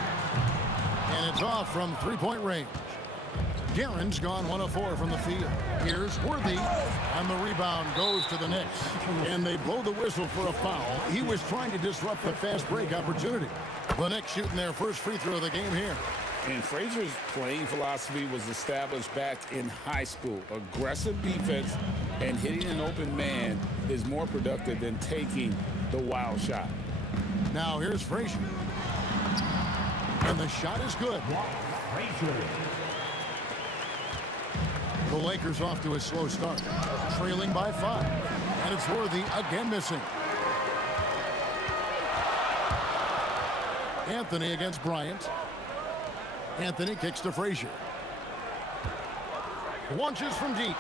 And it's off from three-point range. Guerin's gone 1 of 4 from the field. Here's Worthy, and the rebound goes to the Knicks. And they blow the whistle for a foul. He was trying to disrupt the fast break opportunity. The Knicks shooting their first free throw of the game here. And Frazier's playing philosophy was established back in high school. Aggressive defense and hitting an open man is more productive than taking the wild shot. Now here's Frazier. And the shot is good. Frazier. The Lakers off to a slow start, trailing by 5. And it's Worthy again missing. Anthony against Bryant. Anthony kicks to Frazier. Launches from deep.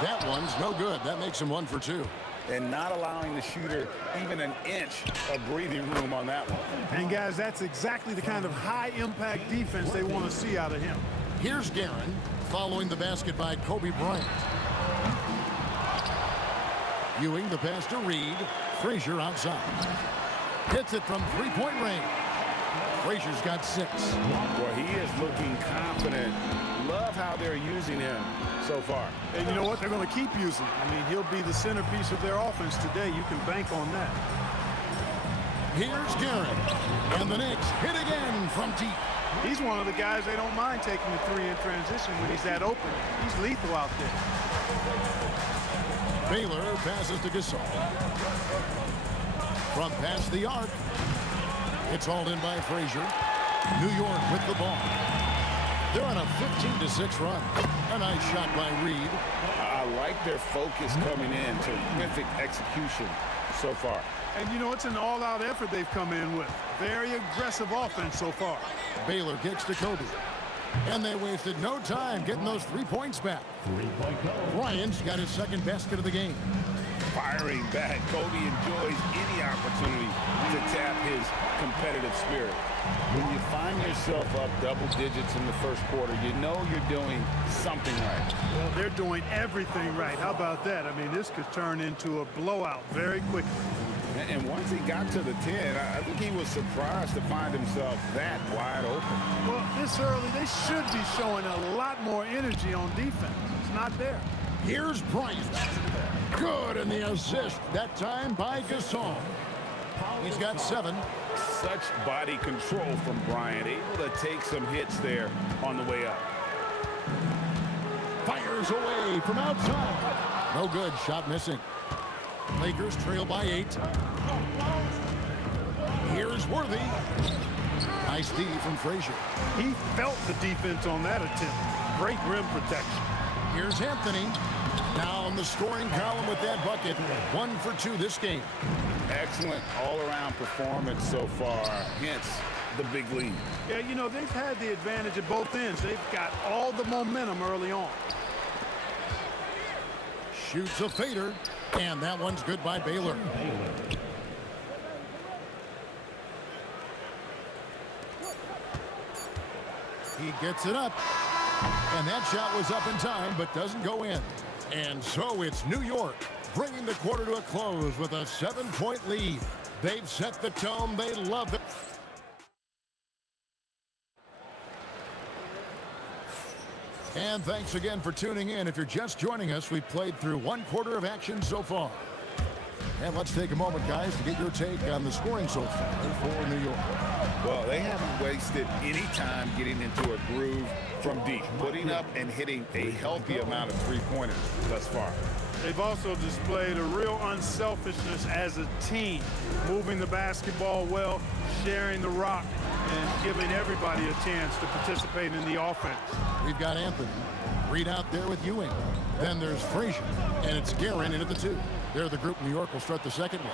That one's no good. That makes him 1 for 2. And not allowing the shooter even an inch of breathing room on that one. And guys, that's exactly the kind of high-impact defense they want to see out of him. Here's Guerin, following the basket by Kobe Bryant. Ewing the pass to Reed. Frazier outside. Hits it from three-point range. Frazier's got 6. Well, he is looking confident. Love how they're using him so far. And you know what? They're going to keep using him. I mean, he'll be the centerpiece of their offense today. You can bank on that. Here's Guerin. And the Knicks hit again from deep. He's one of the guys they don't mind taking the 3 in transition when he's that open. He's lethal out there. Baylor passes to Gasol. From past the arc. It's hauled in by Frazier. New York with the ball. They're on a 15-6 run. A nice shot by Reed. I like their focus coming in. Terrific execution so far. And you know, it's an all-out effort they've come in with. Very aggressive offense so far. Baylor kicks to Kobe. And they wasted no time getting those 3 points back. 3-point goal. Bryant's got his second basket of the game. Firing back. Kobe enjoys any opportunity to tap his competitive spirit. When you find yourself up double digits in the first quarter, you know you're doing something right. Well, they're doing everything right. How about that? I mean, this could turn into a blowout very quickly. And once he got to the 10, I think he was surprised to find himself that wide open. Well, this early, they should be showing a lot more energy on defense. It's not there. Here's Bryant. Good, and the assist, that time by Gasol. He's got 7. Such body control from Bryant, able to take some hits there on the way up. Fires away from outside. No good. Shot missing. Lakers trail by 8. Here's Worthy. Nice D from Frazier. He felt the defense on that attempt. Great rim protection. Here's Anthony. Now in the scoring column with that bucket. 1 for 2 this game. Excellent all-around performance so far, hence the big lead. Yeah, you know, they've had the advantage at both ends. They've got all the momentum early on. Shoots a fader, and that one's good by Baylor. He gets it up, and that shot was up in time, but doesn't go in. And so it's New York, bringing the quarter to a close with a 7-point lead. They've set the tone. They love it. And thanks again for tuning in. If you're just joining us, we've played through 1 quarter of action so far. And let's take a moment, guys, to get your take on the scoring so far for New York. Well, they haven't wasted any time getting into a groove from deep, putting up and hitting a healthy amount of three-pointers thus far. They've also displayed a real unselfishness as a team, moving the basketball well, sharing the rock, and giving everybody a chance to participate in the offense. We've got Anthony. Reed out there with Ewing. Then there's Frazier, and it's Guerin in at the 2. They're the group New York will start the second with.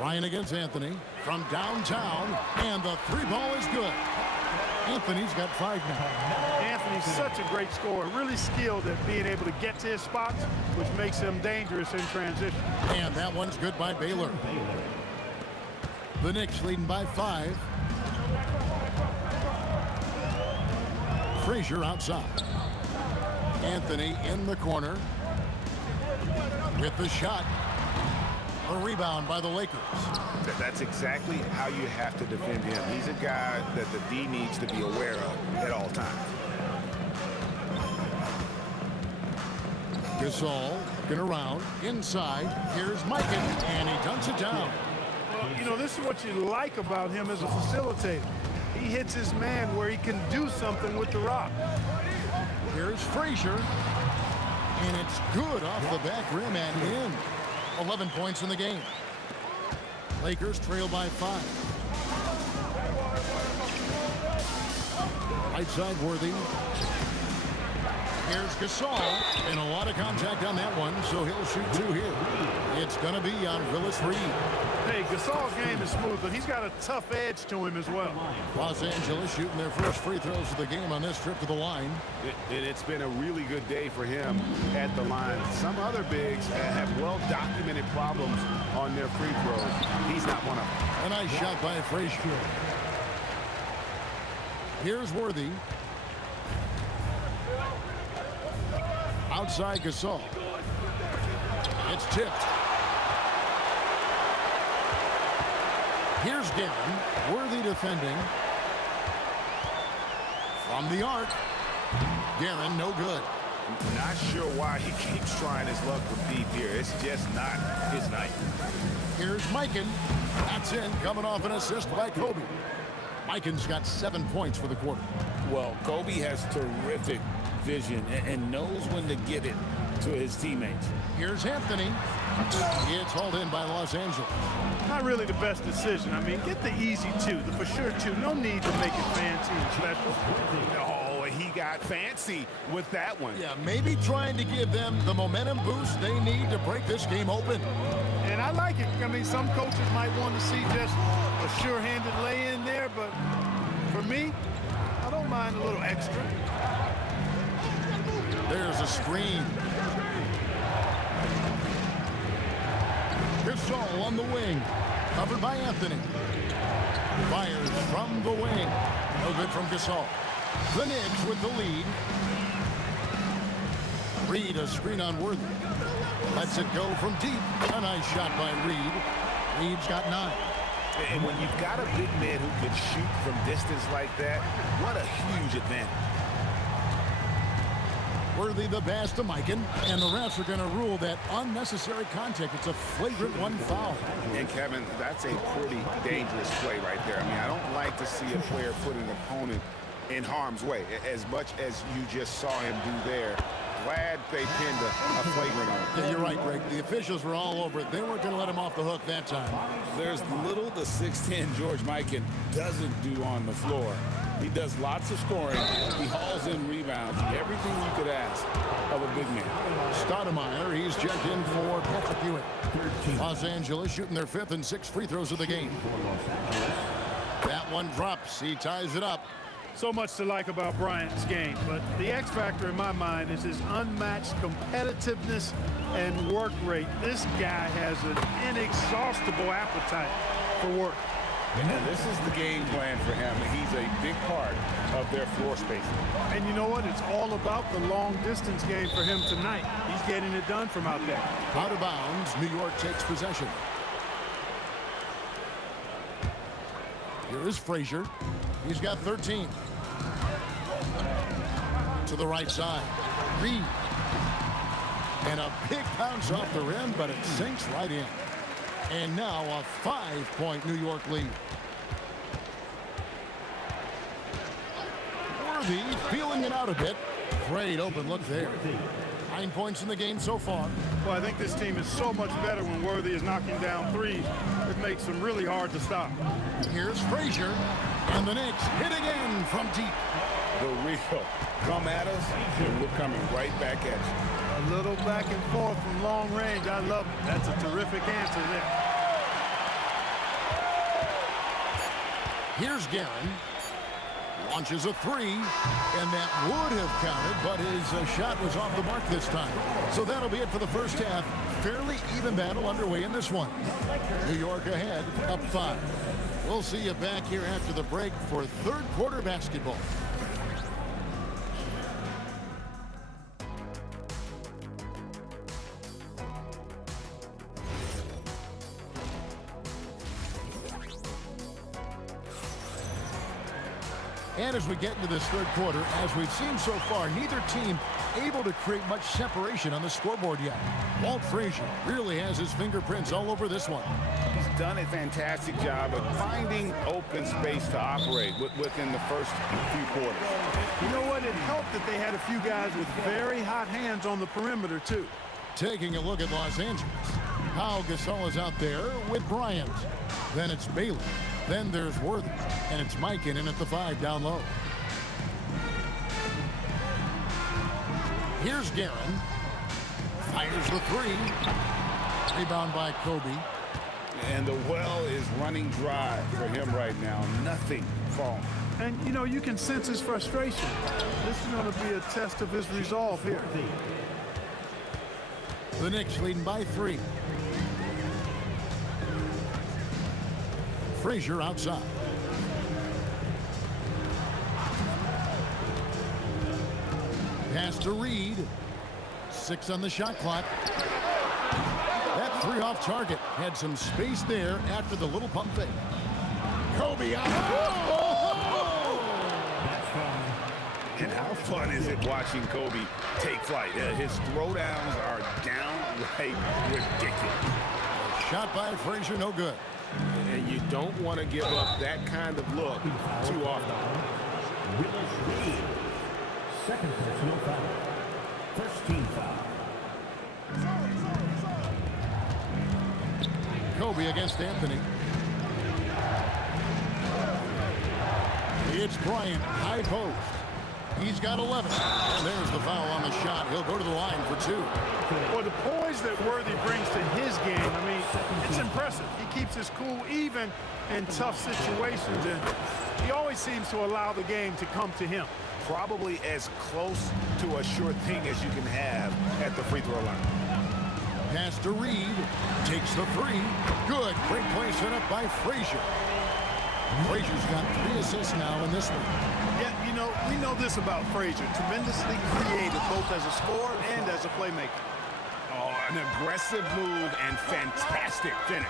Ryan against Anthony from downtown, and the 3 ball is good. Anthony's got 5 now. Anthony's such a great scorer, really skilled at being able to get to his spots, which makes him dangerous in transition. And that one's good by Baylor. The Knicks leading by 5. Frazier outside. Anthony in the corner with the shot. A rebound by the Lakers. That's exactly how you have to defend him. He's a guy that the D needs to be aware of at all times. Gasol looking around inside. Here's Mikan, and he dunks it down. Well, you know, this is what you like about him as a facilitator. He hits his man where he can do something with the rock. Here's Frazier, and it's good off the back rim and in. 11 points in the game. Lakers trail by 5. Right side Worthy. Here's Gasol, and a lot of contact on that one, so he'll shoot 2 here. It's going to be on Willis Reed. Hey, Gasol's game is smooth, but he's got a tough edge to him as well. Los Angeles shooting their first free throws of the game on this trip to the line. It's been a really good day for him at the line. Some other bigs have well-documented problems on their free throws. He's not one of them. A nice shot by Frazier. Here's Worthy. Outside Gasol. It's tipped. Here's Guerin. Worthy defending. From the arc. Guerin, no good. Not sure why he keeps trying his luck from deep here. It's just not his night. Here's Mikan. That's in, coming off an assist by Kobe. Mikan's got 7 points for the quarter. Well, Kobe has terrific vision and knows when to get it to his teammates. Here's Anthony. It's hauled in by Los Angeles. Not really the best decision. I mean, get the easy 2, the for sure 2. No need to make it fancy and special. Oh, he got fancy with that one. Yeah, maybe trying to give them the momentum boost they need to break this game open. And I like it. I mean, some coaches might want to see just a sure-handed lay-in there, but for me, I don't mind a little extra. There's a screen. Gasol on the wing. Covered by Anthony. Fires from the wing. No good from Gasol. The Knicks with the lead. Reed, a screen on Worthy. Lets it go from deep. A nice shot by Reed. Reed's got 9. And when you've got a big man who can shoot from distance like that, what a huge advantage. Worthy the pass to Mikan, and the refs are going to rule that unnecessary contact. It's a flagrant one foul. And Kevin, that's a pretty dangerous play right there. I mean, I don't like to see a player put an opponent in harm's way, as much as you just saw him do there. Glad they pinned a flagrant on him. Yeah, you're right, Greg. The officials were all over it. They weren't going to let him off the hook that time. There's little the 6'10 George Mikan doesn't do on the floor. He does lots of scoring. He hauls in rebounds. Everything you could ask of a big man. Stoudemire, he's checked in for Patrick Ewing. Los Angeles shooting their 5th and 6th free throws of the game. That one drops. He ties it up. So much to like about Bryant's game, but the X factor in my mind is his unmatched competitiveness and work rate. This guy has an inexhaustible appetite for work. And this is the game plan for him. He's a big part of their floor spacing. And you know what? It's all about the long distance game for him tonight. He's getting it done from out there. Out of bounds, New York takes possession. Here is Frazier. He's got 13. To the right side. Reed. And a big bounce off the rim, but it sinks right in. And now a 5-point New York lead. Worthy feeling it out a bit. Great open look there. 9 points in the game so far. Well, I think this team is so much better when Worthy is knocking down threes. It makes them really hard to stop. Here's Frazier. And the Knicks hit again from deep. The real come at us, and we're coming right back at you. A little back and forth from long range. I love it. That's a terrific answer there. Here's Guerin. Launches a three, and that would have counted, but his shot was off the mark this time. So that'll be it for the first half. Fairly even battle underway in this one. New York ahead, up 5. We'll see you back here after the break for third quarter basketball. And as we get into this third quarter, as we've seen so far, neither team able to create much separation on the scoreboard yet. Walt Frazier really has his fingerprints all over this one. He's done a fantastic job of finding open space to operate within the first few quarters. You know what? It helped that they had a few guys with very hot hands on the perimeter, too. Taking a look at Los Angeles. Pau Gasol is out there with Bryant. Then it's Bailey. Then there's Worthy, and it's Mikan in at the 5 down low. Here's Guerin. Fires the 3. Rebound by Kobe. And the well is running dry for him right now. Nothing falling. And, you know, you can sense his frustration. This is going to be a test of his resolve here. The Knicks leading by 3. Frazier outside. Pass to Reed. 6 on the shot clock. That 3 off target. Had some space there after the little pump fake. Kobe out. And how fun is it watching Kobe take flight? His throwdowns are downright ridiculous. Shot by Frazier, no good. And you don't want to give up that kind of look too often. Second personal foul. First team foul. Kobe against Anthony. It's Bryant, high post. He's got 11. And there's the foul on the shot. He'll go to the line for 2. Well, the poise that Worthy brings to his game, I mean, it's impressive. He keeps his cool even in tough situations, and he always seems to allow the game to come to him. Probably as close to a sure thing as you can have at the free throw line. Pass to Reed. Takes the 3. Good. Great play set up by Frazier. Frazier's got 3 assists now in this one. Yeah, you know, we know this about Frazier. Tremendously creative, both as a scorer and as a playmaker. Oh, an aggressive move and fantastic finish.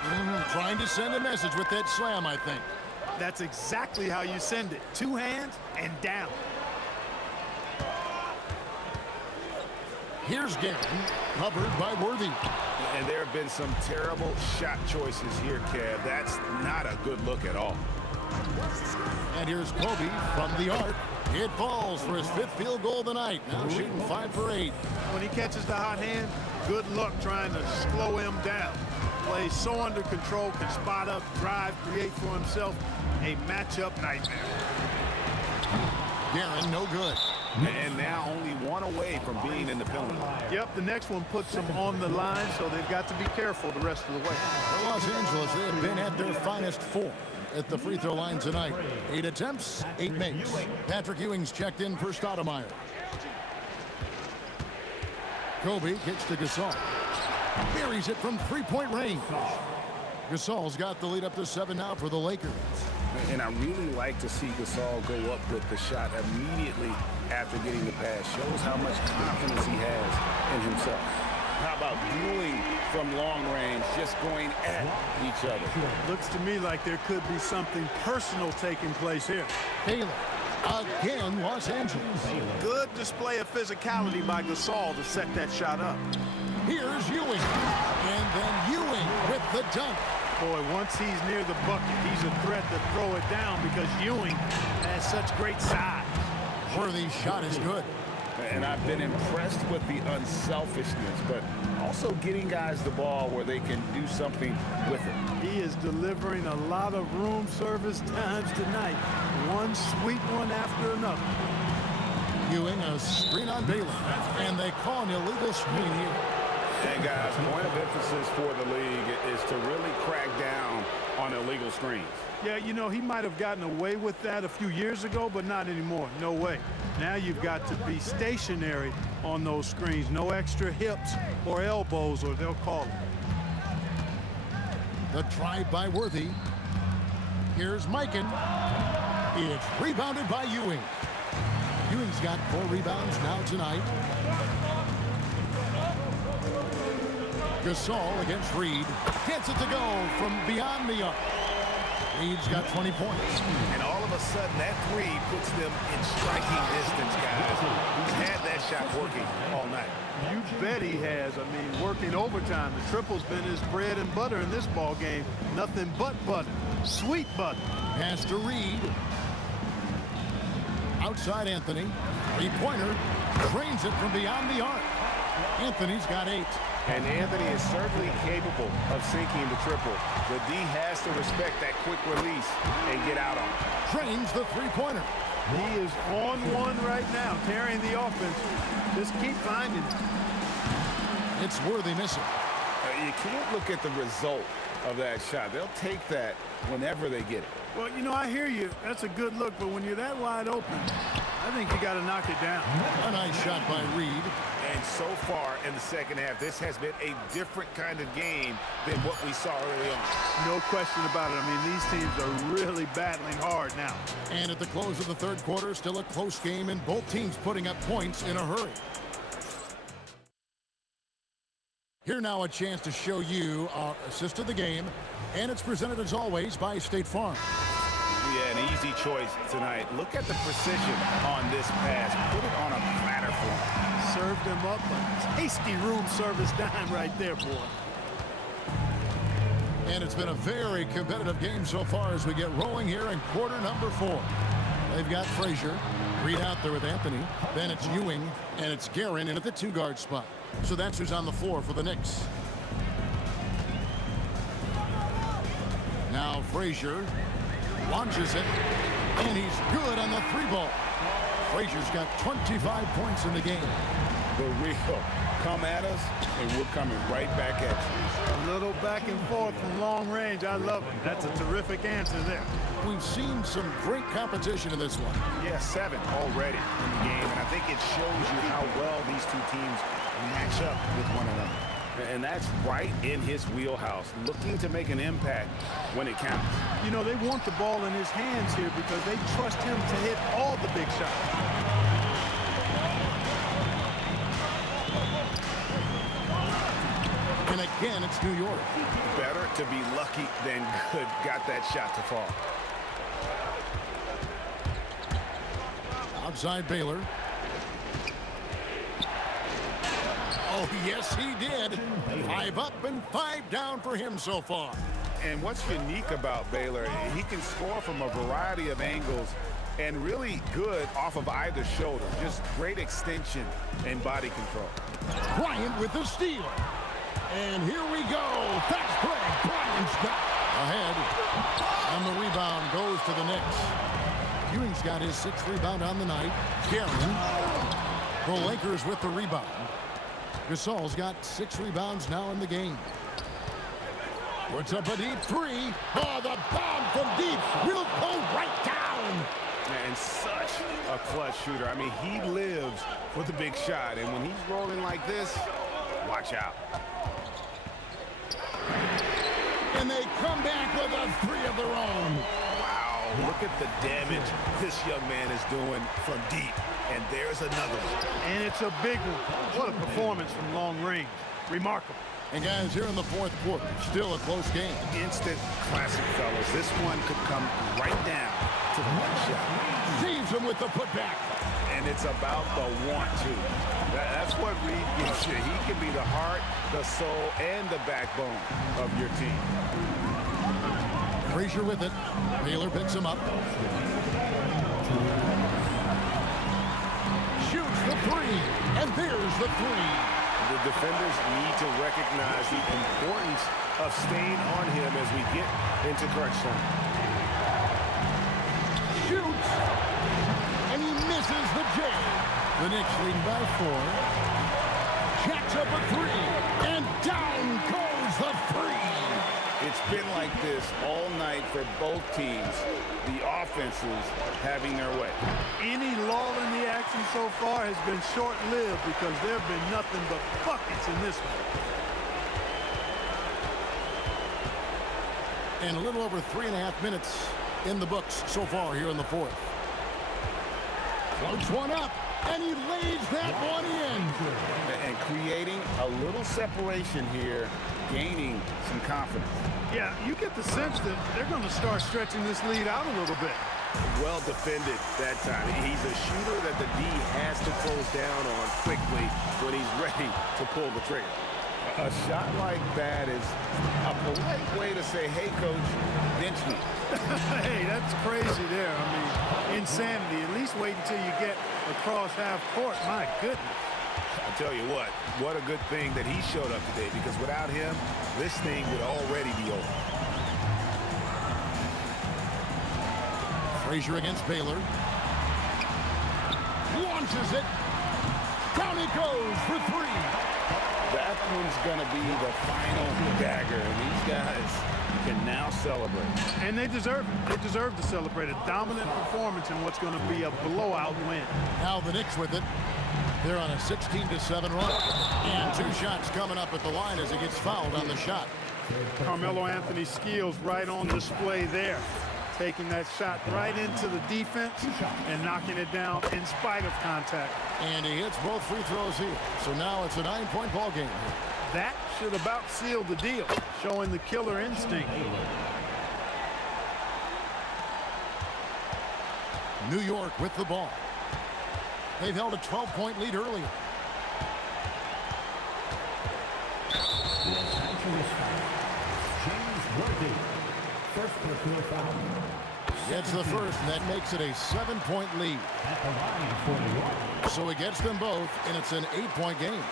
Trying to send a message with that slam, I think. That's exactly how you send it. 2 hands and down. Here's Garen, covered by Worthy. And there have been some terrible shot choices here, Kev. That's not a good look at all. And here's Kobe from the arc. It falls for his 5th field goal of the night. Now shooting 5 for 8. When he catches the hot hand, good luck trying to slow him down. Plays so under control, can spot up, drive, create for himself a matchup nightmare. Garen, no good. And now only one away from being in the penalty. Yep, the next one puts them on the line, so they've got to be careful the rest of the way. For Los Angeles, they have been at their finest form at the free throw line tonight. 8 attempts, 8 makes. Patrick Ewing's checked in for Stoudemire. Kobe kicks to Gasol. Buries it from 3-point range. Gasol's got the lead up to 7 now for the Lakers. And I really like to see Gasol go up with the shot immediately after getting the pass. Shows how much confidence he has in himself. How about dueling from long range, just going at each other? Looks to me like there could be something personal taking place here. Baylor, again, Los Angeles. Good display of physicality by Gasol to set that shot up. Here's Ewing. And then Ewing with the dunk. Boy, once he's near the bucket, he's a threat to throw it down because Ewing has such great size. Worthy's shot is good. And I've been impressed with the unselfishness, but also getting guys the ball where they can do something with it. He is delivering a lot of room service times tonight. One sweet one after another. Ewing, a screen on Baylor. And they call an illegal screen here. And guys, point of emphasis for the league is to really crack down on illegal screens. Yeah, you know, he might have gotten away with that a few years ago, but not anymore. No way. Now you've got to be stationary on those screens. No extra hips or elbows, or they'll call it. The try by Worthy. Here's Mikan. It's rebounded by Ewing. Ewing's got 4 rebounds now tonight. Gasol against Reed. Gets it to go from beyond the arc. Reed's got 20 points. And all of a sudden, that 3 puts them in striking distance, guys. He's had that shot working all night. You bet he has. I mean, working overtime. The triple's been his bread and butter in this ball game. Nothing but butter. Sweet butter. Pass to Reed. Outside Anthony. 3-pointer. Trains it from beyond the arc. Anthony's got 8. And Anthony is certainly capable of sinking the triple. The D has to respect that quick release and get out on it. Trains the 3-pointer. He is on one right now, carrying the offense. Just keep finding it. It's Worthy missing. You can't look at the result of that shot. They'll take that whenever they get it. Well, you know, I hear you. That's a good look, but when you're that wide open, I think you got to knock it down. A nice shot by Reed. And so far in the second half, this has been a different kind of game than what we saw early on. No question about it. I mean, these teams are really battling hard now. And at the close of the 3rd quarter, still a close game, and both teams putting up points in a hurry. Here now a chance to show you our assist of the game, and it's presented as always by State Farm. Yeah, an easy choice tonight. Look at the precision on this pass. Put it on a platter for him. Served him up a tasty room service dime right there, boy. And it's been a very competitive game so far as we get rolling here in quarter number 4. They've got Frazier, Reed out there with Anthony. Then it's Ewing, and it's Garen in at the 2-guard spot. So that's who's on the floor for the Knicks. Now Frazier launches it, and he's good on the 3-ball. Frazier's got 25 points in the game. The real come at us, and we're coming right back at you. A little back and forth from long range. I love it. That's a terrific answer there. We've seen some great competition in this one. Yeah, 7 already in the game, and I think it shows you how well these two teams match up with one another. And that's right in his wheelhouse, looking to make an impact when it counts. You know, they want the ball in his hands here because they trust him to hit all the big shots. And again, it's New York. Better to be lucky than good. Got that shot to fall. Outside Baylor. Yes, he did. 5 up and 5 down for him so far. And what's unique about Baylor, he can score from a variety of angles and really good off of either shoulder. Just great extension and body control. Bryant with the steal. And here we go. Fast break. Bryant's got ahead. And the rebound goes to the Knicks. Ewing's got his 6th rebound on the night. Garland. The Lakers with the rebound. Gasol's got 6 rebounds now in the game. Puts up a deep 3. Oh, the bomb from deep will go right down. And such a clutch shooter. I mean, he lives for the big shot. And when he's rolling like this, watch out. And they come back with a 3 of their own. Wow, look at the damage this young man is doing from deep. And there's another one. And it's a big one. What a performance from long range. Remarkable. And guys, here in the 4th quarter, still a close game. Instant classic, fellas. This one could come right down to the one shot. Saves him with the putback. And it's about the want to. That's what Reed gives you. He can be the heart, the soul, and the backbone of your team. Frazier with it. Baylor picks him up. Shoots the 3. And there's the 3. The defenders need to recognize the importance of staying on him as we get into crunch time. Shoots! And he misses the J. The Knicks leading by 4. Jacks up a 3. And down goes the 3. It's been like this all night for both teams. The offenses having their way. Any lull in the action so far has been short-lived because there have been nothing but buckets in this one. And a little over 3.5 minutes in the books so far here in the 4th. Floats one up, and he lays that one in. And creating a little separation here, gaining some confidence. Yeah, you get the sense that they're going to start stretching this lead out a little bit. Well defended that time. He's a shooter that the D has to close down on quickly when he's ready to pull the trigger. A shot like that is a polite way to say, hey, coach, bench me. Hey, that's crazy there. I mean, insanity. At least wait until you get across half court. My goodness. I'll tell you what a good thing that he showed up today, because without him, this thing would already be over. Frazier against Baylor. Launches it. Down it goes for 3. That one's going to be the final dagger, and these guys can now celebrate. And they deserve it. They deserve to celebrate a dominant performance in what's going to be a blowout win. Now the Knicks with it. They're on a 16-7 run. And 2 shots coming up at the line as he gets fouled on the shot. Carmelo Anthony's skills right on display there. Taking that shot right into the defense and knocking it down in spite of contact. And he hits both free throws here. So now it's a 9-point ball game. That should about seal the deal, showing the killer instinct. New York with the ball. They've held a 12-point lead earlier. James Worthy. First personal foul. Gets the first, and that makes it a 7-point lead. At the line, 41. So he gets them both, and it's an 8-point game.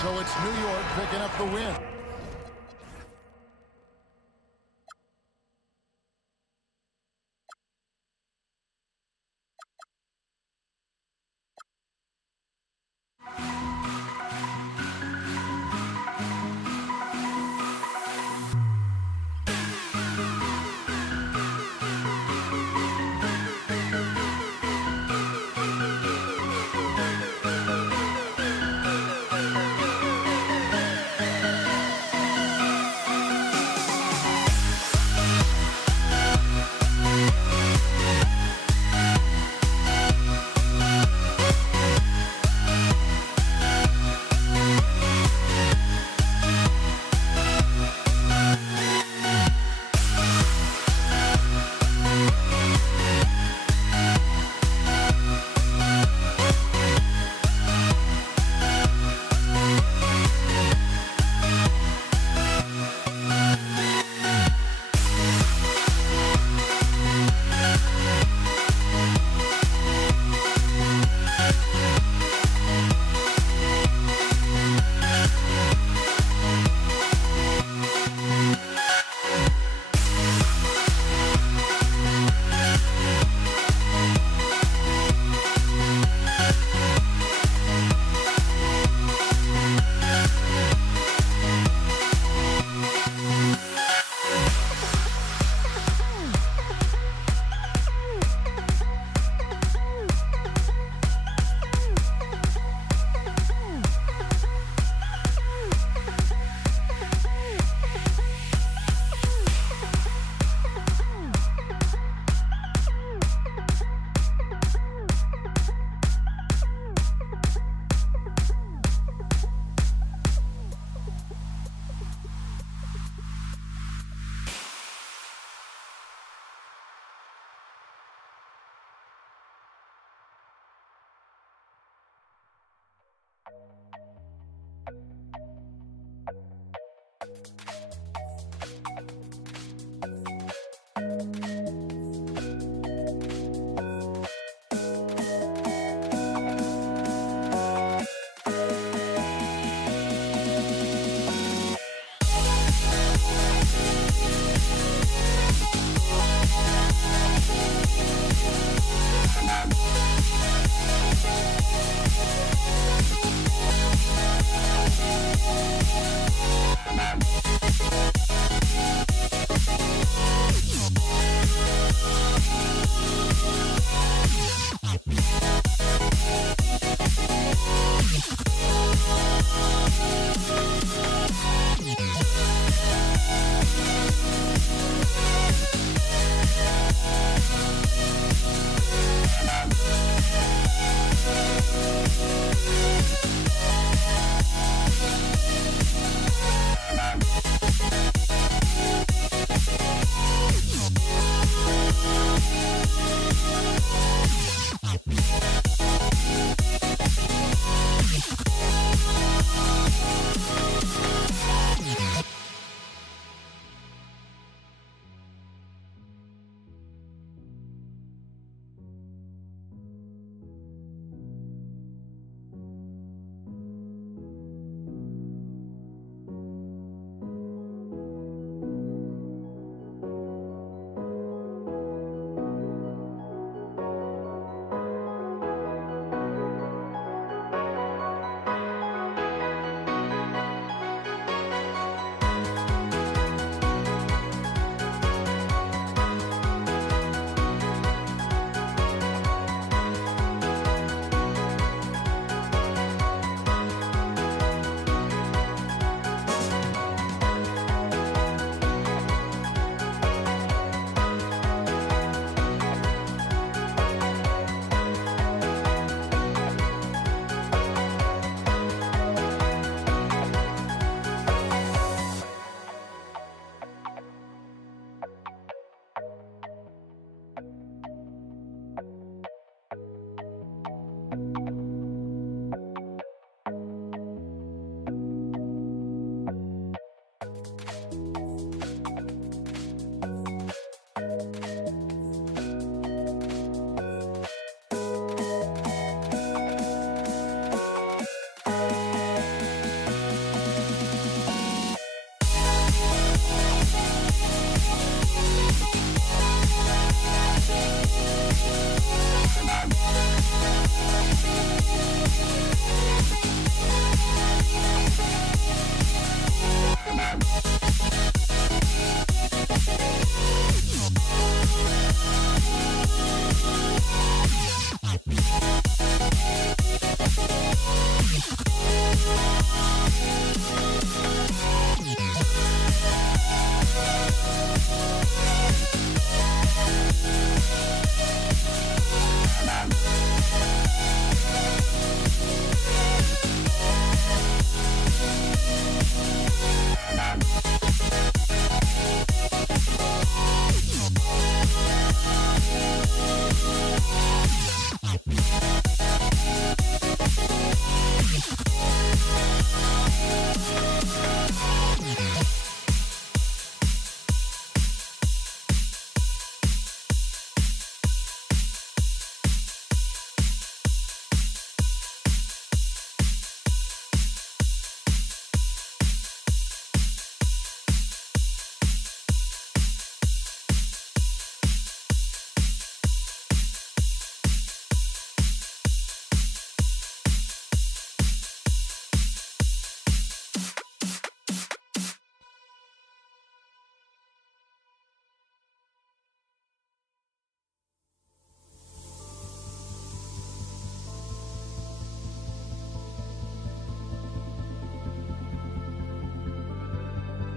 So it's New York picking up the win.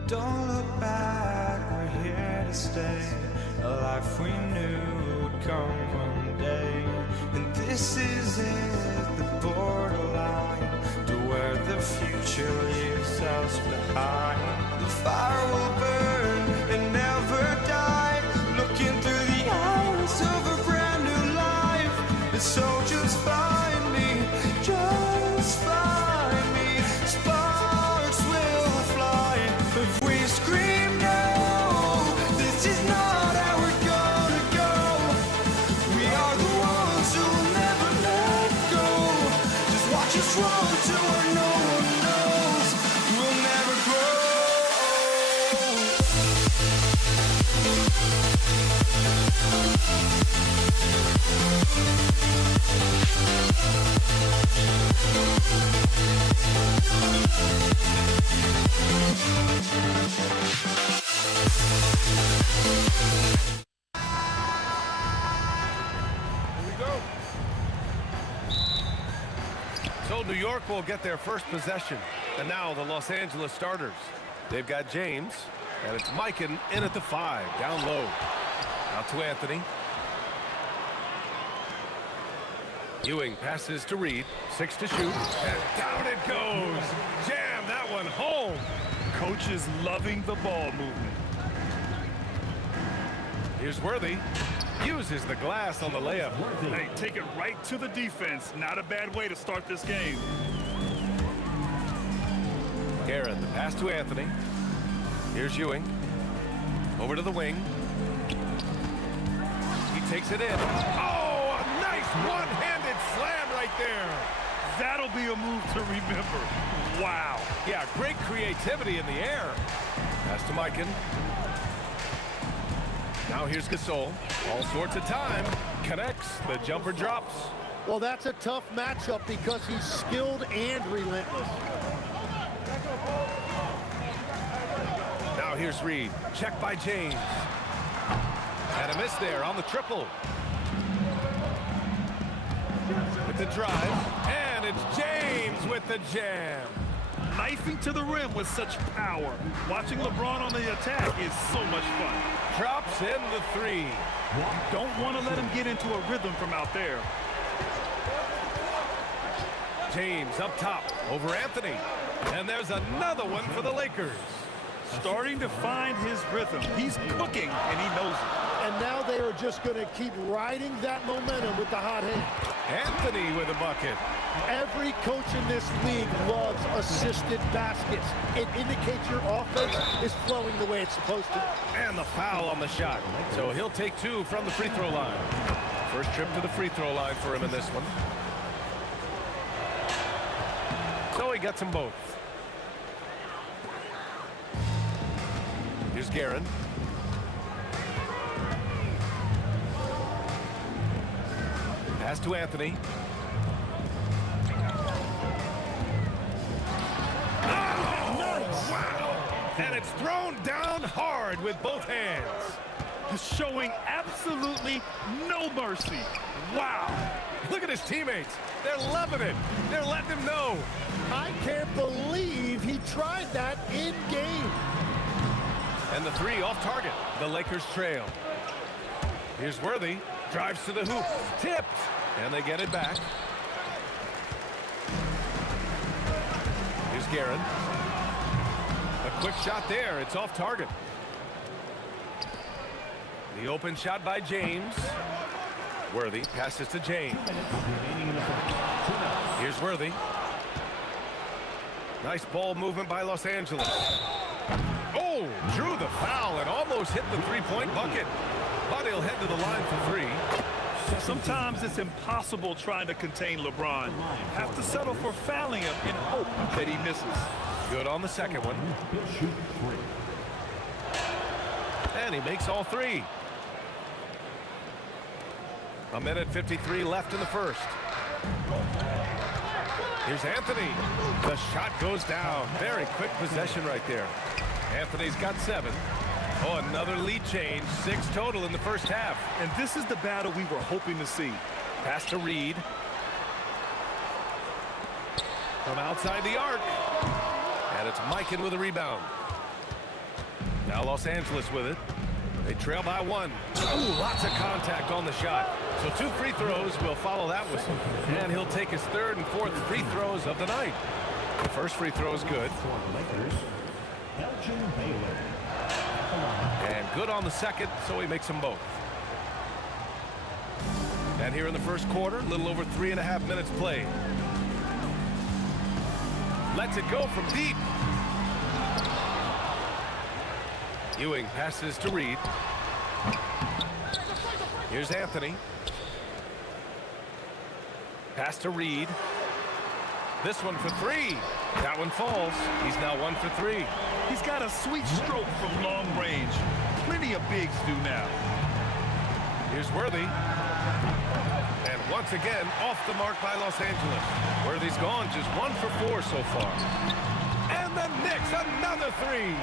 Don't look back, we're here to stay. A life we knew would come one day. And this is it, the borderline to where the future leaves us behind. The fire will burn and never die, looking through the eyes of a brand new life. And so just find me, just find me. Sparks will fly if we scream no. This is not how we're gonna go. We are the ones who will never let go. Just watch us run to where no one knows. We'll never grow. So New York will get their first possession. And now the Los Angeles starters. They've got James, and it's Mikan in at the 5, down low. Out to Anthony. Ewing passes to Reed, 6 to shoot, and down it goes. Jam that one home. Coach is loving the ball movement. Here's Worthy. Uses the glass on the layup. Hey, take it right to the defense. Not a bad way to start this game. Garrett, the pass to Anthony. Here's Ewing. Over to the wing. He takes it in. Oh, a nice one-handed slam right there. That'll be a move to remember. Wow. Yeah, great creativity in the air. Pass to Mikan. Now here's Gasol. All sorts of time. Connects. The jumper drops. Well, that's a tough matchup because he's skilled and relentless. Now here's Reed. Check by James. And a miss there on the triple. With the drive. And it's James with the jam. Knifing to the rim with such power. Watching LeBron on the attack is so much fun. Drops in the 3. Don't want to let him get into a rhythm from out there. James up top over Anthony. And there's another one for the Lakers. Starting to find his rhythm. He's cooking, and he knows it. And now they are just going to keep riding that momentum with the hot hand. Anthony with a bucket. Every coach in this league loves assisted baskets. It indicates your offense is flowing the way it's supposed to. And the foul on the shot. So he'll take 2 from the free throw line. First trip to the free throw line for him in this one. So he gets them both. Here's Guerin. Pass to Anthony. And it's thrown down hard with both hands. Showing absolutely no mercy. Wow. Look at his teammates. They're loving it. They're letting him know. I can't believe he tried that in game. And the three off target. The Lakers trail. Here's Worthy. Drives to the hoop. Tipped. And they get it back. Here's Guerin. A quick shot there. It's off target. The open shot by James. Worthy passes to James. Here's Worthy. Nice ball movement by Los Angeles. Oh, drew the foul and almost hit the three-point bucket. But he'll head to the line for three. Sometimes it's impossible trying to contain LeBron. Have to settle for fouling him and hope that he misses. Good on the second one. And he makes all three. A minute 53 left in the first. Here's Anthony. The shot goes down. Very quick possession right there. Anthony's got 7. Oh, another lead change. 6 total in the first half. And this is the battle we were hoping to see. Pass to Reed. From outside the arc. And it's Mikan with a rebound. Now Los Angeles with it. They trail by 1. Ooh, lots of contact on the shot. So 2 free throws will follow that whistle. And he'll take his 3rd and 4th free throws of the night. The first free throw is good. And good on the second, so he makes them both. And here in the first quarter, a little over 3.5 minutes played. Lets it go from deep. Ewing passes to Reed. Here's Anthony. Pass to Reed. This one for 3. That one falls. He's now 1 for 3. He's got a sweet stroke from long range. Plenty of bigs do now. Here's Worthy. And once again, off the mark by Los Angeles. Worthy's gone just 1 for 4 so far. And the Knicks, another 3.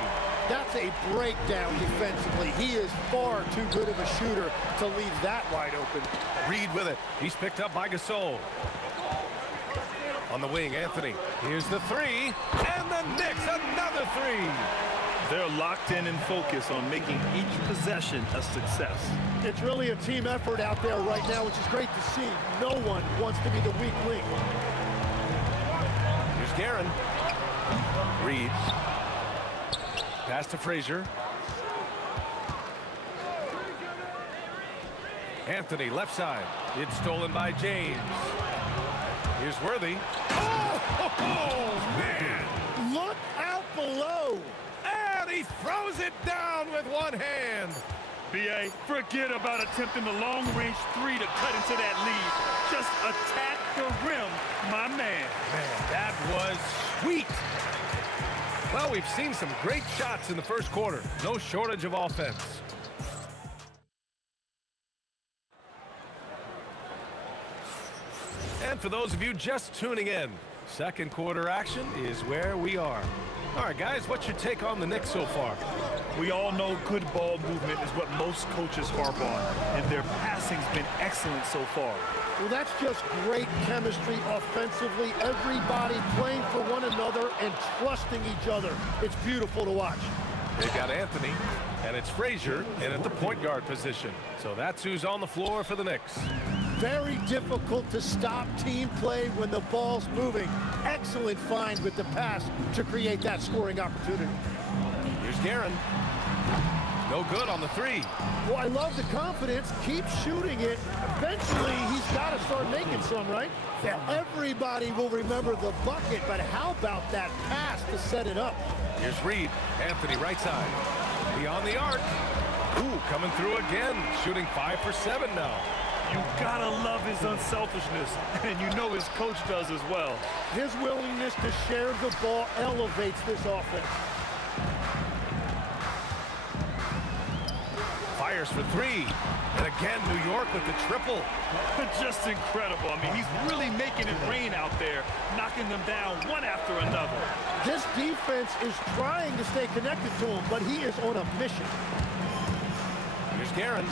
That's a breakdown defensively. He is far too good of a shooter to leave that wide open. Reed with it. He's picked up by Gasol. On the wing, Anthony. Here's the 3. And the Knicks, another 3. They're locked in and focused on making each possession a success. It's really a team effort out there right now, which is great to see. No one wants to be the weak link. Here's Guerin. Reed. Pass to Frazier. Anthony, left side. It's stolen by James. Here's Worthy. Oh, man! Look out below! And he throws it down with one hand. B.A., forget about attempting the long-range 3 to cut into that lead. Just attack the rim, my man. Man, that was sweet. Well, we've seen some great shots in the first quarter. No shortage of offense. And for those of you just tuning in, second quarter action is where we are. All right, guys, what's your take on the Knicks so far? We all know good ball movement is what most coaches harp on, and their passing's been excellent so far. Well, that's just great chemistry offensively. Everybody playing for one another and trusting each other. It's beautiful to watch. They've got Anthony, and it's Frazier in at the point guard position. So that's who's on the floor for the Knicks. Very difficult to stop team play when the ball's moving. Excellent find with the pass to create that scoring opportunity. Here's Guerin. No good on the 3. Well, I love the confidence. Keep shooting it. Eventually, he's got to start making some, right? Yeah, everybody will remember the bucket, but how about that pass to set it up? Here's Reed. Anthony, right side. Beyond the arc. Ooh, coming through again. Shooting 5 for 7 now. You gotta love his unselfishness, and you know his coach does as well. His willingness to share the ball elevates this offense. fires for three. And again, New York with the triple. Just incredible. I mean, he's really making it rain out there, knocking them down one after another. This defense is trying to stay connected to him, but he is on a mission. Here's Guerin.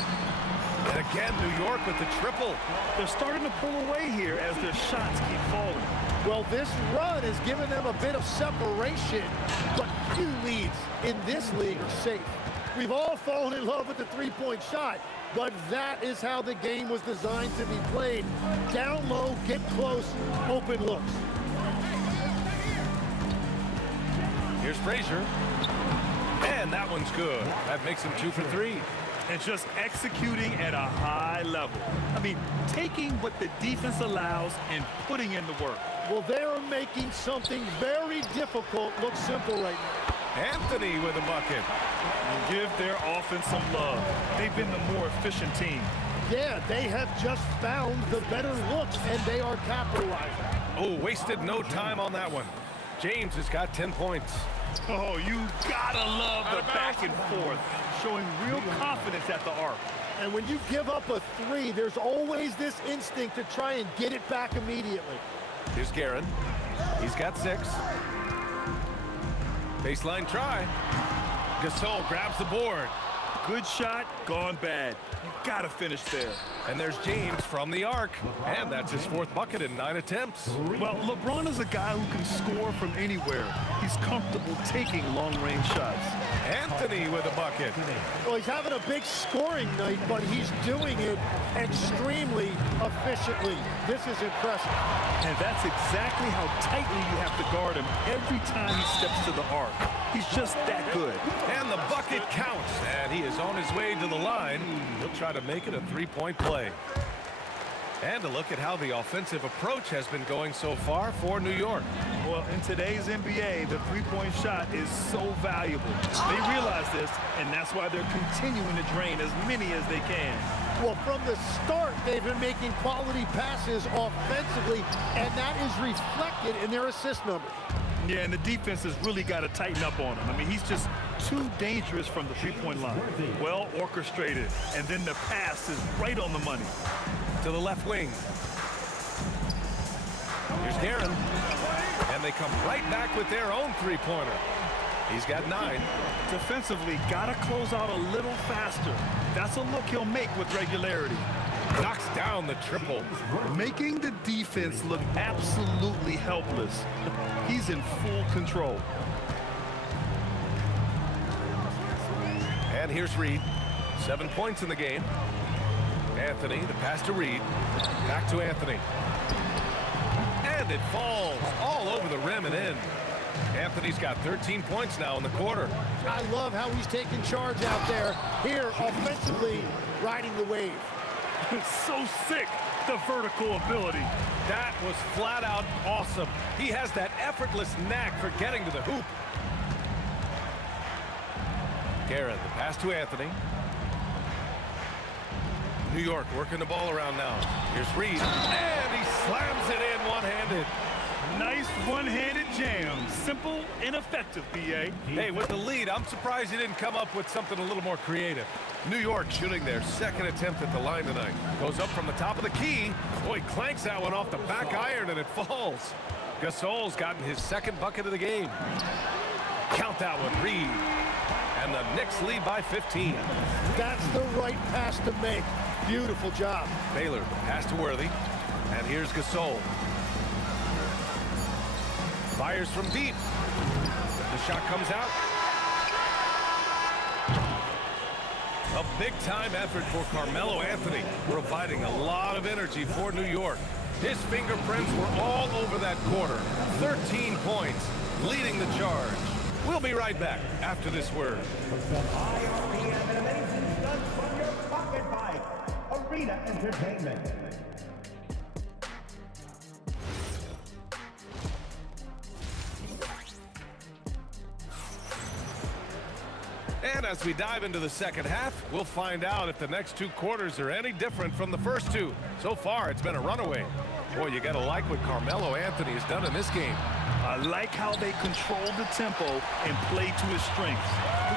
And again, New York with the triple. They're starting to pull away here as their shots keep falling. Well, this run has given them a bit of separation, but few leads in this league are safe. We've all fallen in love with the three-point shot, but that is how the game was designed to be played. Down low, get close, open looks. Here's Frazier. And that one's good. That makes him 2 for 3. And just executing at a high level. I mean, taking what the defense allows and putting in the work. Well, they're making something very difficult look simple right now. Anthony with a bucket. And give their offense some love. They've been the more efficient team. Yeah, they have just found the better looks, and they are capitalizing. Oh, wasted no time on that one. James has got 10 points. Oh, you gotta love the back and forth, showing real confidence at the arc. And when you give up a three, there's always this instinct to try and get it back immediately. Here's Guerin. He's got 6. Baseline try. Gasol grabs the board. Good shot, gone bad. You gotta finish there. And there's James from the arc. And that's his 4th bucket in 9 attempts. Well, LeBron is a guy who can score from anywhere. He's comfortable taking long-range shots. Anthony with a bucket. Well, he's having a big scoring night, but he's doing it extremely efficiently. This is impressive. And that's exactly how tightly you have to guard him every time he steps to the arc. He's just that good. And the bucket counts. And he is on his way to the line. He'll try to make it a 3-point play. And a look at how the offensive approach has been going so far for New York. Well, in today's NBA, the three-point shot is so valuable. They realize this, and that's why they're continuing to drain as many as they can. Well, from the start, they've been making quality passes offensively, and that is reflected in their assist numbers. Yeah, and the defense has really got to tighten up on him. I mean, he's just too dangerous from the three-point line. Well orchestrated, and then the pass is right on the money. To the left wing. Here's Guerin. And they come right back with their own three-pointer. He's got 9. Defensively, got to close out a little faster. That's a look he'll make with regularity. Knocks down the triple. Making the defense look absolutely helpless. He's in full control. And here's Reed. 7 points in the game. Anthony, the pass to Reed. Back to Anthony. And it falls all over the rim and in. Anthony's got 13 points now in the quarter. I love how he's taking charge out there. Here, offensively, riding the wave. So sick, the vertical ability. That was flat out awesome. He has that effortless knack for getting to the hoop. Guerin, the pass to Anthony. New York working the ball around now. Here's Reed, and he slams it in one-handed. Nice one-handed jam. Simple and effective, B.A. Hey, with the lead, I'm surprised he didn't come up with something a little more creative. New York shooting their 2nd attempt at the line tonight. Goes up from the top of the key. Boy, clanks that one off the back iron, and it falls. Gasol's gotten his 2nd bucket of the game. Count that one, Reed. And the Knicks lead by 15. That's the right pass to make. Beautiful job. Baylor, pass to Worthy. And here's Gasol. Fires from deep. The shot comes out. A big-time effort for Carmelo Anthony, providing a lot of energy for New York. His fingerprints were all over that quarter. 13 points, leading the charge. We'll be right back after this word. Arena Entertainment. And as we dive into the second half, we'll find out if the next 2 quarters are any different from the first 2. So far, it's been a runaway. Boy, you got to like what Carmelo Anthony has done in this game. I like how they control the tempo and play to his strengths.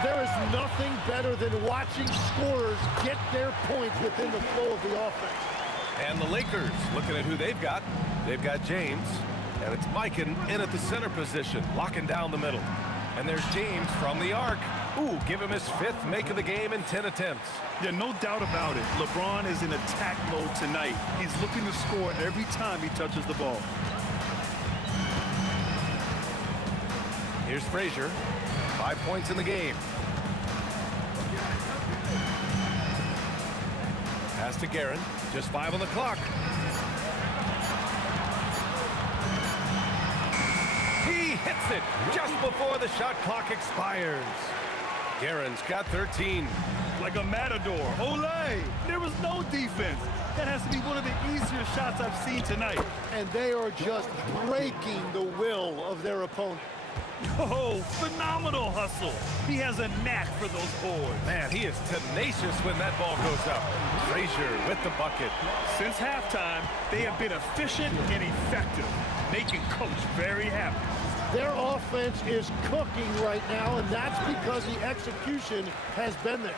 There is nothing better than watching scorers get their points within the flow of the offense. And the Lakers, looking at who they've got James, and it's Mikan in at the center position, locking down the middle. And there's James from the arc. Ooh, give him his 5th make of the game in 10 attempts. Yeah, no doubt about it. LeBron is in attack mode tonight. He's looking to score every time he touches the ball. Here's Frazier, 5 points in the game. Pass to Guerin, just 5 on the clock. He hits it just before the shot clock expires. Guerin's got 13. Like a matador. Olay! There was no defense. That has to be one of the easier shots I've seen tonight. And they are just breaking the will of their opponent. Oh, phenomenal hustle. He has a knack for those boards. Man, he is tenacious when that ball goes up. Frazier with the bucket. Since halftime, they have been efficient and effective, making Coach very happy. Their offense is cooking right now, and that's because the execution has been there.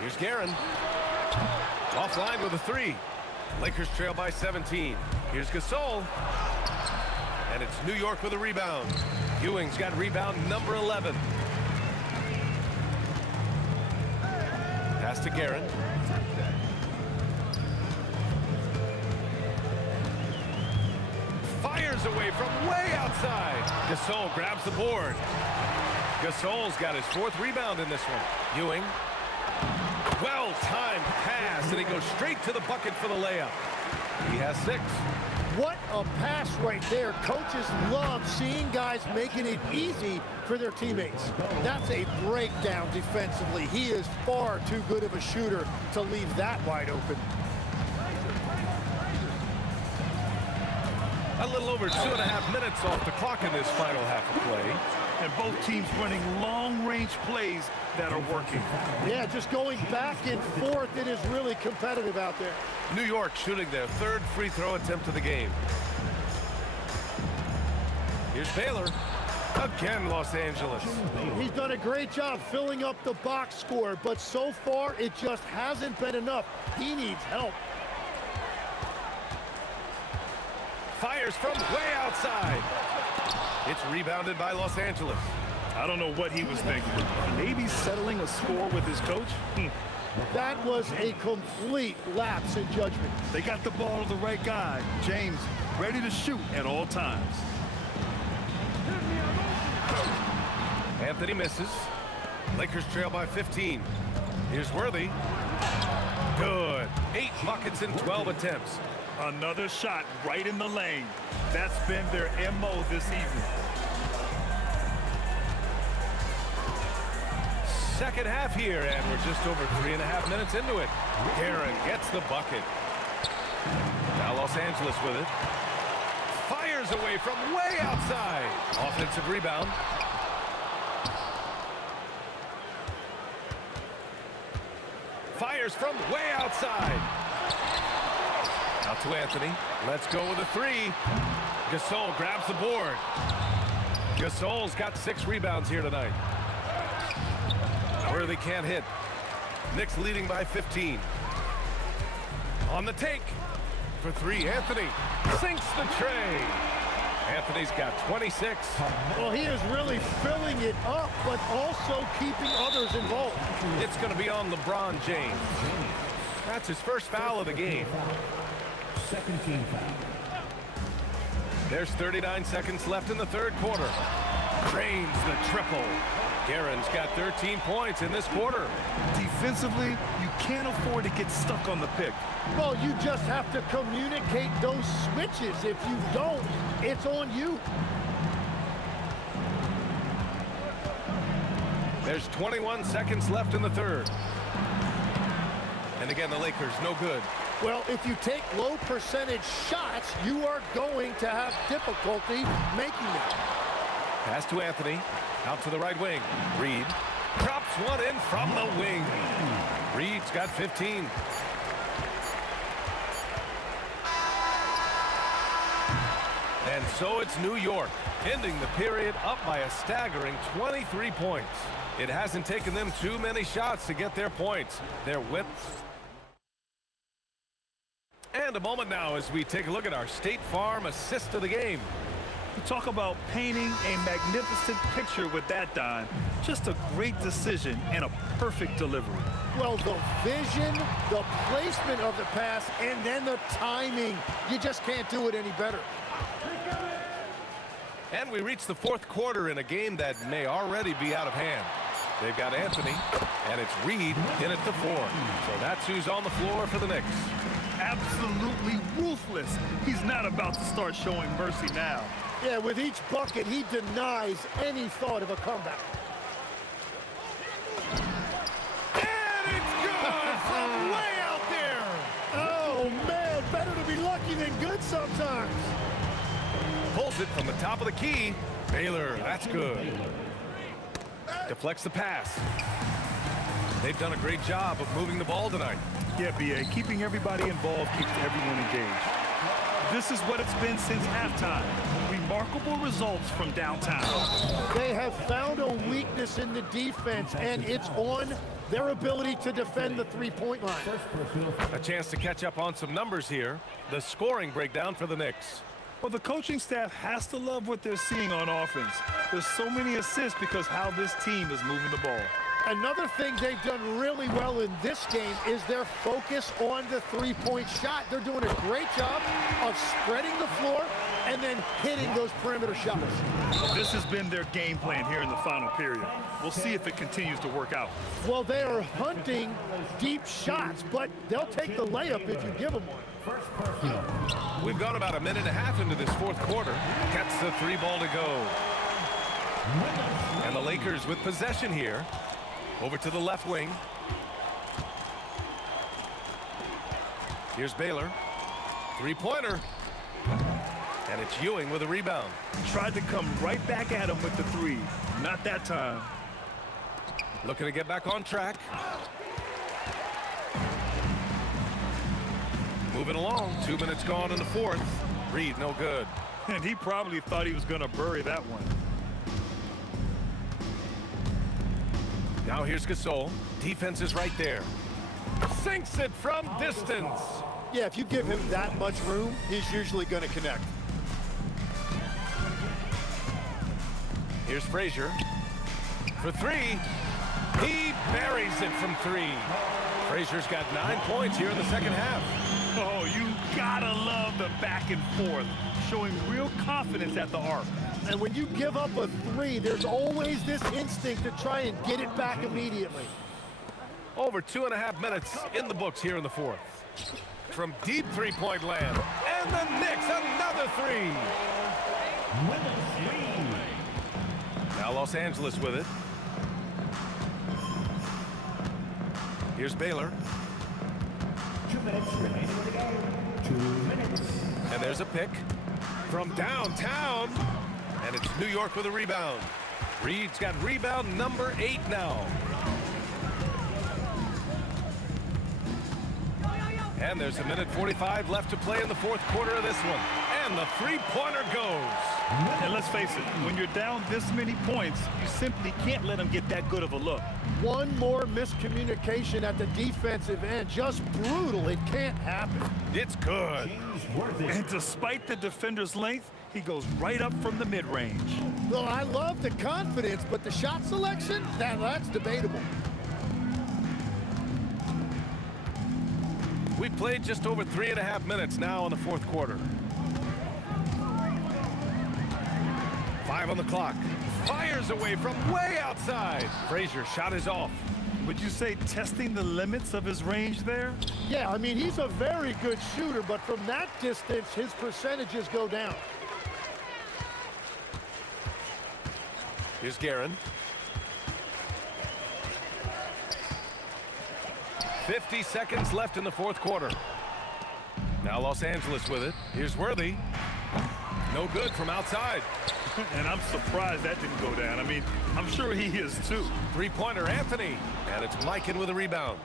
Here's Guerin. Offline with a 3. Lakers trail by 17. Here's Gasol. And it's New York with a rebound. Ewing's got rebound number 11. Pass to Guerin. Fires away from way outside. Gasol grabs the board. Gasol's got his 4th rebound in this one. Ewing. Well-timed pass, and he goes straight to the bucket for the layup. He has 6. What a pass right there. Coaches love seeing guys making it easy for their teammates. That's a breakdown defensively. He is far too good of a shooter to leave that wide open. A little over 2.5 minutes off the clock in this final half of play. And both teams running long-range plays that are working. Yeah, just going back and forth. It is really competitive out there. New York shooting their 3rd free throw attempt of the game. Here's Baylor. Again, Los Angeles. He's done a great job filling up the box score, but so far it just hasn't been enough. He needs help. Fires from way outside. It's rebounded by Los Angeles. I don't know what he was thinking. Maybe settling a score with his coach? That was a complete lapse in judgment. They got the ball to the right guy. James ready to shoot at all times. Anthony misses. Lakers trail by 15. Here's Worthy. Good. 8 buckets in 12 attempts. Another shot right in the lane. That's been their MO this evening. Second half here, and we're just over 3.5 minutes into it. Guerin gets the bucket. Now Los Angeles with it. Fires away from way outside. Offensive rebound. Fires from way outside. Out to Anthony. Let's go with a 3. Gasol grabs the board. Gasol's got 6 rebounds here tonight. Worthy can't hit. Knicks leading by 15. On the take. For 3, Anthony sinks the tray. Anthony's got 26. Well, he is really filling it up, but also keeping others involved. It's going to be on LeBron James. That's his first foul of the game. Second team foul. There's 39 seconds left in the 3rd quarter. Drains the triple. Guerin's got 13 points in this quarter. Defensively, you can't afford to get stuck on the pick. Well, you just have to communicate those switches. If you don't, it's on you. There's 21 seconds left in the 3rd. And again, the Lakers, no good. Well, if you take low percentage shots, you are going to have difficulty making them. Pass to Anthony. Out to the right wing. Reed drops one in from the wing. Reed's got 15. And so it's New York, ending the period up by a staggering 23 points. It hasn't taken them too many shots to get their points. They're whipped. And a moment now as we take a look at our State Farm assist of the game. You talk about painting a magnificent picture with that, Don. Just a great decision and a perfect delivery. Well, the vision, the placement of the pass, and then the timing. You just can't do it any better. And we reach the fourth quarter in a game that may already be out of hand. They've got Anthony, and it's Reed in at the 4. So that's who's on the floor for the Knicks. Absolutely ruthless. He's not about to start showing mercy now. Yeah, with each bucket, he denies any thought of a comeback. And it's good from way out there. Oh, man, better to be lucky than good sometimes. Pulls it from the top of the key. Baylor, that's good. Deflects the pass. They've done a great job of moving the ball tonight. Yeah, B.A., keeping everybody involved keeps everyone engaged. This is what it's been since halftime. Remarkable results from downtown. They have found a weakness in the defense, and it's on their ability to defend the three-point line. A chance to catch up on some numbers here. The scoring breakdown for the Knicks. Well, the coaching staff has to love what they're seeing on offense. There's so many assists because how this team is moving the ball. Another thing they've done really well in this game is their focus on the three-point shot. They're doing a great job of spreading the floor and then hitting those perimeter shots. This has been their game plan here in the final period. We'll see if it continues to work out. Well, they are hunting deep shots, but they'll take the layup if you give them one. We've gone about a minute and a half into this fourth quarter. Gets the 3 ball to go. And the Lakers with possession here. Over to the left wing. Here's Baylor. 3-pointer. And it's Ewing with a rebound. Tried to come right back at him with the 3. Not that time. Looking to get back on track. Moving along. 2 minutes gone in the fourth. Reed, no good. And he probably thought he was going to bury that one. Now here's Gasol. Defense is right there. Sinks it from distance. Yeah, if you give him that much room, he's usually going to connect. Here's Frazier. For 3. He buries it from 3. Frazier's got 9 points here in the second half. Oh, you gotta love the back and forth. Showing real confidence at the arc. And when you give up a 3, there's always this instinct to try and get it back immediately. Over 2.5 minutes in the books here in the fourth. From deep three-point land. And the Knicks, another 3. Now Los Angeles with it. Here's Baylor. 2 minutes remaining in the game. 2 minutes. And there's a pick from downtown. And it's New York with a rebound. Reed's got rebound number 8 now. And there's a minute 45 left to play in the fourth quarter of this one. And the 3-pointer goes. And let's face it, when you're down this many points, you simply can't let them get that good of a look. One more miscommunication at the defensive end. Just brutal. It can't happen. It's good. And despite the defender's length, he goes right up from the mid-range. Well, I love the confidence, but the shot selection, that's debatable. We played just over 3.5 minutes now in the fourth quarter. 5 on the clock. Fires away from way outside. Frazier's shot is off. Would you say testing the limits of his range there? Yeah, I mean, he's a very good shooter, but from that distance, his percentages go down. Here's Guerin. 50 seconds left in the fourth quarter. Now Los Angeles with it. Here's Worthy. No good from outside. And I'm surprised that didn't go down. I mean, I'm sure he is too. 3-pointer Anthony. And it's Mikan with a rebound.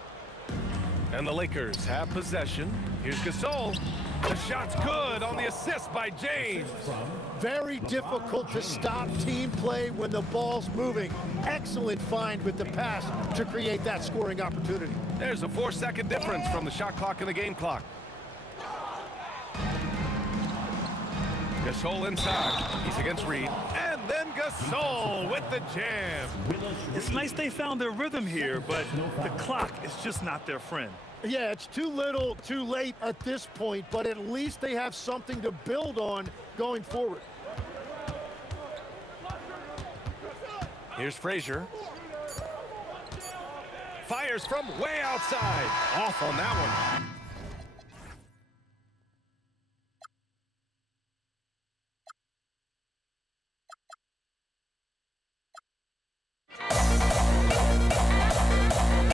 And the Lakers have possession. Here's Gasol. The shot's good on the assist by James. Very difficult to stop team play when the ball's moving. Excellent find with the pass to create that scoring opportunity. There's a 4-second difference from the shot clock and the game clock. Gasol inside. He's against Reed. And then Gasol with the jam. It's nice they found their rhythm here, but the clock is just not their friend. Yeah, it's too little, too late at this point, but at least they have something to build on going forward. Here's Frazier. Fires from way outside. Off on that one.